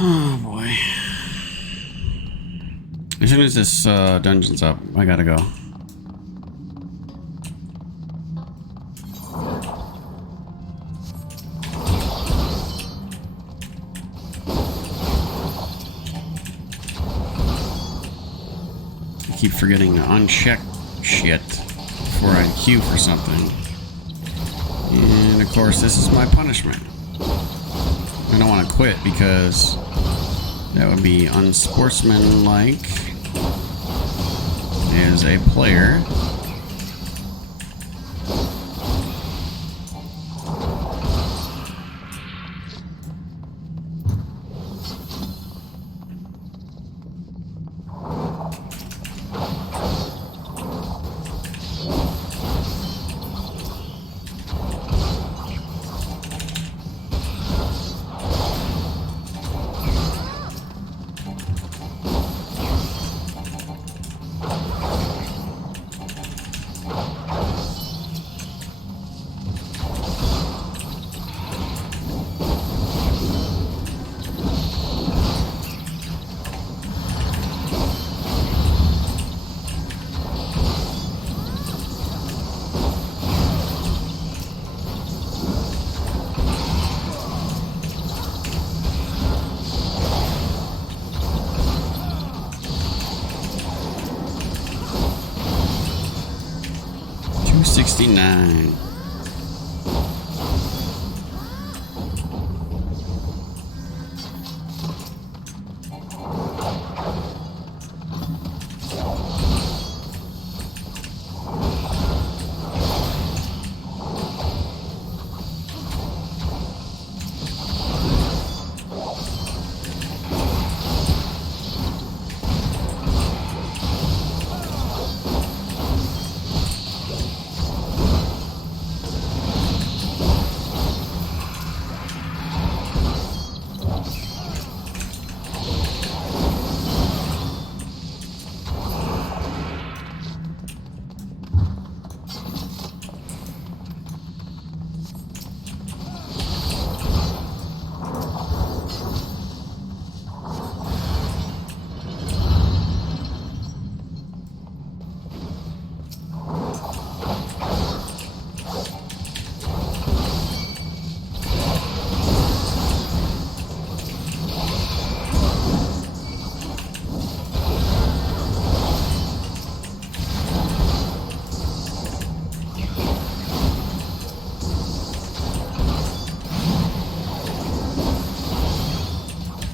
Oh boy. As soon as this dungeon's up, I gotta go. I keep forgetting to uncheck shit before I queue for something. And of course, this is my punishment. I don't want to quit because that would be unsportsmanlike as a player. $269.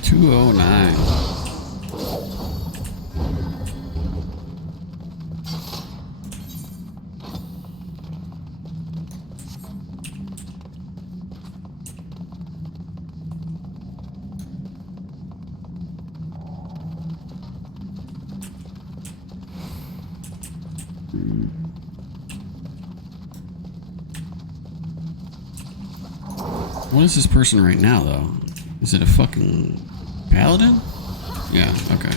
$209. What is this person right now, though? Is it a fucking paladin? Yeah, okay.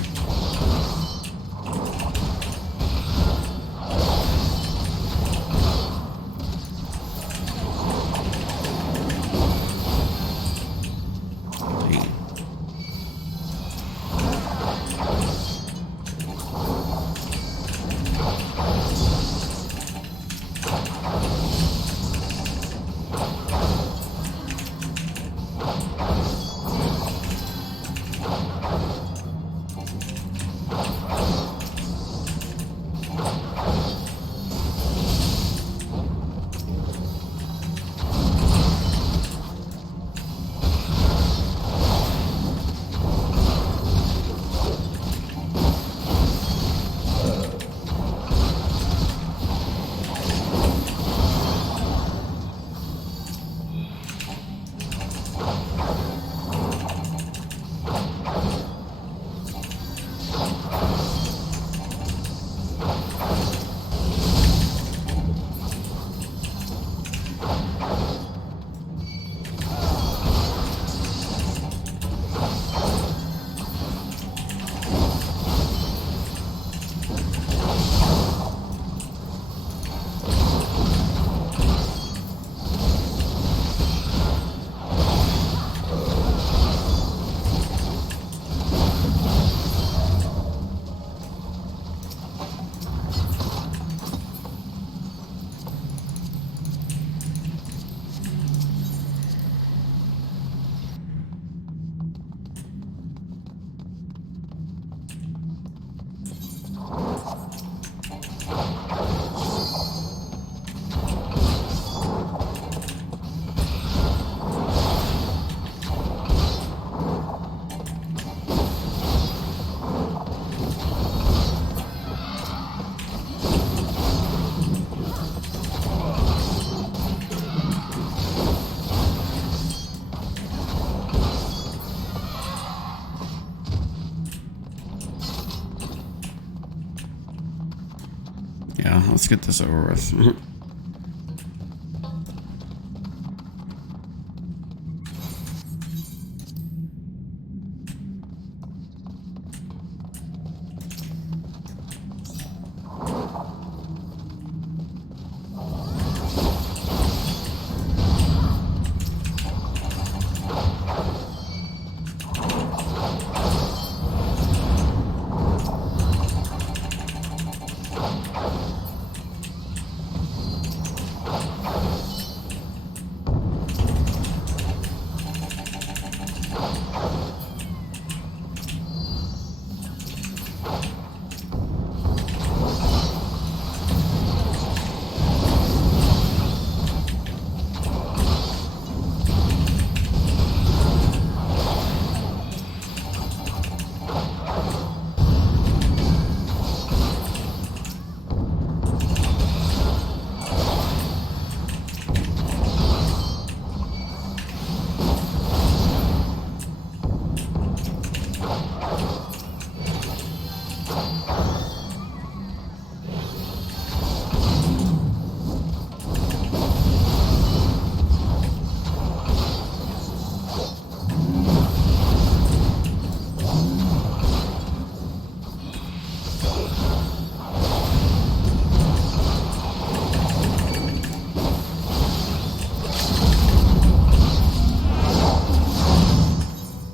Let's get this over with.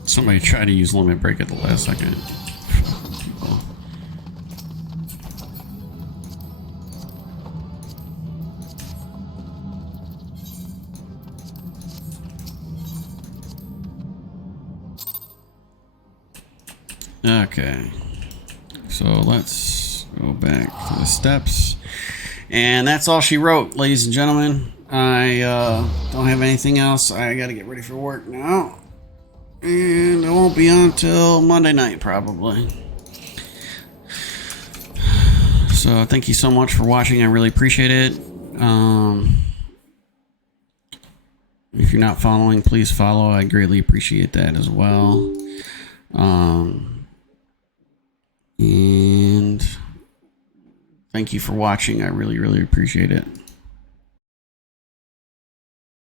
Somebody tried to use limit break at the last second. Okay, so let's go back to the steps. And that's all she wrote, ladies and gentlemen. I don't have anything else. I gotta get ready for work now. And it won't be on until Monday night, probably. So thank you so much for watching. I really appreciate it. If you're not following, please follow. I greatly appreciate that as well. And thank you for watching. I really, really appreciate it.